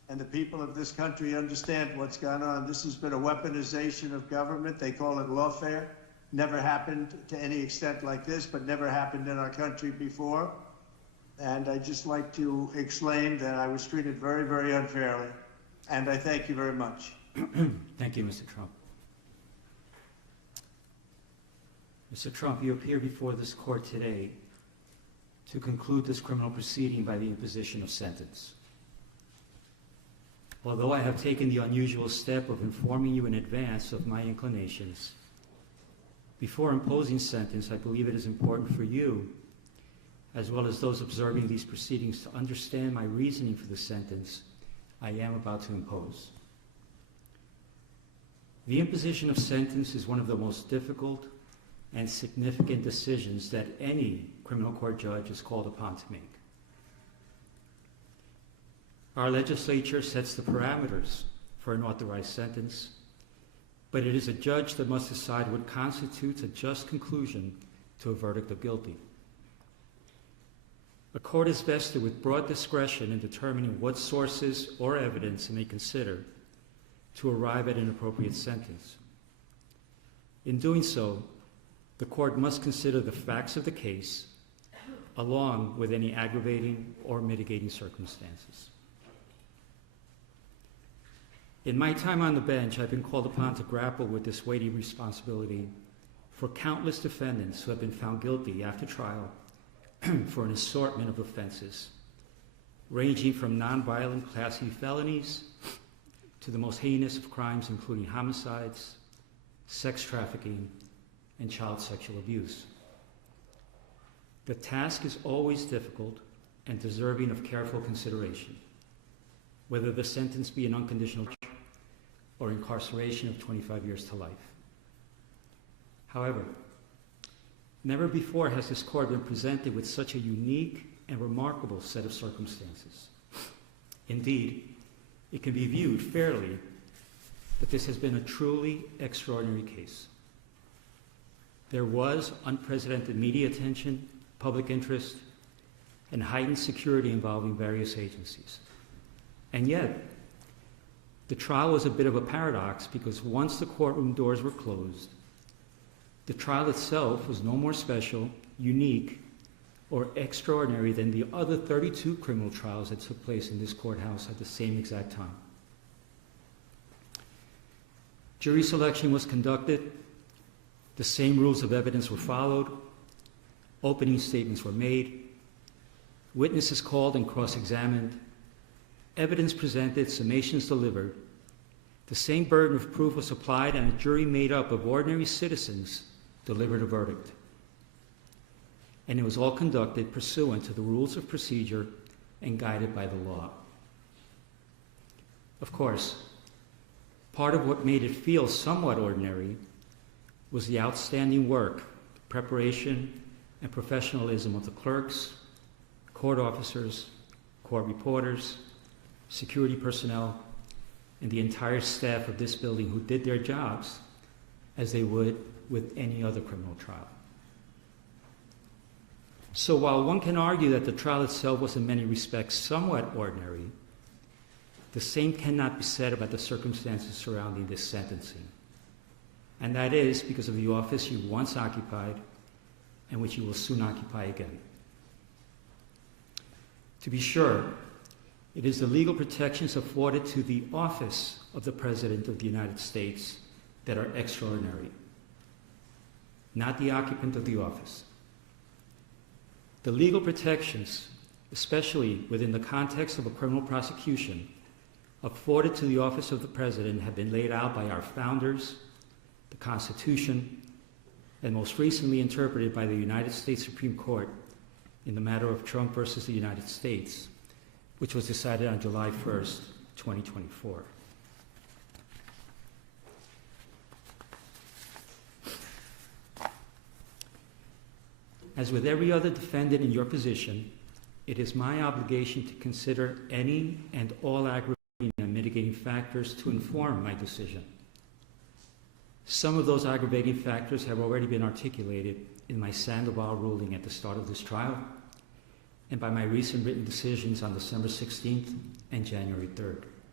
and the people of this country understand what's gone on. This has been a weaponization of government. They call it lawfare. Never happened to any extent like this, but never happened in our country before. And I'd just like to explain that I was treated very, very unfairly. And I thank you very much. Thank you, Mr. Trump. Mr. Trump, you appear before this court today to conclude this criminal proceeding by the imposition of sentence. Although I have taken the unusual step of informing you in advance of my inclinations, before imposing sentence, I believe it is important for you, as well as those observing these proceedings, to understand my reasoning for the sentence I am about to impose. The imposition of sentence is one of the most difficult and significant decisions that any criminal court judge is called upon to make. Our legislature sets the parameters for an authorized sentence, but it is a judge that must decide what constitutes a just conclusion to a verdict of guilty. A court is vested with broad discretion in determining what sources or evidence it may consider to arrive at an appropriate sentence. In doing so, the court must consider the facts of the case along with any aggravating or mitigating circumstances. In my time on the bench, I've been called upon to grapple with this weighty responsibility for countless defendants who have been found guilty after trial for an assortment of offenses, ranging from nonviolent Class E felonies to the most heinous of crimes, including homicides, sex trafficking, and child sexual abuse. The task is always difficult and deserving of careful consideration, whether the sentence be an unconditional discharge or incarceration of 25 years to life. However, never before has this court been presented with such a unique and remarkable set of circumstances. Indeed, it can be viewed fairly that this has been a truly extraordinary case. There was unprecedented media attention, public interest, and heightened security involving various agencies. And yet, the trial was a bit of a paradox because once the courtroom doors were closed, the trial itself was no more special, unique, or extraordinary than the other 32 criminal trials that took place in this courthouse at the same exact time. Jury selection was conducted, the same rules of evidence were followed, opening statements were made, witnesses called and cross-examined, evidence presented, summations delivered, the same burden of proof was applied, and a jury made up of ordinary citizens delivered a verdict. And it was all conducted pursuant to the rules of procedure and guided by the law. Of course, part of what made it feel somewhat ordinary was the outstanding work, preparation, and professionalism of the clerks, court officers, court reporters, security personnel, and the entire staff of this building who did their jobs as they would with any other criminal trial. So while one can argue that the trial itself was in many respects somewhat ordinary, the same cannot be said about the circumstances surrounding this sentencing. And that is because of the office you once occupied and which you will soon occupy again. To be sure, it is the legal protections afforded to the office of the President of the United States that are extraordinary, not the occupant of the office. The legal protections, especially within the context of a criminal prosecution, afforded to the office of the President have been laid out by our founders, the Constitution, and most recently interpreted by the United States Supreme Court in the matter of Trump versus the United States, which was decided on July 1st, 2024. As with every other defendant in your position, it is my obligation to consider any and all aggravating and mitigating factors to inform my decision. Some of those aggravating factors have already been articulated in my Sandoval ruling at the start of this trial and by my recent written decisions on December 16th and January 3rd.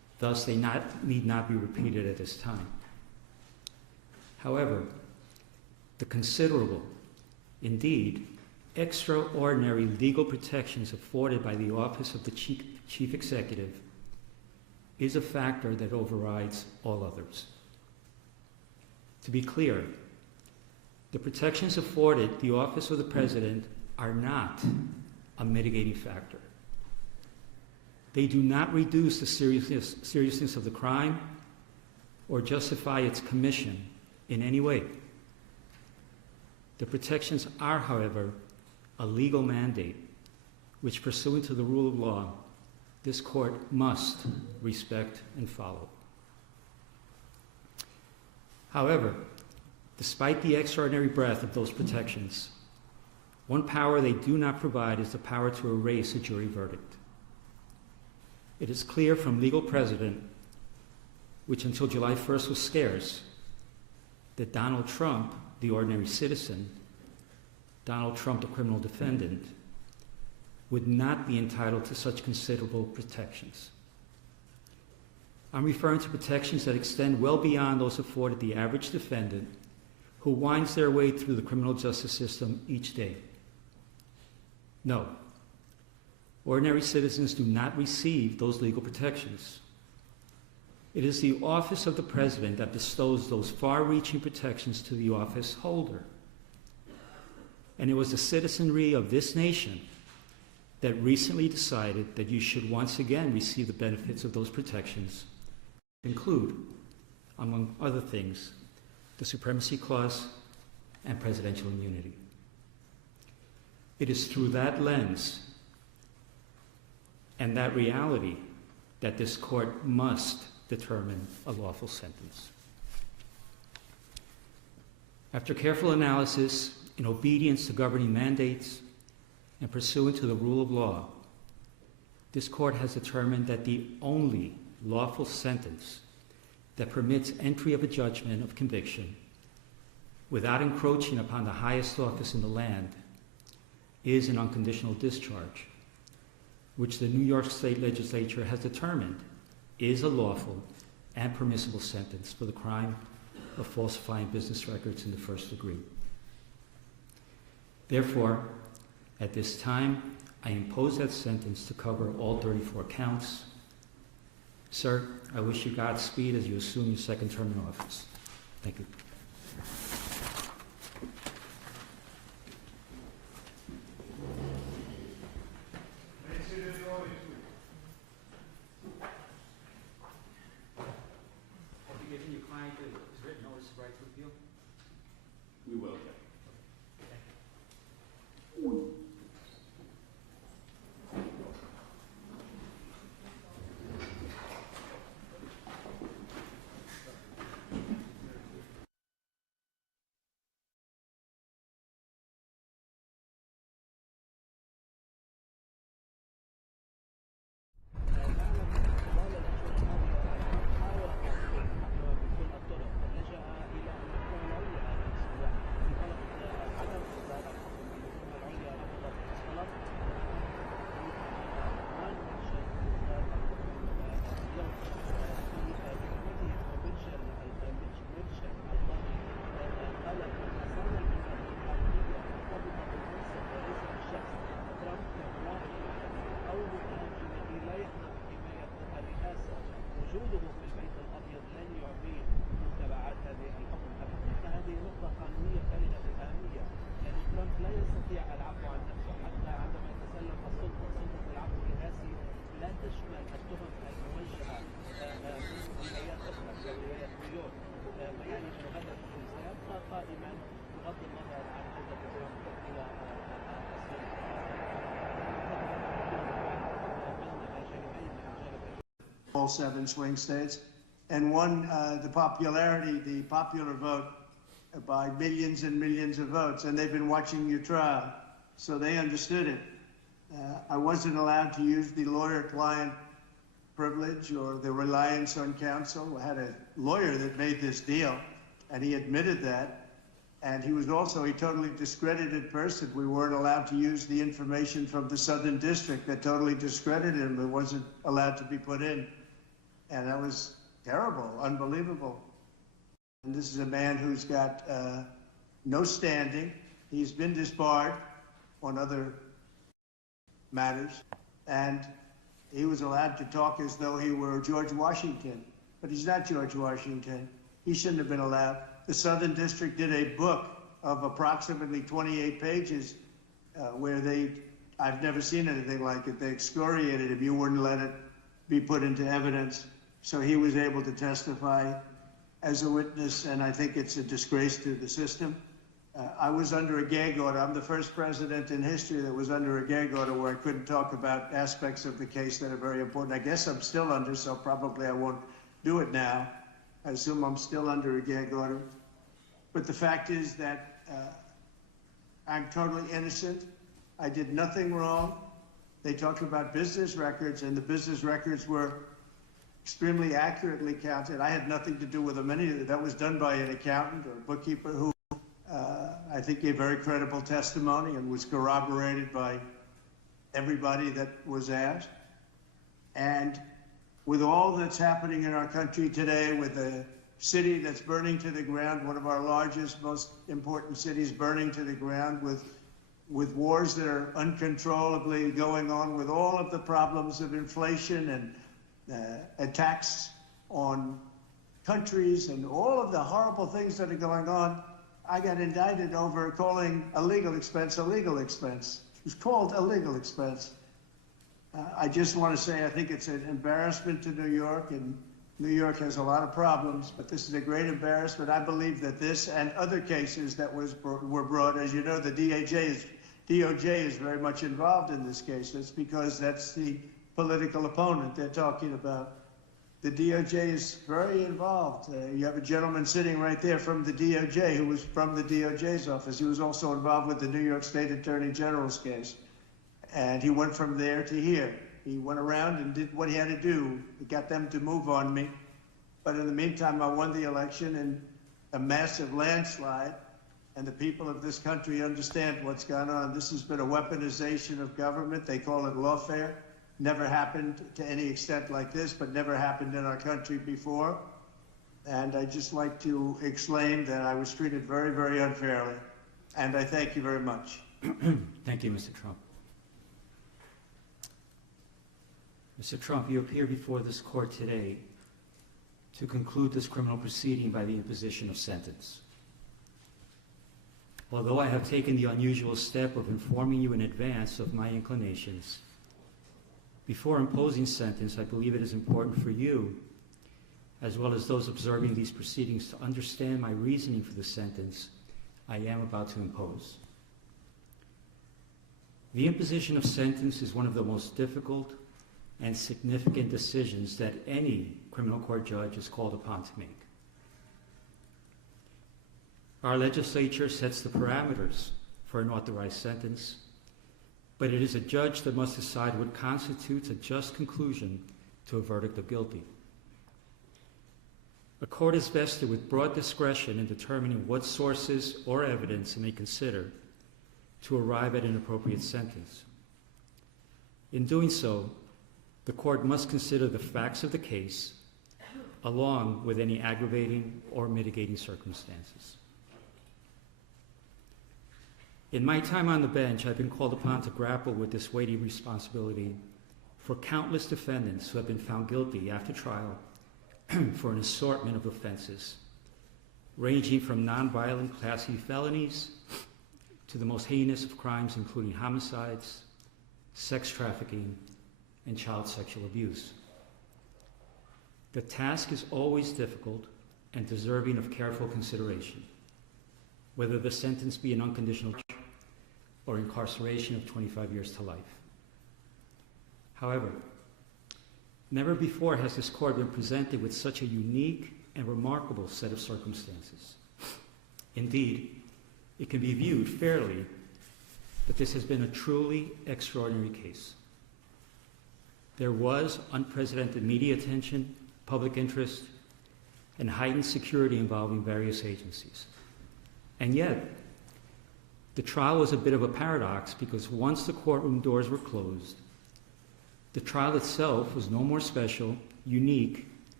Thus, they need not be repeated at this time. However, the considerable, indeed, extraordinary legal protections afforded by the office of the Chief Executive is a factor that overrides all others. To be clear, the protections afforded the office of the President are not a mitigating factor. They do not reduce the seriousness of the crime or justify its commission in any way. The protections are, however, a legal mandate which, pursuant to the rule of law, this court must respect and follow. However, despite the extraordinary breadth of those protections, one power they do not provide is the power to erase a jury verdict. It is clear from legal precedent, which until July 1st was scarce, that Donald Trump, the ordinary citizen, Donald Trump, the criminal defendant, would not be entitled to such considerable protections. I'm referring to protections that extend well beyond those afforded the average defendant who winds their way through the criminal justice system each day. No, ordinary citizens do not receive those legal protections. It is the office of the President that bestows those far-reaching protections to the office holder. And it was the citizenry of this nation that recently decided that you should once again receive the benefits of those protections, include, among other things, the Supremacy Clause and presidential immunity. It is through that lens and that reality that this court must determine a lawful sentence. After careful analysis, in obedience to governing mandates, and pursuant to the rule of law, this court has determined that the only lawful sentence that permits entry of a judgment of conviction without encroaching upon the highest office in the land is an unconditional discharge, which the New York State Legislature has determined is a lawful and permissible sentence for the crime of falsifying business records in the first degree. Therefore, at this time, I impose that sentence to cover all 34 counts. Sir, I wish you Godspeed as you assume your second term in office. Thank you. Have you given your client his written notice of right to appeal? We will. وجوده في البيت الأبيض لن يعطيه متبعات هذه الحكم أبدا، فهذه نقطة قانونية بالغة الأهمية، لأن ترامب لا يستطيع العفو عن نفسه حتى عندما يتسلم السلطة، سلطة العفو الرئاسي لا تشمل التهم الموجهة من جمعيات أخرى كولاية نيويورك، ما يعني أن هذا الحكم سيبقى قائما بغض النظر عن عودة ترامب إلى all 7 swing states, and won the popular vote by millions and millions of votes. And they've been watching your trial, so they understood it. I wasn't allowed to use the lawyer-client privilege or the reliance on counsel. I had a lawyer that made this deal, and he admitted that. And he was also a totally discredited person. We weren't allowed to use the information from the Southern District that totally discredited him. It wasn't allowed to be put in. And that was terrible, unbelievable. And this is a man who's got no standing. He's been disbarred on other matters. And he was allowed to talk as though he were George Washington. But he's not George Washington. He shouldn't have been allowed. The Southern District did a book of approximately 28 pages where I've never seen anything like it. They excoriated him. You wouldn't let it be put into evidence. So he was able to testify as a witness, and I think it's a disgrace to the system. I was under a gag order. I'm the first president in history that was under a gag order where I couldn't talk about aspects of the case that are very important. I guess I'm still under, so probably I won't do it now. I assume I'm still under a gag order. But the fact is that I'm totally innocent. I did nothing wrong. They talked about business records, and the business records were extremely accurately counted. I had nothing to do with them. That was done by an accountant or a bookkeeper who I think gave very credible testimony and was corroborated by everybody that was asked. And with all that's happening in our country today, with the city that's burning to the ground, one of our largest, most important cities burning to the ground, with wars that are uncontrollably going on, with all of the problems of inflation and attacks on countries and all of the horrible things that are going on, I got indicted over calling a legal expense a legal expense. It was called a legal expense. I just want to say I think it's an embarrassment to New York, and New York has a lot of problems, but this is a great embarrassment. I believe that this and other cases that were brought, as you know, the DOJ is very much involved in this case. That's because that's the political opponent they're talking about. The DOJ is very involved. You have a gentleman sitting right there from the DOJ who was from the DOJ's office. He was also involved with the New York State Attorney General's case. And he went from there to here. He went around and did what he had to do. He got them to move on me. But in the meantime, I won the election in a massive landslide. And the people of this country understand what's gone on. This has been a weaponization of government. They call it lawfare. Never happened to any extent like this, but never happened in our country before. And I'd just like to explain that I was treated very, very unfairly. And I thank you very much. Thank you, Mr. Trump. Mr. Trump, you appear before this court today to conclude this criminal proceeding by the imposition of sentence. Although I have taken the unusual step of informing you in advance of my inclinations, before imposing sentence, I believe it is important for you, as well as those observing these proceedings, to understand my reasoning for the sentence I am about to impose. The imposition of sentence is one of the most difficult and significant decisions that any criminal court judge is called upon to make. Our legislature sets the parameters for an authorized sentence, but it is a judge that must decide what constitutes a just conclusion to a verdict of guilty. A court is vested with broad discretion in determining what sources or evidence it may consider to arrive at an appropriate sentence. In doing so, the court must consider the facts of the case along with any aggravating or mitigating circumstances. In my time on the bench, I've been called upon to grapple with this weighty responsibility for countless defendants who have been found guilty after trial for an assortment of offenses, ranging from nonviolent Class E felonies to the most heinous of crimes, including homicides, sex trafficking, and child sexual abuse. The task is always difficult and deserving of careful consideration, whether the sentence be an unconditional discharge or incarceration of 25 years to life. However, never before has this court been presented with such a unique and remarkable set of circumstances. Indeed, it can be viewed fairly that this has been a truly extraordinary case. There was unprecedented media attention, public interest, and heightened security involving various agencies. And yet, the trial was a bit of a paradox because once the courtroom doors were closed, the trial itself was no more special, unique,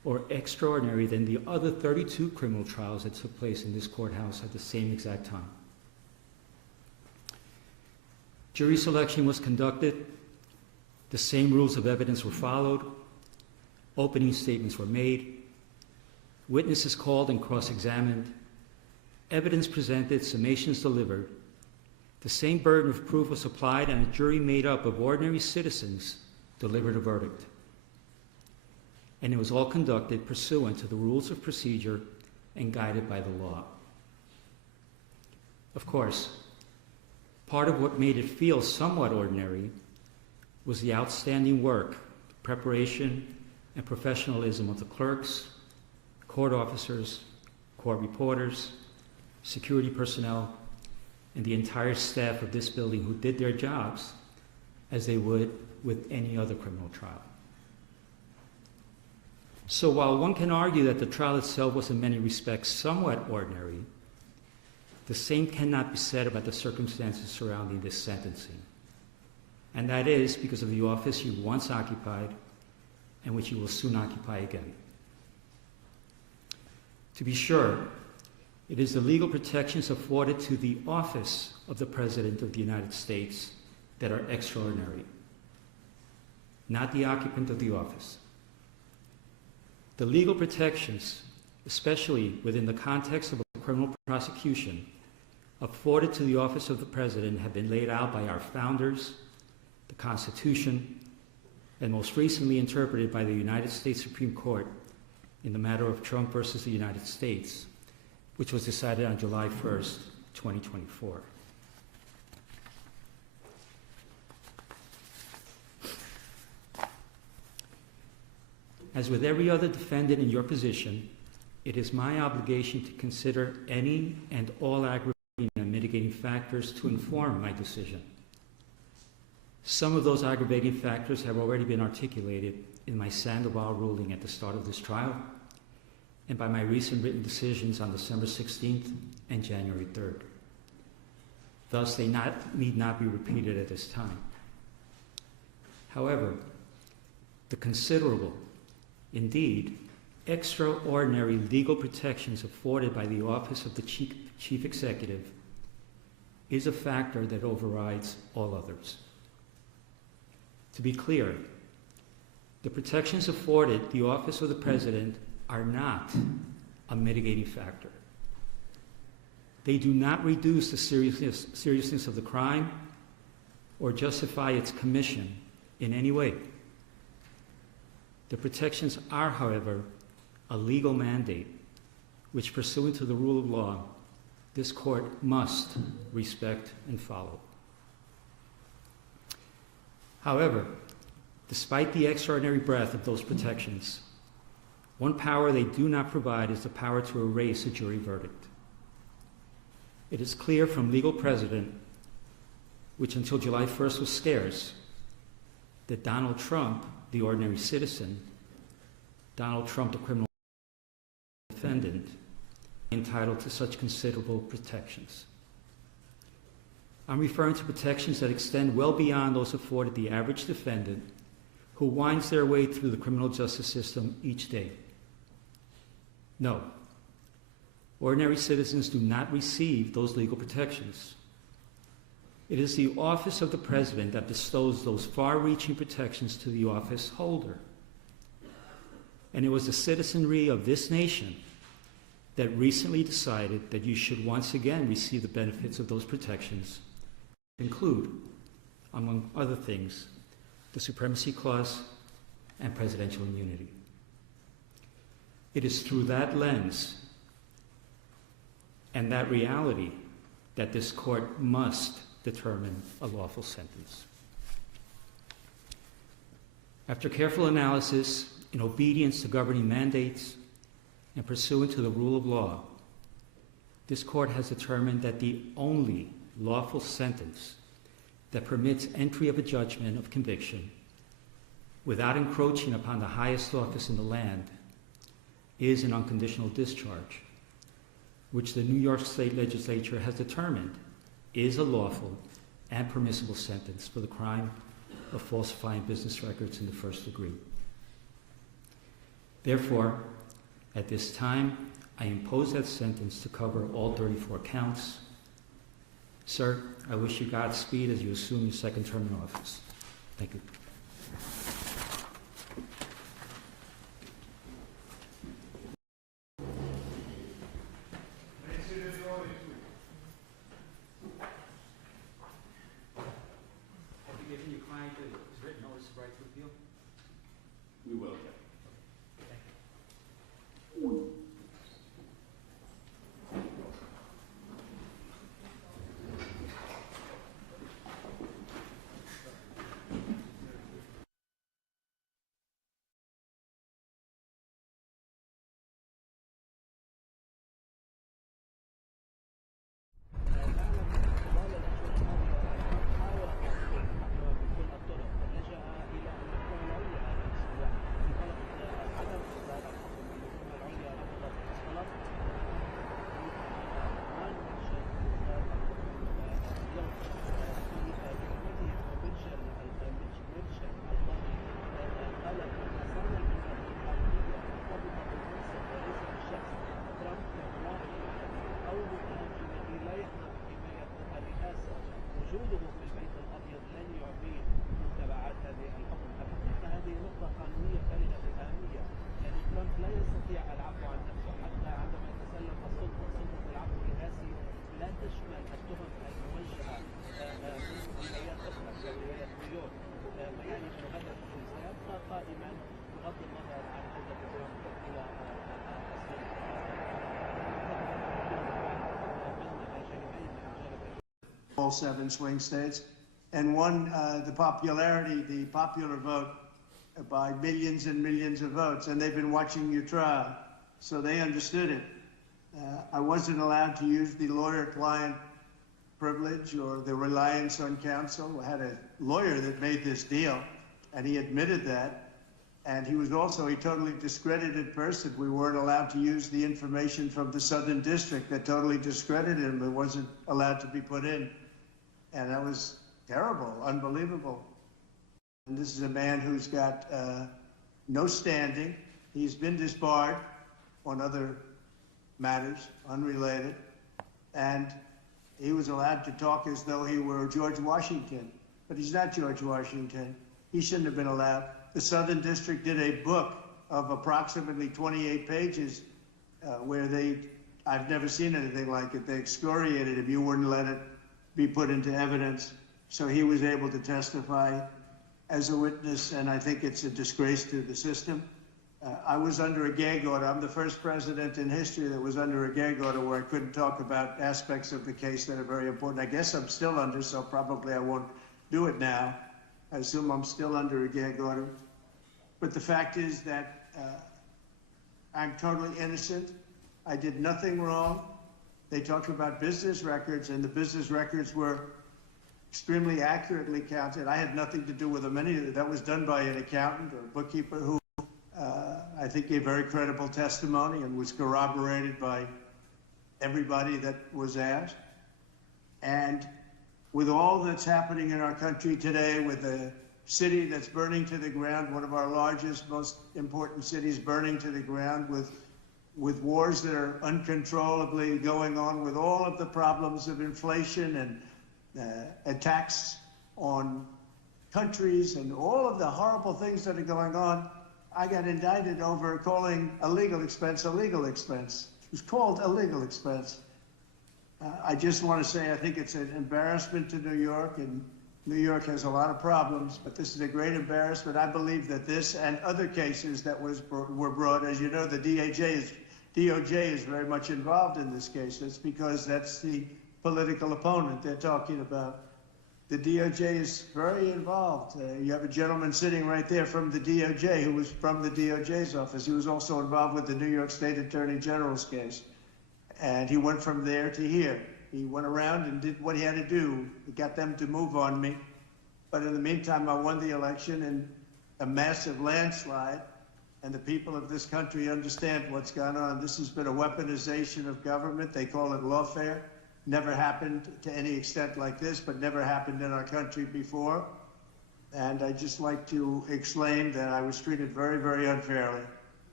or extraordinary than the other 32 criminal trials that took place in this courthouse at the same exact time. Jury selection was conducted, the same rules of evidence were followed, opening statements were made, witnesses called and cross-examined, evidence presented, summations delivered, the same burden of proof was applied, and a jury made up of ordinary citizens delivered a verdict. And it was all conducted pursuant to the rules of procedure and guided by the law. Of course, part of what made it feel somewhat ordinary was the outstanding work, preparation, and professionalism of the clerks, court officers, court reporters, security personnel, and the entire staff of this building who did their jobs as they would with any other criminal trial. So while one can argue that the trial itself was in many respects somewhat ordinary, the same cannot be said about the circumstances surrounding this sentencing. And that is because of the office you once occupied and which you will soon occupy again. To be sure, it is the legal protections afforded to the office of the President of the United States that are extraordinary, not the occupant of the office. The legal protections, especially within the context of a criminal prosecution, afforded to the office of the President have been laid out by our founders, the Constitution, and most recently interpreted by the United States Supreme Court in the matter of Trump versus the United States, which was decided on July 1st, 2024. As with every other defendant in your position, it is my obligation to consider any and all aggravating and mitigating factors to inform my decision. Some of those aggravating factors have already been articulated in my Sandoval ruling at the start of this trial and by my recent written decisions on December 16th and January 3rd. Thus, they need not be repeated at this time. However, the considerable, indeed, extraordinary legal protections afforded by the office of the Chief Executive is a factor that overrides all others. To be clear, the protections afforded the office of the President are not a mitigating factor. They do not reduce the seriousness of the crime or justify its commission in any way. The protections are, however, a legal mandate which, pursuant to the rule of law, this court must respect and follow. However, despite the extraordinary breadth of those protections, one power they do not provide is the power to erase a jury verdict. It is clear from legal precedent, which until July 1st was scarce, that Donald Trump, the ordinary citizen, Donald Trump, the criminal defendant, entitled to such considerable protections. I'm referring to protections that extend well beyond those afforded the average defendant who winds their way through the criminal justice system each day. No, ordinary citizens do not receive those legal protections. It is the office of the President that bestows those far-reaching protections to the office holder. And it was the citizenry of this nation that recently decided that you should once again receive the benefits of those protections, include, among other things, the Supremacy Clause and presidential immunity. It is through that lens and that reality that this court must determine a lawful sentence. After careful analysis, in obedience to governing mandates, and pursuant to the rule of law, this court has determined that the only lawful sentence that permits entry of a judgment of conviction without encroaching upon the highest office in the land is an unconditional discharge, which the New York State Legislature has determined is a lawful and permissible sentence for the crime of falsifying business records in the first degree. Therefore, at this time, I impose that sentence to cover all 34 counts. Sir, I wish you Godspeed as you assume your second term in office. Thank you. Have you given your client his written notice of right to appeal? We will. وجوده في البيت الأبيض لن يعطيه تبعات هذه الحكم أبدا، فهذه نقطة قانونية بالغة الأهمية، لأن ترامب لا يستطيع العفو عن نفسه حتى عندما يتسلم السلطة، سلطة العفو الرئاسي لا تشمل التهم الموجهة من ولايات أخرى كولاية نيويورك، يعني أن هذا الحكم سيبقى قائما بغض النظر عن عودة ترامب إلى all 7 swing states, and won the popular vote by millions and millions of votes. And they've been watching your trial, so they understood it. I wasn't allowed to use the lawyer-client privilege or the reliance on counsel. I had a lawyer that made this deal, and he admitted that. And he was also a totally discredited person. We weren't allowed to use the information from the Southern District that totally discredited him. It wasn't allowed to be put in. And that was terrible, unbelievable. And this is a man who's got no standing. He's been disbarred on other matters, unrelated. And he was allowed to talk as though he were George Washington. But he's not George Washington. He shouldn't have been allowed. The Southern District did a book of approximately 28 pages where I've never seen anything like it. They excoriated him. You wouldn't let it be put into evidence. So he was able to testify as a witness, and I think it's a disgrace to the system. I was under a gag order. I'm the first president in history that was under a gag order where I couldn't talk about aspects of the case that are very important. I guess I'm still under, so probably I won't do it now. I assume I'm still under a gag order. But the fact is that I'm totally innocent. I did nothing wrong. They talked about business records, and the business records were extremely accurately counted. I had nothing to do with them. That was done by an accountant or a bookkeeper who I think gave very credible testimony and was corroborated by everybody that was asked. And with all that's happening in our country today, with the city that's burning to the ground, one of our largest, most important cities burning to the ground, with wars that are uncontrollably going on, with all of the problems of inflation and attacks on countries and all of the horrible things that are going on, I got indicted over calling a legal expense a legal expense. It was called a legal expense. I just want to say I think it's an embarrassment to New York, and New York has a lot of problems, but this is a great embarrassment. I believe that this and other cases that were brought, as you know, the DOJ is very much involved in this case. That's because that's the political opponent they're talking about. The DOJ is very involved. You have a gentleman sitting right there from the DOJ who was from the DOJ's office. He was also involved with the New York State Attorney General's case. And he went from there to here. He went around and did what he had to do. He got them to move on me. But in the meantime, I won the election in a massive landslide. And the people of this country understand what's gone on. This has been a weaponization of government. They call it lawfare. Never happened to any extent like this, but never happened in our country before. And I'd just like to explain that I was treated very, very unfairly.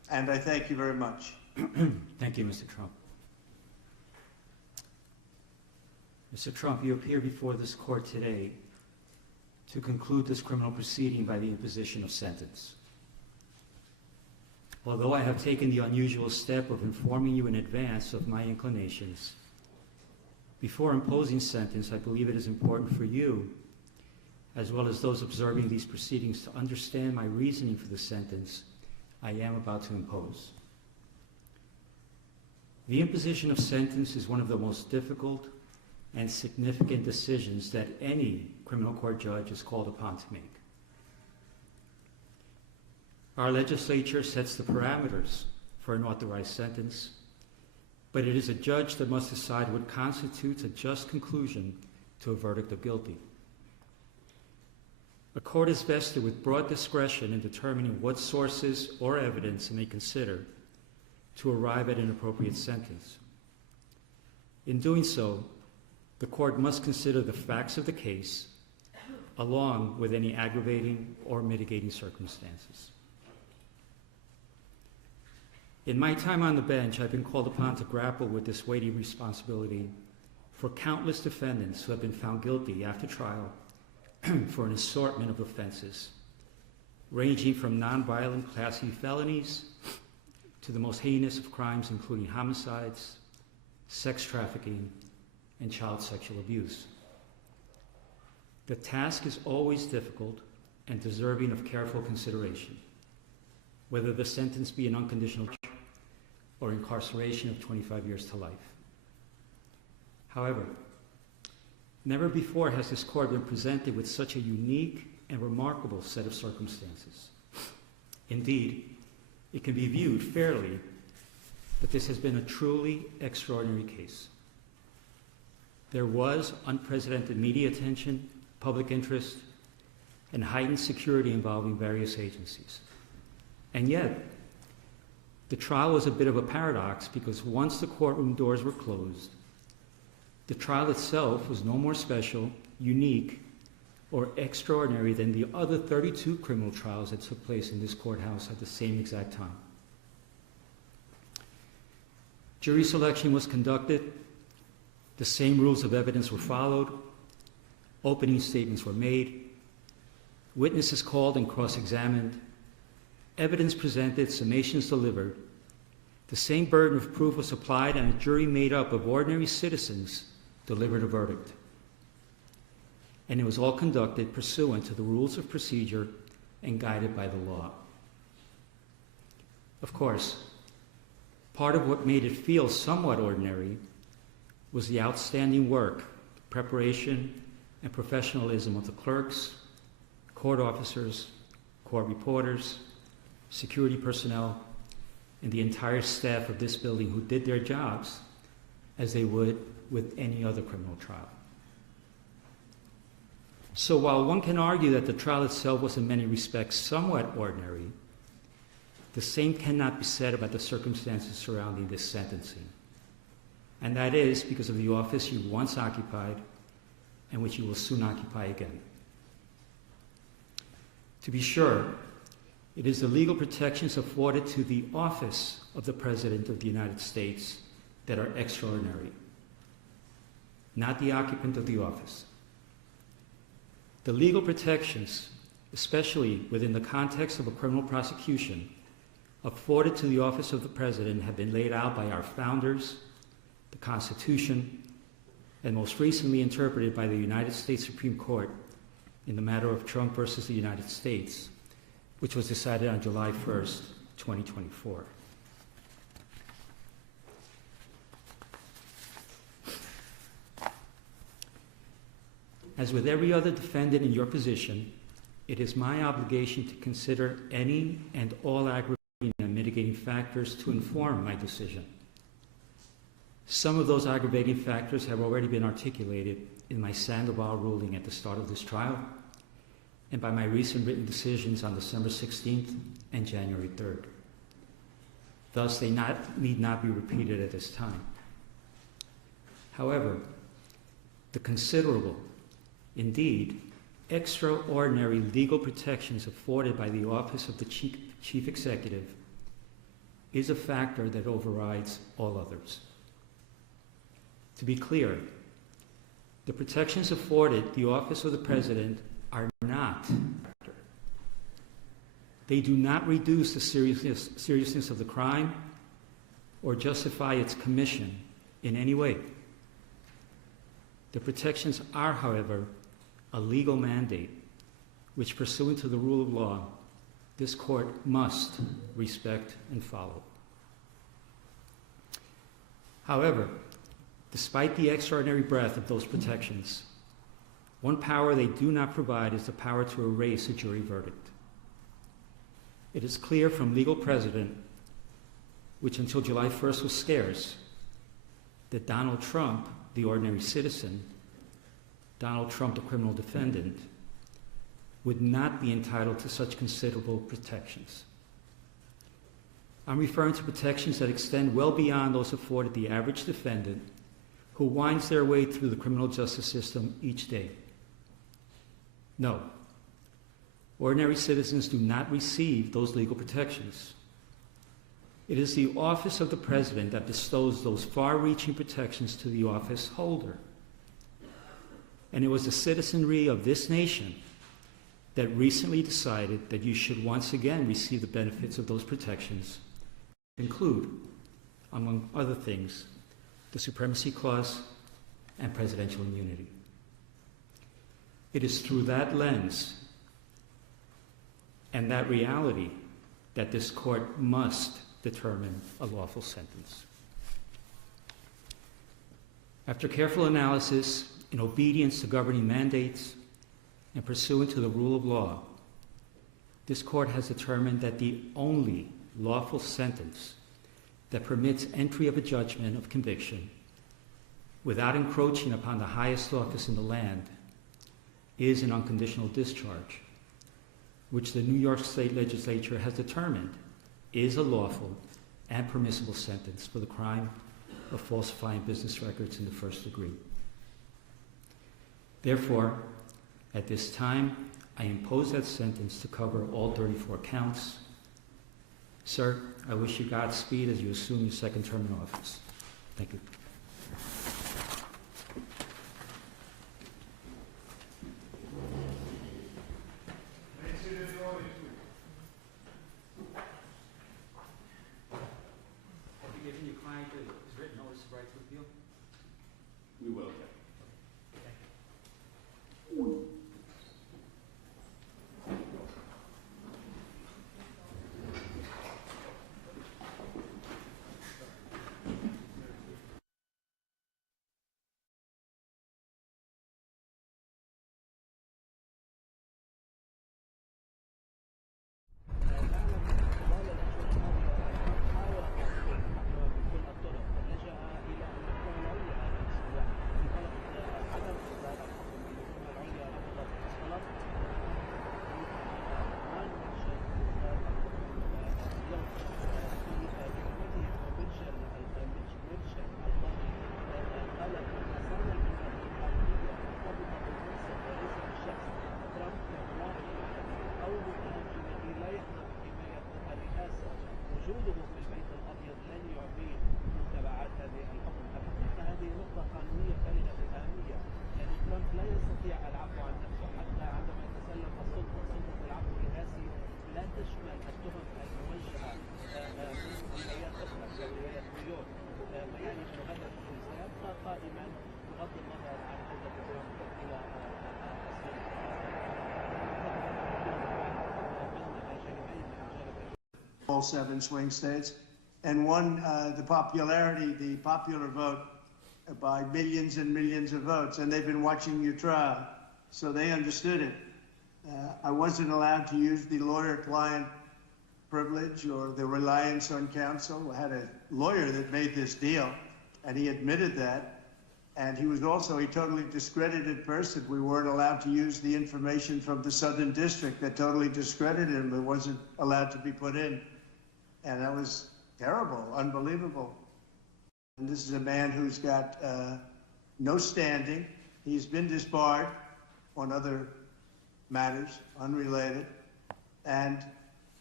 And I thank you very much. Thank you, Mr. Trump. Mr. Trump, you appear before this court today to conclude this criminal proceeding by the imposition of sentence. Although I have taken the unusual step of informing you in advance of my inclinations, before imposing sentence, I believe it is important for you, as well as those observing these proceedings, to understand my reasoning for the sentence I am about to impose. The imposition of sentence is one of the most difficult and significant decisions that any criminal court judge is called upon to make. Our legislature sets the parameters for an authorized sentence, but it is a judge that must decide what constitutes a just conclusion to a verdict of guilty. A court is vested with broad discretion in determining what sources or evidence it may consider to arrive at an appropriate sentence. In doing so, the court must consider the facts of the case along with any aggravating or mitigating circumstances. In my time on the bench, I've been called upon to grapple with this weighty responsibility for countless defendants who have been found guilty after trial for an assortment of offenses, ranging from nonviolent Class E felonies to the most heinous of crimes, including homicides, sex trafficking, and child sexual abuse. The task is always difficult and deserving of careful consideration, whether the sentence be an unconditional discharge or incarceration of 25 years to life. However, never before has this court been presented with such a unique and remarkable set of circumstances. Indeed, it can be viewed fairly that this has been a truly extraordinary case. There was unprecedented media attention, public interest, and heightened security involving various agencies. And yet, the trial was a bit of a paradox because once the courtroom doors were closed, the trial itself was no more special, unique, or extraordinary than the other 32 criminal trials that took place in this courthouse at the same exact time. Jury selection was conducted, the same rules of evidence were followed, opening statements were made, witnesses called and cross-examined, evidence presented, summations delivered, the same burden of proof was applied, and a jury made up of ordinary citizens delivered a verdict. And it was all conducted pursuant to the rules of procedure and guided by the law. Of course, part of what made it feel somewhat ordinary was the outstanding work, preparation, and professionalism of the clerks, court officers, court reporters, security personnel, and the entire staff of this building who did their jobs as they would with any other criminal trial. So while one can argue that the trial itself was in many respects somewhat ordinary, the same cannot be said about the circumstances surrounding this sentencing. And that is because of the office you once occupied and which you will soon occupy again. To be sure, it is the legal protections afforded to the office of the President of the United States that are extraordinary, not the occupant of the office. The legal protections, especially within the context of a criminal prosecution, afforded to the office of the President have been laid out by our founders, the Constitution, and most recently interpreted by the United States Supreme Court in the matter of Trump versus the United States, which was decided on July 1st, 2024. As with every other defendant in your position, it is my obligation to consider any and all aggravating and mitigating factors to inform my decision. Some of those aggravating factors have already been articulated in my Sandoval ruling at the start of this trial and by my recent written decisions on December 16th and January 3rd. Thus, they need not be repeated at this time. However, the considerable, indeed, extraordinary legal protections afforded by the office of the Chief Executive is a factor that overrides all others. To be clear, the protections afforded the office of the President are not. They do not reduce the seriousness of the crime or justify its commission in any way. The protections are, however, a legal mandate which, pursuant to the rule of law, this court must respect and follow. However, despite the extraordinary breadth of those protections, one power they do not provide is the power to erase a jury verdict. It is clear from legal precedent, which until July 1st was scarce, that Donald Trump, the ordinary citizen, Donald Trump, the criminal defendant, would not be entitled to such considerable protections. I'm referring to protections that extend well beyond those afforded the average defendant who winds their way through the criminal justice system each day. No, ordinary citizens do not receive those legal protections. It is the office of the President that bestows those far-reaching protections to the office holder. And it was the citizenry of this nation that recently decided that you should once again receive the benefits of those protections, include, among other things, the Supremacy Clause and presidential immunity. It is through that lens and that reality that this court must determine a lawful sentence. After careful analysis, in obedience to governing mandates, and pursuant to the rule of law, this court has determined that the only lawful sentence that permits entry of a judgment of conviction without encroaching upon the highest office in the land is an unconditional discharge, which the New York State Legislature has determined is a lawful and permissible sentence for the crime of falsifying business records in the first degree. Therefore, at this time, I impose that sentence to cover all 34 counts. Sir, I wish you Godspeed as you assume your second term in office. Thank you. Have you given your client his written notice of right to appeal? We will. وجوده في البيت الأبيض لن يعطيه متبعات هذه الحكم أبدا، فهذه نقطة قانونية بالغة الأهمية، لأن ترامب لا يستطيع العفو عن نفسه حتى عندما يتسلم السلطة، سلطة العفو الرئاسي لا تشمل التهم الموجهة من ولايات أخرى كولاية نيويورك، ما يعني أن هذا الحكم سيبقى قائما بغض النظر عن عودة ترامب إلى all 7 swing states, and won the popular vote by millions and millions of votes. And they've been watching your trial, so they understood it. I wasn't allowed to use the lawyer-client privilege or the reliance on counsel. I had a lawyer that made this deal, and he admitted that. And he was also a totally discredited person. We weren't allowed to use the information from the Southern District that totally discredited him. It wasn't allowed to be put in. And that was terrible, unbelievable. And this is a man who's got no standing. He's been disbarred on other matters, unrelated. And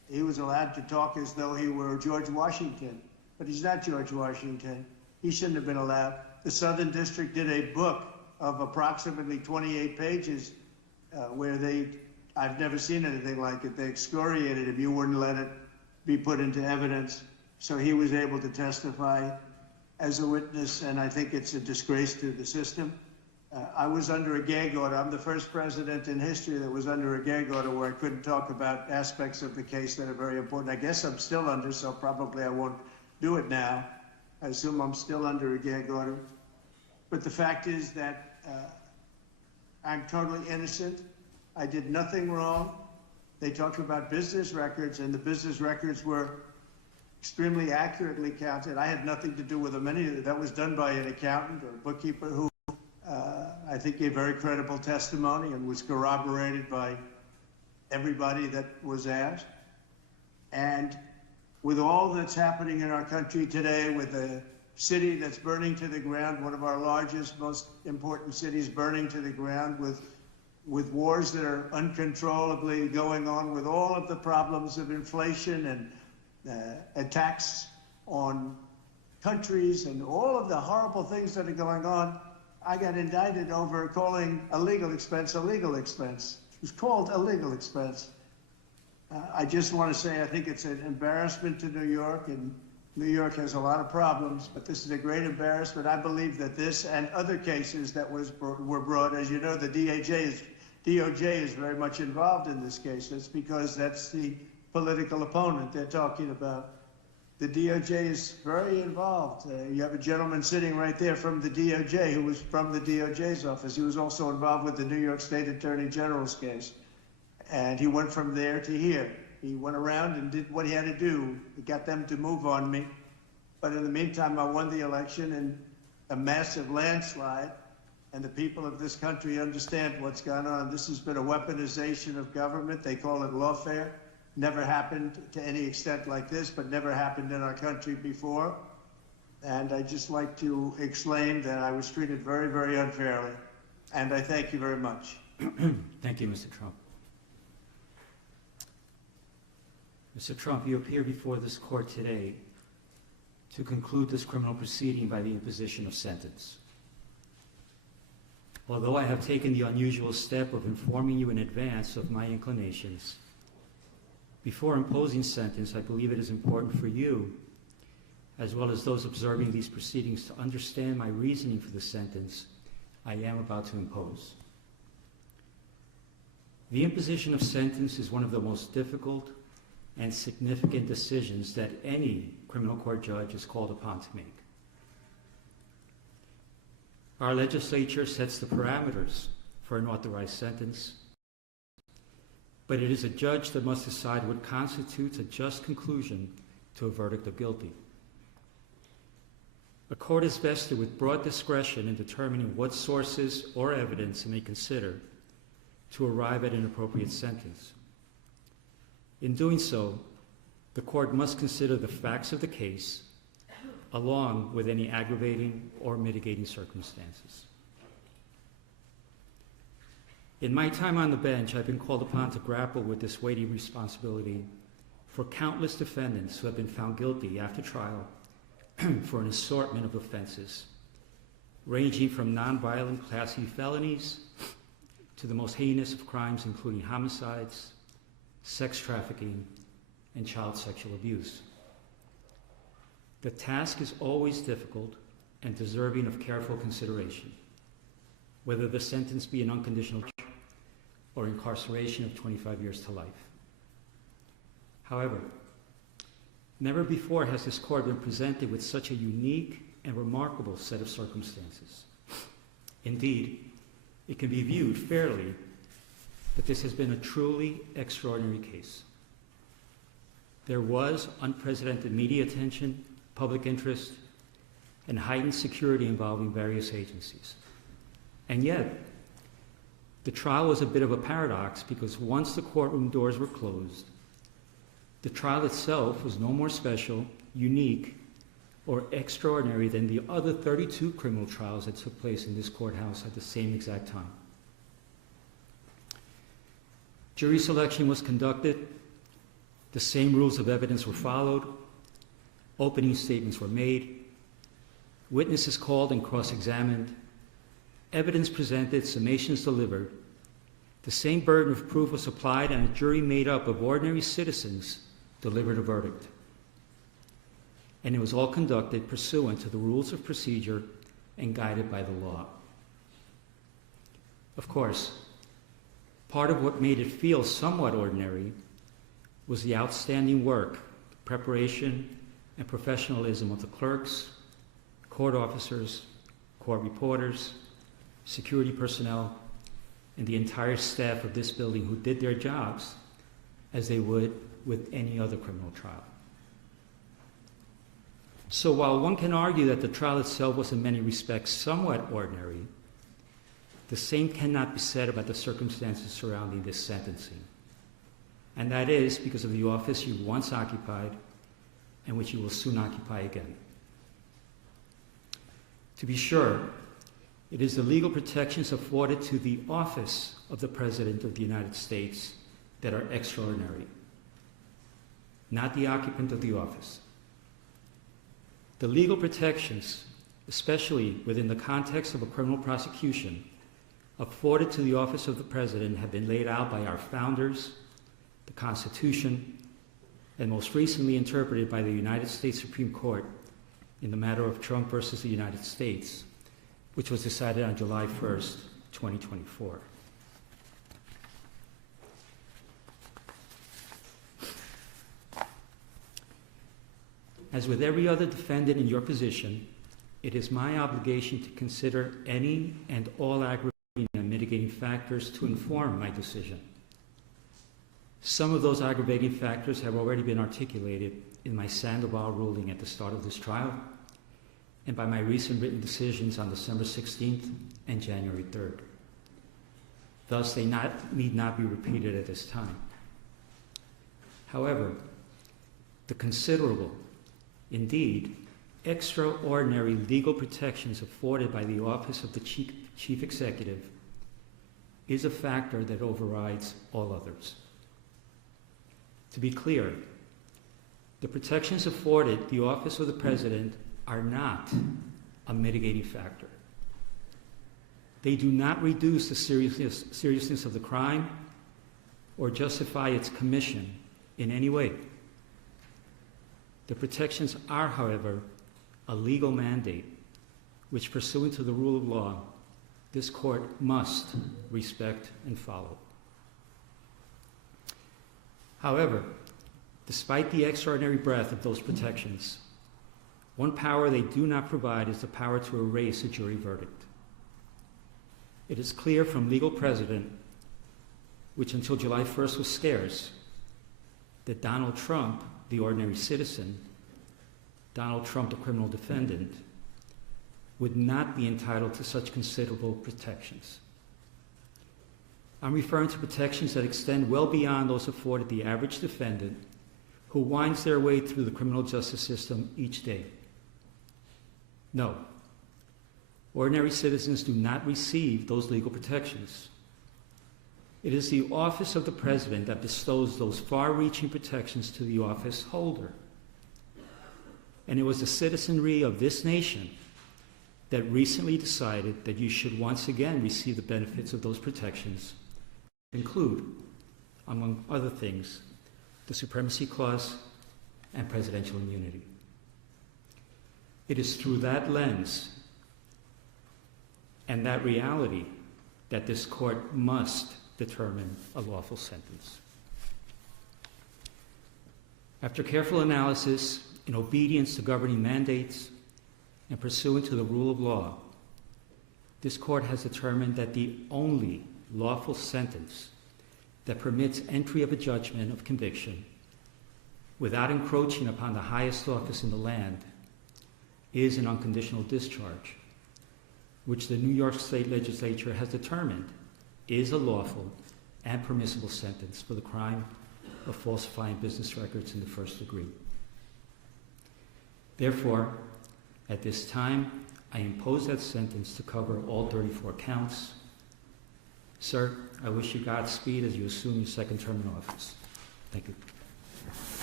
he was allowed to talk as though he were George Washington, but he's not George Washington. He shouldn't have been allowed. The Southern District did a book of approximately 28 pages where I've never seen anything like it. They excoriated him. You wouldn't let it be put into evidence. So he was able to testify as a witness, and I think it's a disgrace to the system. I was under a gag order. I'm the first president in history that was under a gag order where I couldn't talk about aspects of the case that are very important. I guess I'm still under, so probably I won't do it now. I assume I'm still under a gag order. But the fact is that I'm totally innocent. I did nothing wrong. They talked about business records, and the business records were extremely accurately counted. I had nothing to do with them. That was done by an accountant or a bookkeeper who I think gave very credible testimony and was corroborated by everybody that was asked. And with all that's happening in our country today, with a city that's burning to the ground, one of our largest, most important cities burning to the ground, with wars that are uncontrollably going on, with all of the problems of inflation and attacks on countries and all of the horrible things that are going on, I got indicted over calling a legal expense a legal expense. It was called a legal expense. I just want to say I think it's an embarrassment to New York, and New York has a lot of problems, but this is a great embarrassment. I believe that this and other cases that were brought, as you know, the DOJ is very much involved in this case. That's because that's the political opponent they're talking about. The DOJ is very involved. You have a gentleman sitting right there from the DOJ who was from the DOJ's office. He was also involved with the New York State Attorney General's case. And he went from there to here. He went around and did what he had to do. He got them to move on me. But in the meantime, I won the election in a massive landslide. And the people of this country understand what's gone on. This has been a weaponization of government. They call it lawfare. Never happened to any extent like this, but never happened in our country before. And I'd just like to explain that I was treated very, very unfairly. And I thank you very much. Thank you, Mr. Trump. Mr. Trump, you appear before this court today to conclude this criminal proceeding by the imposition of sentence. Although I have taken the unusual step of informing you in advance of my inclinations, before imposing sentence, I believe it is important for you, as well as those observing these proceedings, to understand my reasoning for the sentence I am about to impose. The imposition of sentence is one of the most difficult and significant decisions that any criminal court judge is called upon to make. Our legislature sets the parameters for an authorized sentence, but it is a judge that must decide what constitutes a just conclusion to a verdict of guilty. A court is vested with broad discretion in determining what sources or evidence it may consider to arrive at an appropriate sentence. In doing so, the court must consider the facts of the case along with any aggravating or mitigating circumstances. In my time on the bench, I've been called upon to grapple with this weighty responsibility for countless defendants who have been found guilty after trial for an assortment of offenses, ranging from nonviolent Class E felonies to the most heinous of crimes, including homicides, sex trafficking, and child sexual abuse. The task is always difficult and deserving of careful consideration, whether the sentence be an unconditional or incarceration of 25 years to life. However, never before has this court been presented with such a unique and remarkable set of circumstances. Indeed, it can be viewed fairly that this has been a truly extraordinary case. There was unprecedented media attention, public interest, and heightened security involving various agencies. And yet, the trial was a bit of a paradox because once the courtroom doors were closed, the trial itself was no more special, unique, or extraordinary than the other 32 criminal trials that took place in this courthouse at the same exact time. Jury selection was conducted, The same rules of evidence were followed, opening statements were made, witnesses called and cross-examined, evidence presented, summations delivered. The same burden of proof was applied, and a jury made up of ordinary citizens delivered a verdict. And it was all conducted pursuant to the rules of procedure and guided by the law. Of course, part of what made it feel somewhat ordinary was the outstanding work, preparation, and professionalism of the clerks, court officers, court reporters, security personnel, and the entire staff of this building who did their jobs as they would with any other criminal trial. So while one can argue that the trial itself was in many respects somewhat ordinary, the same cannot be said about the circumstances surrounding this sentencing. And that is because of the office you once occupied and which you will soon occupy again. To be sure, it is the legal protections afforded to the office of the President of the United States that are extraordinary, not the occupant of the office. The legal protections, especially within the context of a criminal prosecution, afforded to the office of the President have been laid out by our founders, the Constitution, and most recently interpreted by the United States Supreme Court in the matter of Trump versus the United States, which was decided on July 1st, 2024. As with every other defendant in your position, it is my obligation to consider any and all aggravating and mitigating factors to inform my decision. Some of those aggravating factors have already been articulated in my Sandoval ruling at the start of this trial and by my recent written decisions on December 16th and January 3rd. Thus, they need not be repeated at this time. However, the considerable, indeed, extraordinary legal protections afforded by the office of the Chief Executive is a factor that overrides all others. To be clear, the protections afforded the office of the President are not a mitigating factor. They do not reduce the seriousness of the crime or justify its commission in any way. The protections are, however, a legal mandate which, pursuant to the rule of law, this court must respect and follow. However, despite the extraordinary breadth of those protections, one power they do not provide is the power to erase a jury verdict. It is clear from legal precedent, which until July 1st was scarce, that Donald Trump, the ordinary citizen, Donald Trump, the criminal defendant, would not be entitled to such considerable protections. I'm referring to protections that extend well beyond those afforded the average defendant who winds their way through the criminal justice system each day. No, ordinary citizens do not receive those legal protections. It is the office of the President that bestows those far-reaching protections to the office holder. And it was the citizenry of this nation that recently decided that you should once again receive the benefits of those protections, include, among other things, the Supremacy Clause and presidential immunity. It is through that lens and that reality that this court must determine a lawful sentence. After careful analysis, in obedience to governing mandates, and pursuant to the rule of law, this court has determined that the only lawful sentence that permits entry of a judgment of conviction without encroaching upon the highest office in the land is an unconditional discharge, which the New York State Legislature has determined is a lawful and permissible sentence for the crime of falsifying business records in the first degree. Therefore, at this time, I impose that sentence to cover all 34 counts. Sir, I wish you Godspeed as you assume your second term in office. Thank you.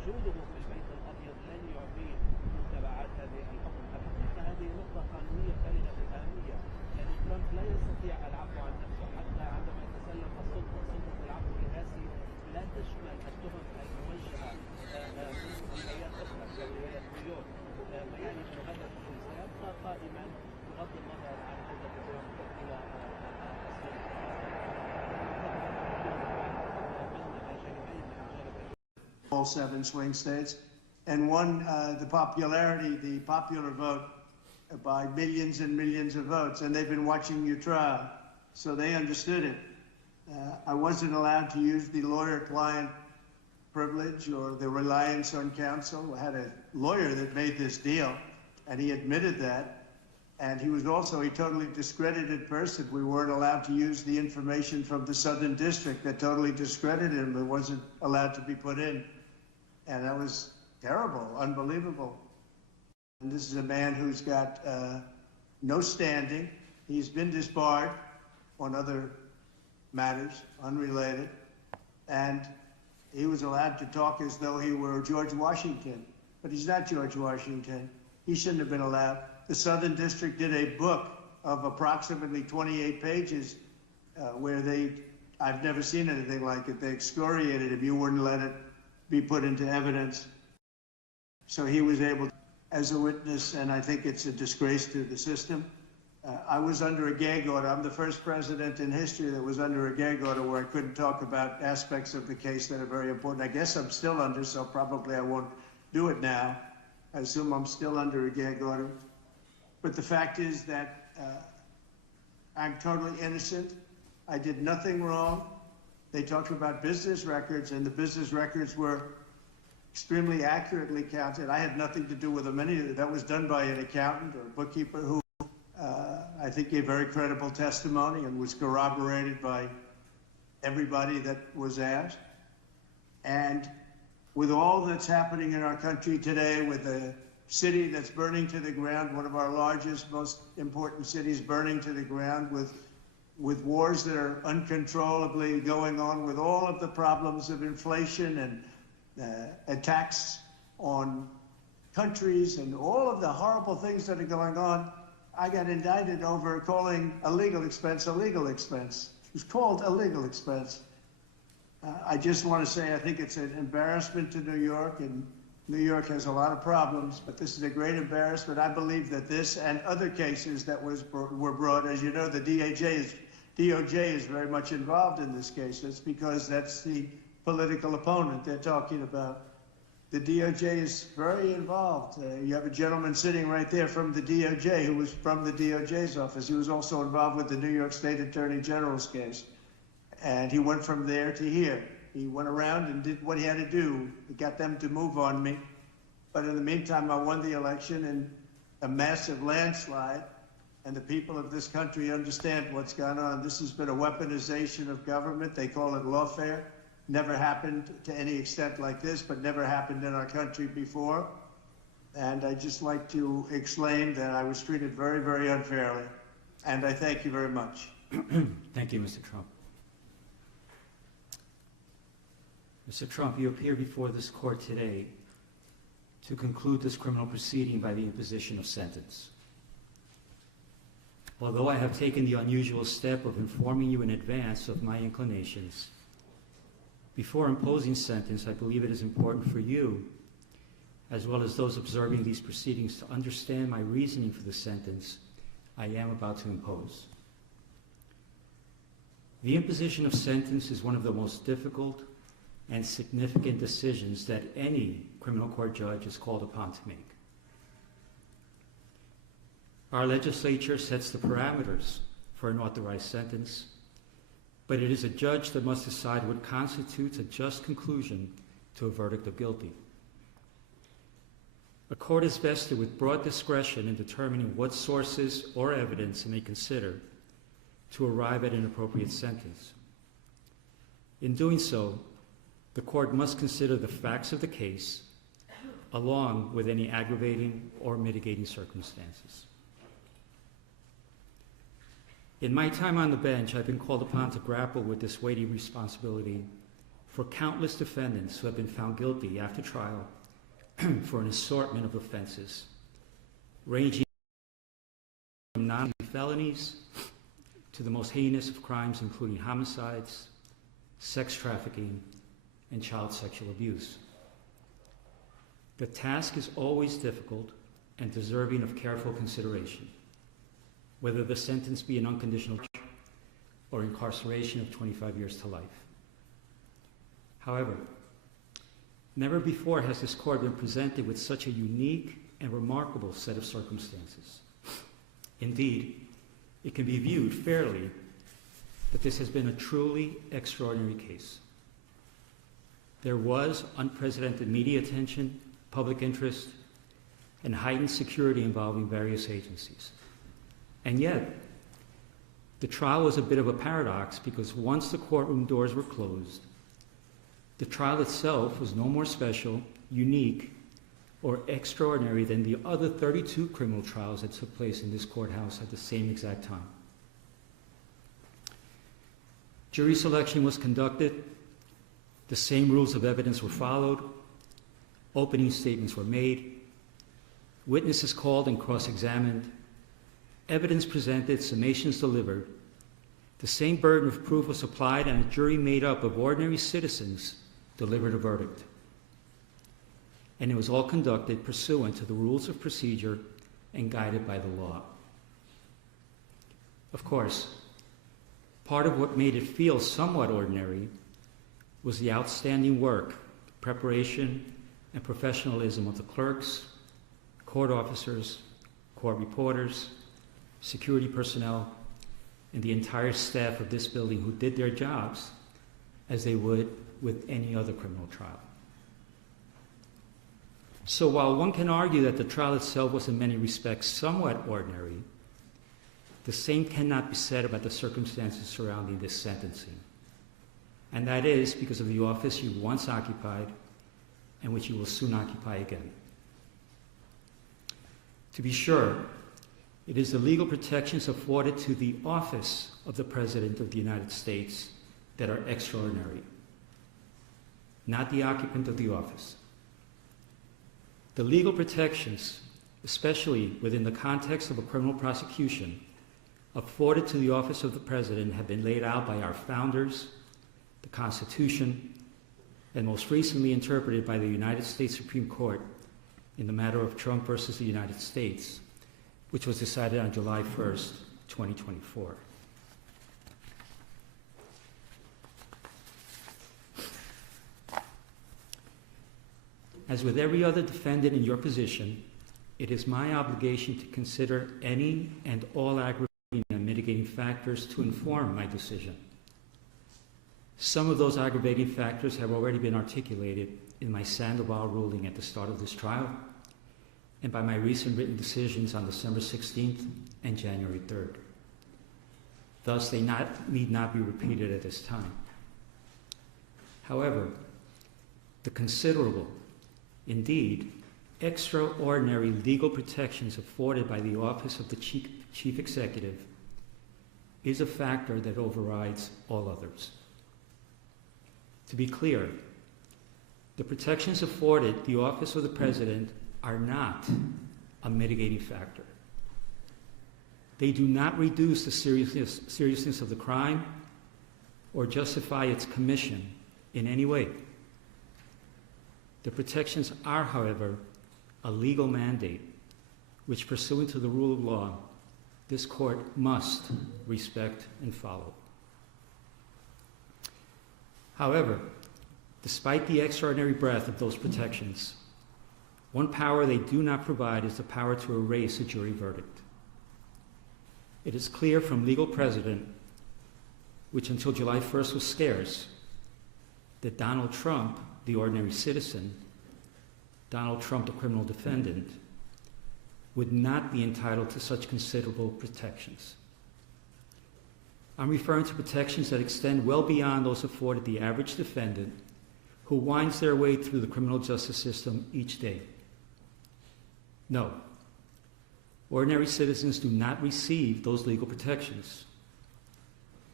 وجوده في البيت الأبيض لن يعطيه تبعات هذه الحكم أبدا. فهذه نقطة قانونية بالغة الأهمية. يعني ترامب لا يستطيع العفو عن نفسه حتى عندما يتسلم السلطة. سلطة العفو الرئاسي لا تشمل التهم الموجهة من ولايات أخرى كولاية نيويورك. يعني أنه هذا الحكم سيبقى قائما بغض النظر عن عودة ترامب إلى all 7 swing states, and won the popular vote by millions and millions of votes. And they've been watching your trial, so they understood it. I wasn't allowed to use the lawyer-client privilege or the reliance on counsel. I had a lawyer that made this deal, and he admitted that. And he was also a totally discredited person. We weren't allowed to use the information from the Southern District that totally discredited him. It wasn't allowed to be put in. And that was terrible, unbelievable. And this is a man who's got no standing. He's been disbarred on other matters, unrelated. And he was allowed to talk as though he were George Washington. But he's not George Washington. He shouldn't have been allowed. The Southern District did a book of approximately 28 pages where I've never seen anything like it. They excoriated him. You wouldn't let it be put into evidence. So he was able to, as a witness, and I think it's a disgrace to the system. I was under a gag order. I'm the first president in history that was under a gag order where I couldn't talk about aspects of the case that are very important. I guess I'm still under, so probably I won't do it now. I assume I'm still under a gag order. But the fact is that I'm totally innocent. I did nothing wrong. They talked about business records, and the business records were extremely accurately counted. I had nothing to do with them. That was done by an accountant or a bookkeeper who I think gave very credible testimony and was corroborated by everybody that was asked. And with all that's happening in our country today, with the city that's burning to the ground, one of our largest, most important cities burning to the ground, with wars that are uncontrollably going on, with all of the problems of inflation and attacks on countries and all of the horrible things that are going on, I got indicted over calling a legal expense a legal expense. It was called a legal expense. I just want to say I think it's an embarrassment to New York, and New York has a lot of problems, but this is a great embarrassment. I believe that this and other cases that were brought, as you know, the DOJ is very much involved in this case. It's because that's the political opponent they're talking about. The DOJ is very involved. You have a gentleman sitting right there from the DOJ who was from the DOJ's office. He was also involved with the New York State Attorney General's case. And he went from there to here. He went around and did what he had to do. He got them to move on me. But in the meantime, I won the election in a massive landslide. And the people of this country understand what's gone on. This has been a weaponization of government. They call it lawfare. Never happened to any extent like this, but never happened in our country before. And I'd just like to explain that I was treated very, very unfairly. And I thank you very much. Thank you, Mr. Trump. Mr. Trump, you appear before this court today to conclude this criminal proceeding by the imposition of sentence. Although I have taken the unusual step of informing you in advance of my inclinations, before imposing sentence, I believe it is important for you, as well as those observing these proceedings, to understand my reasoning for the sentence I am about to impose. The imposition of sentence is one of the most difficult and significant decisions that any criminal court judge is called upon to make. Our legislature sets the parameters for an authorized sentence, but it is a judge that must decide what constitutes a just conclusion to a verdict of guilty. A court is vested with broad discretion in determining what sources or evidence it may consider to arrive at an appropriate sentence. In doing so, the court must consider the facts of the case along with any aggravating or mitigating circumstances. In my time on the bench, I've been called upon to grapple with this weighty responsibility for countless defendants who have been found guilty after trial for an assortment of offenses, ranging from non-felonies to the most heinous of crimes, including homicides, sex trafficking, and child sexual abuse. The task is always difficult and deserving of careful consideration, whether the sentence be an unconditional discharge or incarceration of 25 years to life. However, never before has this court been presented with such a unique and remarkable set of circumstances. Indeed, it can be viewed fairly that this has been a truly extraordinary case. There was unprecedented media attention, public interest, and heightened security involving various agencies. And yet, the trial was a bit of a paradox because once the courtroom doors were closed, the trial itself was no more special, unique, or extraordinary than the other 32 criminal trials that took place in this courthouse at the same exact time. Jury selection was conducted, the same rules of evidence were followed, opening statements were made, witnesses called and cross-examined, evidence presented, summations delivered, the same burden of proof was applied, and a jury made up of ordinary citizens delivered a verdict. And it was all conducted pursuant to the rules of procedure and guided by the law. Of course, part of what made it feel somewhat ordinary was the outstanding work, preparation, and professionalism of the clerks, court officers, court reporters, security personnel, and the entire staff of this building who did their jobs as they would with any other criminal trial. So while one can argue that the trial itself was in many respects somewhat ordinary, the same cannot be said about the circumstances surrounding this sentencing. And that is because of the office you once occupied and which you will soon occupy again. To be sure, it is the legal protections afforded to the office of the President of the United States that are extraordinary, not the occupant of the office. The legal protections, especially within the context of a criminal prosecution, afforded to the office of the President have been laid out by our founders, the Constitution, and most recently interpreted by the United States Supreme Court in the matter of Trump versus the United States, which was decided on July 1st, 2024. As with every other defendant in your position, it is my obligation to consider any and all aggravating and mitigating factors to inform my decision. Some of those aggravating factors have already been articulated in my Sandoval ruling at the start of this trial and by my recent written decisions on December 16th and January 3rd. Thus, they need not be repeated at this time. However, the considerable, indeed, extraordinary legal protections afforded by the office of the Chief Executive is a factor that overrides all others. To be clear, the protections afforded the office of the President are not a mitigating factor. They do not reduce the seriousness of the crime or justify its commission in any way. The protections are, however, a legal mandate which, pursuant to the rule of law, this court must respect and follow. However, despite the extraordinary breadth of those protections, one power they do not provide is the power to erase a jury verdict. It is clear from legal precedent, which until July 1st was scarce, that Donald Trump, the ordinary citizen, Donald Trump, the criminal defendant, would not be entitled to such considerable protections. I'm referring to protections that extend well beyond those afforded the average defendant who winds their way through the criminal justice system each day. No, ordinary citizens do not receive those legal protections.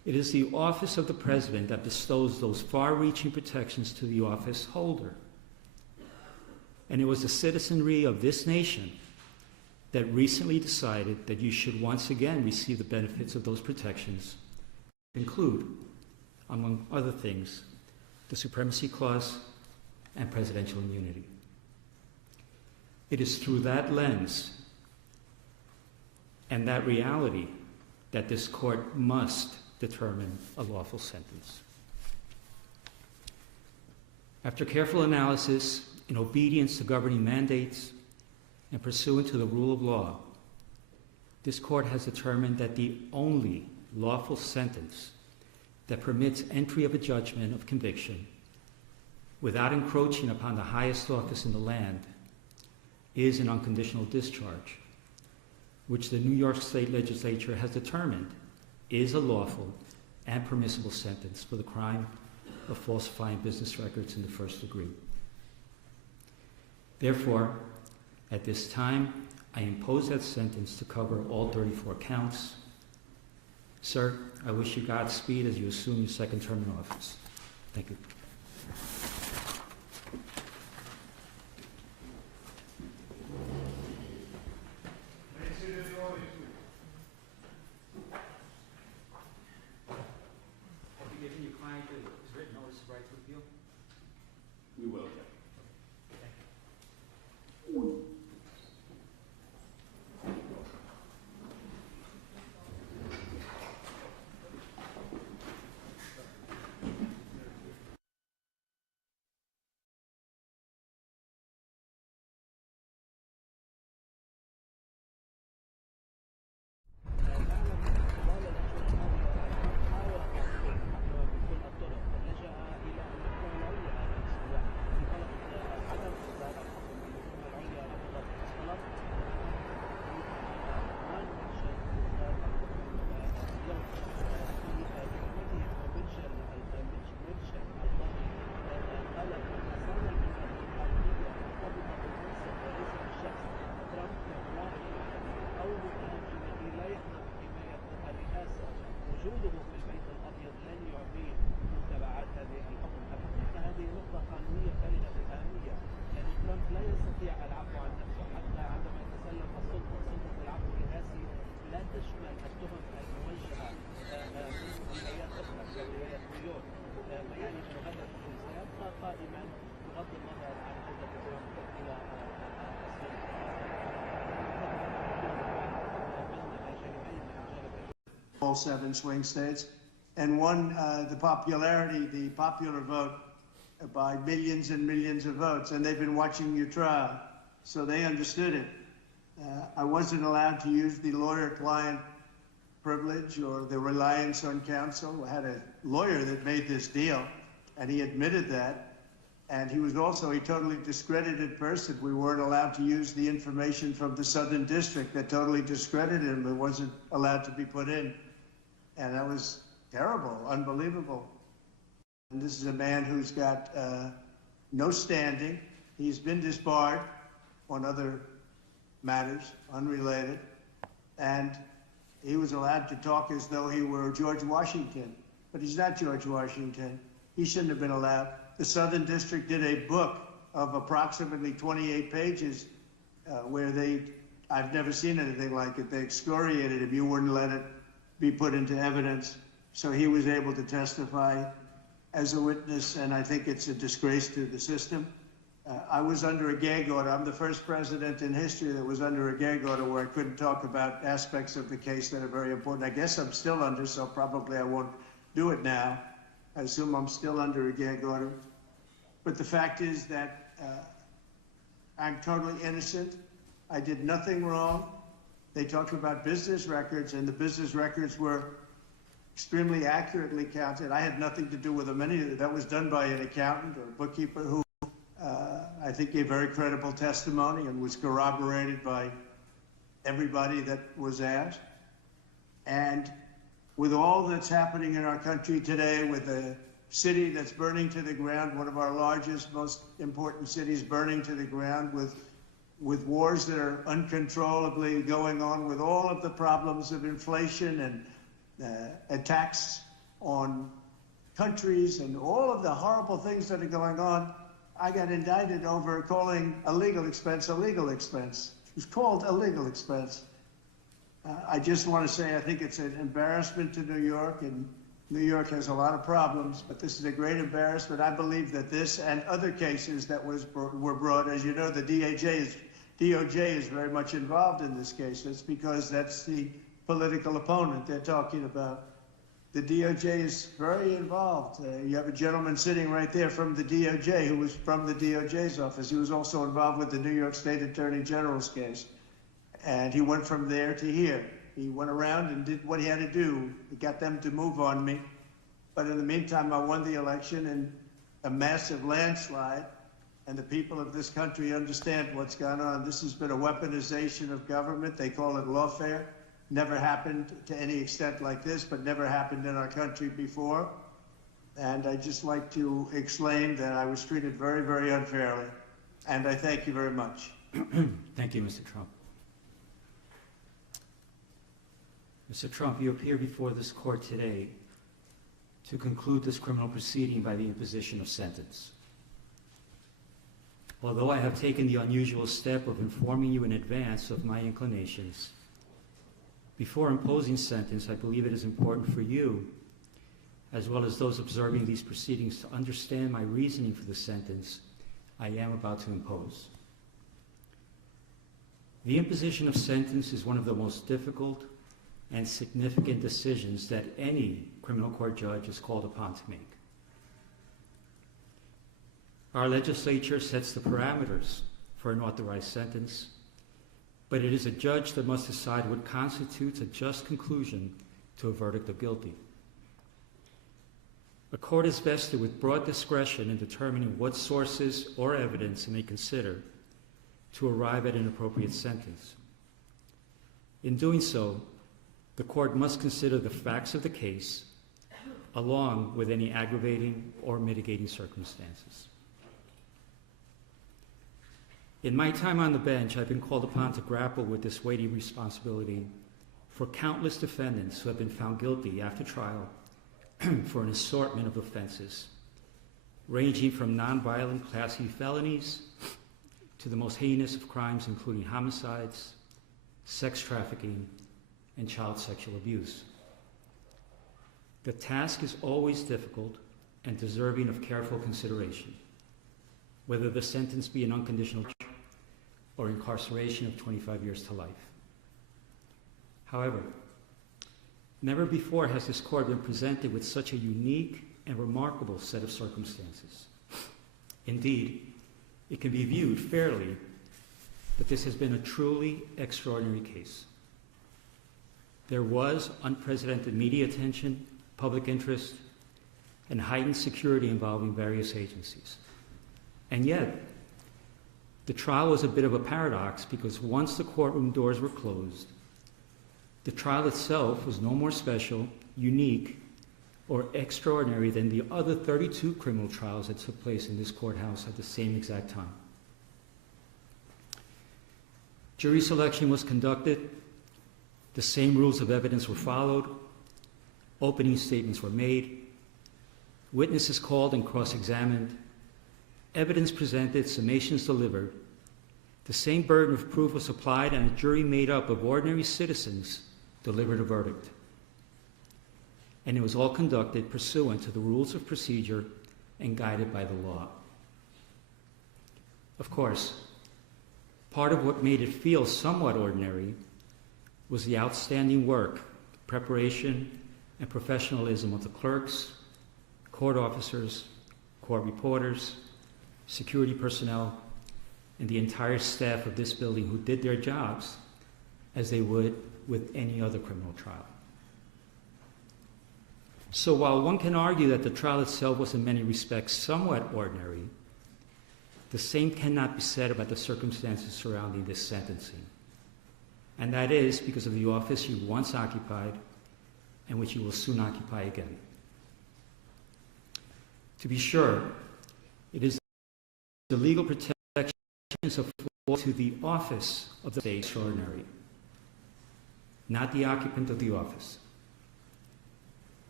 It is the office of the President that bestows those far-reaching protections to the office holder. And it was the citizenry of this nation that recently decided that you should once again receive the benefits of those protections, include, among other things, the Supremacy Clause and presidential immunity. It is through that lens and that reality that this court must determine a lawful sentence. After careful analysis, in obedience to governing mandates, and pursuant to the rule of law, this court has determined that the only lawful sentence that permits entry of a judgment of conviction without encroaching upon the highest office in the land is an unconditional discharge, which the New York State Legislature has determined is a lawful and permissible sentence for the crime of falsifying business records in the first degree. Therefore, at this time, I impose that sentence to cover all 34 counts. Sir, I wish you Godspeed as you assume your second term in office. Thank you. Have you given your client his written notice of right to appeal? We will. وجوده في البيت الأبيض لن يعطيه متبعات هذه الحكم أبدا، فهذه نقطة قانونية بالغة الأهمية، يعني ترامب لا يستطيع العفو عن نفسه حتى عندما يتسلم السلطة، سلطة العفو الرئاسي لا تشمل التهم الموجهة من ولايات أخرى كولاية نيويورك، ما يعني أن هذا الحكم سيبقى قائما بغض النظر عن عودة ترامب إلى all 7 swing states, and won the popular vote by millions and millions of votes. And they've been watching your trial, so they understood it. I wasn't allowed to use the lawyer-client privilege or the reliance on counsel. I had a lawyer that made this deal, and he admitted that. And he was also a totally discredited person. We weren't allowed to use the information from the Southern District that totally discredited him. It wasn't allowed to be put in. And that was terrible, unbelievable. And this is a man who's got no standing. He's been disbarred on other matters, unrelated. And he was allowed to talk as though he were George Washington. But he's not George Washington. He shouldn't have been allowed. The Southern District did a book of approximately 28 pages where I've never seen anything like it. They excoriated him. You wouldn't let it be put into evidence. So he was able to testify as a witness, and I think it's a disgrace to the system. I was under a gag order. I'm the first president in history that was under a gag order where I couldn't talk about aspects of the case that are very important. I guess I'm still under, so probably I won't do it now. I assume I'm still under a gag order. But the fact is that I'm totally innocent. I did nothing wrong. They talked about business records, and the business records were extremely accurately counted. I had nothing to do with them. That was done by an accountant or a bookkeeper who I think gave very credible testimony and was corroborated by everybody that was asked. And with all that's happening in our country today, with a city that's burning to the ground, one of our largest, most important cities burning to the ground, with wars that are uncontrollably going on, with all of the problems of inflation and attacks on countries and all of the horrible things that are going on. I got indicted over calling a legal expense a legal expense. It was called a legal expense. I just want to say I think it's an embarrassment to New York, and New York has a lot of problems, but this is a great embarrassment. I believe that this and other cases that were brought, as you know, the DOJ is very much involved in this case. It's because that's the political opponent they're talking about. The DOJ is very involved. You have a gentleman sitting right there from the DOJ who was from the DOJ's office. He was also involved with the New York State Attorney General's case. And he went from there to here. He went around and did what he had to do. He got them to move on me. But in the meantime, I won the election in a massive landslide. And the people of this country understand what's gone on. This has been a weaponization of government. They call it lawfare. Never happened to any extent like this, but never happened in our country before. And I'd just like to explain that I was treated very, very unfairly. And I thank you very much. Thank you, Mr. Trump. Mr. Trump, you appear before this court today to conclude this criminal proceeding by the imposition of sentence. Although I have taken the unusual step of informing you in advance of my inclinations, before imposing sentence, I believe it is important for you, as well as those observing these proceedings, to understand my reasoning for the sentence I am about to impose. The imposition of sentence is one of the most difficult and significant decisions that any criminal court judge is called upon to make. Our legislature sets the parameters for an authorized sentence, but it is a judge that must decide what constitutes a just conclusion to a verdict of guilty. A court is vested with broad discretion in determining what sources or evidence it may consider to arrive at an appropriate sentence. In doing so, the court must consider the facts of the case along with any aggravating or mitigating circumstances. In my time on the bench, I've been called upon to grapple with this weighty responsibility for countless defendants who have been found guilty after trial for an assortment of offenses, ranging from nonviolent Class E felonies to the most heinous of crimes, including homicides, sex trafficking, and child sexual abuse. The task is always difficult and deserving of careful consideration, whether the sentence be an unconditional or incarceration of 25 years to life. However, never before has this court been presented with such a unique and remarkable set of circumstances. Indeed, it can be viewed fairly that this has been a truly extraordinary case. There was unprecedented media attention, public interest, and heightened security involving various agencies. And yet, the trial was a bit of a paradox because once the courtroom doors were closed, the trial itself was no more special, unique, or extraordinary than the other 32 criminal trials that took place in this courthouse at the same exact time. Jury selection was conducted, the same rules of evidence were followed, opening statements were made, witnesses called and cross-examined, evidence presented, summations delivered, the same burden of proof was applied, and a jury made up of ordinary citizens delivered a verdict. And it was all conducted pursuant to the rules of procedure and guided by the law. Of course, part of what made it feel somewhat ordinary was the outstanding work, preparation, and professionalism of the clerks, court officers, court reporters, security personnel, and the entire staff of this building who did their jobs as they would with any other criminal trial. So while one can argue that the trial itself was in many respects somewhat ordinary, the same cannot be said about the circumstances surrounding this sentencing. And that is because of the office you once occupied and which you will soon occupy again. To be sure, it is the legal protections afforded to the office of the state extraordinary, not the occupant of the office.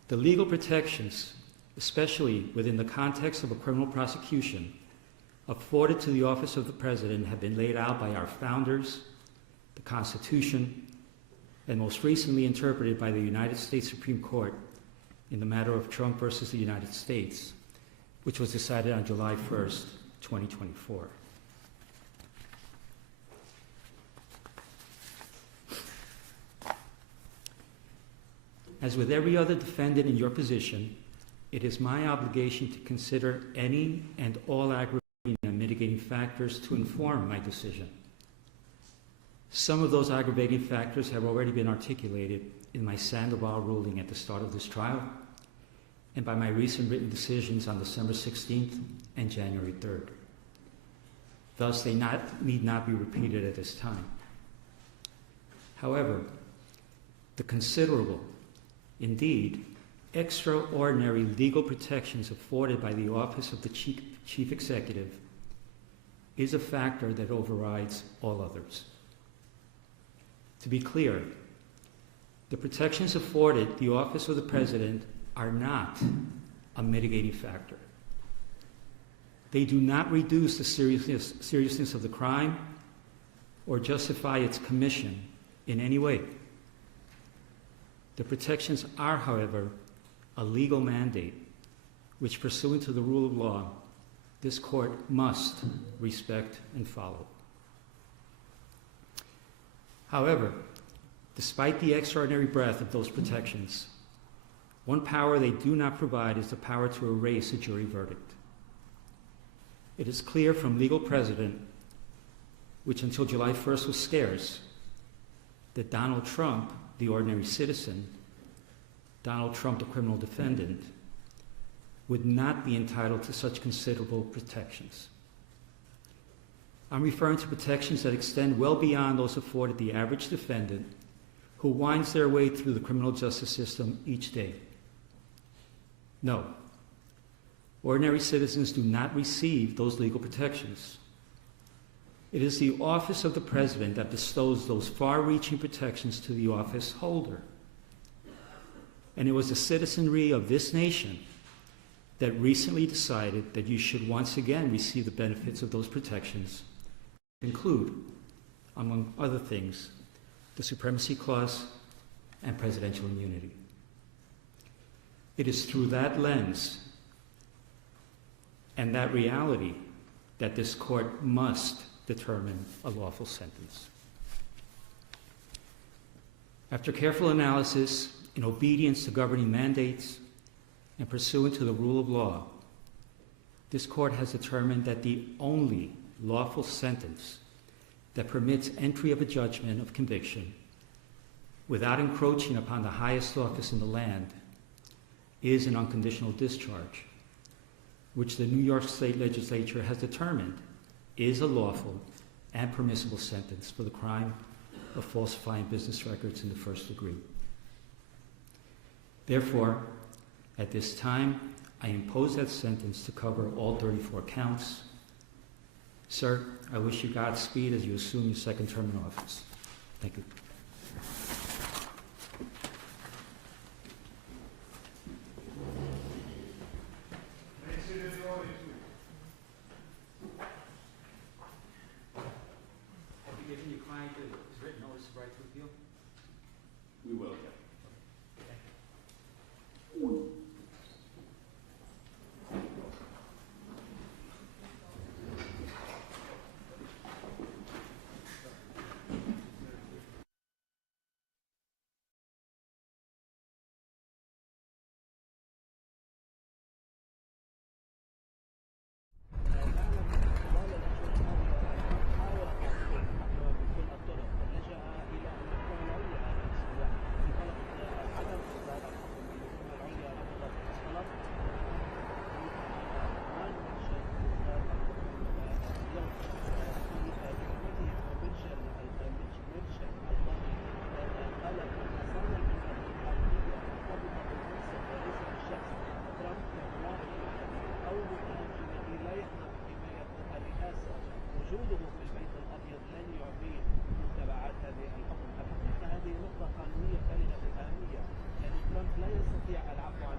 The legal protections, especially within the context of a criminal prosecution, afforded to the office of the President have been laid out by our founders, the Constitution, and most recently interpreted by the United States Supreme Court in the matter of Trump versus the United States, which was decided on July 1st, 2024. As with every other defendant in your position, it is my obligation to consider any and all aggravating and mitigating factors to inform my decision. Some of those aggravating factors have already been articulated in my Sandoval ruling at the start of this trial and by my recent written decisions on December 16th and January 3rd. Thus, they need not be repeated at this time. However, the considerable, indeed, extraordinary legal protections afforded by the office of the Chief Executive is a factor that overrides all others. To be clear, the protections afforded the office of the President are not a mitigating factor. They do not reduce the seriousness of the crime or justify its commission in any way. The protections are, however, a legal mandate which, pursuant to the rule of law, this court must respect and follow. However, despite the extraordinary breadth of those protections, one power they do not provide is the power to erase a jury verdict. It is clear from legal precedent, which until July 1st was scarce, that Donald Trump, the ordinary citizen, Donald Trump, the criminal defendant, would not be entitled to such considerable protections. I'm referring to protections that extend well beyond those afforded the average defendant who winds their way through the criminal justice system each day. No, ordinary citizens do not receive those legal protections. It is the office of the President that bestows those far-reaching protections to the office holder. And it was the citizenry of this nation that recently decided that you should once again receive the benefits of those protections, include, among other things, the Supremacy Clause and presidential immunity. It is through that lens and that reality that this court must determine a lawful sentence. After careful analysis, in obedience to governing mandates, and pursuant to the rule of law, this court has determined that the only lawful sentence that permits entry of a judgment of conviction without encroaching upon the highest office in the land is an unconditional discharge, which the New York State Legislature has determined is a lawful and permissible sentence for the crime of falsifying business records in the first degree. Therefore, at this time, I impose that sentence to cover all 34 counts. Sir, I wish you Godspeed as you assume your second term in office. Thank you. Have you given your client his written notice of right to appeal? We will. وجوده في البيت الأبيض لن يعطيه تبعات هذه الحكم أبدا، فهذه نقطة قانونية بالغة الأهمية، يعني ترامب لا يستطيع العفو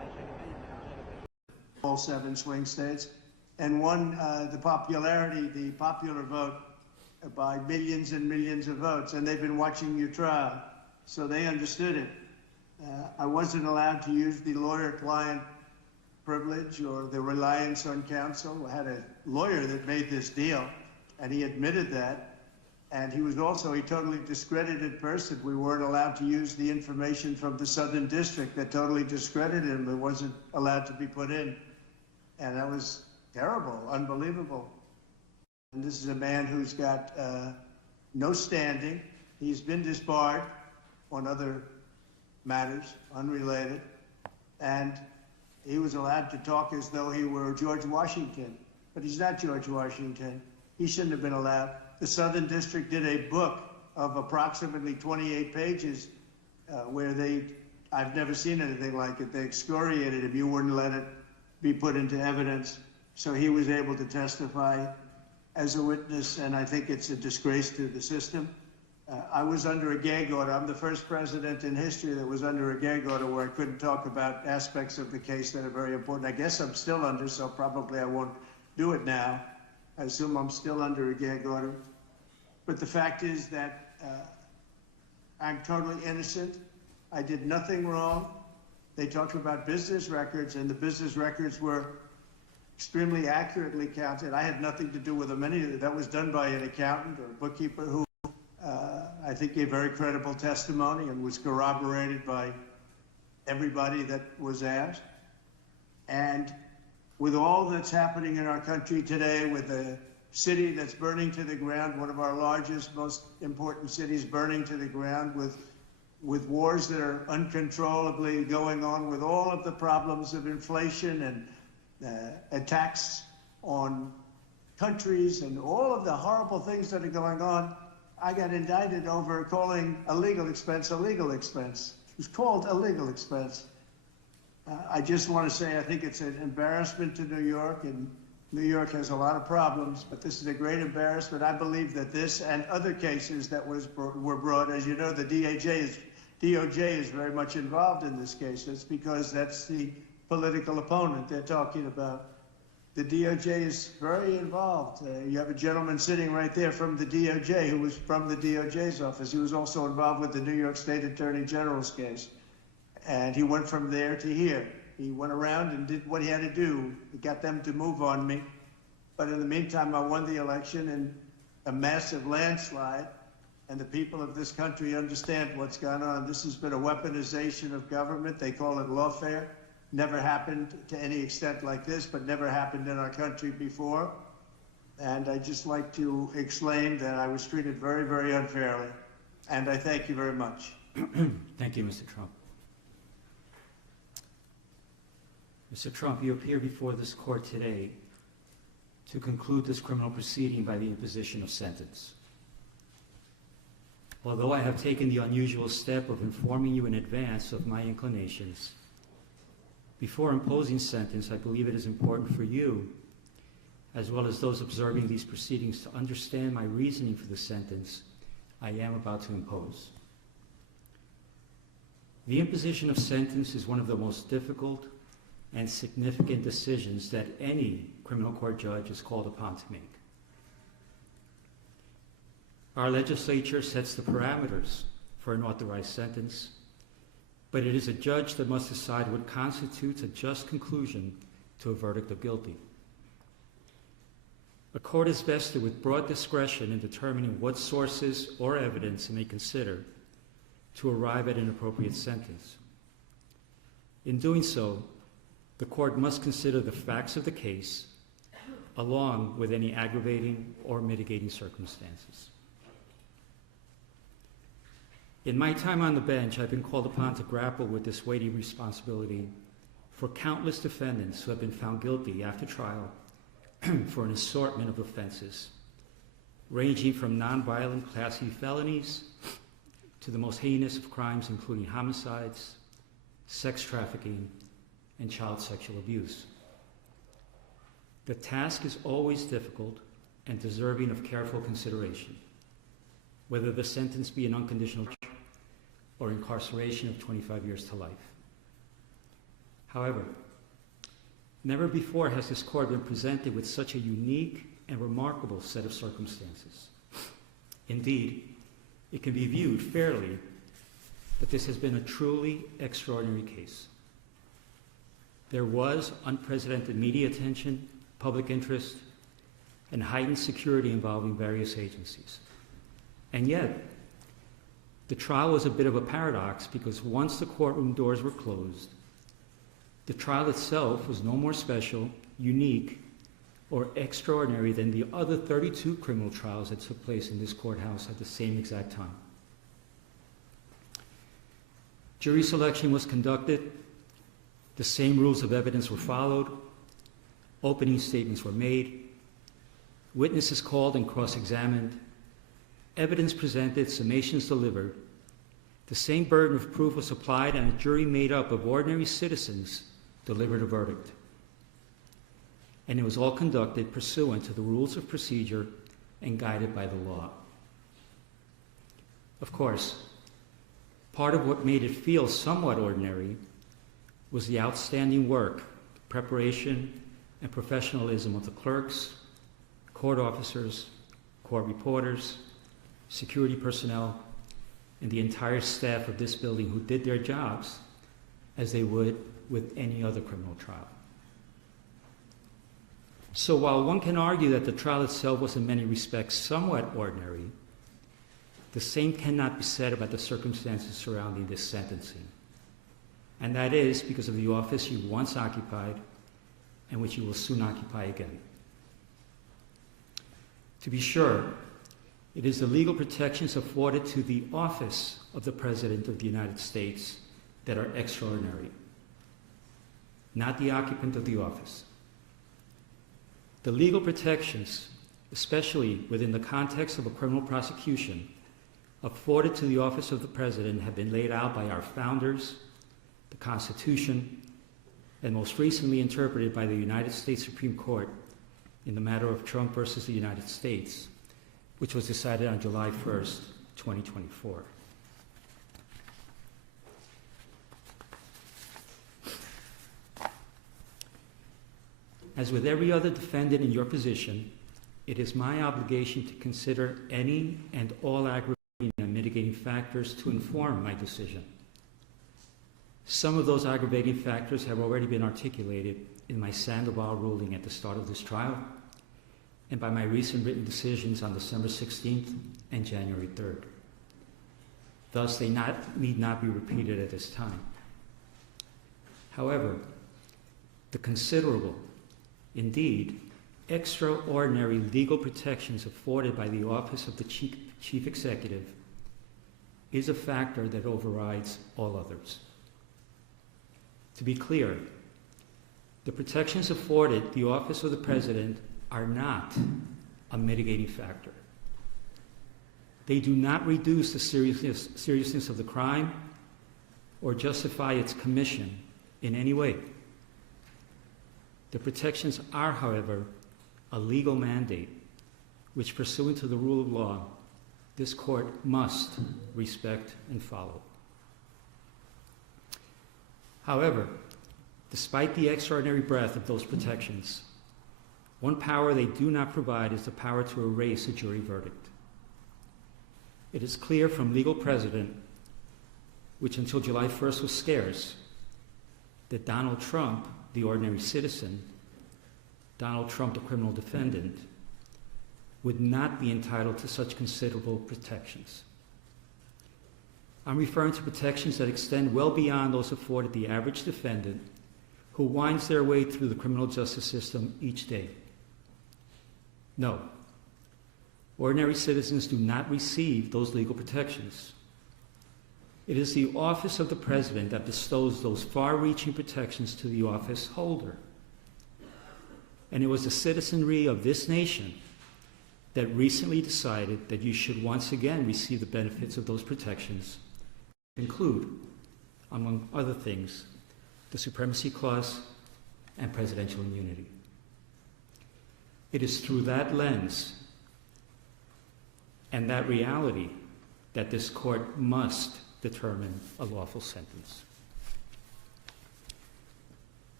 all 7 swing states, and won the popular vote by millions and millions of votes. And they've been watching your trial, so they understood it. I wasn't allowed to use the lawyer-client privilege or the reliance on counsel. I had a lawyer that made this deal, and he admitted that. And he was also a totally discredited person. We weren't allowed to use the information from the Southern District that totally discredited him. It wasn't allowed to be put in. And that was terrible, unbelievable. And this is a man who's got no standing. He's been disbarred on other matters, unrelated. And he was allowed to talk as though he were George Washington. But he's not George Washington. He shouldn't have been allowed. The Southern District did a book of approximately 28 pages where I've never seen anything like it. They excoriated him. You wouldn't let it be put into evidence. So he was able to testify as a witness, and I think it's a disgrace to the system. I was under a gag order. I'm the first president in history that was under a gag order where I couldn't talk about aspects of the case that are very important. I guess I'm still under, so probably I won't do it now. I assume I'm still under a gag order. But the fact is that I'm totally innocent. I did nothing wrong. They talked about business records, and the business records were extremely accurately counted. I had nothing to do with them. That was done by an accountant or a bookkeeper who I think gave very credible testimony and was corroborated by everybody that was asked. And with all that's happening in our country today, with the city that's burning to the ground, one of our largest, most important cities burning to the ground, with wars that are uncontrollably going on, with all of the problems of inflation and attacks on countries and all of the horrible things that are going on, I got indicted over calling a legal expense a legal expense. It was called a legal expense. I just want to say I think it's an embarrassment to New York, and New York has a lot of problems, but this is a great embarrassment. I believe that this and other cases that were brought, as you know, the DOJ is very much involved in this case. It's because that's the political opponent they're talking about. The DOJ is very involved. You have a gentleman sitting right there from the DOJ who was from the DOJ's office. He was also involved with the New York State Attorney General's case. And he went from there to here. He went around and did what he had to do. He got them to move on me. But in the meantime, I won the election in a massive landslide. And the people of this country understand what's gone on. This has been a weaponization of government. They call it lawfare. Never happened to any extent like this, but never happened in our country before. And I'd just like to explain that I was treated very, very unfairly. And I thank you very much. Thank you, Mr. Trump. Mr. Trump, you appear before this court today to conclude this criminal proceeding by the imposition of sentence. Although I have taken the unusual step of informing you in advance of my inclinations, before imposing sentence, I believe it is important for you, as well as those observing these proceedings, to understand my reasoning for the sentence I am about to impose. The imposition of sentence is one of the most difficult and significant decisions that any criminal court judge is called upon to make. Our legislature sets the parameters for an authorized sentence, but it is a judge that must decide what constitutes a just conclusion to a verdict of guilty. A court is vested with broad discretion in determining what sources or evidence it may consider to arrive at an appropriate sentence. In doing so, the court must consider the facts of the case along with any aggravating or mitigating circumstances. In my time on the bench, I've been called upon to grapple with this weighty responsibility for countless defendants who have been found guilty after trial for an assortment of offenses, ranging from nonviolent Class E felonies to the most heinous of crimes, including homicides, sex trafficking, and child sexual abuse. The task is always difficult and deserving of careful consideration, whether the sentence be an unconditional or incarceration of 25 years to life. However, Never before has this court been presented with such a unique and remarkable set of circumstances. Indeed, it can be viewed fairly that this has been a truly extraordinary case. There was unprecedented media attention, public interest, and heightened security involving various agencies. And yet, the trial was a bit of a paradox because once the courtroom doors were closed, the trial itself was no more special, unique, or extraordinary than the other 32 criminal trials that took place in this courthouse at the same exact time. Jury selection was conducted, the same rules of evidence were followed, opening statements were made, witnesses called and cross-examined, evidence presented, summations delivered, the same burden of proof was applied, and a jury made up of ordinary citizens delivered a verdict. And it was all conducted pursuant to the rules of procedure and guided by the law. Of course, part of what made it feel somewhat ordinary was the outstanding work, preparation, and professionalism of the clerks, court officers, court reporters, security personnel, and the entire staff of this building who did their jobs as they would with any other criminal trial. So while one can argue that the trial itself was in many respects somewhat ordinary, the same cannot be said about the circumstances surrounding this sentencing. And that is because of the office you once occupied and which you will soon occupy again. To be sure, it is the legal protections afforded to the office of the President of the United States that are extraordinary, not the occupant of the office. The legal protections, especially within the context of a criminal prosecution, afforded to the office of the President have been laid out by our founders, the Constitution, and most recently interpreted by the United States Supreme Court in the matter of Trump versus the United States, which was decided on July 1st, 2024. As with every other defendant in your position, it is my obligation to consider any and all aggravating and mitigating factors to inform my decision. Some of those aggravating factors have already been articulated in my Sandoval ruling at the start of this trial and by my recent written decisions on December 16th and January 3rd. Thus, they need not be repeated at this time. However, the considerable, indeed, extraordinary legal protections afforded by the office of the Chief Executive is a factor that overrides all others. To be clear, the protections afforded the office of the President are not a mitigating factor. They do not reduce the seriousness of the crime or justify its commission in any way. The protections are, however, a legal mandate which, pursuant to the rule of law, this court must respect and follow. However, despite the extraordinary breadth of those protections, one power they do not provide is the power to erase a jury verdict. It is clear from legal precedent, which until July 1st was scarce, that Donald Trump, the ordinary citizen, Donald Trump, the criminal defendant, would not be entitled to such considerable protections. I'm referring to protections that extend well beyond those afforded the average defendant who winds their way through the criminal justice system each day. No, ordinary citizens do not receive those legal protections. It is the office of the President that bestows those far-reaching protections to the office holder. And it was the citizenry of this nation that recently decided that you should once again receive the benefits of those protections, include, among other things, the Supremacy Clause and presidential immunity. It is through that lens and that reality that this court must determine a lawful sentence.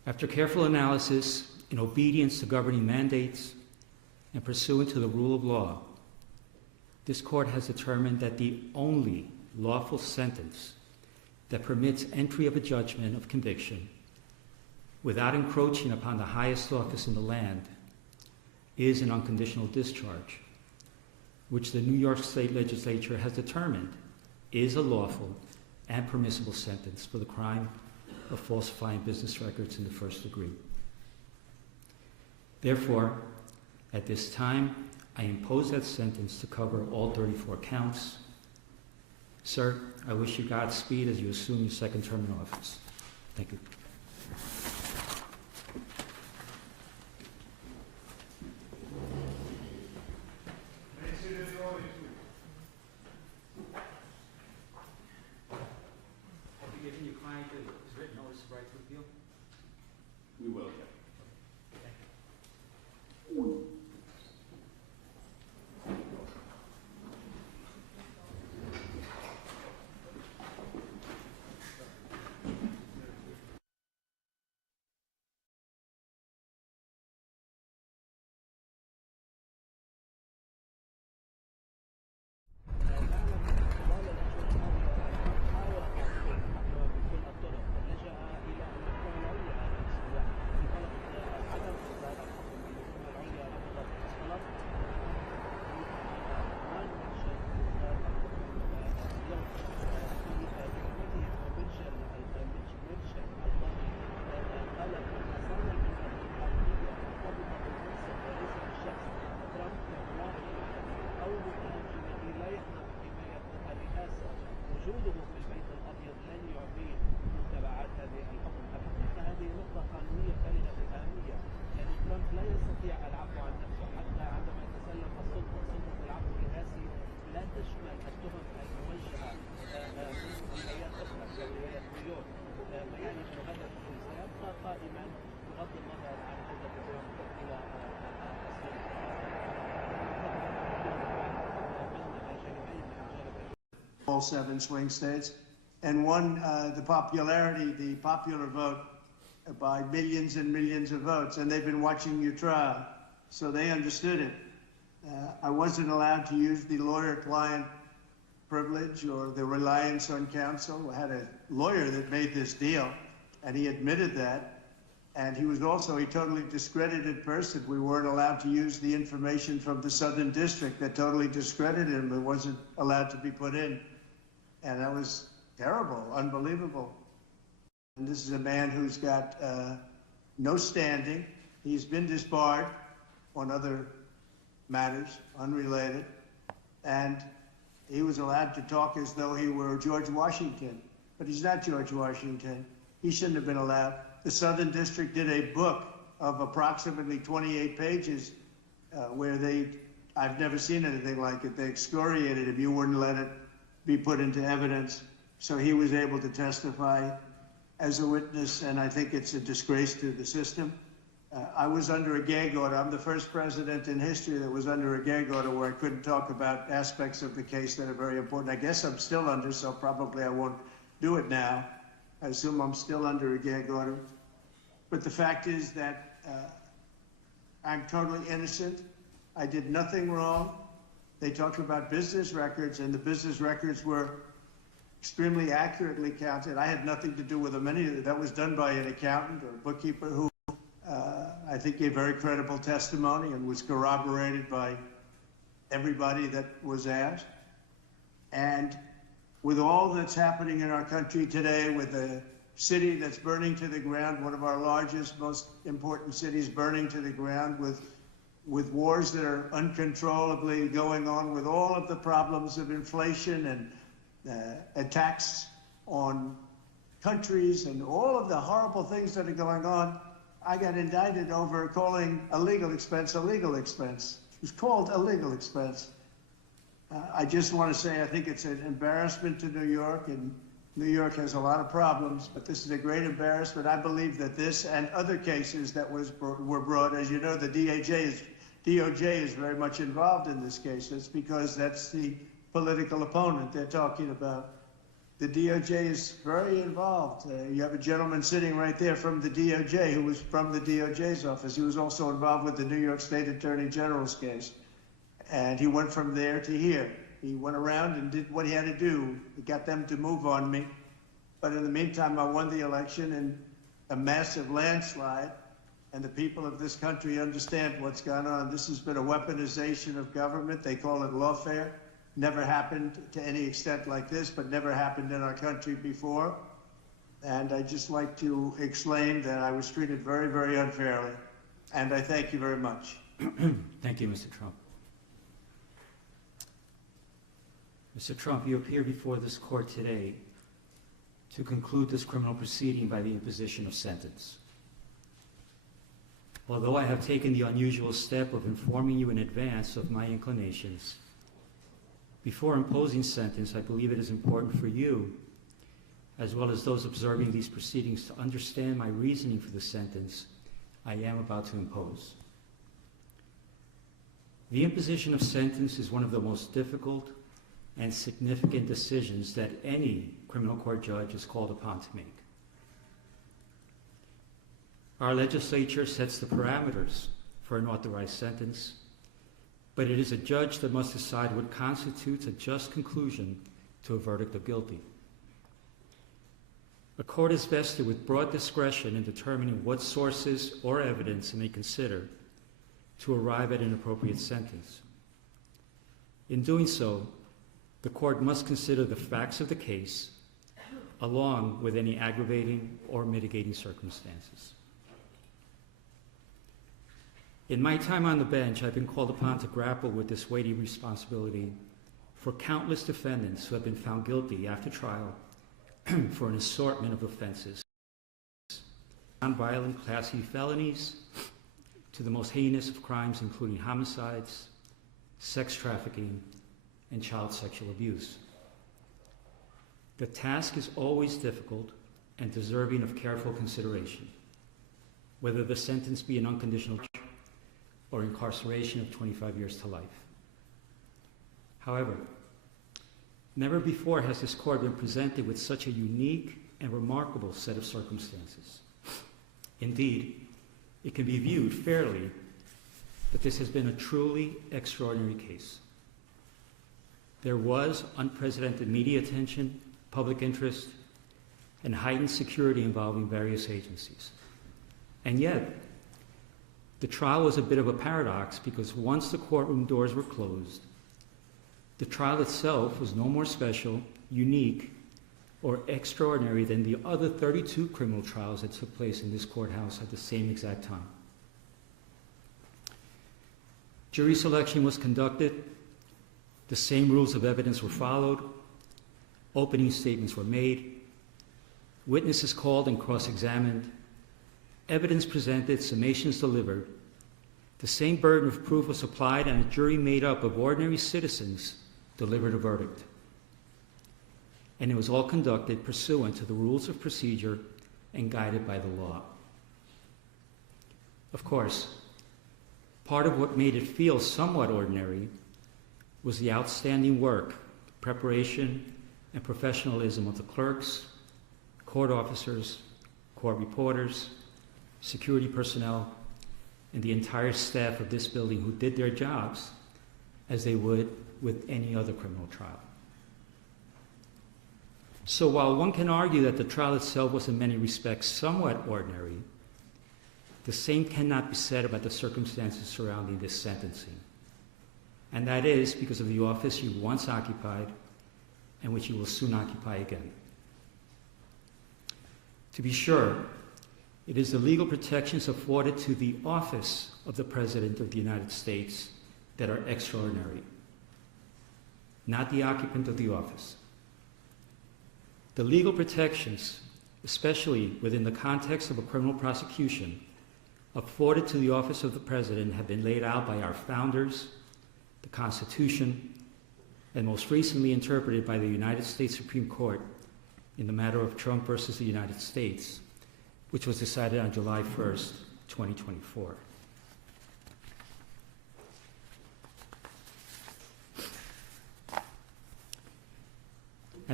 After careful analysis, in obedience to governing mandates, and pursuant to the rule of law, this court has determined that the only lawful sentence that permits entry of a judgment of conviction without encroaching upon the highest office in the land is an unconditional discharge, which the New York State Legislature has determined is a lawful and permissible sentence for the crime of falsifying business records in the first degree. Therefore, at this time, I impose that sentence to cover all 34 counts. Sir, I wish you Godspeed as you assume your second term in office. Thank you. Have you given your client his written notice of right to appeal? We will. وجوده في البيت الأبيض لن يعطيه متبعات هذه الحكم أبدا، فهذه نقطة قانونية بالغة الأهمية، لأن ترامب لا يستطيع العفو عن نفسه حتى عندما يتسلم السلطة، سلطة العفو الرئاسي لا تشمل التهم الموجهة من ولايات أخرى كولاية نيويورك، فيعني أن هذا الحكم سيبقى قائما بغض النظر عن عودة ترامب إلى all 7 swing states, and won the popular vote by millions and millions of votes, and they've been watching your trial, so they understood it. I wasn't allowed to use the lawyer-client privilege or the reliance on counsel. I had a lawyer that made this deal, and he admitted that, and he was also a totally discredited person. We weren't allowed to use the information from the Southern District that totally discredited him. It wasn't allowed to be put in. And that was terrible, unbelievable. And this is a man who's got no standing. He's been disbarred on other matters, unrelated. And he was allowed to talk as though he were George Washington. But he's not George Washington. He shouldn't have been allowed. The Southern District did a book of approximately 28 pages where I've never seen anything like it. They excoriated him. You wouldn't let it be put into evidence. So he was able to testify as a witness, and I think it's a disgrace to the system. I was under a gag order. I'm the first president in history that was under a gag order where I couldn't talk about aspects of the case that are very important. I guess I'm still under, so probably I won't do it now. I assume I'm still under a gag order. But the fact is that I'm totally innocent. I did nothing wrong. They talked about business records, and the business records were extremely accurately counted. I had nothing to do with them. That was done by an accountant or a bookkeeper who I think gave very credible testimony and was corroborated by everybody that was asked. And with all that's happening in our country today, with the city that's burning to the ground, one of our largest, most important cities burning to the ground, with wars that are uncontrollably going on, with all of the problems of inflation and attacks on countries and all of the horrible things that are going on, I got indicted over calling a legal expense a legal expense. It was called a legal expense. I just want to say I think it's an embarrassment to New York, and New York has a lot of problems, but this is a great embarrassment. I believe that this and other cases that were brought, as you know, the DOJ is very much involved in this case. It's because that's the political opponent they're talking about. The DOJ is very involved. You have a gentleman sitting right there from the DOJ who was from the DOJ's office. He was also involved with the New York State Attorney General's case. And he went from there to here. He went around and did what he had to do. He got them to move on me. But in the meantime, I won the election in a massive landslide. And the people of this country understand what's gone on. This has been a weaponization of government. They call it lawfare. Never happened to any extent like this, but never happened in our country before. And I'd just like to explain that I was treated very, very unfairly. And I thank you very much. Thank you, Mr. Trump. Mr. Trump, you appear before this court today to conclude this criminal proceeding by the imposition of sentence. Although I have taken the unusual step of informing you in advance of my inclinations, before imposing sentence, I believe it is important for you, as well as those observing these proceedings, to understand my reasoning for the sentence I am about to impose. The imposition of sentence is one of the most difficult and significant decisions that any criminal court judge is called upon to make. Our legislature sets the parameters for an authorized sentence, but it is a judge that must decide what constitutes a just conclusion to a verdict of guilty. A court is vested with broad discretion in determining what sources or evidence it may consider to arrive at an appropriate sentence. In doing so, the court must consider the facts of the case along with any aggravating or mitigating circumstances. In my time on the bench, I've been called upon to grapple with this weighty responsibility for countless defendants who have been found guilty after trial for an assortment of offenses, nonviolent Class E felonies to the most heinous of crimes, including homicides, sex trafficking, and child sexual abuse. The task is always difficult and deserving of careful consideration, whether the sentence be an unconditional or incarceration of 25 years to life. However, never before has this court been presented with such a unique and remarkable set of circumstances. Indeed, it can be viewed fairly that this has been a truly extraordinary case. There was unprecedented media attention, public interest, and heightened security involving various agencies. And yet, the trial was a bit of a paradox because once the courtroom doors were closed, the trial itself was no more special, unique, or extraordinary than the other 32 criminal trials that took place in this courthouse at the same exact time. Jury selection was conducted, the same rules of evidence were followed, opening statements were made, witnesses called and cross-examined, evidence presented, summations delivered, the same burden of proof was applied, and a jury made up of ordinary citizens delivered a verdict. And it was all conducted pursuant to the rules of procedure and guided by the law. Of course, part of what made it feel somewhat ordinary was the outstanding work, preparation, and professionalism of the clerks, court officers, court reporters, security personnel, and the entire staff of this building who did their jobs as they would with any other criminal trial. So while one can argue that the trial itself was in many respects somewhat ordinary, the same cannot be said about the circumstances surrounding this sentencing. And that is because of the office you once occupied and which you will soon occupy again. To be sure, it is the legal protections afforded to the office of the President of the United States that are extraordinary, not the occupant of the office. The legal protections, especially within the context of a criminal prosecution, afforded to the office of the President have been laid out by our founders, the Constitution, and most recently interpreted by the United States Supreme Court in the matter of Trump versus the United States, which was decided on July 1st, 2024.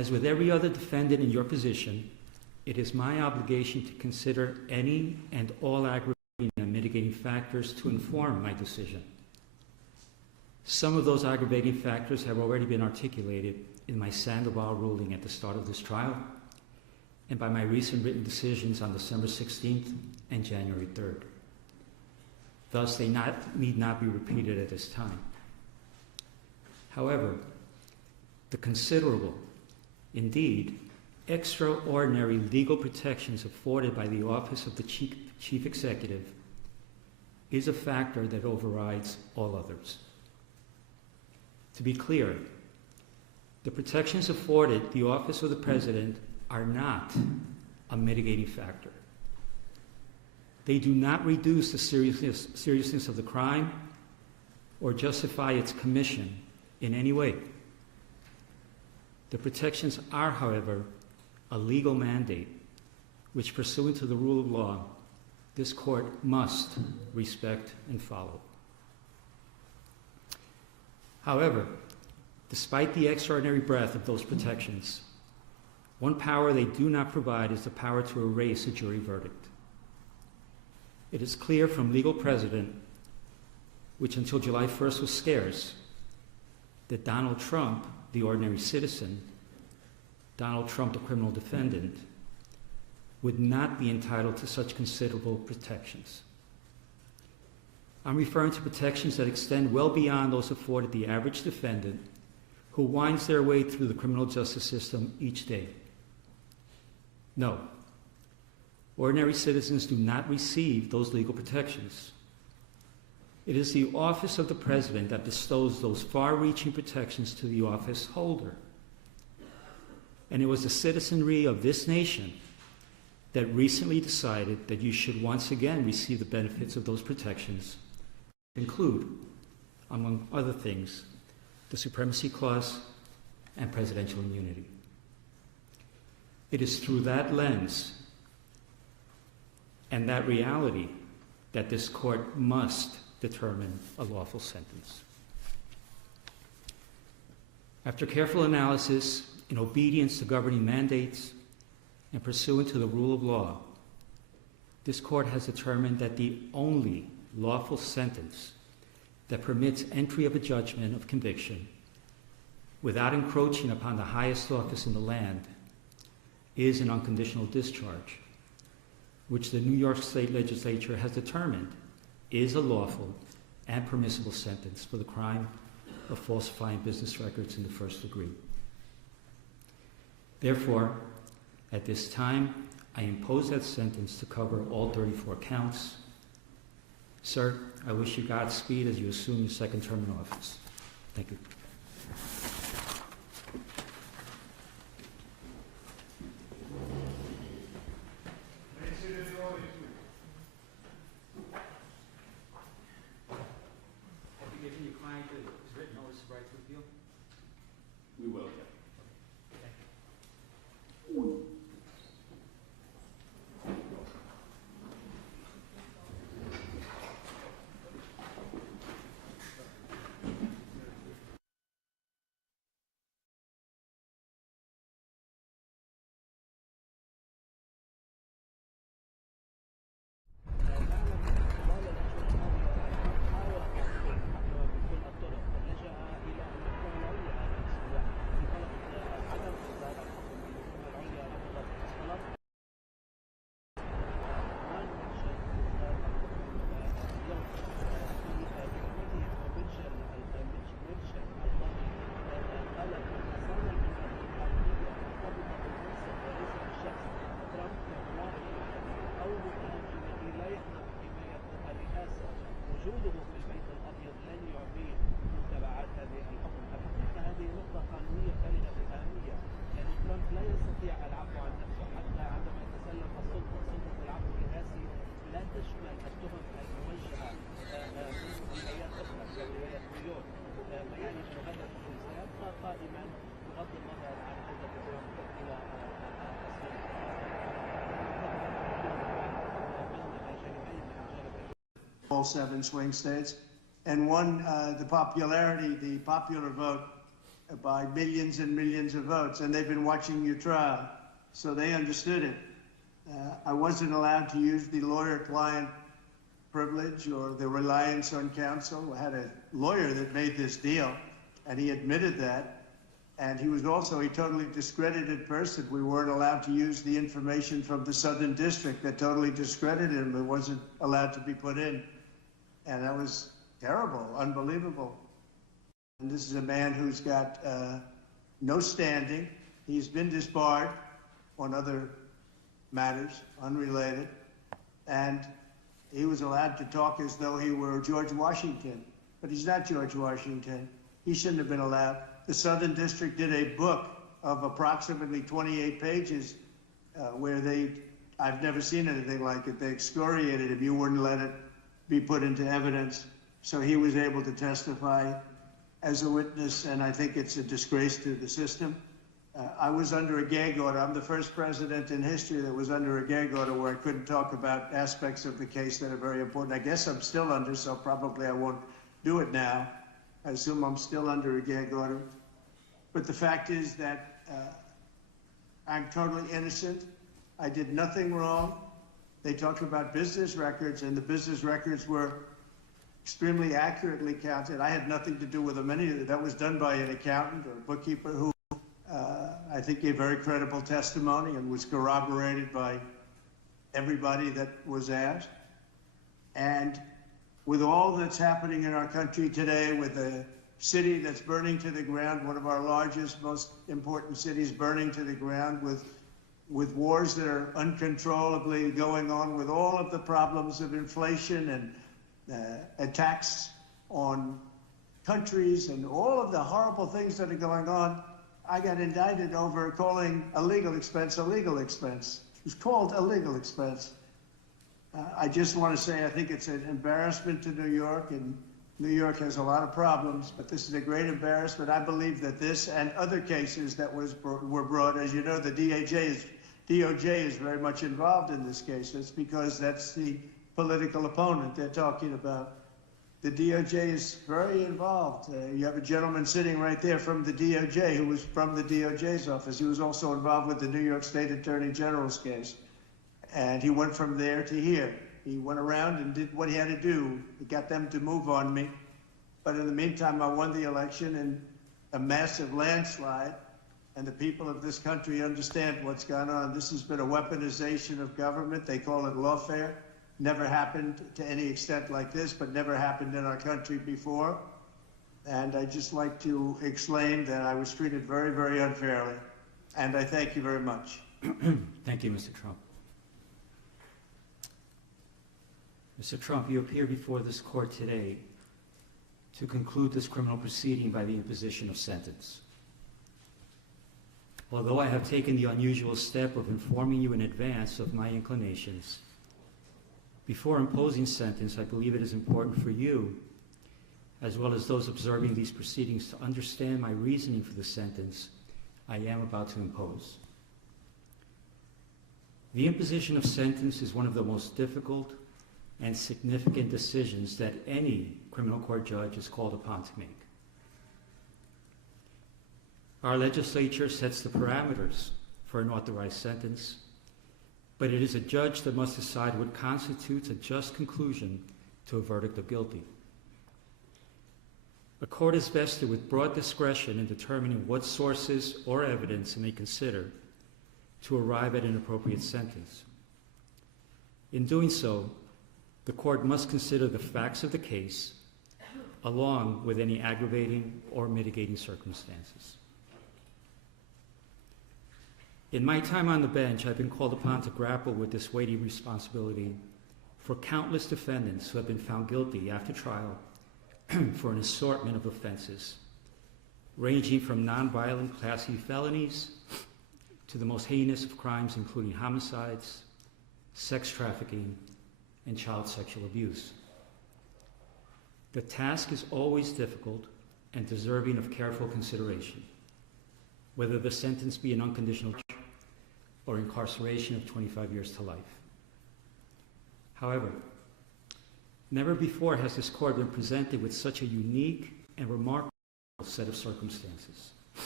As with every other defendant in your position, it is my obligation to consider any and all aggravating and mitigating factors to inform my decision. Some of those aggravating factors have already been articulated in my Sandoval ruling at the start of this trial and by my recent written decisions on December 16th and January 3rd. Thus, they need not be repeated at this time. However, the considerable, indeed, extraordinary legal protections afforded by the Office of the Chief Executive is a factor that overrides all others. To be clear, the protections afforded the Office of the President are not a mitigating factor. They do not reduce the seriousness of the crime or justify its commission in any way. The protections are, however, a legal mandate which, pursuant to the rule of law, this court must respect and follow. However, despite the extraordinary breadth of those protections, one power they do not provide is the power to erase a jury verdict. It is clear from legal precedent, which until July 1st was scarce, that Donald Trump, the ordinary citizen, Donald Trump, the criminal defendant, would not be entitled to such considerable protections. I'm referring to protections that extend well beyond those afforded the average defendant who winds their way through the criminal justice system each day. No, ordinary citizens do not receive those legal protections. It is the Office of the President that bestows those far-reaching protections to the office holder. And it was the citizenry of this nation that recently decided that you should once again receive the benefits of those protections, include, among other things, the Supremacy Clause and presidential immunity. It is through that lens and that reality that this court must determine a lawful sentence. After careful analysis, in obedience to governing mandates, and pursuant to the rule of law, this court has determined that the only lawful sentence that permits entry of a judgment of conviction without encroaching upon the highest office in the land is an unconditional discharge, which the New York State Legislature has determined is a lawful and permissible sentence for the crime of falsifying business records in the first degree. Therefore, at this time, I impose that sentence to cover all 34 counts. Sir, I wish you Godspeed as you assume your second term in office. Thank you. Have you given your client his written notice of right to appeal? We will. وجوده في البيت الأبيض لن يعطيه تبعات هذه الحكم أبدا، فهذه نقطة قانونية بالغة الأهمية، يعني ترامب لا يستطيع العفو عن نفسه حتى عندما يتسلم السلطة، سلطة العفو الرئاسي لا تشمل التهم الموجهة من ولايات أخرى كولاية نيويورك، يعني أنه هذا الحكم سيبقى قائما بغض النظر عن عودة ترامب إلى all 7 swing states. And one, the popular vote by millions and millions of votes, and they've been watching your trial, so they understood it. I wasn't allowed to use the lawyer-client privilege or the reliance on counsel. I had a lawyer that made this deal, and he admitted that. And he was also a totally discredited person. We weren't allowed to use the information from the Southern District that totally discredited him. It wasn't allowed to be put in. And that was terrible, unbelievable. And this is a man who's got no standing. He's been disbarred on other matters, unrelated. And he was allowed to talk as though he were George Washington. But he's not George Washington. He shouldn't have been allowed. The Southern District did a book of approximately 28 pages where I've never seen anything like it. They excoriated him. You wouldn't let it be put into evidence. So he was able to testify as a witness, and I think it's a disgrace to the system. I was under a gag order. I'm the first president in history that was under a gag order where I couldn't talk about aspects of the case that are very important. I guess I'm still under, so probably I won't do it now. I assume I'm still under a gag order. But the fact is that I'm totally innocent. I did nothing wrong. They talked about business records, and the business records were extremely accurately counted. I had nothing to do with them. Any of it. That was done by an accountant or a bookkeeper who I think gave very credible testimony and was corroborated by everybody that was asked. And with all that's happening in our country today, with a city that's burning to the ground, one of our largest, most important cities burning to the ground, with wars that are uncontrollably going on, with all of the problems of inflation and attacks on countries and all of the horrible things that are going on, I got indicted over calling a legal expense a legal expense. It was called a legal expense. I just want to say I think it's an embarrassment to New York, and New York has a lot of problems, but this is a great embarrassment. I believe that this and other cases that were brought, as you know, the DOJ is very much involved in this case. It's because that's the political opponent they're talking about. The DOJ is very involved. You have a gentleman sitting right there from the DOJ who was from the DOJ's office. He was also involved with the New York State Attorney General's case. And he went from there to here. He went around and did what he had to do. He got them to move on me. But in the meantime, I won the election in a massive landslide. And the people of this country understand what's gone on. This has been a weaponization of government. They call it lawfare. Never happened to any extent like this, but never happened in our country before. And I'd just like to explain that I was treated very, very unfairly. And I thank you very much. Thank you, Mr. Trump. Mr. Trump, you appear before this court today to conclude this criminal proceeding by the imposition of sentence. Although I have taken the unusual step of informing you in advance of my inclinations, before imposing sentence, I believe it is important for you, as well as those observing these proceedings, to understand my reasoning for the sentence I am about to impose. The imposition of sentence is one of the most difficult and significant decisions that any criminal court judge is called upon to make. Our legislature sets the parameters for an authorized sentence, but it is a judge that must decide what constitutes a just conclusion to a verdict of guilty. A court is vested with broad discretion in determining what sources or evidence it may consider to arrive at an appropriate sentence. In doing so, the court must consider the facts of the case along with any aggravating or mitigating circumstances. In my time on the bench, I've been called upon to grapple with this weighty responsibility for countless defendants who have been found guilty after trial for an assortment of offenses, ranging from nonviolent Class E felonies to the most heinous of crimes, including homicides, sex trafficking, and child sexual abuse. The task is always difficult and deserving of careful consideration, whether the sentence be an unconditional or incarceration of 25 years to life. However, never before has this court been presented with such a unique and remarkable set of circumstances.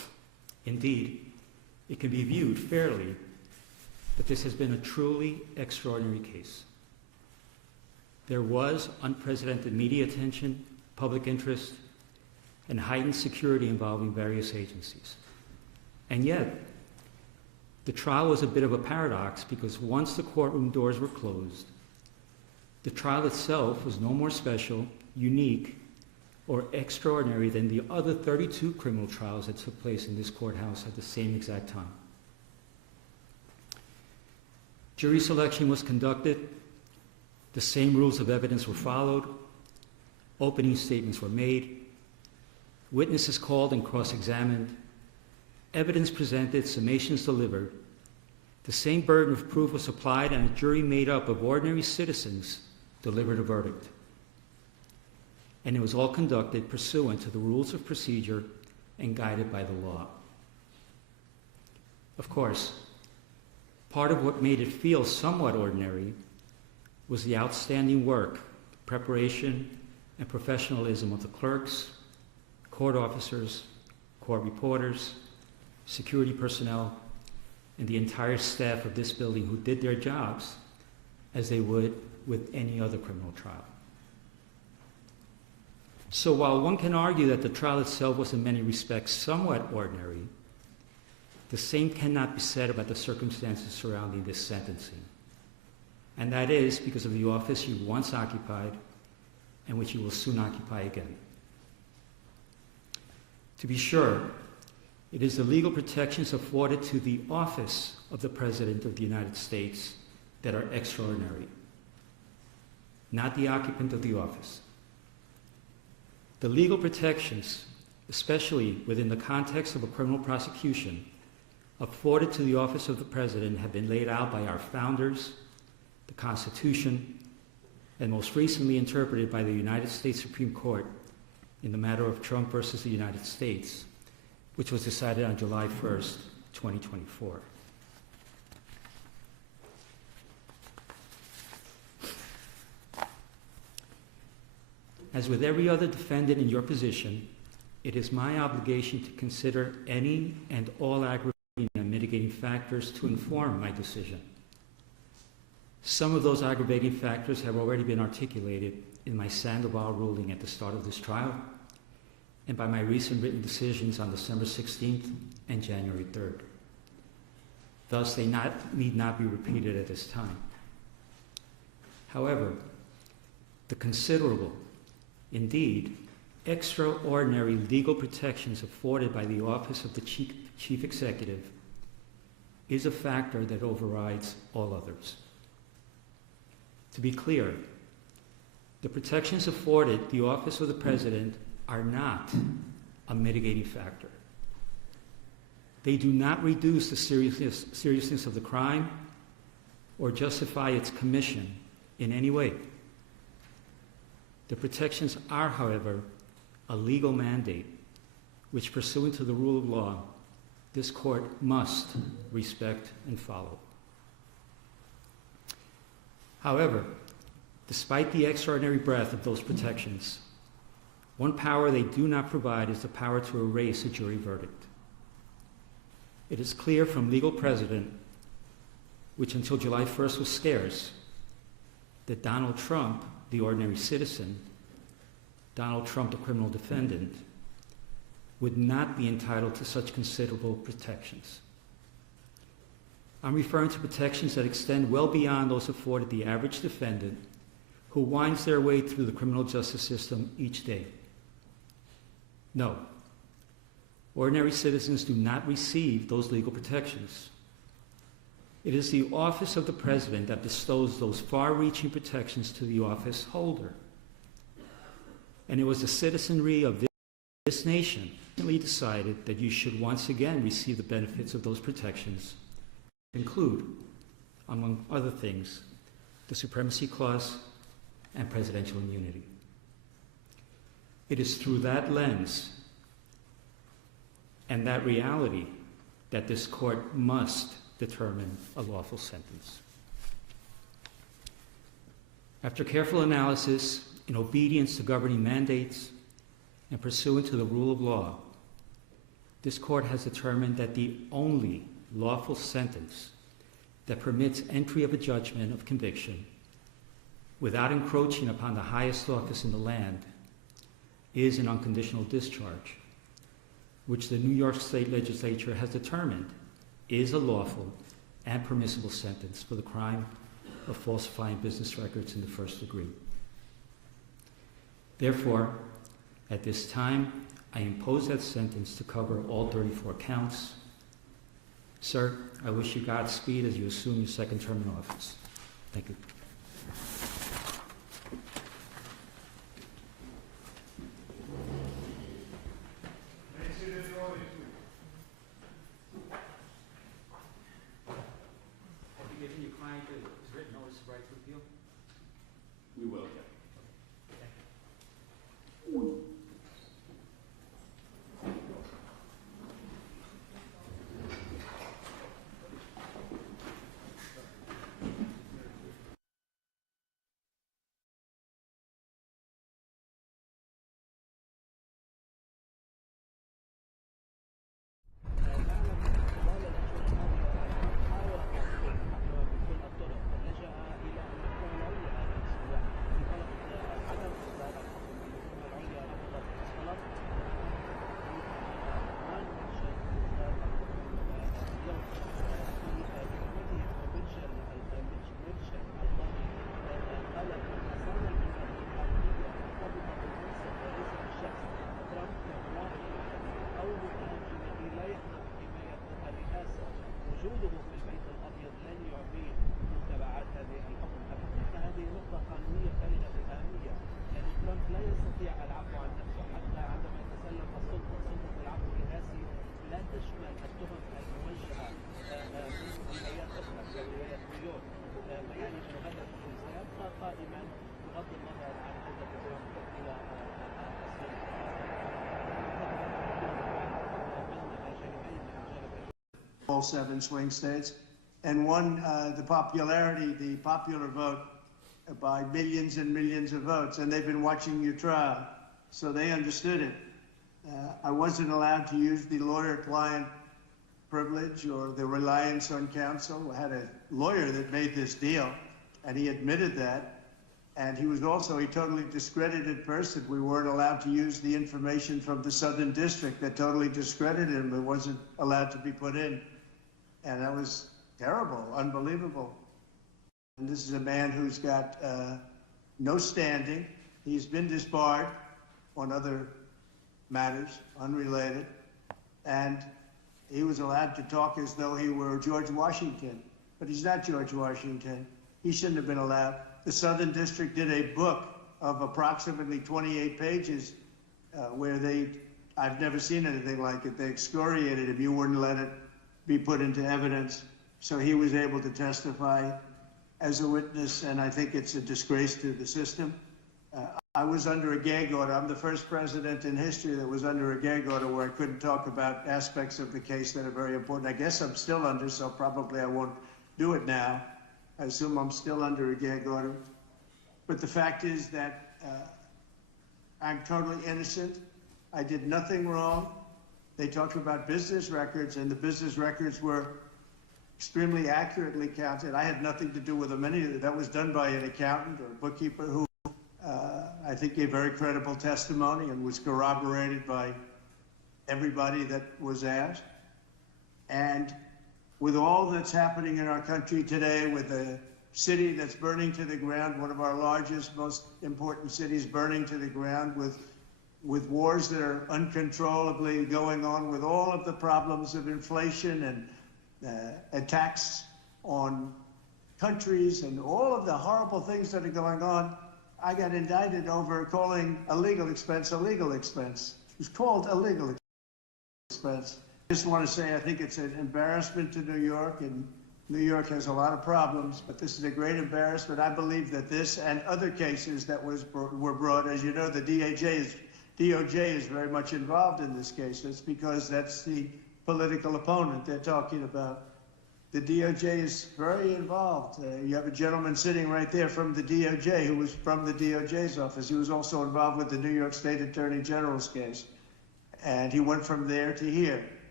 Indeed, it can be viewed fairly that this has been a truly extraordinary case. There was unprecedented media attention, public interest, and heightened security involving various agencies. And yet, the trial was a bit of a paradox because once the courtroom doors were closed, the trial itself was no more special, unique, or extraordinary than the other 32 criminal trials that took place in this courthouse at the same exact time. Jury selection was conducted, the same rules of evidence were followed, opening statements were made, witnesses called and cross-examined, evidence presented, summations delivered, the same burden of proof was applied, and a jury made up of ordinary citizens delivered a verdict. And it was all conducted pursuant to the rules of procedure and guided by the law. Of course, part of what made it feel somewhat ordinary was the outstanding work, preparation, and professionalism of the clerks, court officers, court reporters, security personnel, and the entire staff of this building who did their jobs as they would with any other criminal trial. So while one can argue that the trial itself was in many respects somewhat ordinary, the same cannot be said about the circumstances surrounding this sentencing. And that is because of the office you once occupied and which you will soon occupy again. To be sure, it is the legal protections afforded to the office of the President of the United States that are extraordinary, not the occupant of the office. The legal protections, especially within the context of a criminal prosecution, afforded to the office of the President have been laid out by our founders, the Constitution, and most recently interpreted by the United States Supreme Court in the matter of Trump versus the United States, which was decided on July 1st, 2024. As with every other defendant in your position, it is my obligation to consider any and all aggravating and mitigating factors to inform my decision. Some of those aggravating factors have already been articulated in my Sandoval ruling at the start of this trial and by my recent written decisions on December 16th and January 3rd. Thus, they need not be repeated at this time. However, the considerable, indeed, extraordinary legal protections afforded by the office of the Chief Executive is a factor that overrides all others. To be clear, the protections afforded the office of the President are not a mitigating factor. They do not reduce the seriousness of the crime or justify its commission in any way. The protections are, however, a legal mandate which, pursuant to the rule of law, this court must respect and follow. However, despite the extraordinary breadth of those protections, one power they do not provide is the power to erase a jury verdict. It is clear from legal precedent, which until July 1st was scarce, that Donald Trump, the ordinary citizen, Donald Trump, the criminal defendant, would not be entitled to such considerable protections. I'm referring to protections that extend well beyond those afforded the average defendant who winds their way through the criminal justice system each day. No, ordinary citizens do not receive those legal protections. It is the office of the President that bestows those far-reaching protections to the office holder. And it was the citizenry of this nation that decided that you should once again receive the benefits of those protections, include, among other things, the Supremacy Clause and presidential immunity. It is through that lens and that reality that this court must determine a lawful sentence. After careful analysis, in obedience to governing mandates, and pursuant to the rule of law, this court has determined that the only lawful sentence that permits entry of a judgment of conviction without encroaching upon the highest office in the land is an unconditional discharge, which the New York State Legislature has determined is a lawful and permissible sentence for the crime of falsifying business records in the first degree. Therefore, at this time, I impose that sentence to cover all 34 counts. Sir, I wish you Godspeed as you assume your second term in office. Thank you. Have you given your client his written notice of right to appeal? We will. وجوده في البيت الأبيض لن يعطيه متبعات هذه الحكم أبدا، فهذه نقطة قانونية بالغة الأهمية، يعني ترامب لا يستطيع العفو عن نفسه حتى عندما يتسلم السلطة، سلطة العفو الرئاسي لا تشمل التهم الموجهة من جمعيات أخرى كولاية نيويورك، ما يعني أن هذا الحكم سيبقى قائما بغض النظر عن عودة ترامب إلى all 7 swing states, and won the popular vote by millions and millions of votes, and they've been watching your trial, so they understood it. I wasn't allowed to use the lawyer-client privilege or the reliance on counsel. I had a lawyer that made this deal, and he admitted that, and he was also a totally discredited person. We weren't allowed to use the information from the Southern District that totally discredited him. It wasn't allowed to be put in. And that was terrible, unbelievable. And this is a man who's got no standing. He's been disbarred on other matters, unrelated. And he was allowed to talk as though he were George Washington. But he's not George Washington. He shouldn't have been allowed. The Southern District did a book of approximately 28 pages where I've never seen anything like it. They excoriated him. You wouldn't let it be put into evidence. So he was able to testify as a witness, and I think it's a disgrace to the system. I was under a gag order. I'm the first president in history that was under a gag order where I couldn't talk about aspects of the case that are very important. I guess I'm still under, so probably I won't do it now. I assume I'm still under a gag order. But the fact is that I'm totally innocent. I did nothing wrong. They talked about business records, and the business records were extremely accurately counted. I had nothing to do with them. That was done by an accountant or a bookkeeper who I think gave very credible testimony and was corroborated by everybody that was asked. And with all that's happening in our country today, with the city that's burning to the ground, one of our largest, most important cities burning to the ground, with wars that are uncontrollably going on, with all of the problems of inflation and attacks on countries and all of the horrible things that are going on, I got indicted over calling a legal expense a legal expense. It was called a legal expense. I just want to say I think it's an embarrassment to New York, and New York has a lot of problems, but this is a great embarrassment. I believe that this and other cases that were brought, as you know, the DOJ is very much involved in this case. It's because that's the political opponent they're talking about. The DOJ is very involved. You have a gentleman sitting right there from the DOJ who was from the DOJ's office. He was also involved with the New York State Attorney General's case. And he went from there to here.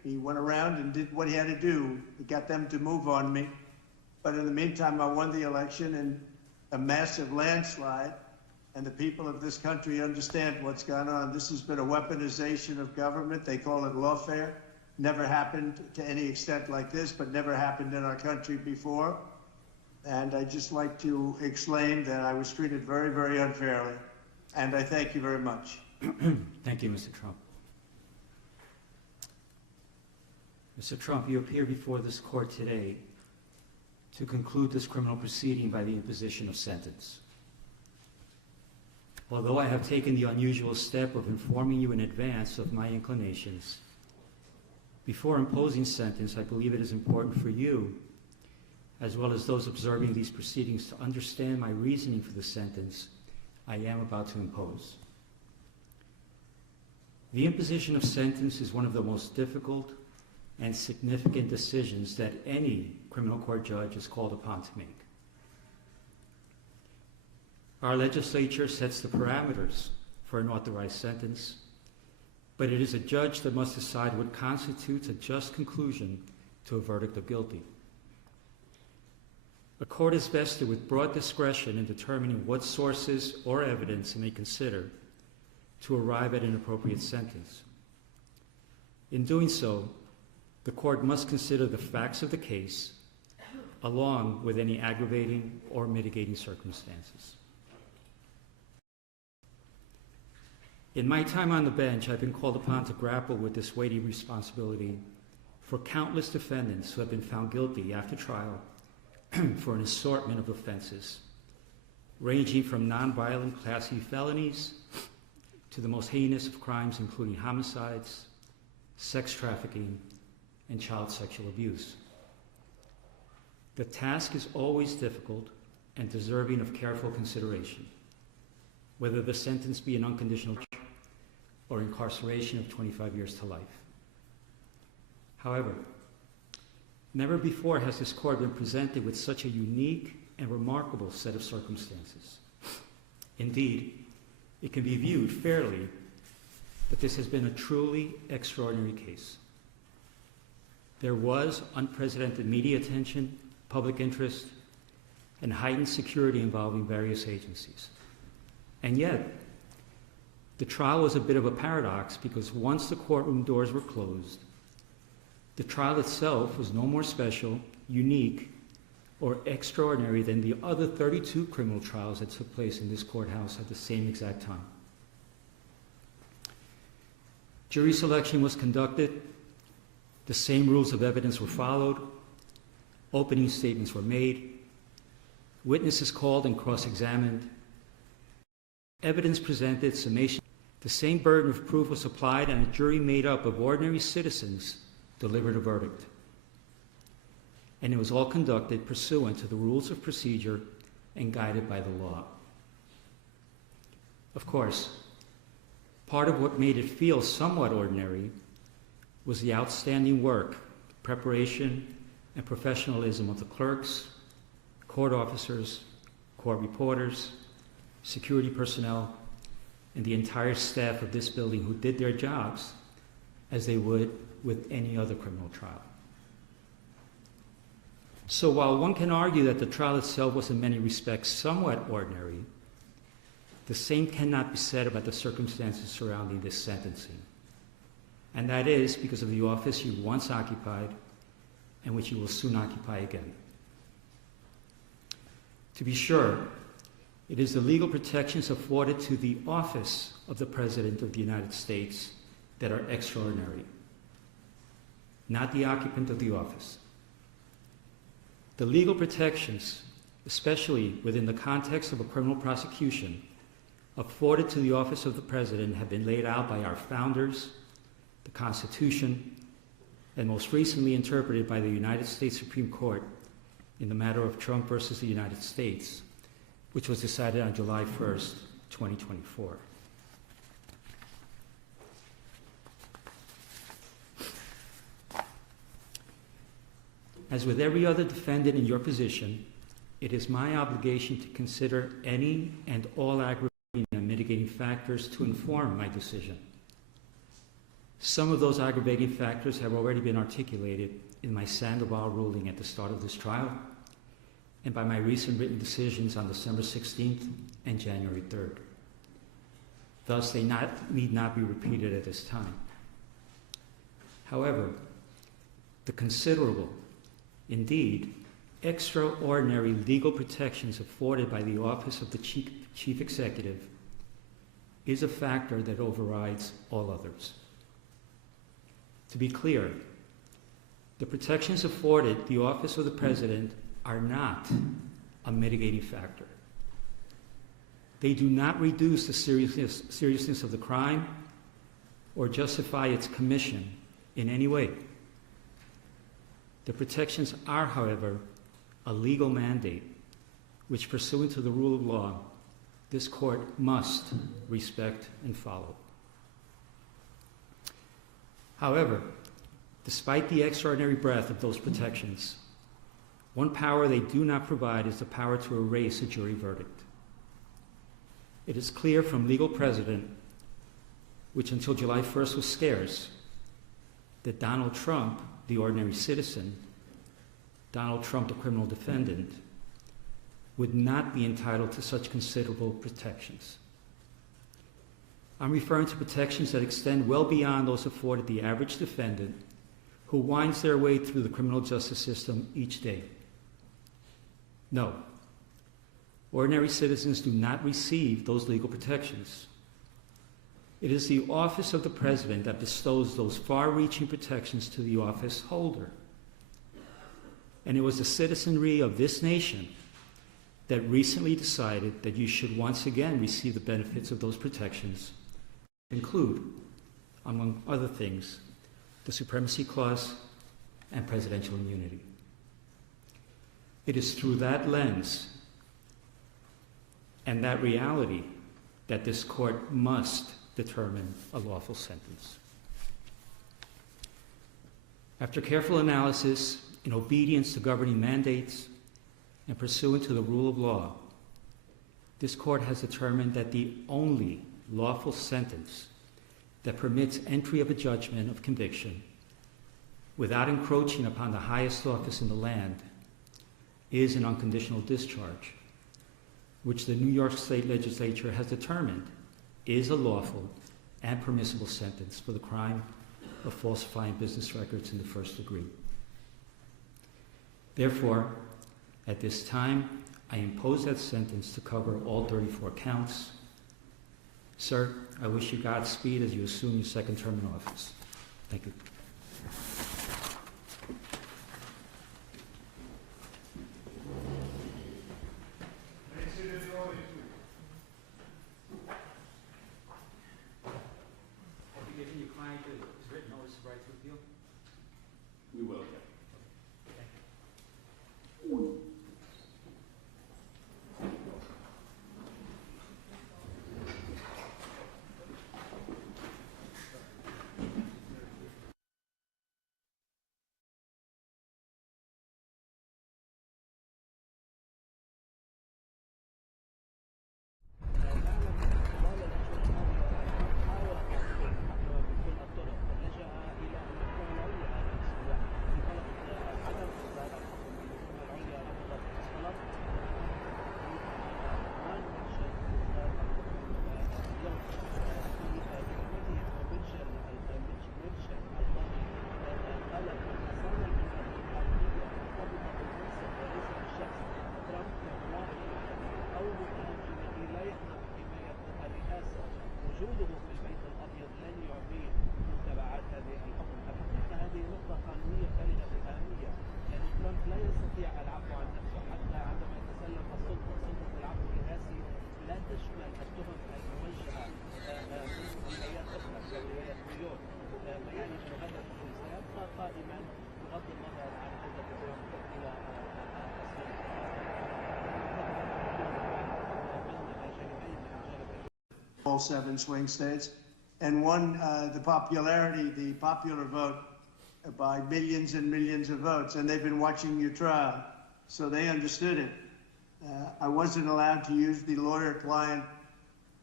He went around and did what he had to do. He got them to move on me. But in the meantime, I won the election in a massive landslide, and the people of this country understand what's gone on. This has been a weaponization of government. They call it lawfare. Never happened to any extent like this, but never happened in our country before. And I'd just like to explain that I was treated very, very unfairly. And I thank you very much. Thank you, Mr. Trump. Mr. Trump, you appear before this court today to conclude this criminal proceeding by the imposition of sentence. Although I have taken the unusual step of informing you in advance of my inclinations, before imposing sentence, I believe it is important for you, as well as those observing these proceedings, to understand my reasoning for the sentence I am about to impose. The imposition of sentence is one of the most difficult and significant decisions that any criminal court judge is called upon to make. Our legislature sets the parameters for an authorized sentence, but it is a judge that must decide what constitutes a just conclusion to a verdict of guilty. A court is vested with broad discretion in determining what sources or evidence it may consider to arrive at an appropriate sentence. In doing so, the court must consider the facts of the case along with any aggravating or mitigating circumstances. In my time on the bench, I've been called upon to grapple with this weighty responsibility for countless defendants who have been found guilty after trial for an assortment of offenses, ranging from nonviolent Class E felonies to the most heinous of crimes, including homicides, sex trafficking, and child sexual abuse. The task is always difficult and deserving of careful consideration, whether the sentence be an unconditional or incarceration of 25 years to life. However, never before has this court been presented with such a unique and remarkable set of circumstances. Indeed, it can be viewed fairly that this has been a truly extraordinary case. There was unprecedented media attention, public interest, and heightened security involving various agencies. And yet, the trial was a bit of a paradox because once the courtroom doors were closed, the trial itself was no more special, unique, or extraordinary than the other 32 criminal trials that took place in this courthouse at the same exact time. Jury selection was conducted, the same rules of evidence were followed, opening statements were made, witnesses called and cross-examined, evidence presented, summation. The same burden of proof was applied, and a jury made up of ordinary citizens delivered a verdict. And it was all conducted pursuant to the rules of procedure and guided by the law. Of course, part of what made it feel somewhat ordinary was the outstanding work, preparation, and professionalism of the clerks, court officers, court reporters, security personnel, and the entire staff of this building who did their jobs as they would with any other criminal trial. So while one can argue that the trial itself was in many respects somewhat ordinary, the same cannot be said about the circumstances surrounding this sentencing. And that is because of the office you once occupied and which you will soon occupy again. To be sure, it is the legal protections afforded to the office of the President of the United States that are extraordinary, not the occupant of the office. The legal protections, especially within the context of a criminal prosecution, afforded to the office of the President have been laid out by our founders, the Constitution, and most recently interpreted by the United States Supreme Court in the matter of Trump versus the United States, which was decided on July 1st, 2024. As with every other defendant in your position, it is my obligation to consider any and all aggravating and mitigating factors to inform my decision. Some of those aggravating factors have already been articulated in my Sandoval ruling at the start of this trial and by my recent written decisions on December 16th and January 3rd. Thus, they need not be repeated at this time. However, the considerable, indeed, extraordinary legal protections afforded by the office of the Chief Executive is a factor that overrides all others. To be clear, the protections afforded the office of the President are not a mitigating factor. They do not reduce the seriousness of the crime or justify its commission in any way. The protections are, however, a legal mandate which, pursuant to the rule of law, this court must respect and follow. However, despite the extraordinary breadth of those protections, one power they do not provide is the power to erase a jury verdict. It is clear from legal precedent, which until July 1st was scarce, that Donald Trump, the ordinary citizen, Donald Trump, the criminal defendant, would not be entitled to such considerable protections. I'm referring to protections that extend well beyond those afforded the average defendant who winds their way through the criminal justice system each day. No, ordinary citizens do not receive those legal protections. It is the office of the President that bestows those far-reaching protections to the office holder. And it was the citizenry of this nation that recently decided that you should once again receive the benefits of those protections, include, among other things, the Supremacy Clause and presidential immunity. It is through that lens and that reality that this court must determine a lawful sentence. After careful analysis, in obedience to governing mandates, and pursuant to the rule of law, this court has determined that the only lawful sentence that permits entry of a judgment of conviction without encroaching upon the highest office in the land is an unconditional discharge, which the New York State Legislature has determined is a lawful and permissible sentence for the crime of falsifying business records in the first degree. Therefore, at this time, I impose that sentence to cover all 34 counts. Sir, I wish you Godspeed as you assume your second term in office. Thank you. Have you given your client his written notice of right to appeal? We will. وجوده في البيت الأبيض لن يعطيه تبعات هذه الحكم أبدا، فهذه نقطة قانونية بالغة الأهمية، يعني ترامب لا يستطيع العفو عن نفسه حتى عندما يتسلم السلطة. سلطة العفو الرئاسي لا تشمل التهم الموجهة من ولايات أخرى كولاية نيويورك، يعني أنه هذا الحكم سيبقى قائما بغض النظر عن عودة ترامب إلى all 7 swing states, and won the popular vote by millions and millions of votes. And they've been watching your trial, so they understood it. I wasn't allowed to use the lawyer-client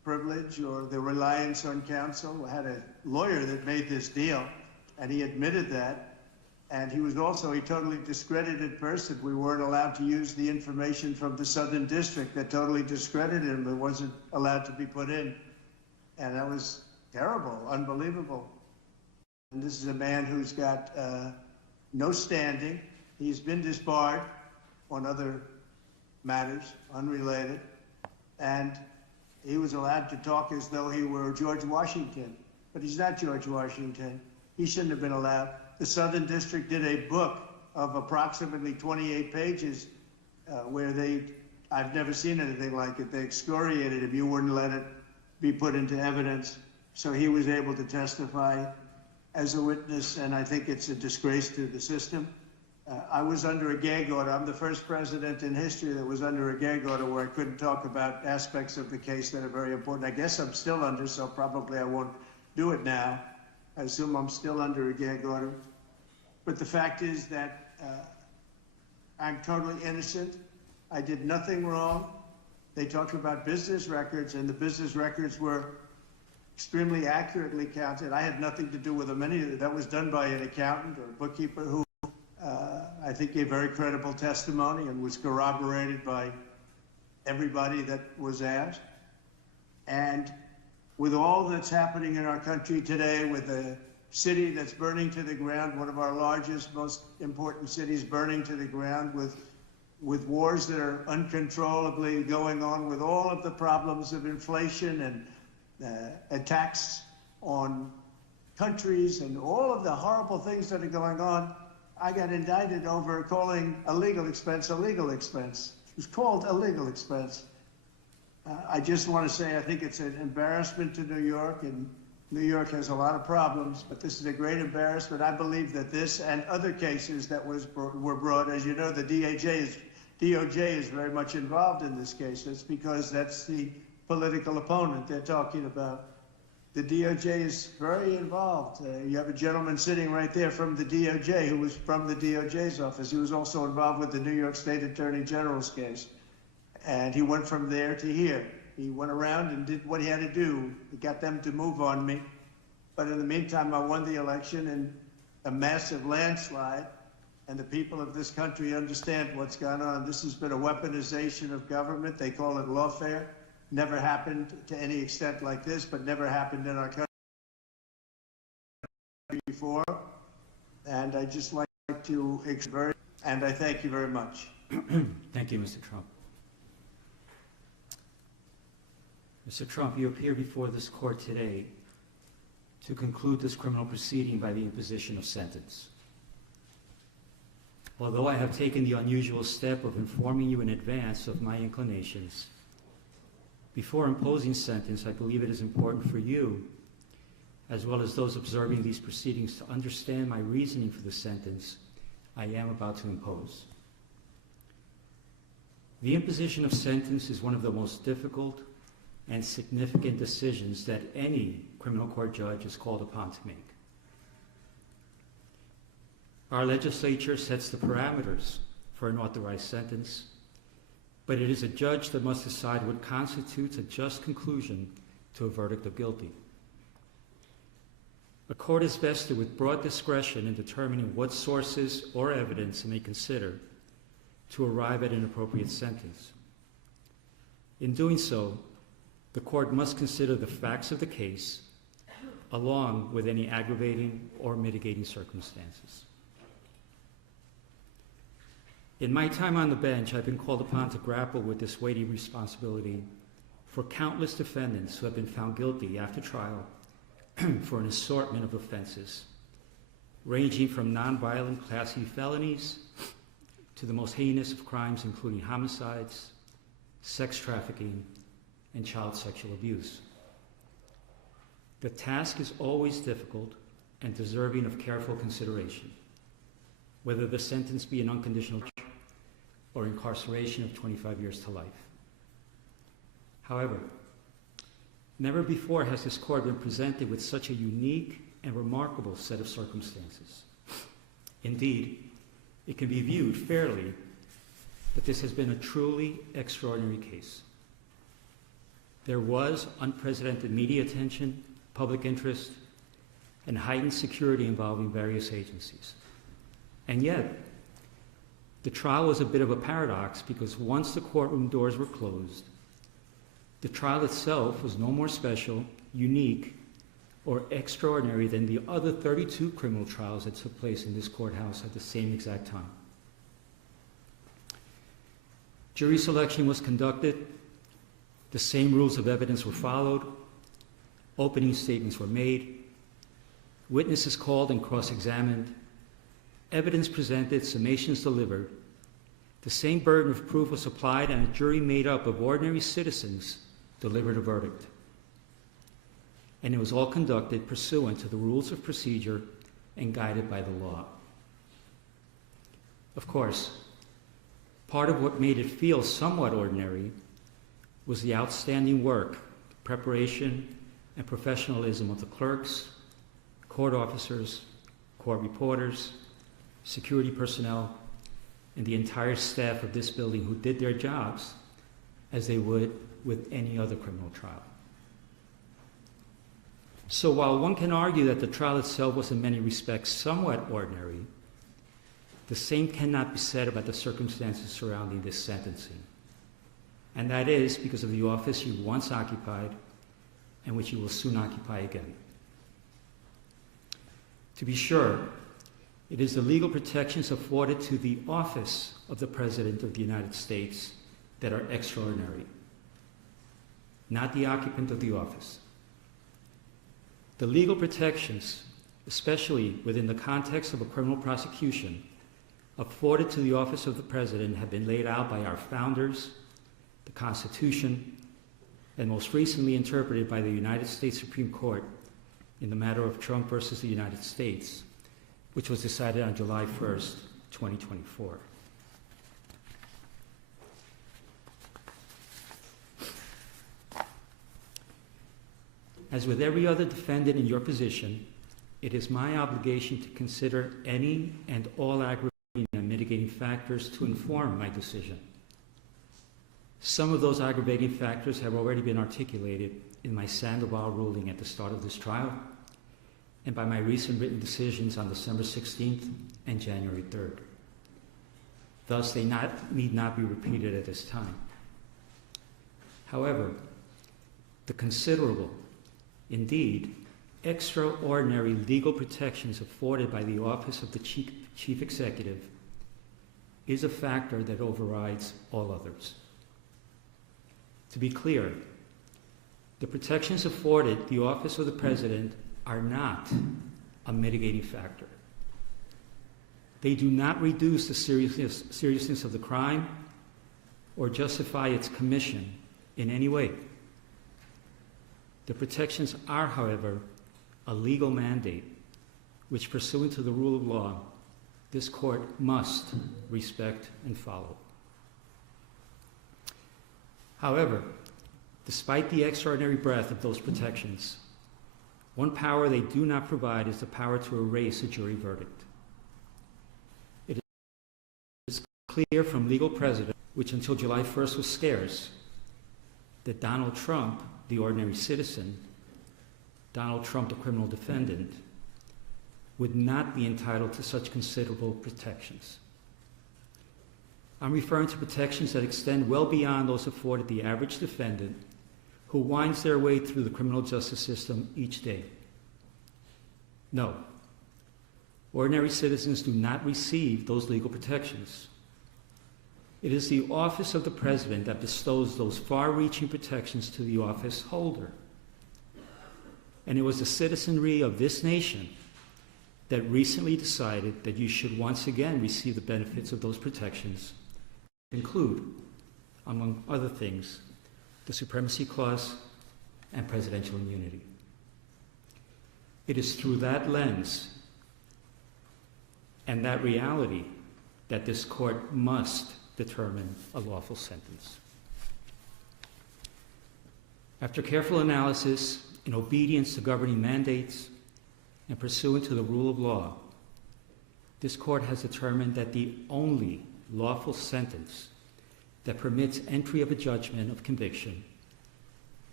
privilege or the reliance on counsel. I had a lawyer that made this deal, and he admitted that. And he was also a totally discredited person. We weren't allowed to use the information from the Southern District that totally discredited him. It wasn't allowed to be put in. And that was terrible, unbelievable. And this is a man who's got no standing. He's been disbarred on other matters, unrelated. And he was allowed to talk as though he were George Washington. But he's not George Washington. He shouldn't have been allowed. The Southern District did a book of approximately 28 pages where I've never seen anything like it. They excoriated him. You wouldn't let it be put into evidence. So he was able to testify as a witness, and I think it's a disgrace to the system. I was under a gag order. I'm the first president in history that was under a gag order where I couldn't talk about aspects of the case that are very important. I guess I'm still under, so probably I won't do it now. I assume I'm still under a gag order. But the fact is that I'm totally innocent. I did nothing wrong. They talked about business records, and the business records were extremely accurately counted. I had nothing to do with them. That was done by an accountant or a bookkeeper who I think gave very credible testimony and was corroborated by everybody that was asked. And with all that's happening in our country today, with a city that's burning to the ground, one of our largest, most important cities burning to the ground, with wars that are uncontrollably going on, with all of the problems of inflation and attacks on countries and all of the horrible things that are going on, I got indicted over calling a legal expense a legal expense. It was called a legal expense. I just want to say I think it's an embarrassment to New York, and New York has a lot of problems, but this is a great embarrassment. I believe that this and other cases that were brought, as you know, the DOJ is very much involved in this case. That's because that's the political opponent they're talking about. The DOJ is very involved. You have a gentleman sitting right there from the DOJ who was from the DOJ's office. He was also involved with the New York State Attorney General's case. And he went from there to here. He went around and did what he had to do. He got them to move on me. But in the meantime, I won the election in a massive landslide. And the people of this country understand what's gone on. This has been a weaponization of government. They call it lawfare. Never happened to any extent like this, but never happened in our country before. And I just like to and I thank you very much. Thank you, Mr. Trump. Mr. Trump, you appear before this court today to conclude this criminal proceeding by the imposition of sentence. Although I have taken the unusual step of informing you in advance of my inclinations, before imposing sentence, I believe it is important for you, as well as those observing these proceedings, to understand my reasoning for the sentence I am about to impose. The imposition of sentence is one of the most difficult and significant decisions that any criminal court judge is called upon to make. Our legislature sets the parameters for an authorized sentence, but it is a judge that must decide what constitutes a just conclusion to a verdict of guilty. A court is vested with broad discretion in determining what sources or evidence it may consider to arrive at an appropriate sentence. In doing so, the court must consider the facts of the case along with any aggravating or mitigating circumstances. In my time on the bench, I've been called upon to grapple with this weighty responsibility for countless defendants who have been found guilty after trial for an assortment of offenses, ranging from nonviolent Class E felonies to the most heinous of crimes, including homicides, sex trafficking, and child sexual abuse. The task is always difficult and deserving of careful consideration, whether the sentence be an unconditional discharge or incarceration of 25 years to life. However, never before has this court been presented with such a unique and remarkable set of circumstances. Indeed, it can be viewed fairly that this has been a truly extraordinary case. There was unprecedented media attention, public interest, and heightened security involving various agencies. And yet, the trial was a bit of a paradox because once the courtroom doors were closed, the trial itself was no more special, unique, or extraordinary than the other 32 criminal trials that took place in this courthouse at the same exact time. Jury selection was conducted, the same rules of evidence were followed, opening statements were made, witnesses called and cross-examined, evidence presented, summations delivered, the same burden of proof was applied, and a jury made up of ordinary citizens delivered a verdict. And it was all conducted pursuant to the rules of procedure and guided by the law. Of course, part of what made it feel somewhat ordinary was the outstanding work, preparation, and professionalism of the clerks, court officers, court reporters, security personnel, and the entire staff of this building who did their jobs as they would with any other criminal trial. So while one can argue that the trial itself was in many respects somewhat ordinary, the same cannot be said about the circumstances surrounding this sentencing. And that is because of the office you once occupied and which you will soon occupy again. To be sure, it is the legal protections afforded to the office of the President of the United States that are extraordinary, not the occupant of the office. The legal protections, especially within the context of a criminal prosecution, afforded to the office of the President have been laid out by our founders, the Constitution, and most recently interpreted by the United States Supreme Court in the matter of Trump versus the United States, which was decided on July 1st, 2024. As with every other defendant in your position, it is my obligation to consider any and all aggravating and mitigating factors to inform my decision. Some of those aggravating factors have already been articulated in my Sandoval ruling at the start of this trial and by my recent written decisions on December 16th and January 3rd. Thus, they need not be repeated at this time. However, the considerable, indeed, extraordinary legal protections afforded by the office of the Chief Executive is a factor that overrides all others. To be clear, the protections afforded the office of the President are not a mitigating factor. They do not reduce the seriousness of the crime or justify its commission in any way. The protections are, however, a legal mandate which, pursuant to the rule of law, this court must respect and follow. However, despite the extraordinary breadth of those protections, one power they do not provide is the power to erase a jury verdict. It is clear from legal precedent, which until July 1st was scarce, that Donald Trump, the ordinary citizen, Donald Trump, the criminal defendant, would not be entitled to such considerable protections. I'm referring to protections that extend well beyond those afforded the average defendant who winds their way through the criminal justice system each day. No, ordinary citizens do not receive those legal protections. It is the office of the President that bestows those far-reaching protections to the office holder. And it was the citizenry of this nation that recently decided that you should once again receive the benefits of those protections, include, among other things, the Supremacy Clause and presidential immunity. It is through that lens and that reality that this court must determine a lawful sentence. After careful analysis, in obedience to governing mandates, and pursuant to the rule of law, this court has determined that the only lawful sentence that permits entry of a judgment of conviction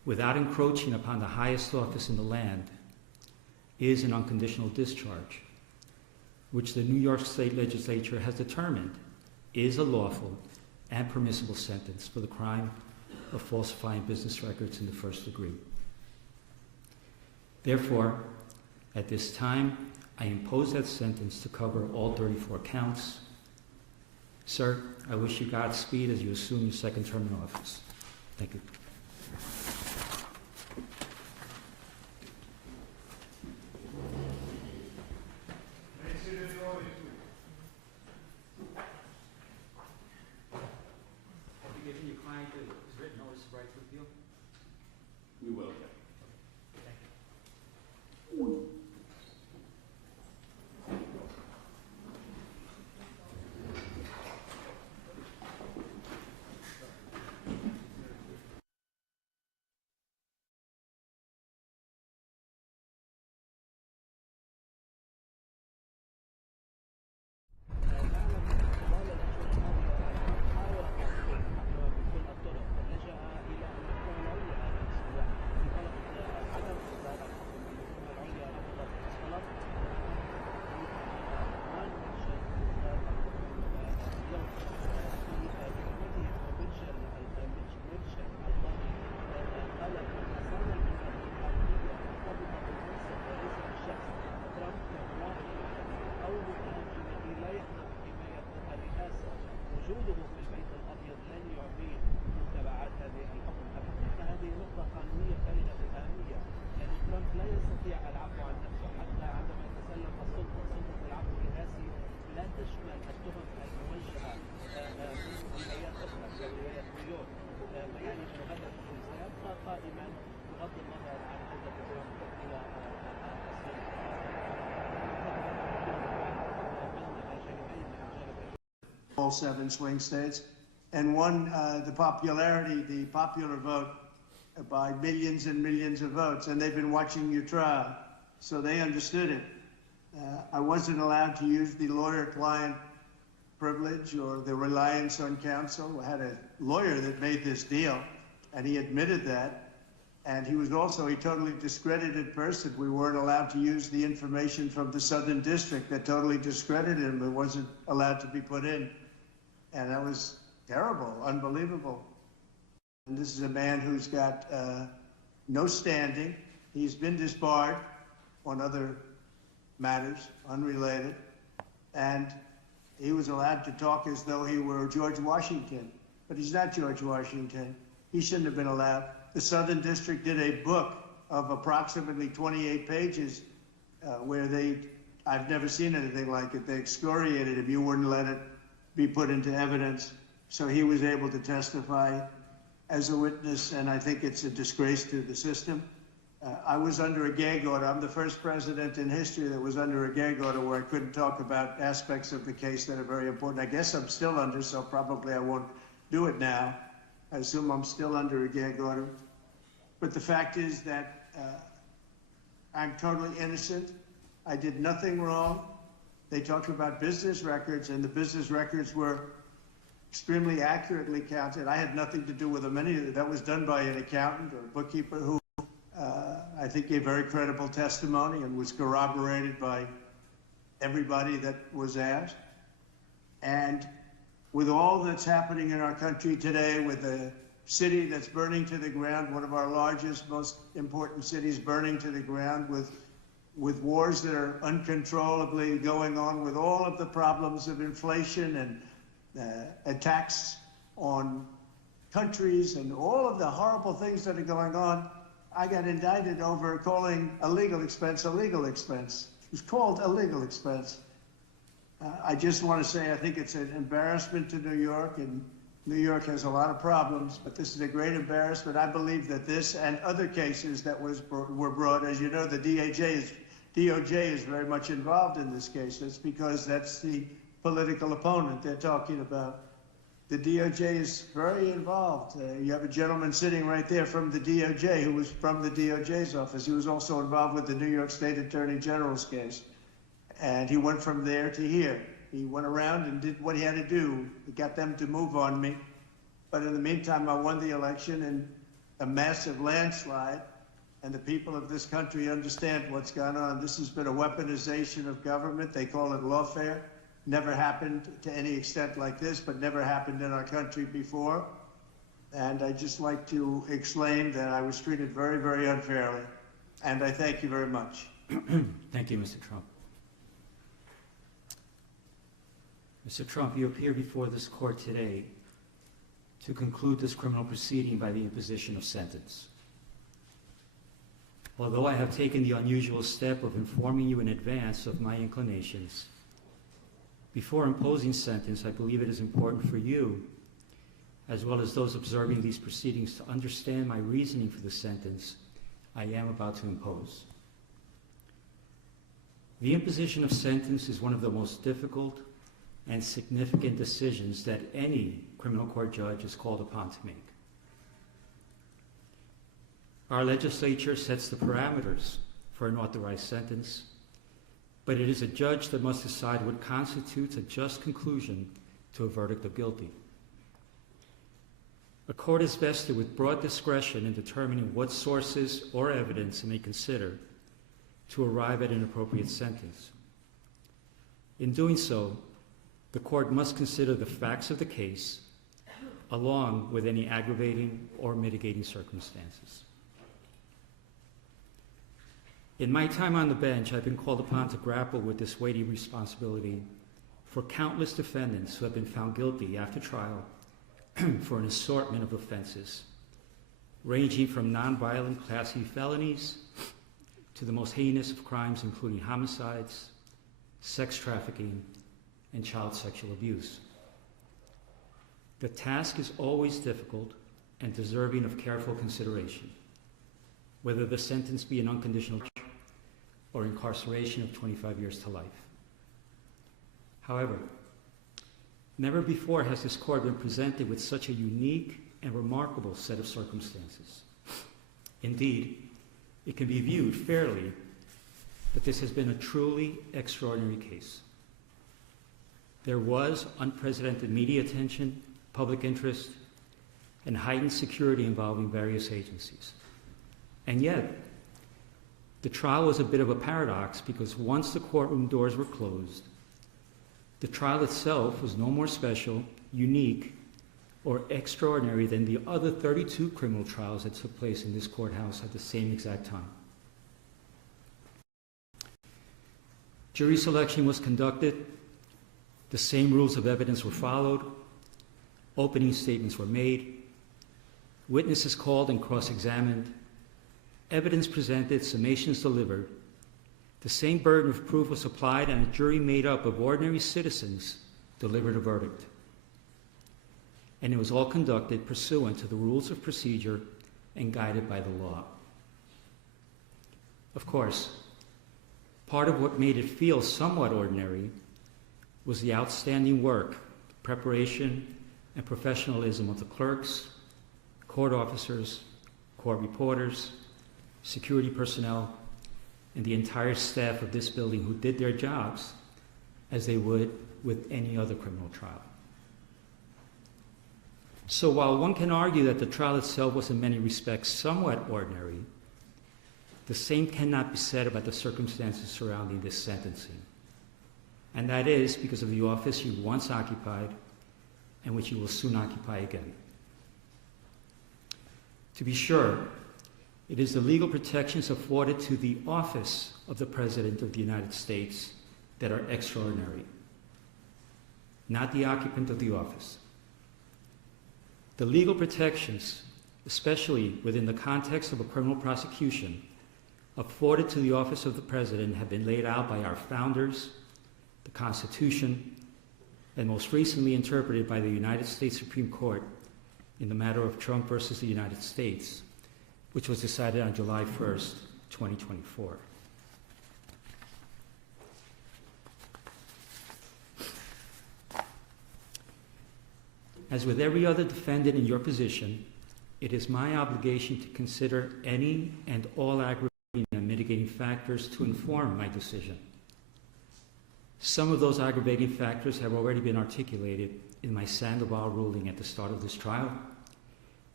without encroaching upon the highest office in the land is an unconditional discharge, which the New York State Legislature has determined is a lawful and permissible sentence for the crime of falsifying business records in the first degree. Therefore, at this time, I impose that sentence to cover all 34 counts. Sir, I wish you Godspeed as you assume your second term in office. Thank you. Have you given your client his written notice of right to appeal? We will. وجوده في البيت الابيض لن يعطيه متبعات هذه الحكم ابدا، فهذه نقطه قانونيه بالغه الاهميه، لان ترامب لا يستطيع العفو عن نفسه حتى عندما يتسلم السلطه، سلطه العفو الرئاسي لا تشمل التهم الموجهه من جمعيات اخرى كولايه نيويورك، يعني انه هذا الحكم سيبقى قائما بغض النظر عن عوده ترامب الى all 7 swing states, and won the popular vote by millions and millions of votes. And they've been watching your trial, so they understood it. I wasn't allowed to use the lawyer-client privilege or the reliance on counsel. I had a lawyer that made this deal, and he admitted that. And he was also a totally discredited person. We weren't allowed to use the information from the Southern District that totally discredited him. It wasn't allowed to be put in. And that was terrible, unbelievable. And this is a man who's got no standing. He's been disbarred on other matters, unrelated. And he was allowed to talk as though he were George Washington. But he's not George Washington. He shouldn't have been allowed. The Southern District did a book of approximately 28 pages where I've never seen anything like it. They excoriated him. You wouldn't let it be put into evidence. So he was able to testify as a witness, and I think it's a disgrace to the system. I was under a gag order. I'm the first president in history that was under a gag order where I couldn't talk about aspects of the case that are very important. I guess I'm still under, so probably I won't do it now. I assume I'm still under a gag order. But the fact is that I'm totally innocent. I did nothing wrong. They talked about business records, and the business records were extremely accurately counted. I had nothing to do with them. That was done by an accountant or a bookkeeper who I think gave very credible testimony and was corroborated by everybody that was asked. And with all that's happening in our country today, with the city that's burning to the ground, one of our largest, most important cities burning to the ground, with wars that are uncontrollably going on, with all of the problems of inflation and attacks on countries and all of the horrible things that are going on, I got indicted over calling a legal expense a legal expense. It was called a legal expense. I just want to say I think it's an embarrassment to New York, and New York has a lot of problems, but this is a great embarrassment. I believe that this and other cases that were brought, as you know, the DOJ is very much involved in this case. That's because that's the political opponent they're talking about. The DOJ is very involved. You have a gentleman sitting right there from the DOJ who was from the DOJ's office. He was also involved with the New York State Attorney General's case. And he went from there to here. He went around and did what he had to do. He got them to move on me. But in the meantime, I won the election, and a massive landslide, and the people of this country understand what's gone on. This has been a weaponization of government. They call it lawfare. Never happened to any extent like this, but never happened in our country before. And I'd just like to explain that I was treated very, very unfairly. And I thank you very much. Thank you, Mr. Trump. Mr. Trump, you appear before this court today to conclude this criminal proceeding by the imposition of sentence. Although I have taken the unusual step of informing you in advance of my inclinations, before imposing sentence, I believe it is important for you, as well as those observing these proceedings, to understand my reasoning for the sentence I am about to impose. The imposition of sentence is one of the most difficult and significant decisions that any criminal court judge is called upon to make. Our legislature sets the parameters for an authorized sentence, but it is a judge that must decide what constitutes a just conclusion to a verdict of guilty. A court is vested with broad discretion in determining what sources or evidence it may consider to arrive at an appropriate sentence. In doing so, the court must consider the facts of the case along with any aggravating or mitigating circumstances. In my time on the bench, I've been called upon to grapple with this weighty responsibility for countless defendants who have been found guilty after trial for an assortment of offenses, ranging from nonviolent Class E felonies to the most heinous of crimes, including homicides, sex trafficking, and child sexual abuse. The task is always difficult and deserving of careful consideration, whether the sentence be an unconditional or incarceration of 25 years to life. However, never before has this court been presented with such a unique and remarkable set of circumstances. Indeed, it can be viewed fairly that this has been a truly extraordinary case. There was unprecedented media attention, public interest, and heightened security involving various agencies. And yet, the trial was a bit of a paradox because once the courtroom doors were closed, the trial itself was no more special, unique, or extraordinary than the other 32 criminal trials that took place in this courthouse at the same exact time. Jury selection was conducted, the same rules of evidence were followed, opening statements were made, witnesses called and cross-examined, evidence presented, summations delivered, the same burden of proof was applied, and a jury made up of ordinary citizens delivered a verdict. And it was all conducted pursuant to the rules of procedure and guided by the law. Of course, part of what made it feel somewhat ordinary was the outstanding work, preparation, and professionalism of the clerks, court officers, court reporters, security personnel, and the entire staff of this building who did their jobs as they would with any other criminal trial. So while one can argue that the trial itself was in many respects somewhat ordinary, the same cannot be said about the circumstances surrounding this sentencing. And that is because of the office you once occupied and which you will soon occupy again. To be sure, it is the legal protections afforded to the office of the President of the United States that are extraordinary, not the occupant of the office. The legal protections, especially within the context of a criminal prosecution, afforded to the office of the President have been laid out by our founders, the Constitution, and most recently interpreted by the United States Supreme Court in the matter of Trump versus the United States, which was decided on July 1st, 2024. As with every other defendant in your position, it is my obligation to consider any and all aggravating and mitigating factors to inform my decision. Some of those aggravating factors have already been articulated in my Sandoval ruling at the start of this trial,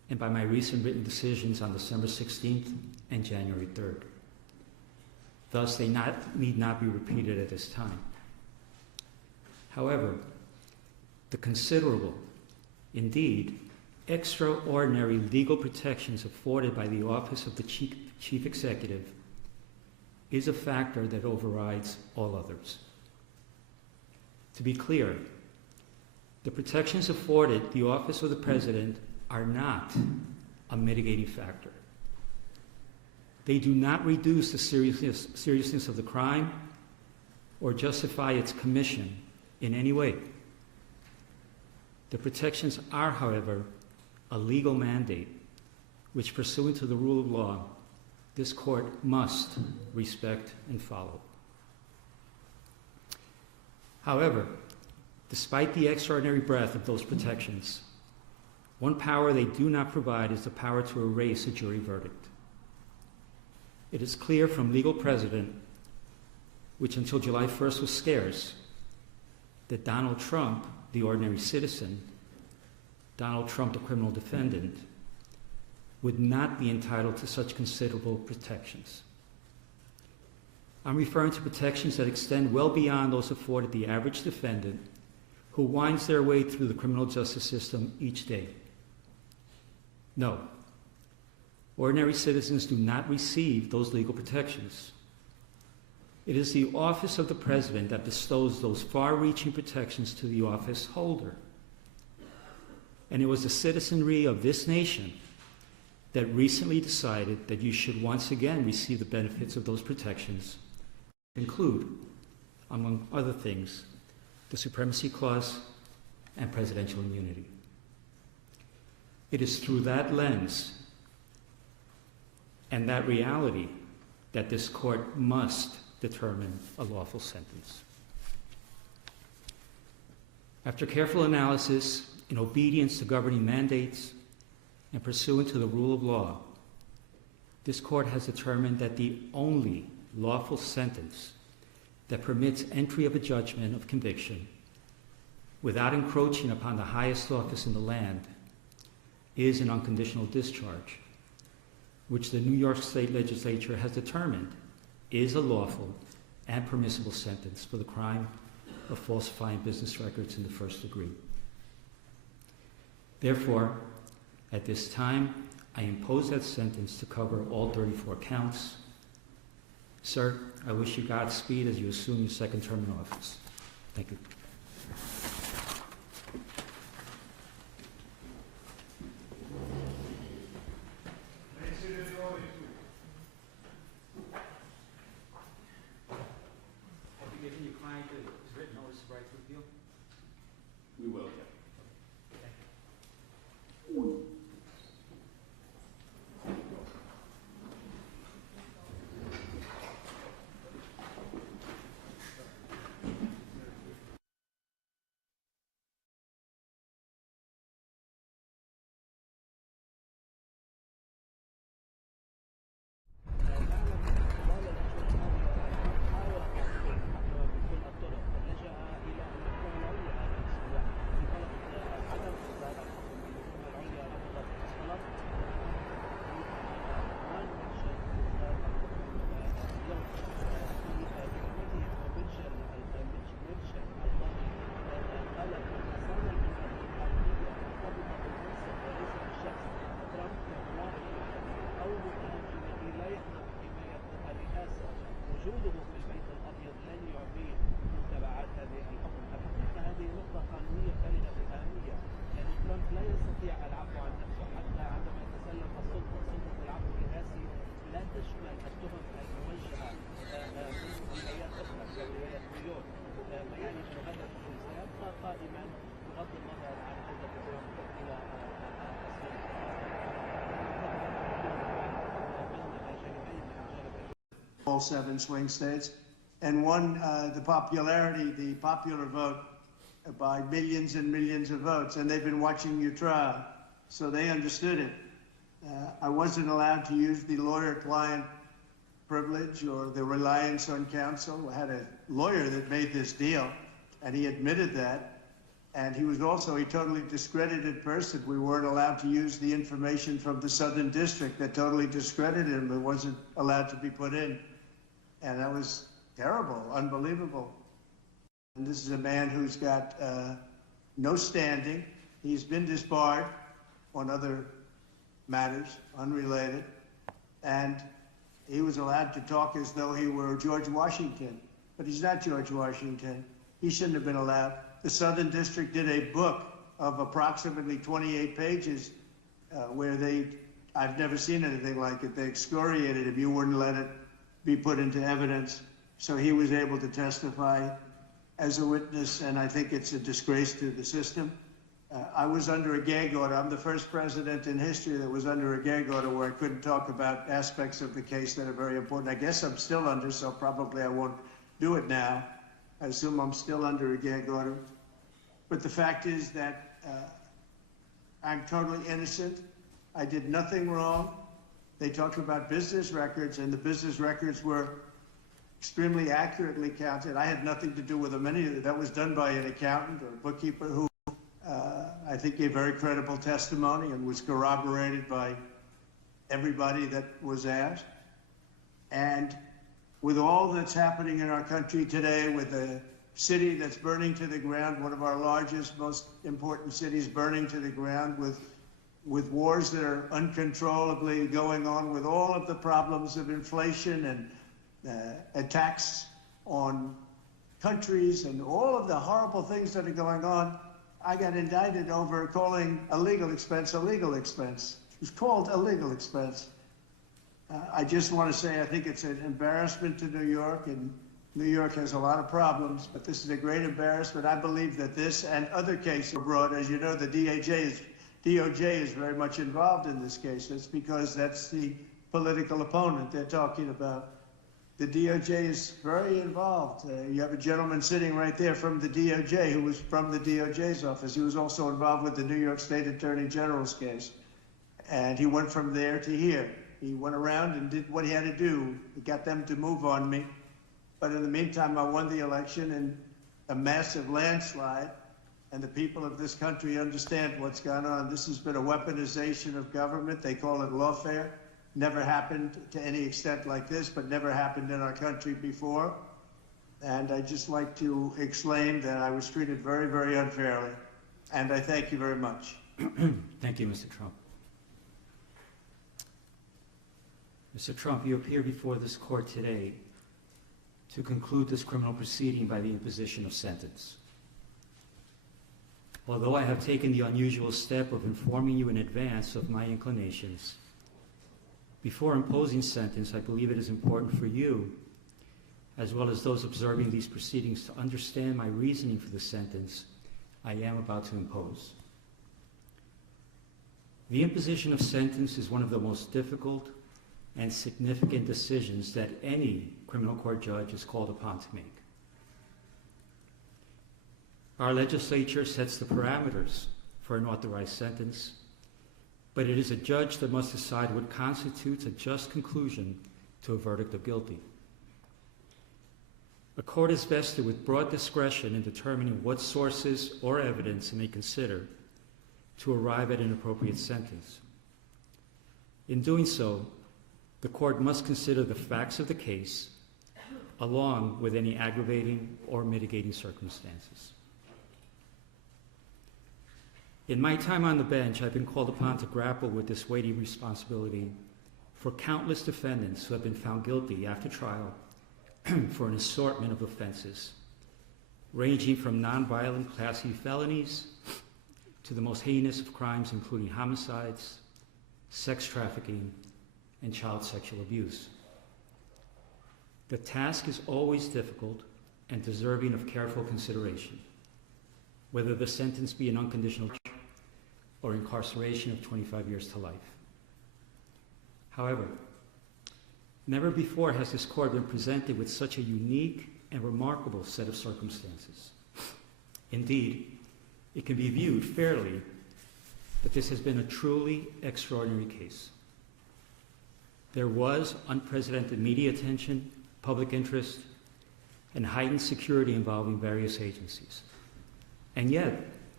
and by my recent written decisions on December 16th and January 3rd. Thus, they need not be repeated at this time. However, the considerable, indeed, extraordinary legal protections afforded by the office of the Chief Executive is a factor that overrides all others. To be clear, the protections afforded the office of the President are not a mitigating factor. They do not reduce the seriousness of the crime or justify its commission in any way. The protections are, however, a legal mandate which, pursuant to the rule of law, this court must respect and follow. However, despite the extraordinary breadth of those protections, one power they do not provide is the power to erase a jury verdict. It is clear from legal precedent, which until July 1st was scarce, that Donald Trump, the ordinary citizen, Donald Trump, the criminal defendant, would not be entitled to such considerable protections. I'm referring to protections that extend well beyond those afforded the average defendant who winds their way through the criminal justice system each day. No, ordinary citizens do not receive those legal protections. It is the office of the President that bestows those far-reaching protections to the office holder. And it was the citizenry of this nation that recently decided that you should once again receive the benefits of those protections, include, among other things, the Supremacy Clause and presidential immunity. It is through that lens and that reality that this court must determine a lawful sentence. After careful analysis, in obedience to governing mandates, and pursuant to the rule of law, this court has determined that the only lawful sentence that permits entry of a judgment of conviction without encroaching upon the highest office in the land is an unconditional discharge, which the New York State Legislature has determined is a lawful and permissible sentence for the crime of falsifying business records in the first degree. Therefore, at this time, I impose that sentence to cover all 34 counts. Sir, I wish you Godspeed as you assume your second term in office. Thank you. Have you given your client his written notice of right to appeal? We will. وجوده في البيت الأبيض لن يعطيه متبعات هذه الحكم أبدا، فهذه نقطة قانونية بالغة الأهمية، لأن ترامب لا يستطيع العفو عن نفسه حتى عندما يتسلم السلطة، سلطة العفو الرئاسي لا تشمل التهم الموجهة من ولايات أخرى كولاية نيويورك، فيعني أن هذا الحكم سيبقى قائما بغض النظر عن عودة ترامب إلى all 7 swing states, and won the popular vote by millions and millions of votes. And they've been watching your trial, so they understood it. I wasn't allowed to use the lawyer-client privilege or the reliance on counsel. I had a lawyer that made this deal, and he admitted that. And he was also a totally discredited person. We weren't allowed to use the information from the Southern District that totally discredited him. It wasn't allowed to be put in. And that was terrible, unbelievable. And this is a man who's got no standing. He's been disbarred on other matters, unrelated. And he was allowed to talk as though he were George Washington. But he's not George Washington. He shouldn't have been allowed. The Southern District did a book of approximately 28 pages where I've never seen anything like it. They excoriated him. You wouldn't let it be put into evidence. So he was able to testify as a witness, and I think it's a disgrace to the system. I was under a gag order. I'm the first president in history that was under a gag order where I couldn't talk about aspects of the case that are very important. I guess I'm still under, so probably I won't do it now. I assume I'm still under a gag order. But the fact is that I'm totally innocent. I did nothing wrong. They talked about business records, and the business records were extremely accurately counted. I had nothing to do with them. That was done by an accountant or a bookkeeper who I think gave very credible testimony and was corroborated by everybody that was asked. And with all that's happening in our country today, with the city that's burning to the ground, one of our largest, most important cities burning to the ground, with wars that are uncontrollably going on, with all of the problems of inflation and attacks on countries and all of the horrible things that are going on, I got indicted over calling a legal expense a legal expense. It was called a legal expense. I just want to say I think it's an embarrassment to New York, and New York has a lot of problems, but this is a great embarrassment. I believe that this and other cases abroad, as you know, the DOJ is very much involved in this case. That's because that's the political opponent they're talking about. The DOJ is very involved. You have a gentleman sitting right there from the DOJ who was from the DOJ's office. He was also involved with the New York State Attorney General's case. And he went from there to here. He went around and did what he had to do. He got them to move on me. But in the meantime, I won the election in a massive landslide. And the people of this country understand what's gone on. This has been a weaponization of government. They call it lawfare. Never happened to any extent like this, but never happened in our country before. And I'd just like to explain that I was treated very, very unfairly. And I thank you very much. Thank you, Mr. Trump. Mr. Trump, you appear before this court today to conclude this criminal proceeding by the imposition of sentence. Although I have taken the unusual step of informing you in advance of my inclinations, before imposing sentence, I believe it is important for you, as well as those observing these proceedings, to understand my reasoning for the sentence I am about to impose. The imposition of sentence is one of the most difficult and significant decisions that any criminal court judge is called upon to make. Our legislature sets the parameters for an authorized sentence, but it is a judge that must decide what constitutes a just conclusion to a verdict of guilty. A court is vested with broad discretion in determining what sources or evidence it may consider to arrive at an appropriate sentence. In doing so, the court must consider the facts of the case along with any aggravating or mitigating circumstances. In my time on the bench, I've been called upon to grapple with this weighty responsibility for countless defendants who have been found guilty after trial for an assortment of offenses, ranging from nonviolent Class E felonies to the most heinous of crimes, including homicides, sex trafficking, and child sexual abuse. The task is always difficult and deserving of careful consideration, whether the sentence be an unconditional or incarceration of 25 years to life. However, never before has this court been presented with such a unique and remarkable set of circumstances. Indeed, it can be viewed fairly that this has been a truly extraordinary case. There was unprecedented media attention, public interest, and heightened security involving various agencies. And yet,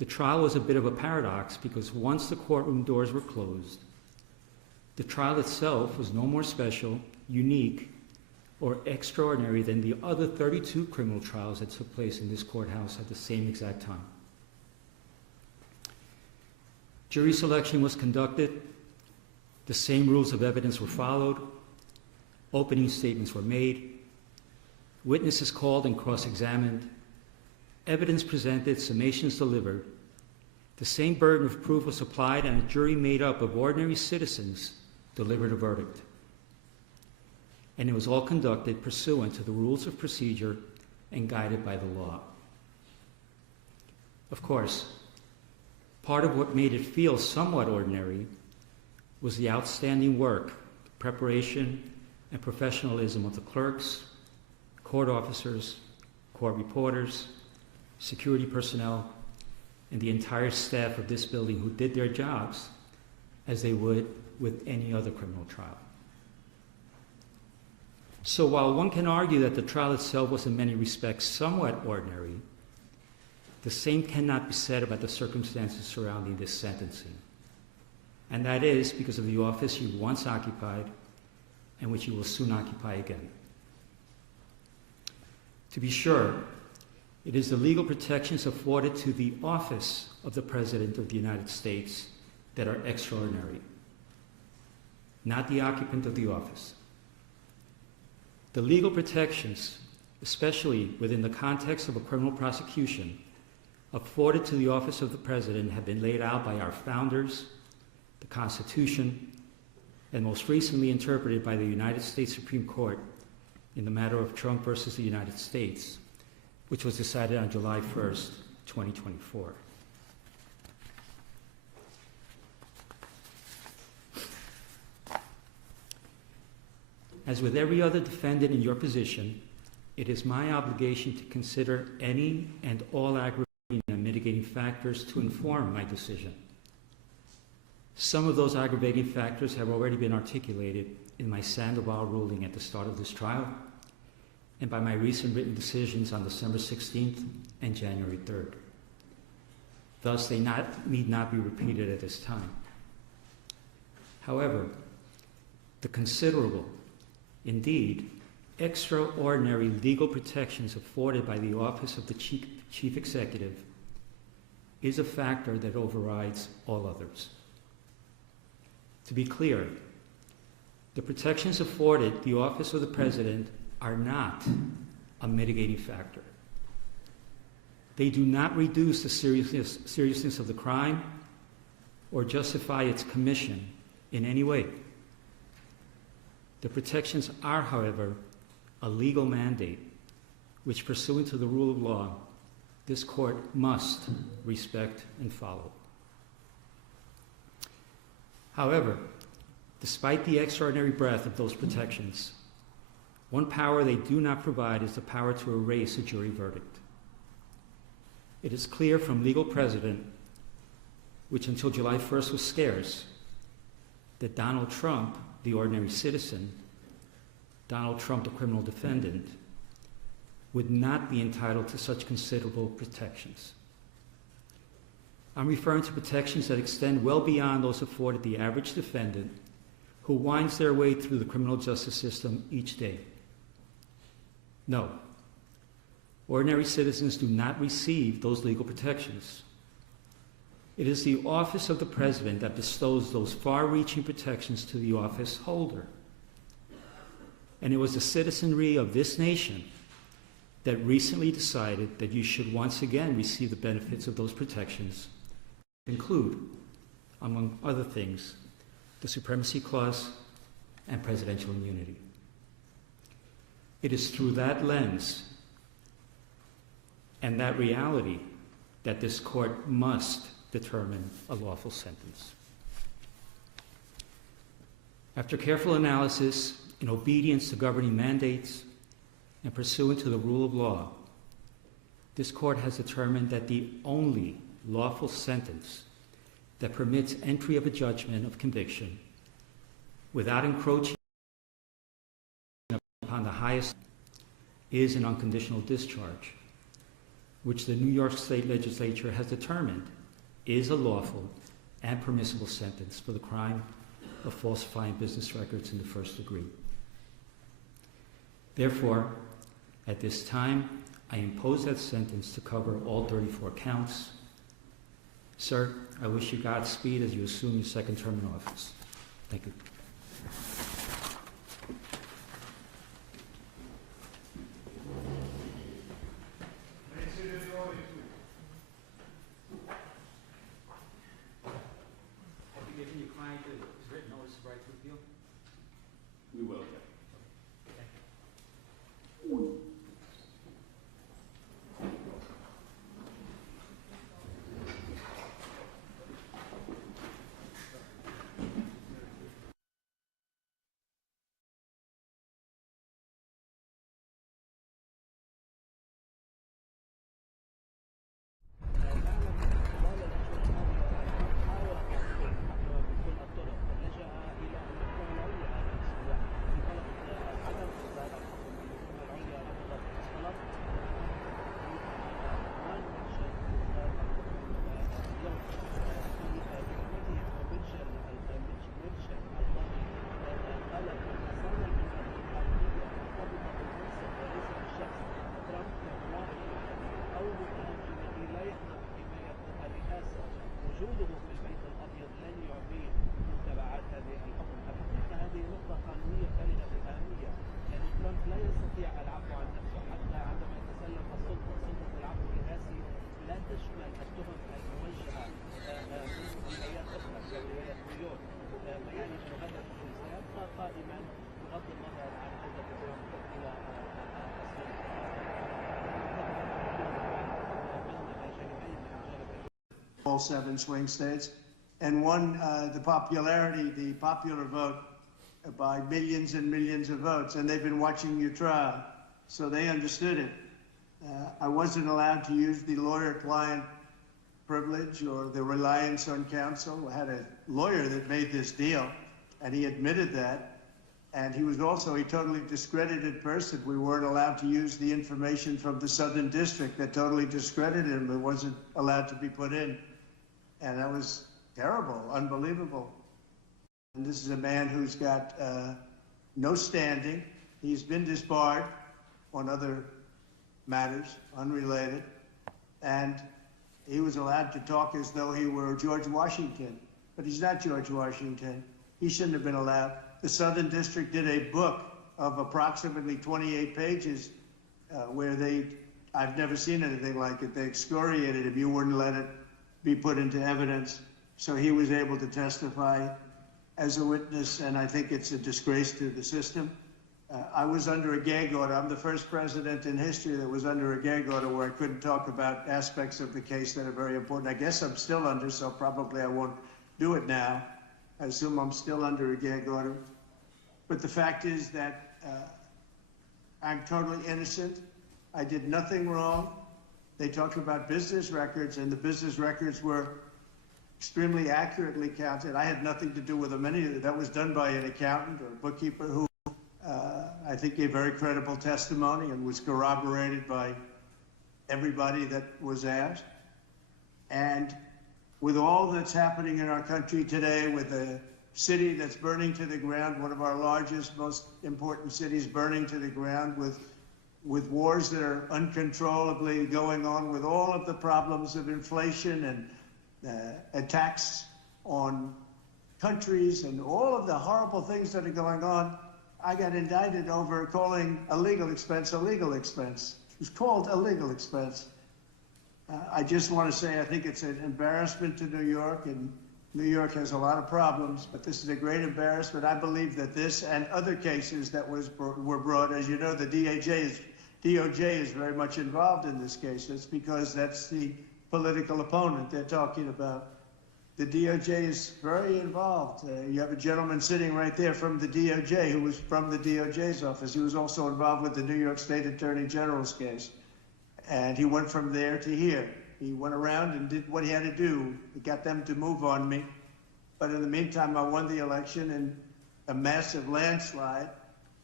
The trial was a bit of a paradox because once the courtroom doors were closed, the trial itself was no more special, unique, or extraordinary than the other 32 criminal trials that took place in this courthouse at the same exact time. Jury selection was conducted, the same rules of evidence were followed, opening statements were made, witnesses called and cross-examined, evidence presented, summations delivered, the same burden of proof was applied, and a jury made up of ordinary citizens delivered a verdict. And it was all conducted pursuant to the rules of procedure and guided by the law. Of course, part of what made it feel somewhat ordinary was the outstanding work, preparation, and professionalism of the clerks, court officers, court reporters, security personnel, and the entire staff of this building who did their jobs as they would with any other criminal trial. So while one can argue that the trial itself was in many respects somewhat ordinary, the same cannot be said about the circumstances surrounding this sentencing. And that is because of the office you once occupied and which you will soon occupy again. To be sure, it is the legal protections afforded to the office of the President of the United States that are extraordinary, not the occupant of the office. The legal protections, especially within the context of a criminal prosecution, afforded to the office of the President have been laid out by our founders, the Constitution, and most recently interpreted by the United States Supreme Court in the matter of Trump versus the United States, which was decided on July 1st, 2024. As with every other defendant in your position, it is my obligation to consider any and all aggravating and mitigating factors to inform my decision. Some of those aggravating factors have already been articulated in my Sandoval ruling at the start of this trial and by my recent written decisions on December 16th and January 3rd. Thus, they need not be repeated at this time. However, the considerable, indeed, extraordinary legal protections afforded by the office of the Chief Executive is a factor that overrides all others. To be clear, the protections afforded the office of the President are not a mitigating factor. They do not reduce the seriousness of the crime or justify its commission in any way. The protections are, however, a legal mandate which, pursuant to the rule of law, this court must respect and follow. However, despite the extraordinary breadth of those protections, one power they do not provide is the power to erase a jury verdict. It is clear from legal precedent, which until July 1st was scarce, that Donald Trump, the ordinary citizen, Donald Trump, the criminal defendant, would not be entitled to such considerable protections. I'm referring to protections that extend well beyond those afforded the average defendant who winds their way through the criminal justice system each day. No, ordinary citizens do not receive those legal protections. It is the office of the President that bestows those far-reaching protections to the office holder. And it was the citizenry of this nation that recently decided that you should once again receive the benefits of those protections, include, among other things, the Supremacy Clause and presidential immunity. It is through that lens and that reality that this court must determine a lawful sentence. After careful analysis, in obedience to governing mandates, and pursuant to the rule of law, this court has determined that the only lawful sentence that permits entry of a judgment of conviction without encroaching upon the highest is an unconditional discharge. which the New York State Legislature has determined is a lawful and permissible sentence for the crime of falsifying business records in the first degree. Therefore, at this time, I impose that sentence to cover all 34 counts. Sir, I wish you Godspeed as you assume your second term in office. Thank you. Have you given your client his written notice of right to appeal? We will. وجوده في البيت الابيض لن يعطيه متبعات هذه الحكم ابدا، فهذه نقطه قانونيه بالغه الاهميه، يعني ترامب لا يستطيع العفو عن نفسه حتى عندما يتسلم السلطه، سلطه العفو الرئاسي لا تشمل التهم الموجهه من جمعيات اخرى كولايه نيويورك، يعني انه هذا الحكم سيبقى قائما بغض النظر عن عوده ترامب الى all 7 swing states, and won the popular vote by millions and millions of votes. And they've been watching your trial, so they understood it. I wasn't allowed to use the lawyer-client privilege or the reliance on counsel. I had a lawyer that made this deal, and he admitted that. And he was also a totally discredited person. We weren't allowed to use the information from the Southern District that totally discredited him. It wasn't allowed to be put in. And that was terrible, unbelievable. And this is a man who's got no standing. He's been disbarred on other matters, unrelated. And he was allowed to talk as though he were George Washington. But he's not George Washington. He shouldn't have been allowed. The Southern District did a book of approximately 28 pages where I've never seen anything like it. They excoriated him. You wouldn't let it be put into evidence. So he was able to testify as a witness, and I think it's a disgrace to the system. I was under a gag order. I'm the first president in history that was under a gag order where I couldn't talk about aspects of the case that are very important. I guess I'm still under, so probably I won't do it now. I assume I'm still under a gag order. But the fact is that I'm totally innocent. I did nothing wrong. They talked about business records, and the business records were extremely accurately counted. I had nothing to do with them. That was done by an accountant or bookkeeper who I think gave very credible testimony and was corroborated by everybody that was asked. And with all that's happening in our country today, with a city that's burning to the ground, one of our largest, most important cities burning to the ground, with wars that are uncontrollably going on, with all of the problems of inflation and attacks on countries and all of the horrible things that are going on, I got indicted over calling a legal expense a legal expense. It was called a legal expense. I just want to say I think it's an embarrassment to New York, and New York has a lot of problems, but this is a great embarrassment. I believe that this and other cases that were brought, as you know, the DOJ is very much involved in this case. It's because that's the political opponent they're talking about. The DOJ is very involved. You have a gentleman sitting right there from the DOJ who was from the DOJ's office. He was also involved with the New York State Attorney General's case. And he went from there to here. He went around and did what he had to do. He got them to move on me. But in the meantime, I won the election in a massive landslide.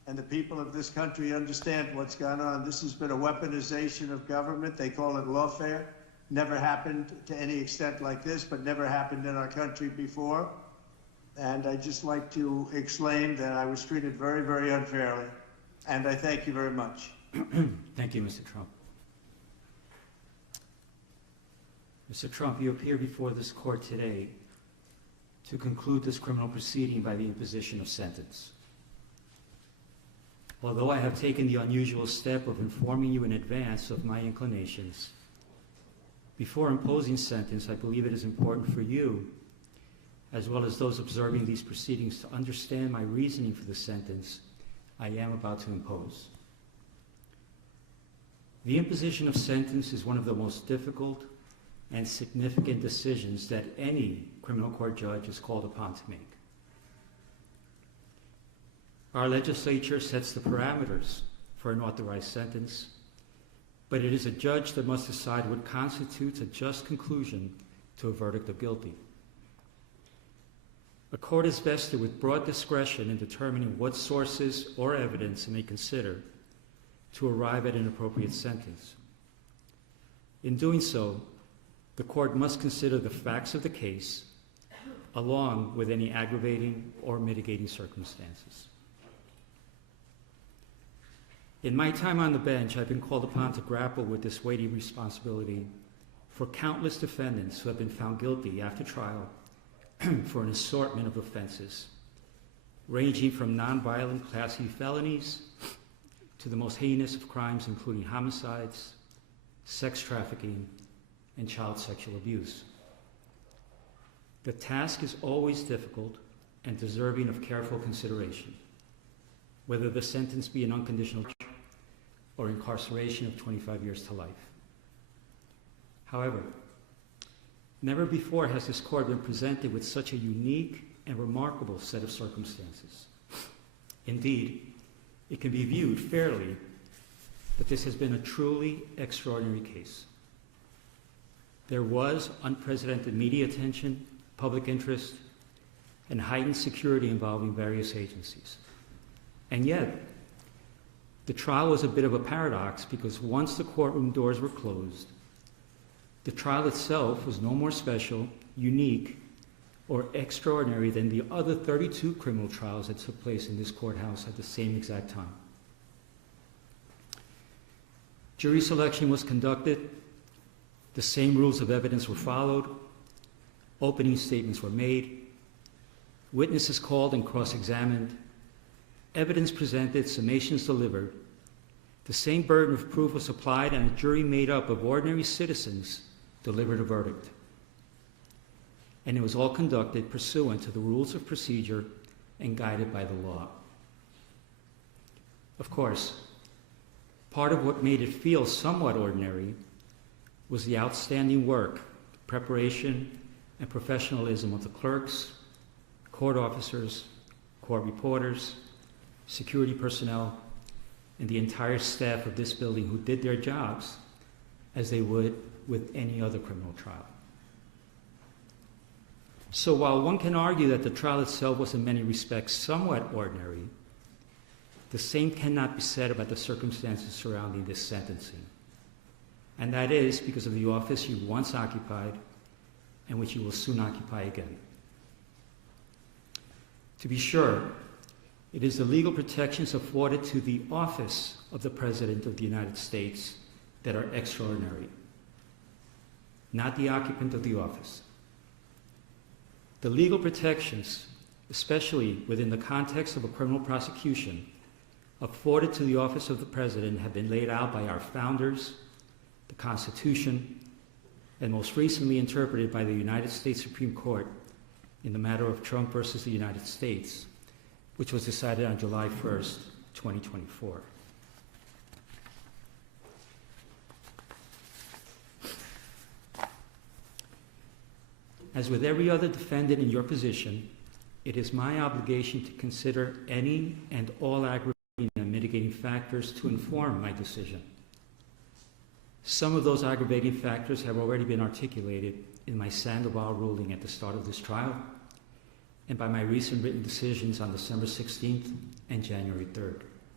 and the people of this country understand what's gone on. This has been a weaponization of government. They call it lawfare. Never happened to any extent like this, but never happened in our country before. And I'd just like to explain that I was treated very, very unfairly. And I thank you very much. Thank you, Mr. Trump. Mr. Trump, you appear before this court today to conclude this criminal proceeding by the imposition of sentence. Although I have taken the unusual step of informing you in advance of my inclinations, before imposing sentence, I believe it is important for you, as well as those observing these proceedings, to understand my reasoning for the sentence I am about to impose. The imposition of sentence is one of the most difficult and significant decisions that any criminal court judge is called upon to make. Our legislature sets the parameters for an authorized sentence, but it is a judge that must decide what constitutes a just conclusion to a verdict of guilty. A court is vested with broad discretion in determining what sources or evidence it may consider to arrive at an appropriate sentence. In doing so, the court must consider the facts of the case along with any aggravating or mitigating circumstances. In my time on the bench, I've been called upon to grapple with this weighty responsibility for countless defendants who have been found guilty after trial for an assortment of offenses, ranging from nonviolent Class E felonies to the most heinous of crimes, including homicides, sex trafficking, and child sexual abuse. The task is always difficult and deserving of careful consideration, whether the sentence be an unconditional or incarceration of 25 years to life. However, never before has this court been presented with such a unique and remarkable set of circumstances. Indeed, it can be viewed fairly that this has been a truly extraordinary case. There was unprecedented media attention, public interest, and heightened security involving various agencies. And yet, the trial was a bit of a paradox because once the courtroom doors were closed, the trial itself was no more special, unique, or extraordinary than the other 32 criminal trials that took place in this courthouse at the same exact time. Jury selection was conducted, the same rules of evidence were followed, opening statements were made, witnesses called and cross-examined, evidence presented, summations delivered, the same burden of proof was applied, and a jury made up of ordinary citizens delivered a verdict. And it was all conducted pursuant to the rules of procedure and guided by the law. Of course, part of what made it feel somewhat ordinary was the outstanding work, preparation, and professionalism of the clerks, court officers, court reporters, security personnel, and the entire staff of this building who did their jobs as they would with any other criminal trial. So while one can argue that the trial itself was in many respects somewhat ordinary, the same cannot be said about the circumstances surrounding this sentencing. And that is because of the office you once occupied and which you will soon occupy again. To be sure, it is the legal protections afforded to the office of the President of the United States that are extraordinary, not the occupant of the office. The legal protections, especially within the context of a criminal prosecution, afforded to the office of the President have been laid out by our founders, the Constitution, and most recently interpreted by the United States Supreme Court in the matter of Trump versus the United States, which was decided on July 1st, 2024. As with every other defendant in your position, it is my obligation to consider any and all aggravating and mitigating factors to inform my decision. Some of those aggravating factors have already been articulated in my Sandoval ruling at the start of this trial and by my recent written decisions on December 16th and January 3rd.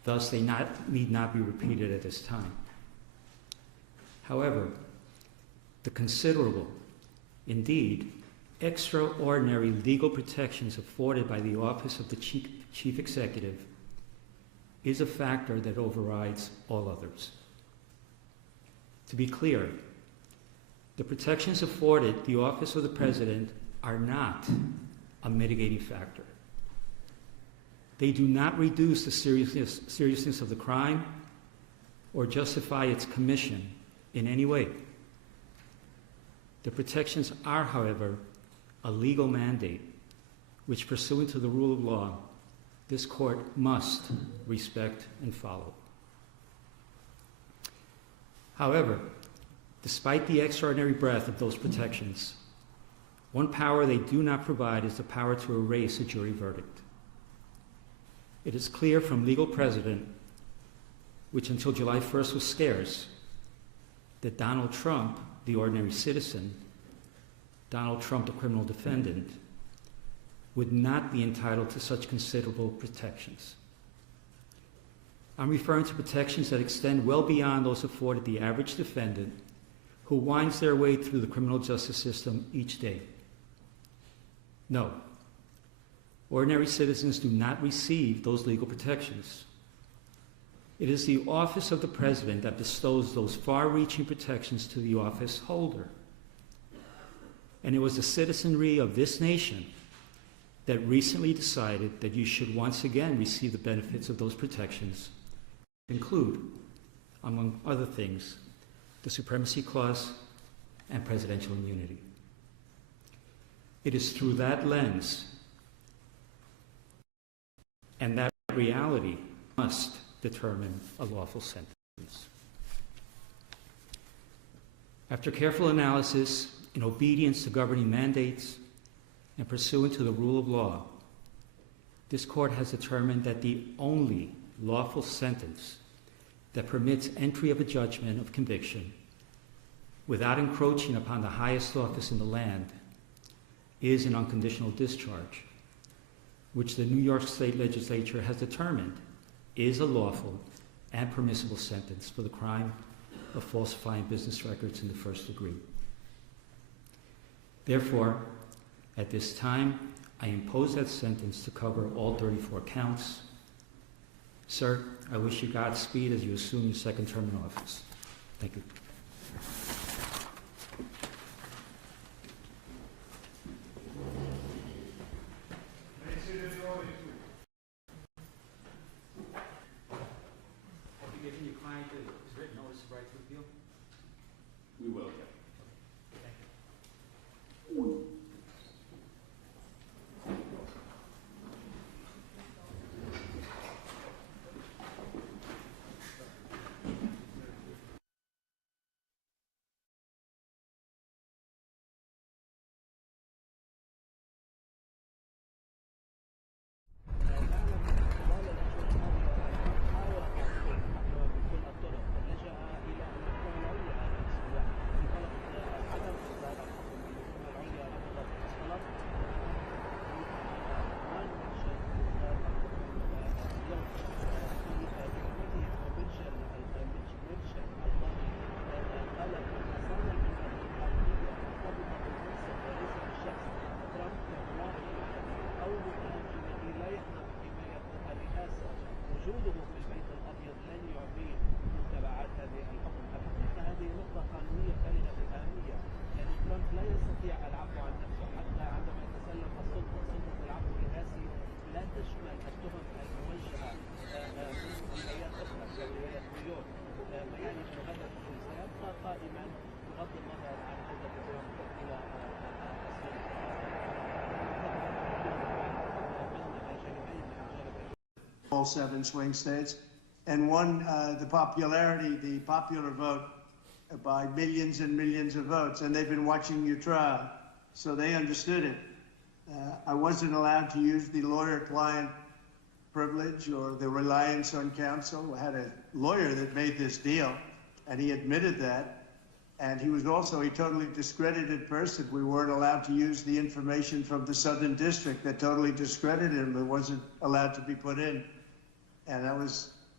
Thus, they need not be repeated at this time. However, the considerable, indeed, extraordinary legal protections afforded by the office of the Chief Executive is a factor that overrides all others. To be clear, the protections afforded the office of the President are not a mitigating factor. They do not reduce the seriousness of the crime or justify its commission in any way. The protections are, however, a legal mandate which, pursuant to the rule of law, this court must respect and follow. However, despite the extraordinary breadth of those protections, one power they do not provide is the power to erase a jury verdict. It is clear from legal precedent, which until July 1st was scarce, that Donald Trump, the ordinary citizen, Donald Trump, the criminal defendant, would not be entitled to such considerable protections. I'm referring to protections that extend well beyond those afforded the average defendant who winds their way through the criminal justice system each day. No, ordinary citizens do not receive those legal protections. It is the office of the President that bestows those far-reaching protections to the office holder. And it was the citizenry of this nation that recently decided that you should once again receive the benefits of those protections, include, among other things, the Supremacy Clause and presidential immunity. It is through that lens and that reality must determine a lawful sentence. After careful analysis, in obedience to governing mandates, and pursuant to the rule of law, this court has determined that the only lawful sentence that permits entry of a judgment of conviction without encroaching upon the highest office in the land is an unconditional discharge, which the New York State Legislature has determined is a lawful and permissible sentence for the crime of falsifying business records in the first degree. Therefore, at this time, I impose that sentence to cover all 34 counts. Sir, I wish you Godspeed as you assume your second term in office. Thank you. Have you given your client his written notice of right to appeal? We will. Thank you. وجوده في البيت الأبيض لن يعطيه متابعات هذه الحكم أبدا، فهذه نقطة قانونية بالغة الأهمية. يعني ترامب لا يستطيع العفو عن نفسه حتى عندما يتسلم السلطة. سلطة العفو الرئاسي لا تشمل التهم الموجهة من ولايات أخرى كولاية نيويورك، يعني مغادرة سيبقى قائما بغض النظر عن عودة ترامب إلى all 7 swing states, and won the popular vote by millions and millions of votes. And they've been watching your trial, so they understood it. I wasn't allowed to use the lawyer-client privilege or the reliance on counsel. I had a lawyer that made this deal, and he admitted that. And he was also a totally discredited person. We weren't allowed to use the information from the Southern District that totally discredited him. It wasn't allowed to be put in. And that was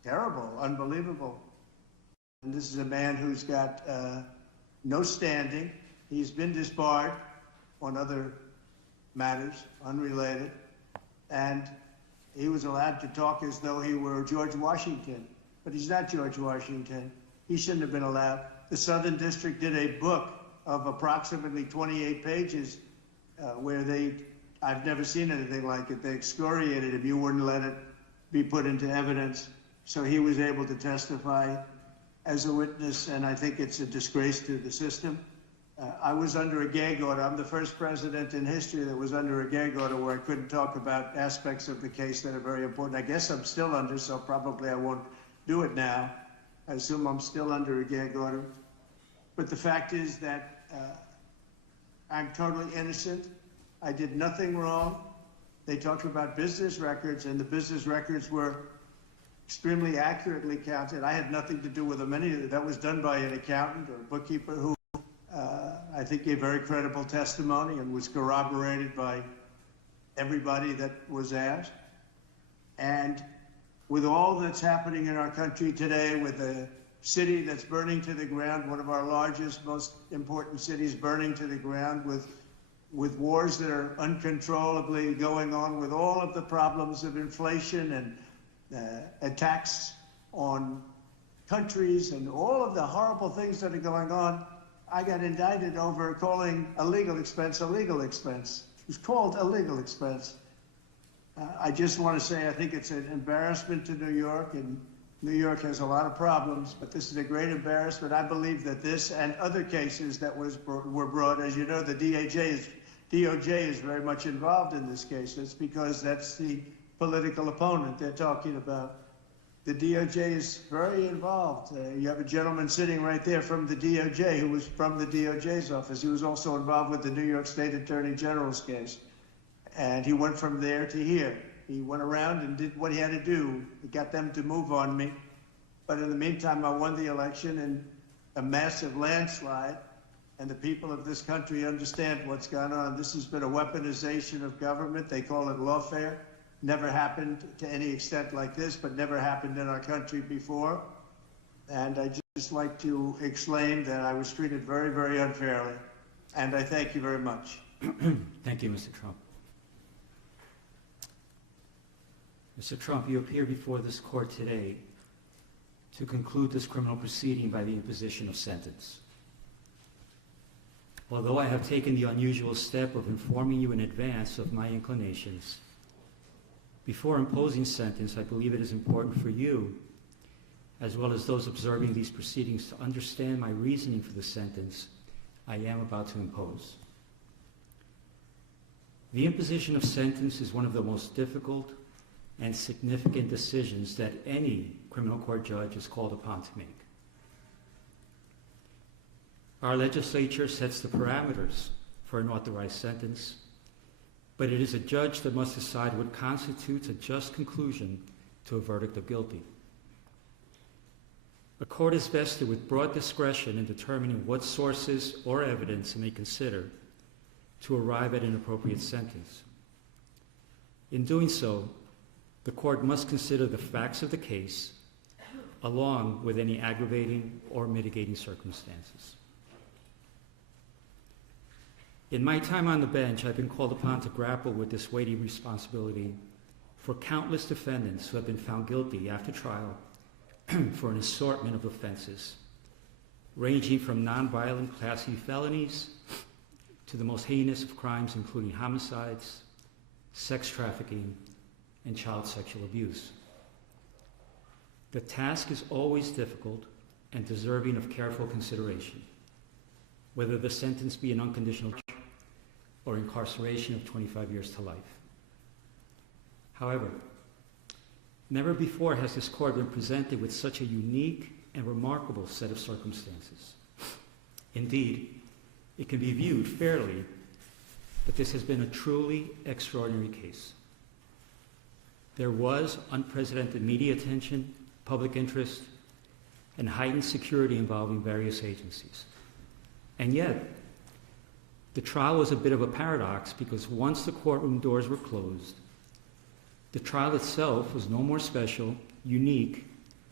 terrible, unbelievable. And this is a man who's got no standing. He's been disbarred on other matters, unrelated, and he was allowed to talk as though he were George Washington, but he's not George Washington. He shouldn't have been allowed. The Southern District did a book of approximately 28 pages where I've never seen anything like it. They excoriated him. You wouldn't let it be put into evidence. So he was able to testify as a witness, and I think it's a disgrace to the system. I was under a gag order. I'm the first president in history that was under a gag order where I couldn't talk about aspects of the case that are very important. I guess I'm still under, so probably I won't do it now. I assume I'm still under a gag order. But the fact is that I'm totally innocent. I did nothing wrong. They talked about business records, and the business records were extremely accurately counted. I had nothing to do with them. That was done by an accountant or a bookkeeper who I think gave very credible testimony and was corroborated by everybody that was asked. And with all that's happening in our country today, with a city that's burning to the ground, one of our largest, most important cities burning to the ground, with wars that are uncontrollably going on, with all of the problems of inflation and attacks on countries and all of the horrible things that are going on, I got indicted over calling a legal expense a legal expense. It was called a legal expense. I just want to say I think it's an embarrassment to New York, and New York has a lot of problems, but this is a great embarrassment. I believe that this and other cases that were brought, as you know, the DOJ is very much involved in this case. It's because that's the political opponent they're talking about. The DOJ is very involved. You have a gentleman sitting right there from the DOJ who was from the DOJ's office. He was also involved with the New York State Attorney General's case. And he went from there to here. He went around and did what he had to do. He got them to move on me. But in the meantime, I won the election in a massive landslide. And the people of this country understand what's gone on. This has been a weaponization of government. They call it lawfare. Never happened to any extent like this, but never happened in our country before. And I just like to explain that I was treated very, very unfairly. And I thank you very much. Thank you, Mr. Trump. Mr. Trump, you appear before this court today to conclude this criminal proceeding by the imposition of sentence. Although I have taken the unusual step of informing you in advance of my inclinations, before imposing sentence, I believe it is important for you, as well as those observing these proceedings, to understand my reasoning for the sentence I am about to impose. The imposition of sentence is one of the most difficult and significant decisions that any criminal court judge is called upon to make. Our legislature sets the parameters for an authorized sentence, but it is a judge that must decide what constitutes a just conclusion to a verdict of guilty. A court is vested with broad discretion in determining what sources or evidence it may consider to arrive at an appropriate sentence. In doing so, the court must consider the facts of the case along with any aggravating or mitigating circumstances. In my time on the bench, I've been called upon to grapple with this weighty responsibility for countless defendants who have been found guilty after trial for an assortment of offenses, ranging from nonviolent Class E felonies to the most heinous of crimes, including homicides, sex trafficking, and child sexual abuse. The task is always difficult and deserving of careful consideration, whether the sentence be an unconditional discharge or incarceration of 25 years to life. However, never before has this court been presented with such a unique and remarkable set of circumstances. Indeed, it can be viewed fairly that this has been a truly extraordinary case. There was unprecedented media attention, public interest, and heightened security involving various agencies. And yet, the trial was a bit of a paradox because once the courtroom doors were closed, the trial itself was no more special, unique,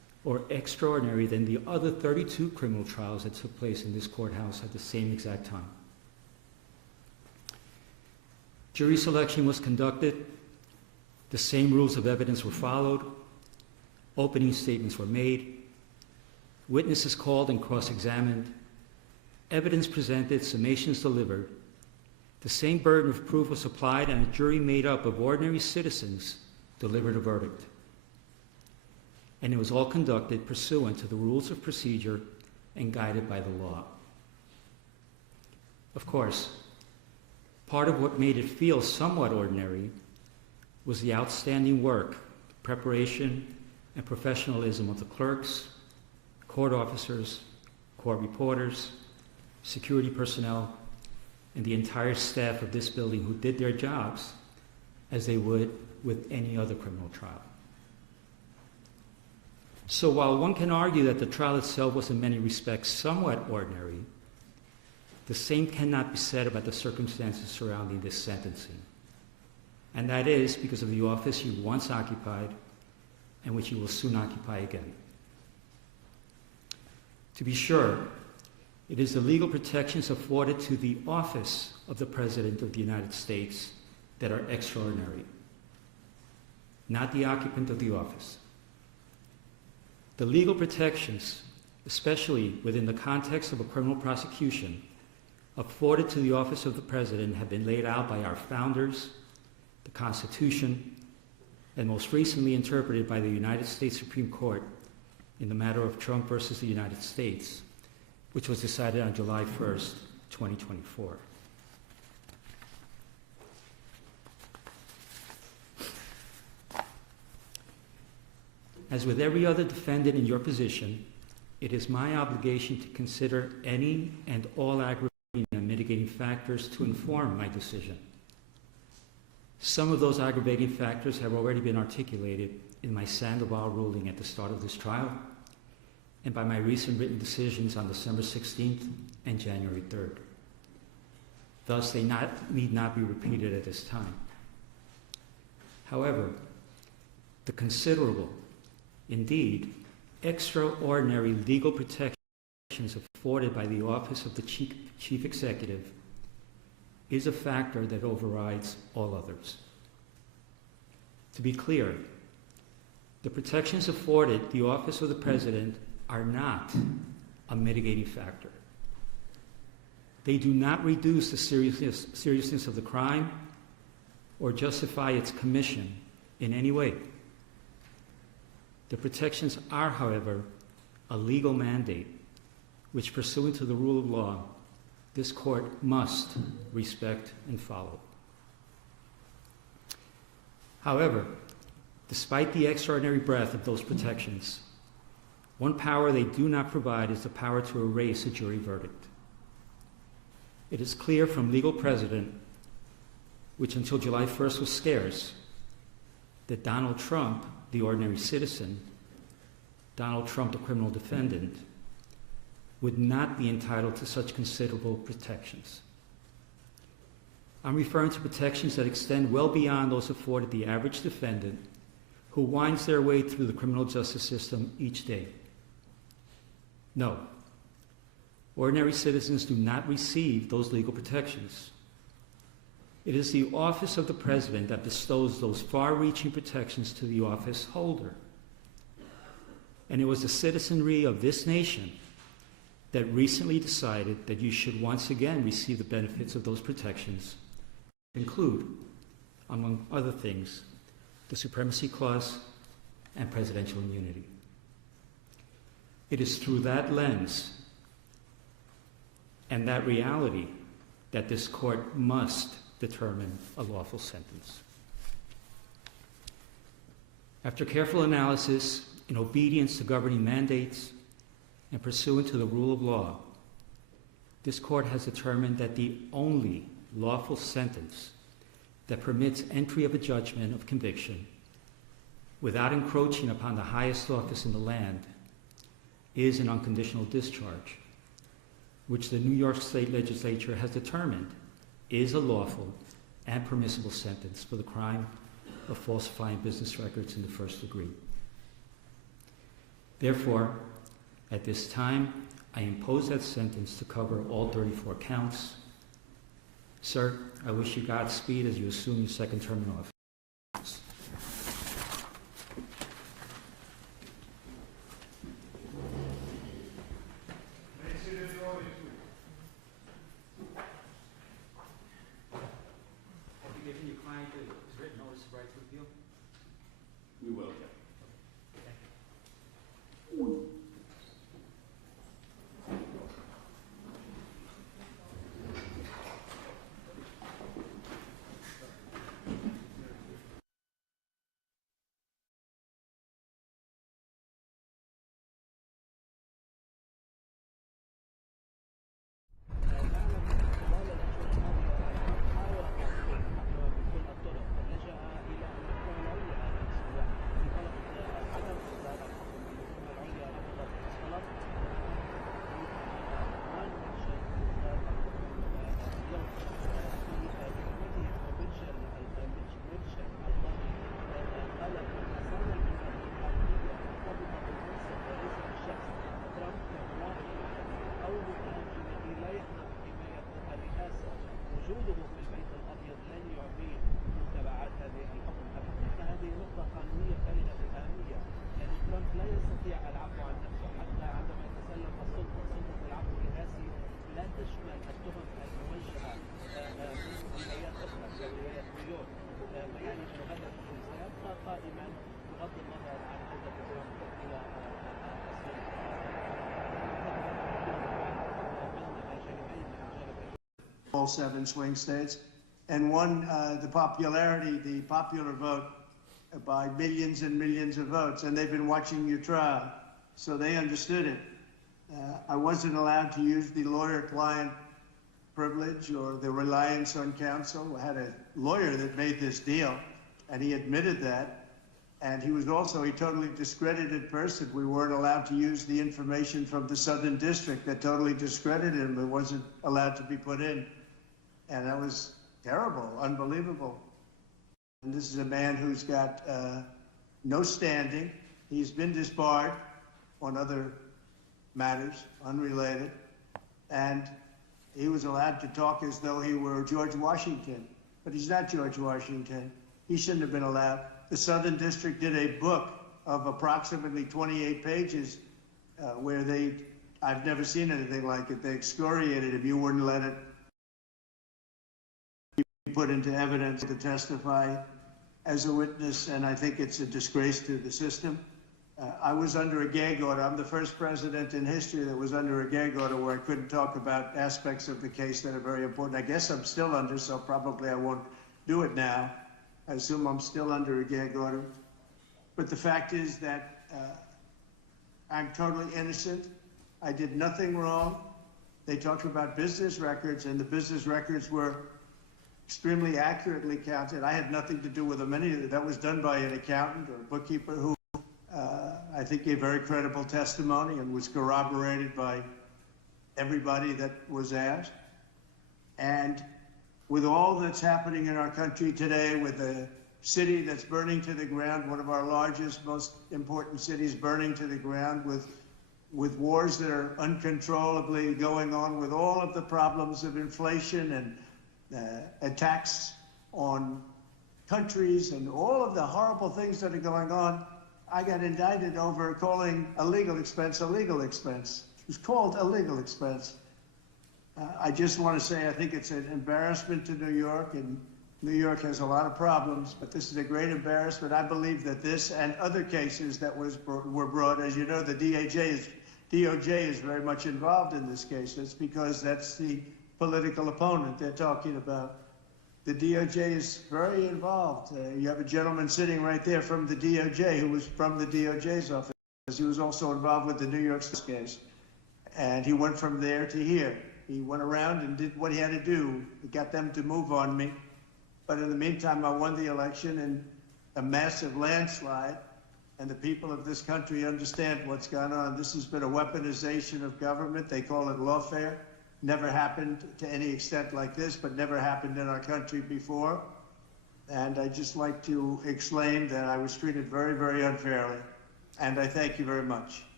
or extraordinary than the other 32 criminal trials that took place in this courthouse at the same exact time. Jury selection was conducted, the same rules of evidence were followed, opening statements were made, witnesses called and cross-examined, evidence presented, summations delivered, the same burden of proof was applied, and a jury made up of ordinary citizens delivered a verdict. And it was all conducted pursuant to the rules of procedure and guided by the law. Of course, part of what made it feel somewhat ordinary was the outstanding work, preparation, and professionalism of the clerks, court officers, court reporters, security personnel, and the entire staff of this building who did their jobs as they would with any other criminal trial. So while one can argue that the trial itself was in many respects somewhat ordinary, the same cannot be said about the circumstances surrounding this sentencing. And that is because of the office you once occupied and which you will soon occupy again. To be sure, it is the legal protections afforded to the office of the President of the United States that are extraordinary, not the occupant of the office. The legal protections, especially within the context of a criminal prosecution, afforded to the office of the President have been laid out by our founders, the Constitution, and most recently interpreted by the United States Supreme Court in the matter of Trump versus the United States, which was decided on July 1st, 2024. As with every other defendant in your position, it is my obligation to consider any and all aggravating and mitigating factors to inform my decision. Some of those aggravating factors have already been articulated in my Sandoval ruling at the start of this trial and by my recent written decisions on December 16th and January 3rd. Thus, they need not be repeated at this time. However, the considerable, indeed, extraordinary legal protections afforded by the office of the Chief Executive is a factor that overrides all others. To be clear, the protections afforded the office of the President are not a mitigating factor. They do not reduce the seriousness of the crime or justify its commission in any way. The protections are, however, a legal mandate which, pursuant to the rule of law, this court must respect and follow. However, despite the extraordinary breadth of those protections, one power they do not provide is the power to erase a jury verdict. It is clear from legal precedent, which until July 1st was scarce, that Donald Trump, the ordinary citizen, Donald Trump, the criminal defendant, would not be entitled to such considerable protections. I'm referring to protections that extend well beyond those afforded the average defendant who winds their way through the criminal justice system each day. No, ordinary citizens do not receive those legal protections. It is the office of the President that bestows those far-reaching protections to the office holder. And it was the citizenry of this nation that recently decided that you should once again receive the benefits of those protections, include, among other things, the Supremacy Clause and presidential immunity. It is through that lens and that reality that this court must determine a lawful sentence. After careful analysis, in obedience to governing mandates, and pursuant to the rule of law, this court has determined that the only lawful sentence that permits entry of a judgment of conviction without encroaching upon the highest office in the land is an unconditional discharge, which the New York State Legislature has determined is a lawful and permissible sentence for the crime of falsifying business records in the first degree. Therefore, at this time, I impose that sentence to cover all 34 counts. Sir, I wish you Godspeed as you assume your second term in office. Have you given your client his written notice of right to appeal? We will. وجوده في البيت الأبيض لن يعطيه تبعات هذه الحكم أبدا، فهذه نقطة قانونية بالغة الأهمية، يعني ترامب لا يستطيع العفو عن نفسه حتى عندما يتسلم السلطة، سلطة العفو الرئاسي لا تشمل التهم الموجهة من جمعيات أخرى كولاية نيويورك، ما يعني أن هذا الحكم سيبقى قائما بغض النظر عن عودة ترامب إلى all 7 swing states, and won the popular vote by millions and millions of votes, and they've been watching your trial, so they understood it. I wasn't allowed to use the lawyer-client privilege or the reliance on counsel. I had a lawyer that made this deal, and he admitted that. And he was also a totally discredited person. We weren't allowed to use the information from the Southern District that totally discredited him. It wasn't allowed to be put in. And that was terrible, unbelievable. And this is a man who's got no standing. He's been disbarred on other matters, unrelated. And he was allowed to talk as though he were George Washington. But he's not George Washington. He shouldn't have been allowed. The Southern District did a book of approximately 28 pages where I've never seen anything like it. They excoriated him. You wouldn't let it be put into evidence to testify as a witness, and I think it's a disgrace to the system. I was under a gag order. I'm the first president in history that was under a gag order where I couldn't talk about aspects of the case that are very important. I guess I'm still under, so probably I won't do it now. I assume I'm still under a gag order. But the fact is that I'm totally innocent. I did nothing wrong. They talked about business records, and the business records were extremely accurately counted. I had nothing to do with them. That was done by an accountant or a bookkeeper who I think gave very credible testimony and was corroborated by everybody that was asked. And with all that's happening in our country today, with the city that's burning to the ground, one of our largest, most important cities burning to the ground, with wars that are uncontrollably going on, with all of the problems of inflation and attacks on countries and all of the horrible things that are going on, I got indicted over calling a legal expense a legal expense. It was called a legal expense. I just want to say I think it's an embarrassment to New York, and New York has a lot of problems, but this is a great embarrassment. I believe that this and other cases that were brought, as you know, the DOJ is very much involved in this case. It's because that's the political opponent they're talking about. The DOJ is very involved. You have a gentleman sitting right there from the DOJ who was from the DOJ's office. He was also involved with the New York case. And he went from there to here. He went around and did what he had to do. He got them to move on me. But in the meantime, I won the election in a massive landslide. And the people of this country understand what's gone on. This has been a weaponization of government. They call it lawfare. Never happened to any extent like this, but never happened in our country before. And I'd just like to explain that I was treated very, very unfairly. And I thank you very much.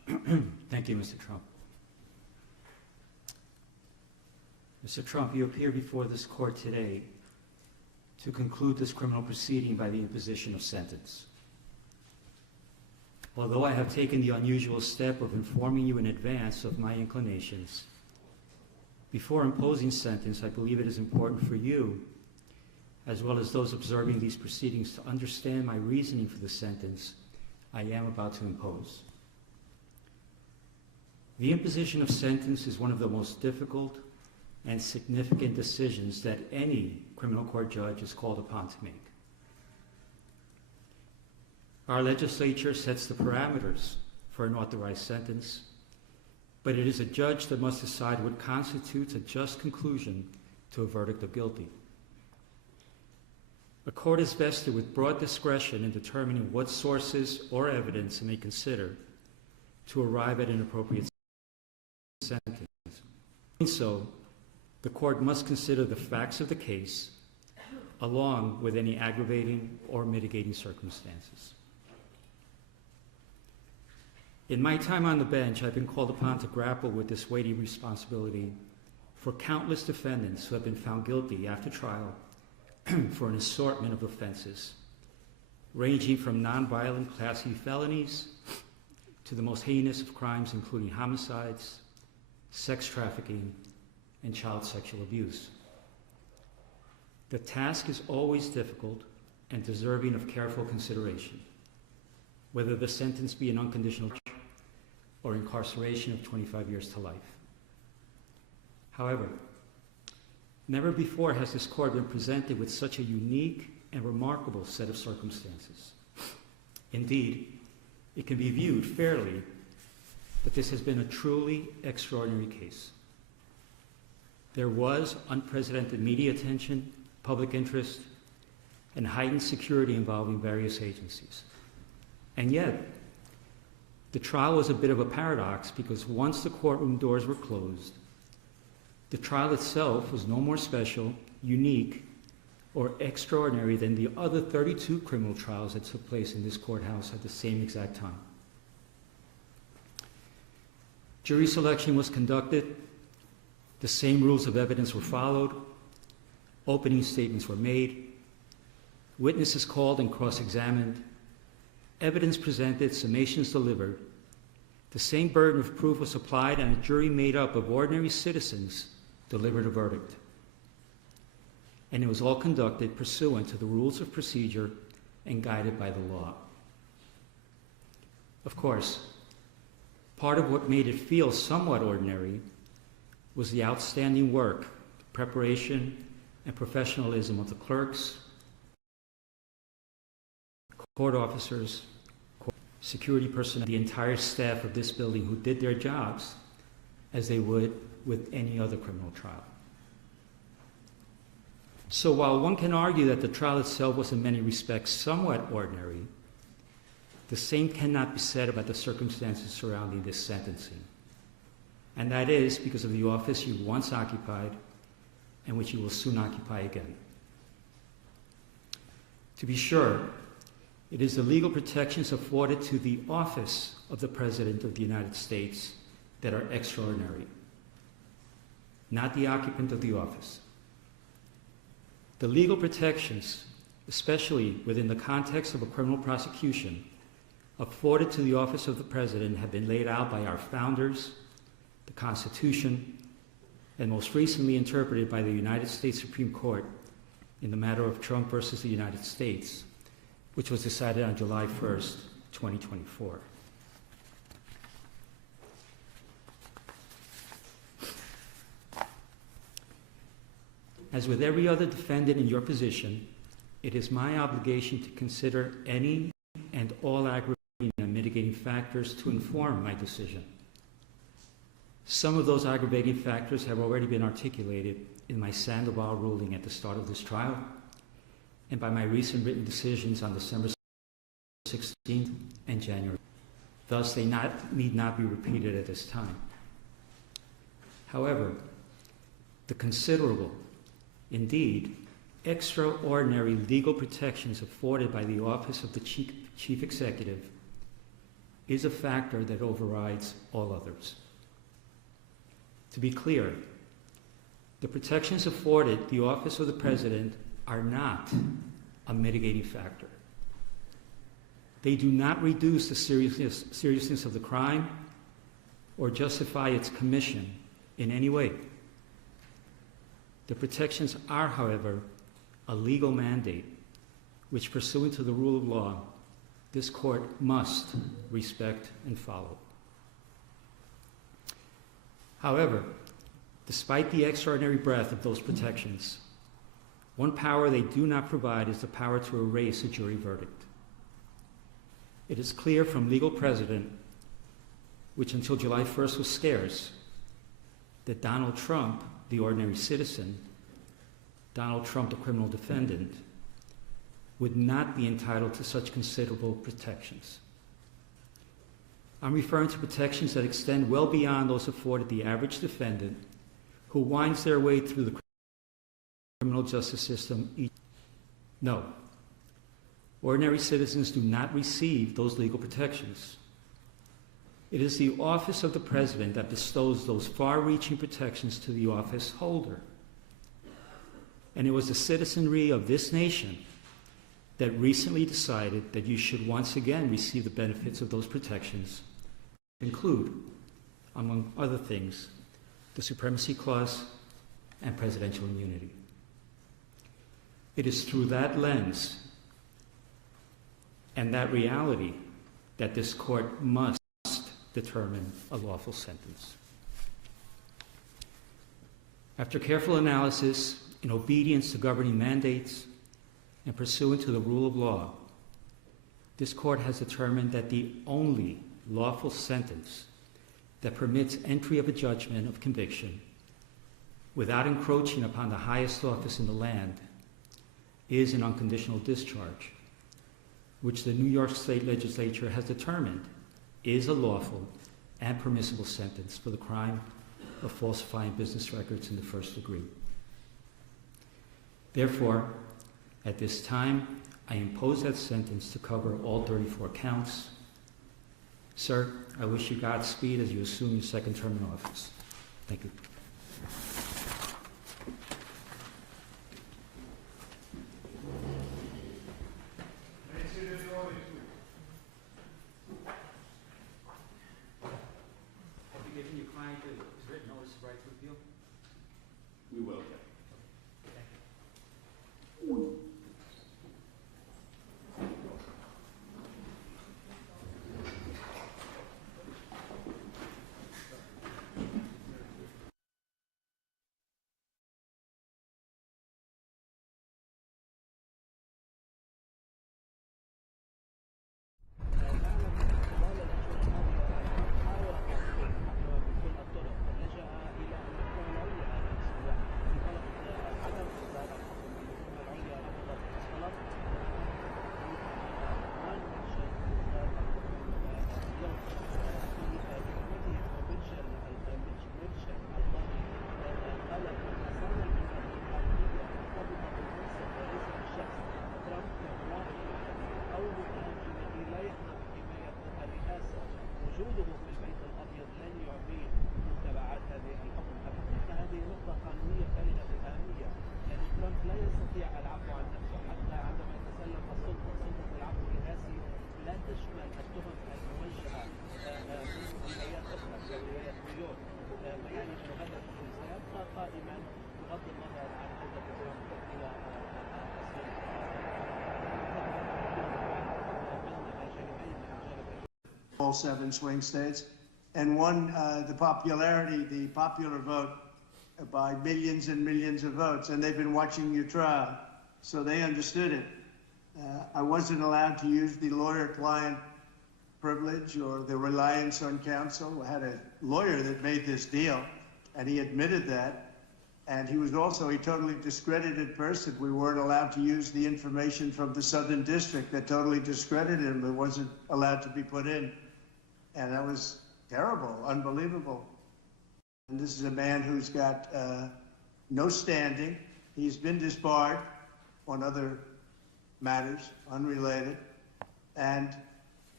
Thank you, Mr. Trump. Mr. Trump, you appear before this court today to conclude this criminal proceeding by the imposition of sentence. Although I have taken the unusual step of informing you in advance of my inclinations, before imposing sentence, I believe it is important for you, as well as those observing these proceedings, to understand my reasoning for the sentence I am about to impose. The imposition of sentence is one of the most difficult and significant decisions that any criminal court judge is called upon to make. Our legislature sets the parameters for an authorized sentence, but it is a judge that must decide what constitutes a just conclusion to a verdict of guilty. A court is vested with broad discretion in determining what sources or evidence it may consider to arrive at an appropriate sentence. In so, the court must consider the facts of the case along with any aggravating or mitigating circumstances. In my time on the bench, I've been called upon to grapple with this weighty responsibility for countless defendants who have been found guilty after trial for an assortment of offenses, ranging from nonviolent Class E felonies to the most heinous of crimes, including homicides, sex trafficking, and child sexual abuse. The task is always difficult and deserving of careful consideration, whether the sentence be an unconditional or incarceration of 25 years to life. However, never before has this court been presented with such a unique and remarkable set of circumstances. Indeed, it can be viewed fairly that this has been a truly extraordinary case. There was unprecedented media attention, public interest, and heightened security involving various agencies. And yet, the trial was a bit of a paradox because once the courtroom doors were closed, the trial itself was no more special, unique, or extraordinary than the other 32 criminal trials that took place in this courthouse at the same exact time. Jury selection was conducted, the same rules of evidence were followed, opening statements were made, witnesses called and cross-examined, evidence presented, summations delivered, the same burden of proof was applied, and a jury made up of ordinary citizens delivered a verdict. And it was all conducted pursuant to the rules of procedure and guided by the law. Of course, part of what made it feel somewhat ordinary was the outstanding work, preparation, and professionalism of the clerks, court officers, security personnel, the entire staff of this building who did their jobs as they would with any other criminal trial. So while one can argue that the trial itself was in many respects somewhat ordinary, the same cannot be said about the circumstances surrounding this sentencing. And that is because of the office you once occupied and which you will soon occupy again. To be sure, it is the legal protections afforded to the office of the President of the United States that are extraordinary, not the occupant of the office. The legal protections, especially within the context of a criminal prosecution, afforded to the office of the President have been laid out by our founders, the Constitution, and most recently interpreted by the United States Supreme Court in the matter of Trump versus the United States, which was decided on July 1st, 2024. As with every other defendant in your position, it is my obligation to consider any and all aggravating and mitigating factors to inform my decision. Some of those aggravating factors have already been articulated in my Sandoval ruling at the start of this trial and by my recent written decisions on December 16th and January. Thus, they need not be repeated at this time. However, the considerable, indeed, extraordinary legal protections afforded by the office of the Chief Executive is a factor that overrides all others. To be clear, the protections afforded the office of the President are not a mitigating factor. They do not reduce the seriousness of the crime or justify its commission in any way. The protections are, however, a legal mandate which, pursuant to the rule of law, this court must respect and follow. However, despite the extraordinary breadth of those protections, one power they do not provide is the power to erase a jury verdict. It is clear from legal precedent, which until July 1st was scarce, that Donald Trump, the ordinary citizen, Donald Trump, the criminal defendant, would not be entitled to such considerable protections. I'm referring to protections that extend well beyond those afforded the average defendant who winds their way through the criminal justice system. No, ordinary citizens do not receive those legal protections. It is the office of the President that bestows those far-reaching protections to the office holder. And it was the citizenry of this nation that recently decided that you should once again receive the benefits of those protections, include, among other things, the Supremacy Clause and presidential immunity. It is through that lens and that reality that this court must determine a lawful sentence. After careful analysis, in obedience to governing mandates, and pursuant to the rule of law, this court has determined that the only lawful sentence that permits entry of a judgment of conviction without encroaching upon the highest office in the land is an unconditional discharge, which the New York State Legislature has determined is a lawful and permissible sentence for the crime of falsifying business records in the first degree. Therefore, at this time, I impose that sentence to cover all 34 counts. Sir, I wish you Godspeed as you assume your second term in office. Thank you. Have you given your client his written notice of right to appeal? We will. وجوده في البيت الأبيض لن يعطيه تبعات هذه الحكم أبدا، فهذه نقطة قانونية بالغة الأهمية، يعني ترامب لا يستطيع العفو عن نفسه حتى عندما يتسلم السلطة. سلطة العفو الرئاسي لا تشمل التهم الموجهة من ولايات أخرى كولاية نيويورك، يعني أنه هذا الحكم سيبقى قائما بغض النظر عن عودة ترامب إلى all 7 swing states, and won the popular vote by millions and millions of votes. And they've been watching your trial, so they understood it. I wasn't allowed to use the lawyer-client privilege or the reliance on counsel. I had a lawyer that made this deal, and he admitted that. And he was also a totally discredited person. We weren't allowed to use the information from the Southern District that totally discredited him. It wasn't allowed to be put in. And that was terrible, unbelievable. And this is a man who's got no standing. He's been disbarred on other matters, unrelated. And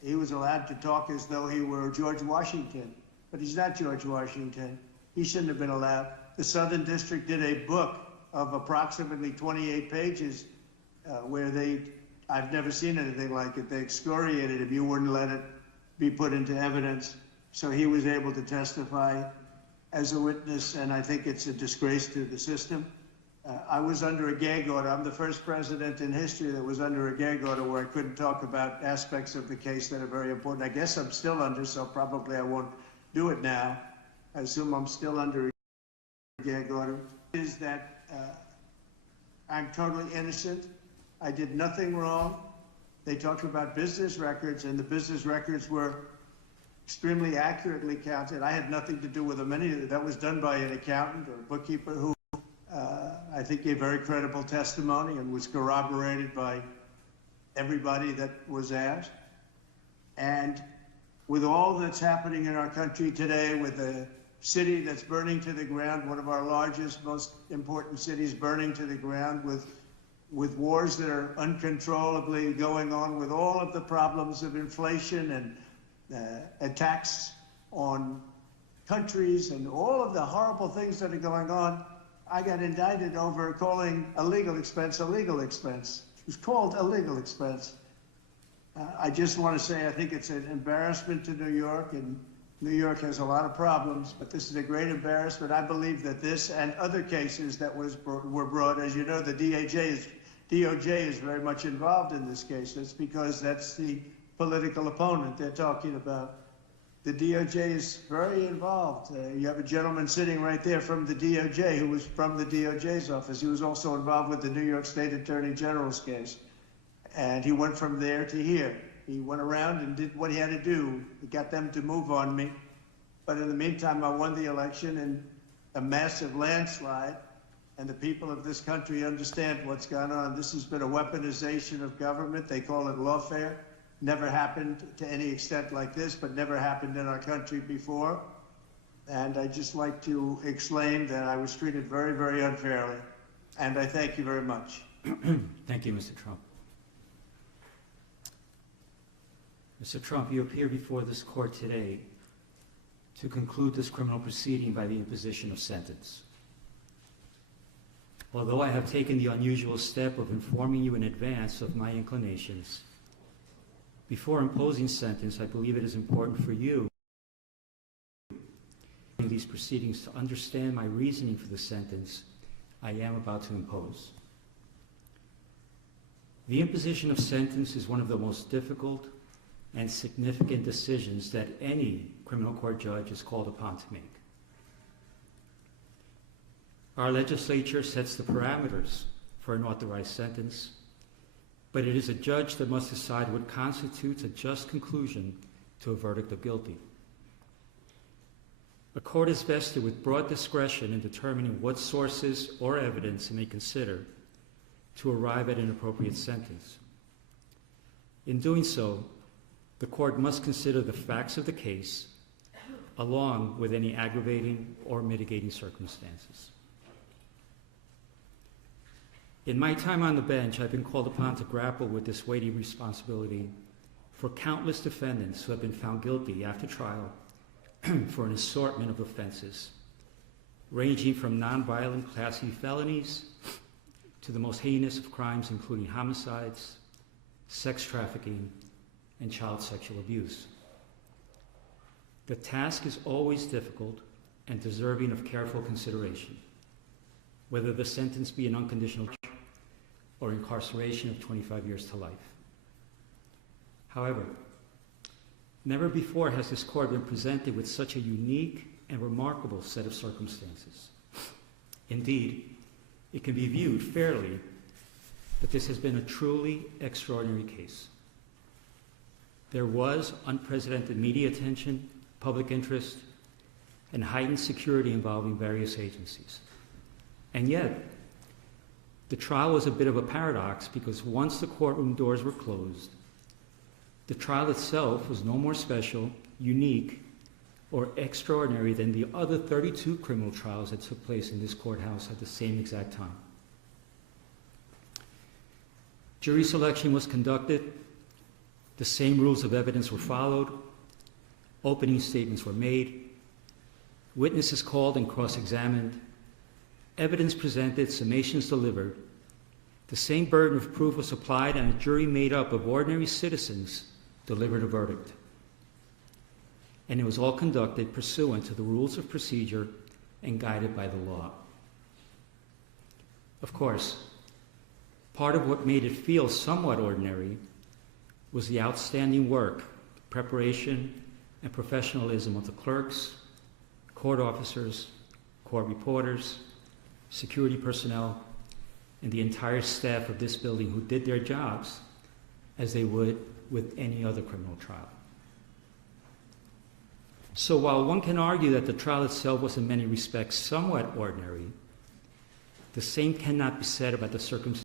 He was allowed to talk as though he were George Washington, but he's not George Washington. He shouldn't have been allowed. The Southern District did a book of approximately 28 pages where I've never seen anything like it. They excoriated him. You wouldn't let it be put into evidence. So he was able to testify as a witness, and I think it's a disgrace to the system. I was under a gag order. I'm the first president in history that was under a gag order where I couldn't talk about aspects of the case that are very important. I guess I'm still under, so probably I won't do it now. I assume I'm still under a gag order. Is that I'm totally innocent. I did nothing wrong. They talked about business records, and the business records were extremely accurately counted. I had nothing to do with them. That was done by an accountant or a bookkeeper who I think gave very credible testimony and was corroborated by everybody that was asked. And with all that's happening in our country today, with the city that's burning to the ground, one of our largest, most important cities burning to the ground, with wars that are uncontrollably going on, with all of the problems of inflation and attacks on countries and all of the horrible things that are going on, I got indicted over calling a legal expense a legal expense. It was called a legal expense. I just want to say I think it's an embarrassment to New York, and New York has a lot of problems, but this is a great embarrassment. I believe that this and other cases that were brought, as you know, the DOJ is very much involved in this case. That's because that's the political opponent they're talking about. The DOJ is very involved. You have a gentleman sitting right there from the DOJ who was from the DOJ's office. He was also involved with the New York State Attorney General's case. And he went from there to here. He went around and did what he had to do. He got them to move on me. But in the meantime, I won the election in a massive landslide. And the people of this country understand what's gone on. This has been a weaponization of government. They call it lawfare. Never happened to any extent like this, but never happened in our country before. And I'd just like to explain that I was treated very, very unfairly. And I thank you very much. Thank you, Mr. Trump. Mr. Trump, you appear before this court today to conclude this criminal proceeding by the imposition of sentence. Although I have taken the unusual step of informing you in advance of my inclinations, before imposing sentence, I believe it is important for you in these proceedings to understand my reasoning for the sentence I am about to impose. The imposition of sentence is one of the most difficult and significant decisions that any criminal court judge is called upon to make. Our legislature sets the parameters for an authorized sentence, but it is a judge that must decide what constitutes a just conclusion to a verdict of guilty. A court is vested with broad discretion in determining what sources or evidence it may consider to arrive at an appropriate sentence. In doing so, the court must consider the facts of the case along with any aggravating or mitigating circumstances. In my time on the bench, I've been called upon to grapple with this weighty responsibility for countless defendants who have been found guilty after trial for an assortment of offenses, ranging from nonviolent Class E felonies to the most heinous of crimes, including homicides, sex trafficking, and child sexual abuse. The task is always difficult and deserving of careful consideration, whether the sentence be an unconditional or incarceration of 25 years to life. However, never before has this court been presented with such a unique and remarkable set of circumstances. Indeed, it can be viewed fairly that this has been a truly extraordinary case. There was unprecedented media attention, public interest, and heightened security involving various agencies. And yet, the trial was a bit of a paradox because once the courtroom doors were closed, the trial itself was no more special, unique, or extraordinary than the other 32 criminal trials that took place in this courthouse at the same exact time. Jury selection was conducted, The same rules of evidence were followed. Opening statements were made. Witnesses called and cross-examined. Evidence presented, summations delivered. The same burden of proof was applied, and a jury made up of ordinary citizens delivered a verdict. And it was all conducted pursuant to the rules of procedure and guided by the law. Of course, part of what made it feel somewhat ordinary was the outstanding work, preparation, and professionalism of the clerks, court officers, court reporters, security personnel, and the entire staff of this building who did their jobs as they would with any other criminal trial. So while one can argue that the trial itself was in many respects somewhat ordinary, the same cannot be said about the circumstances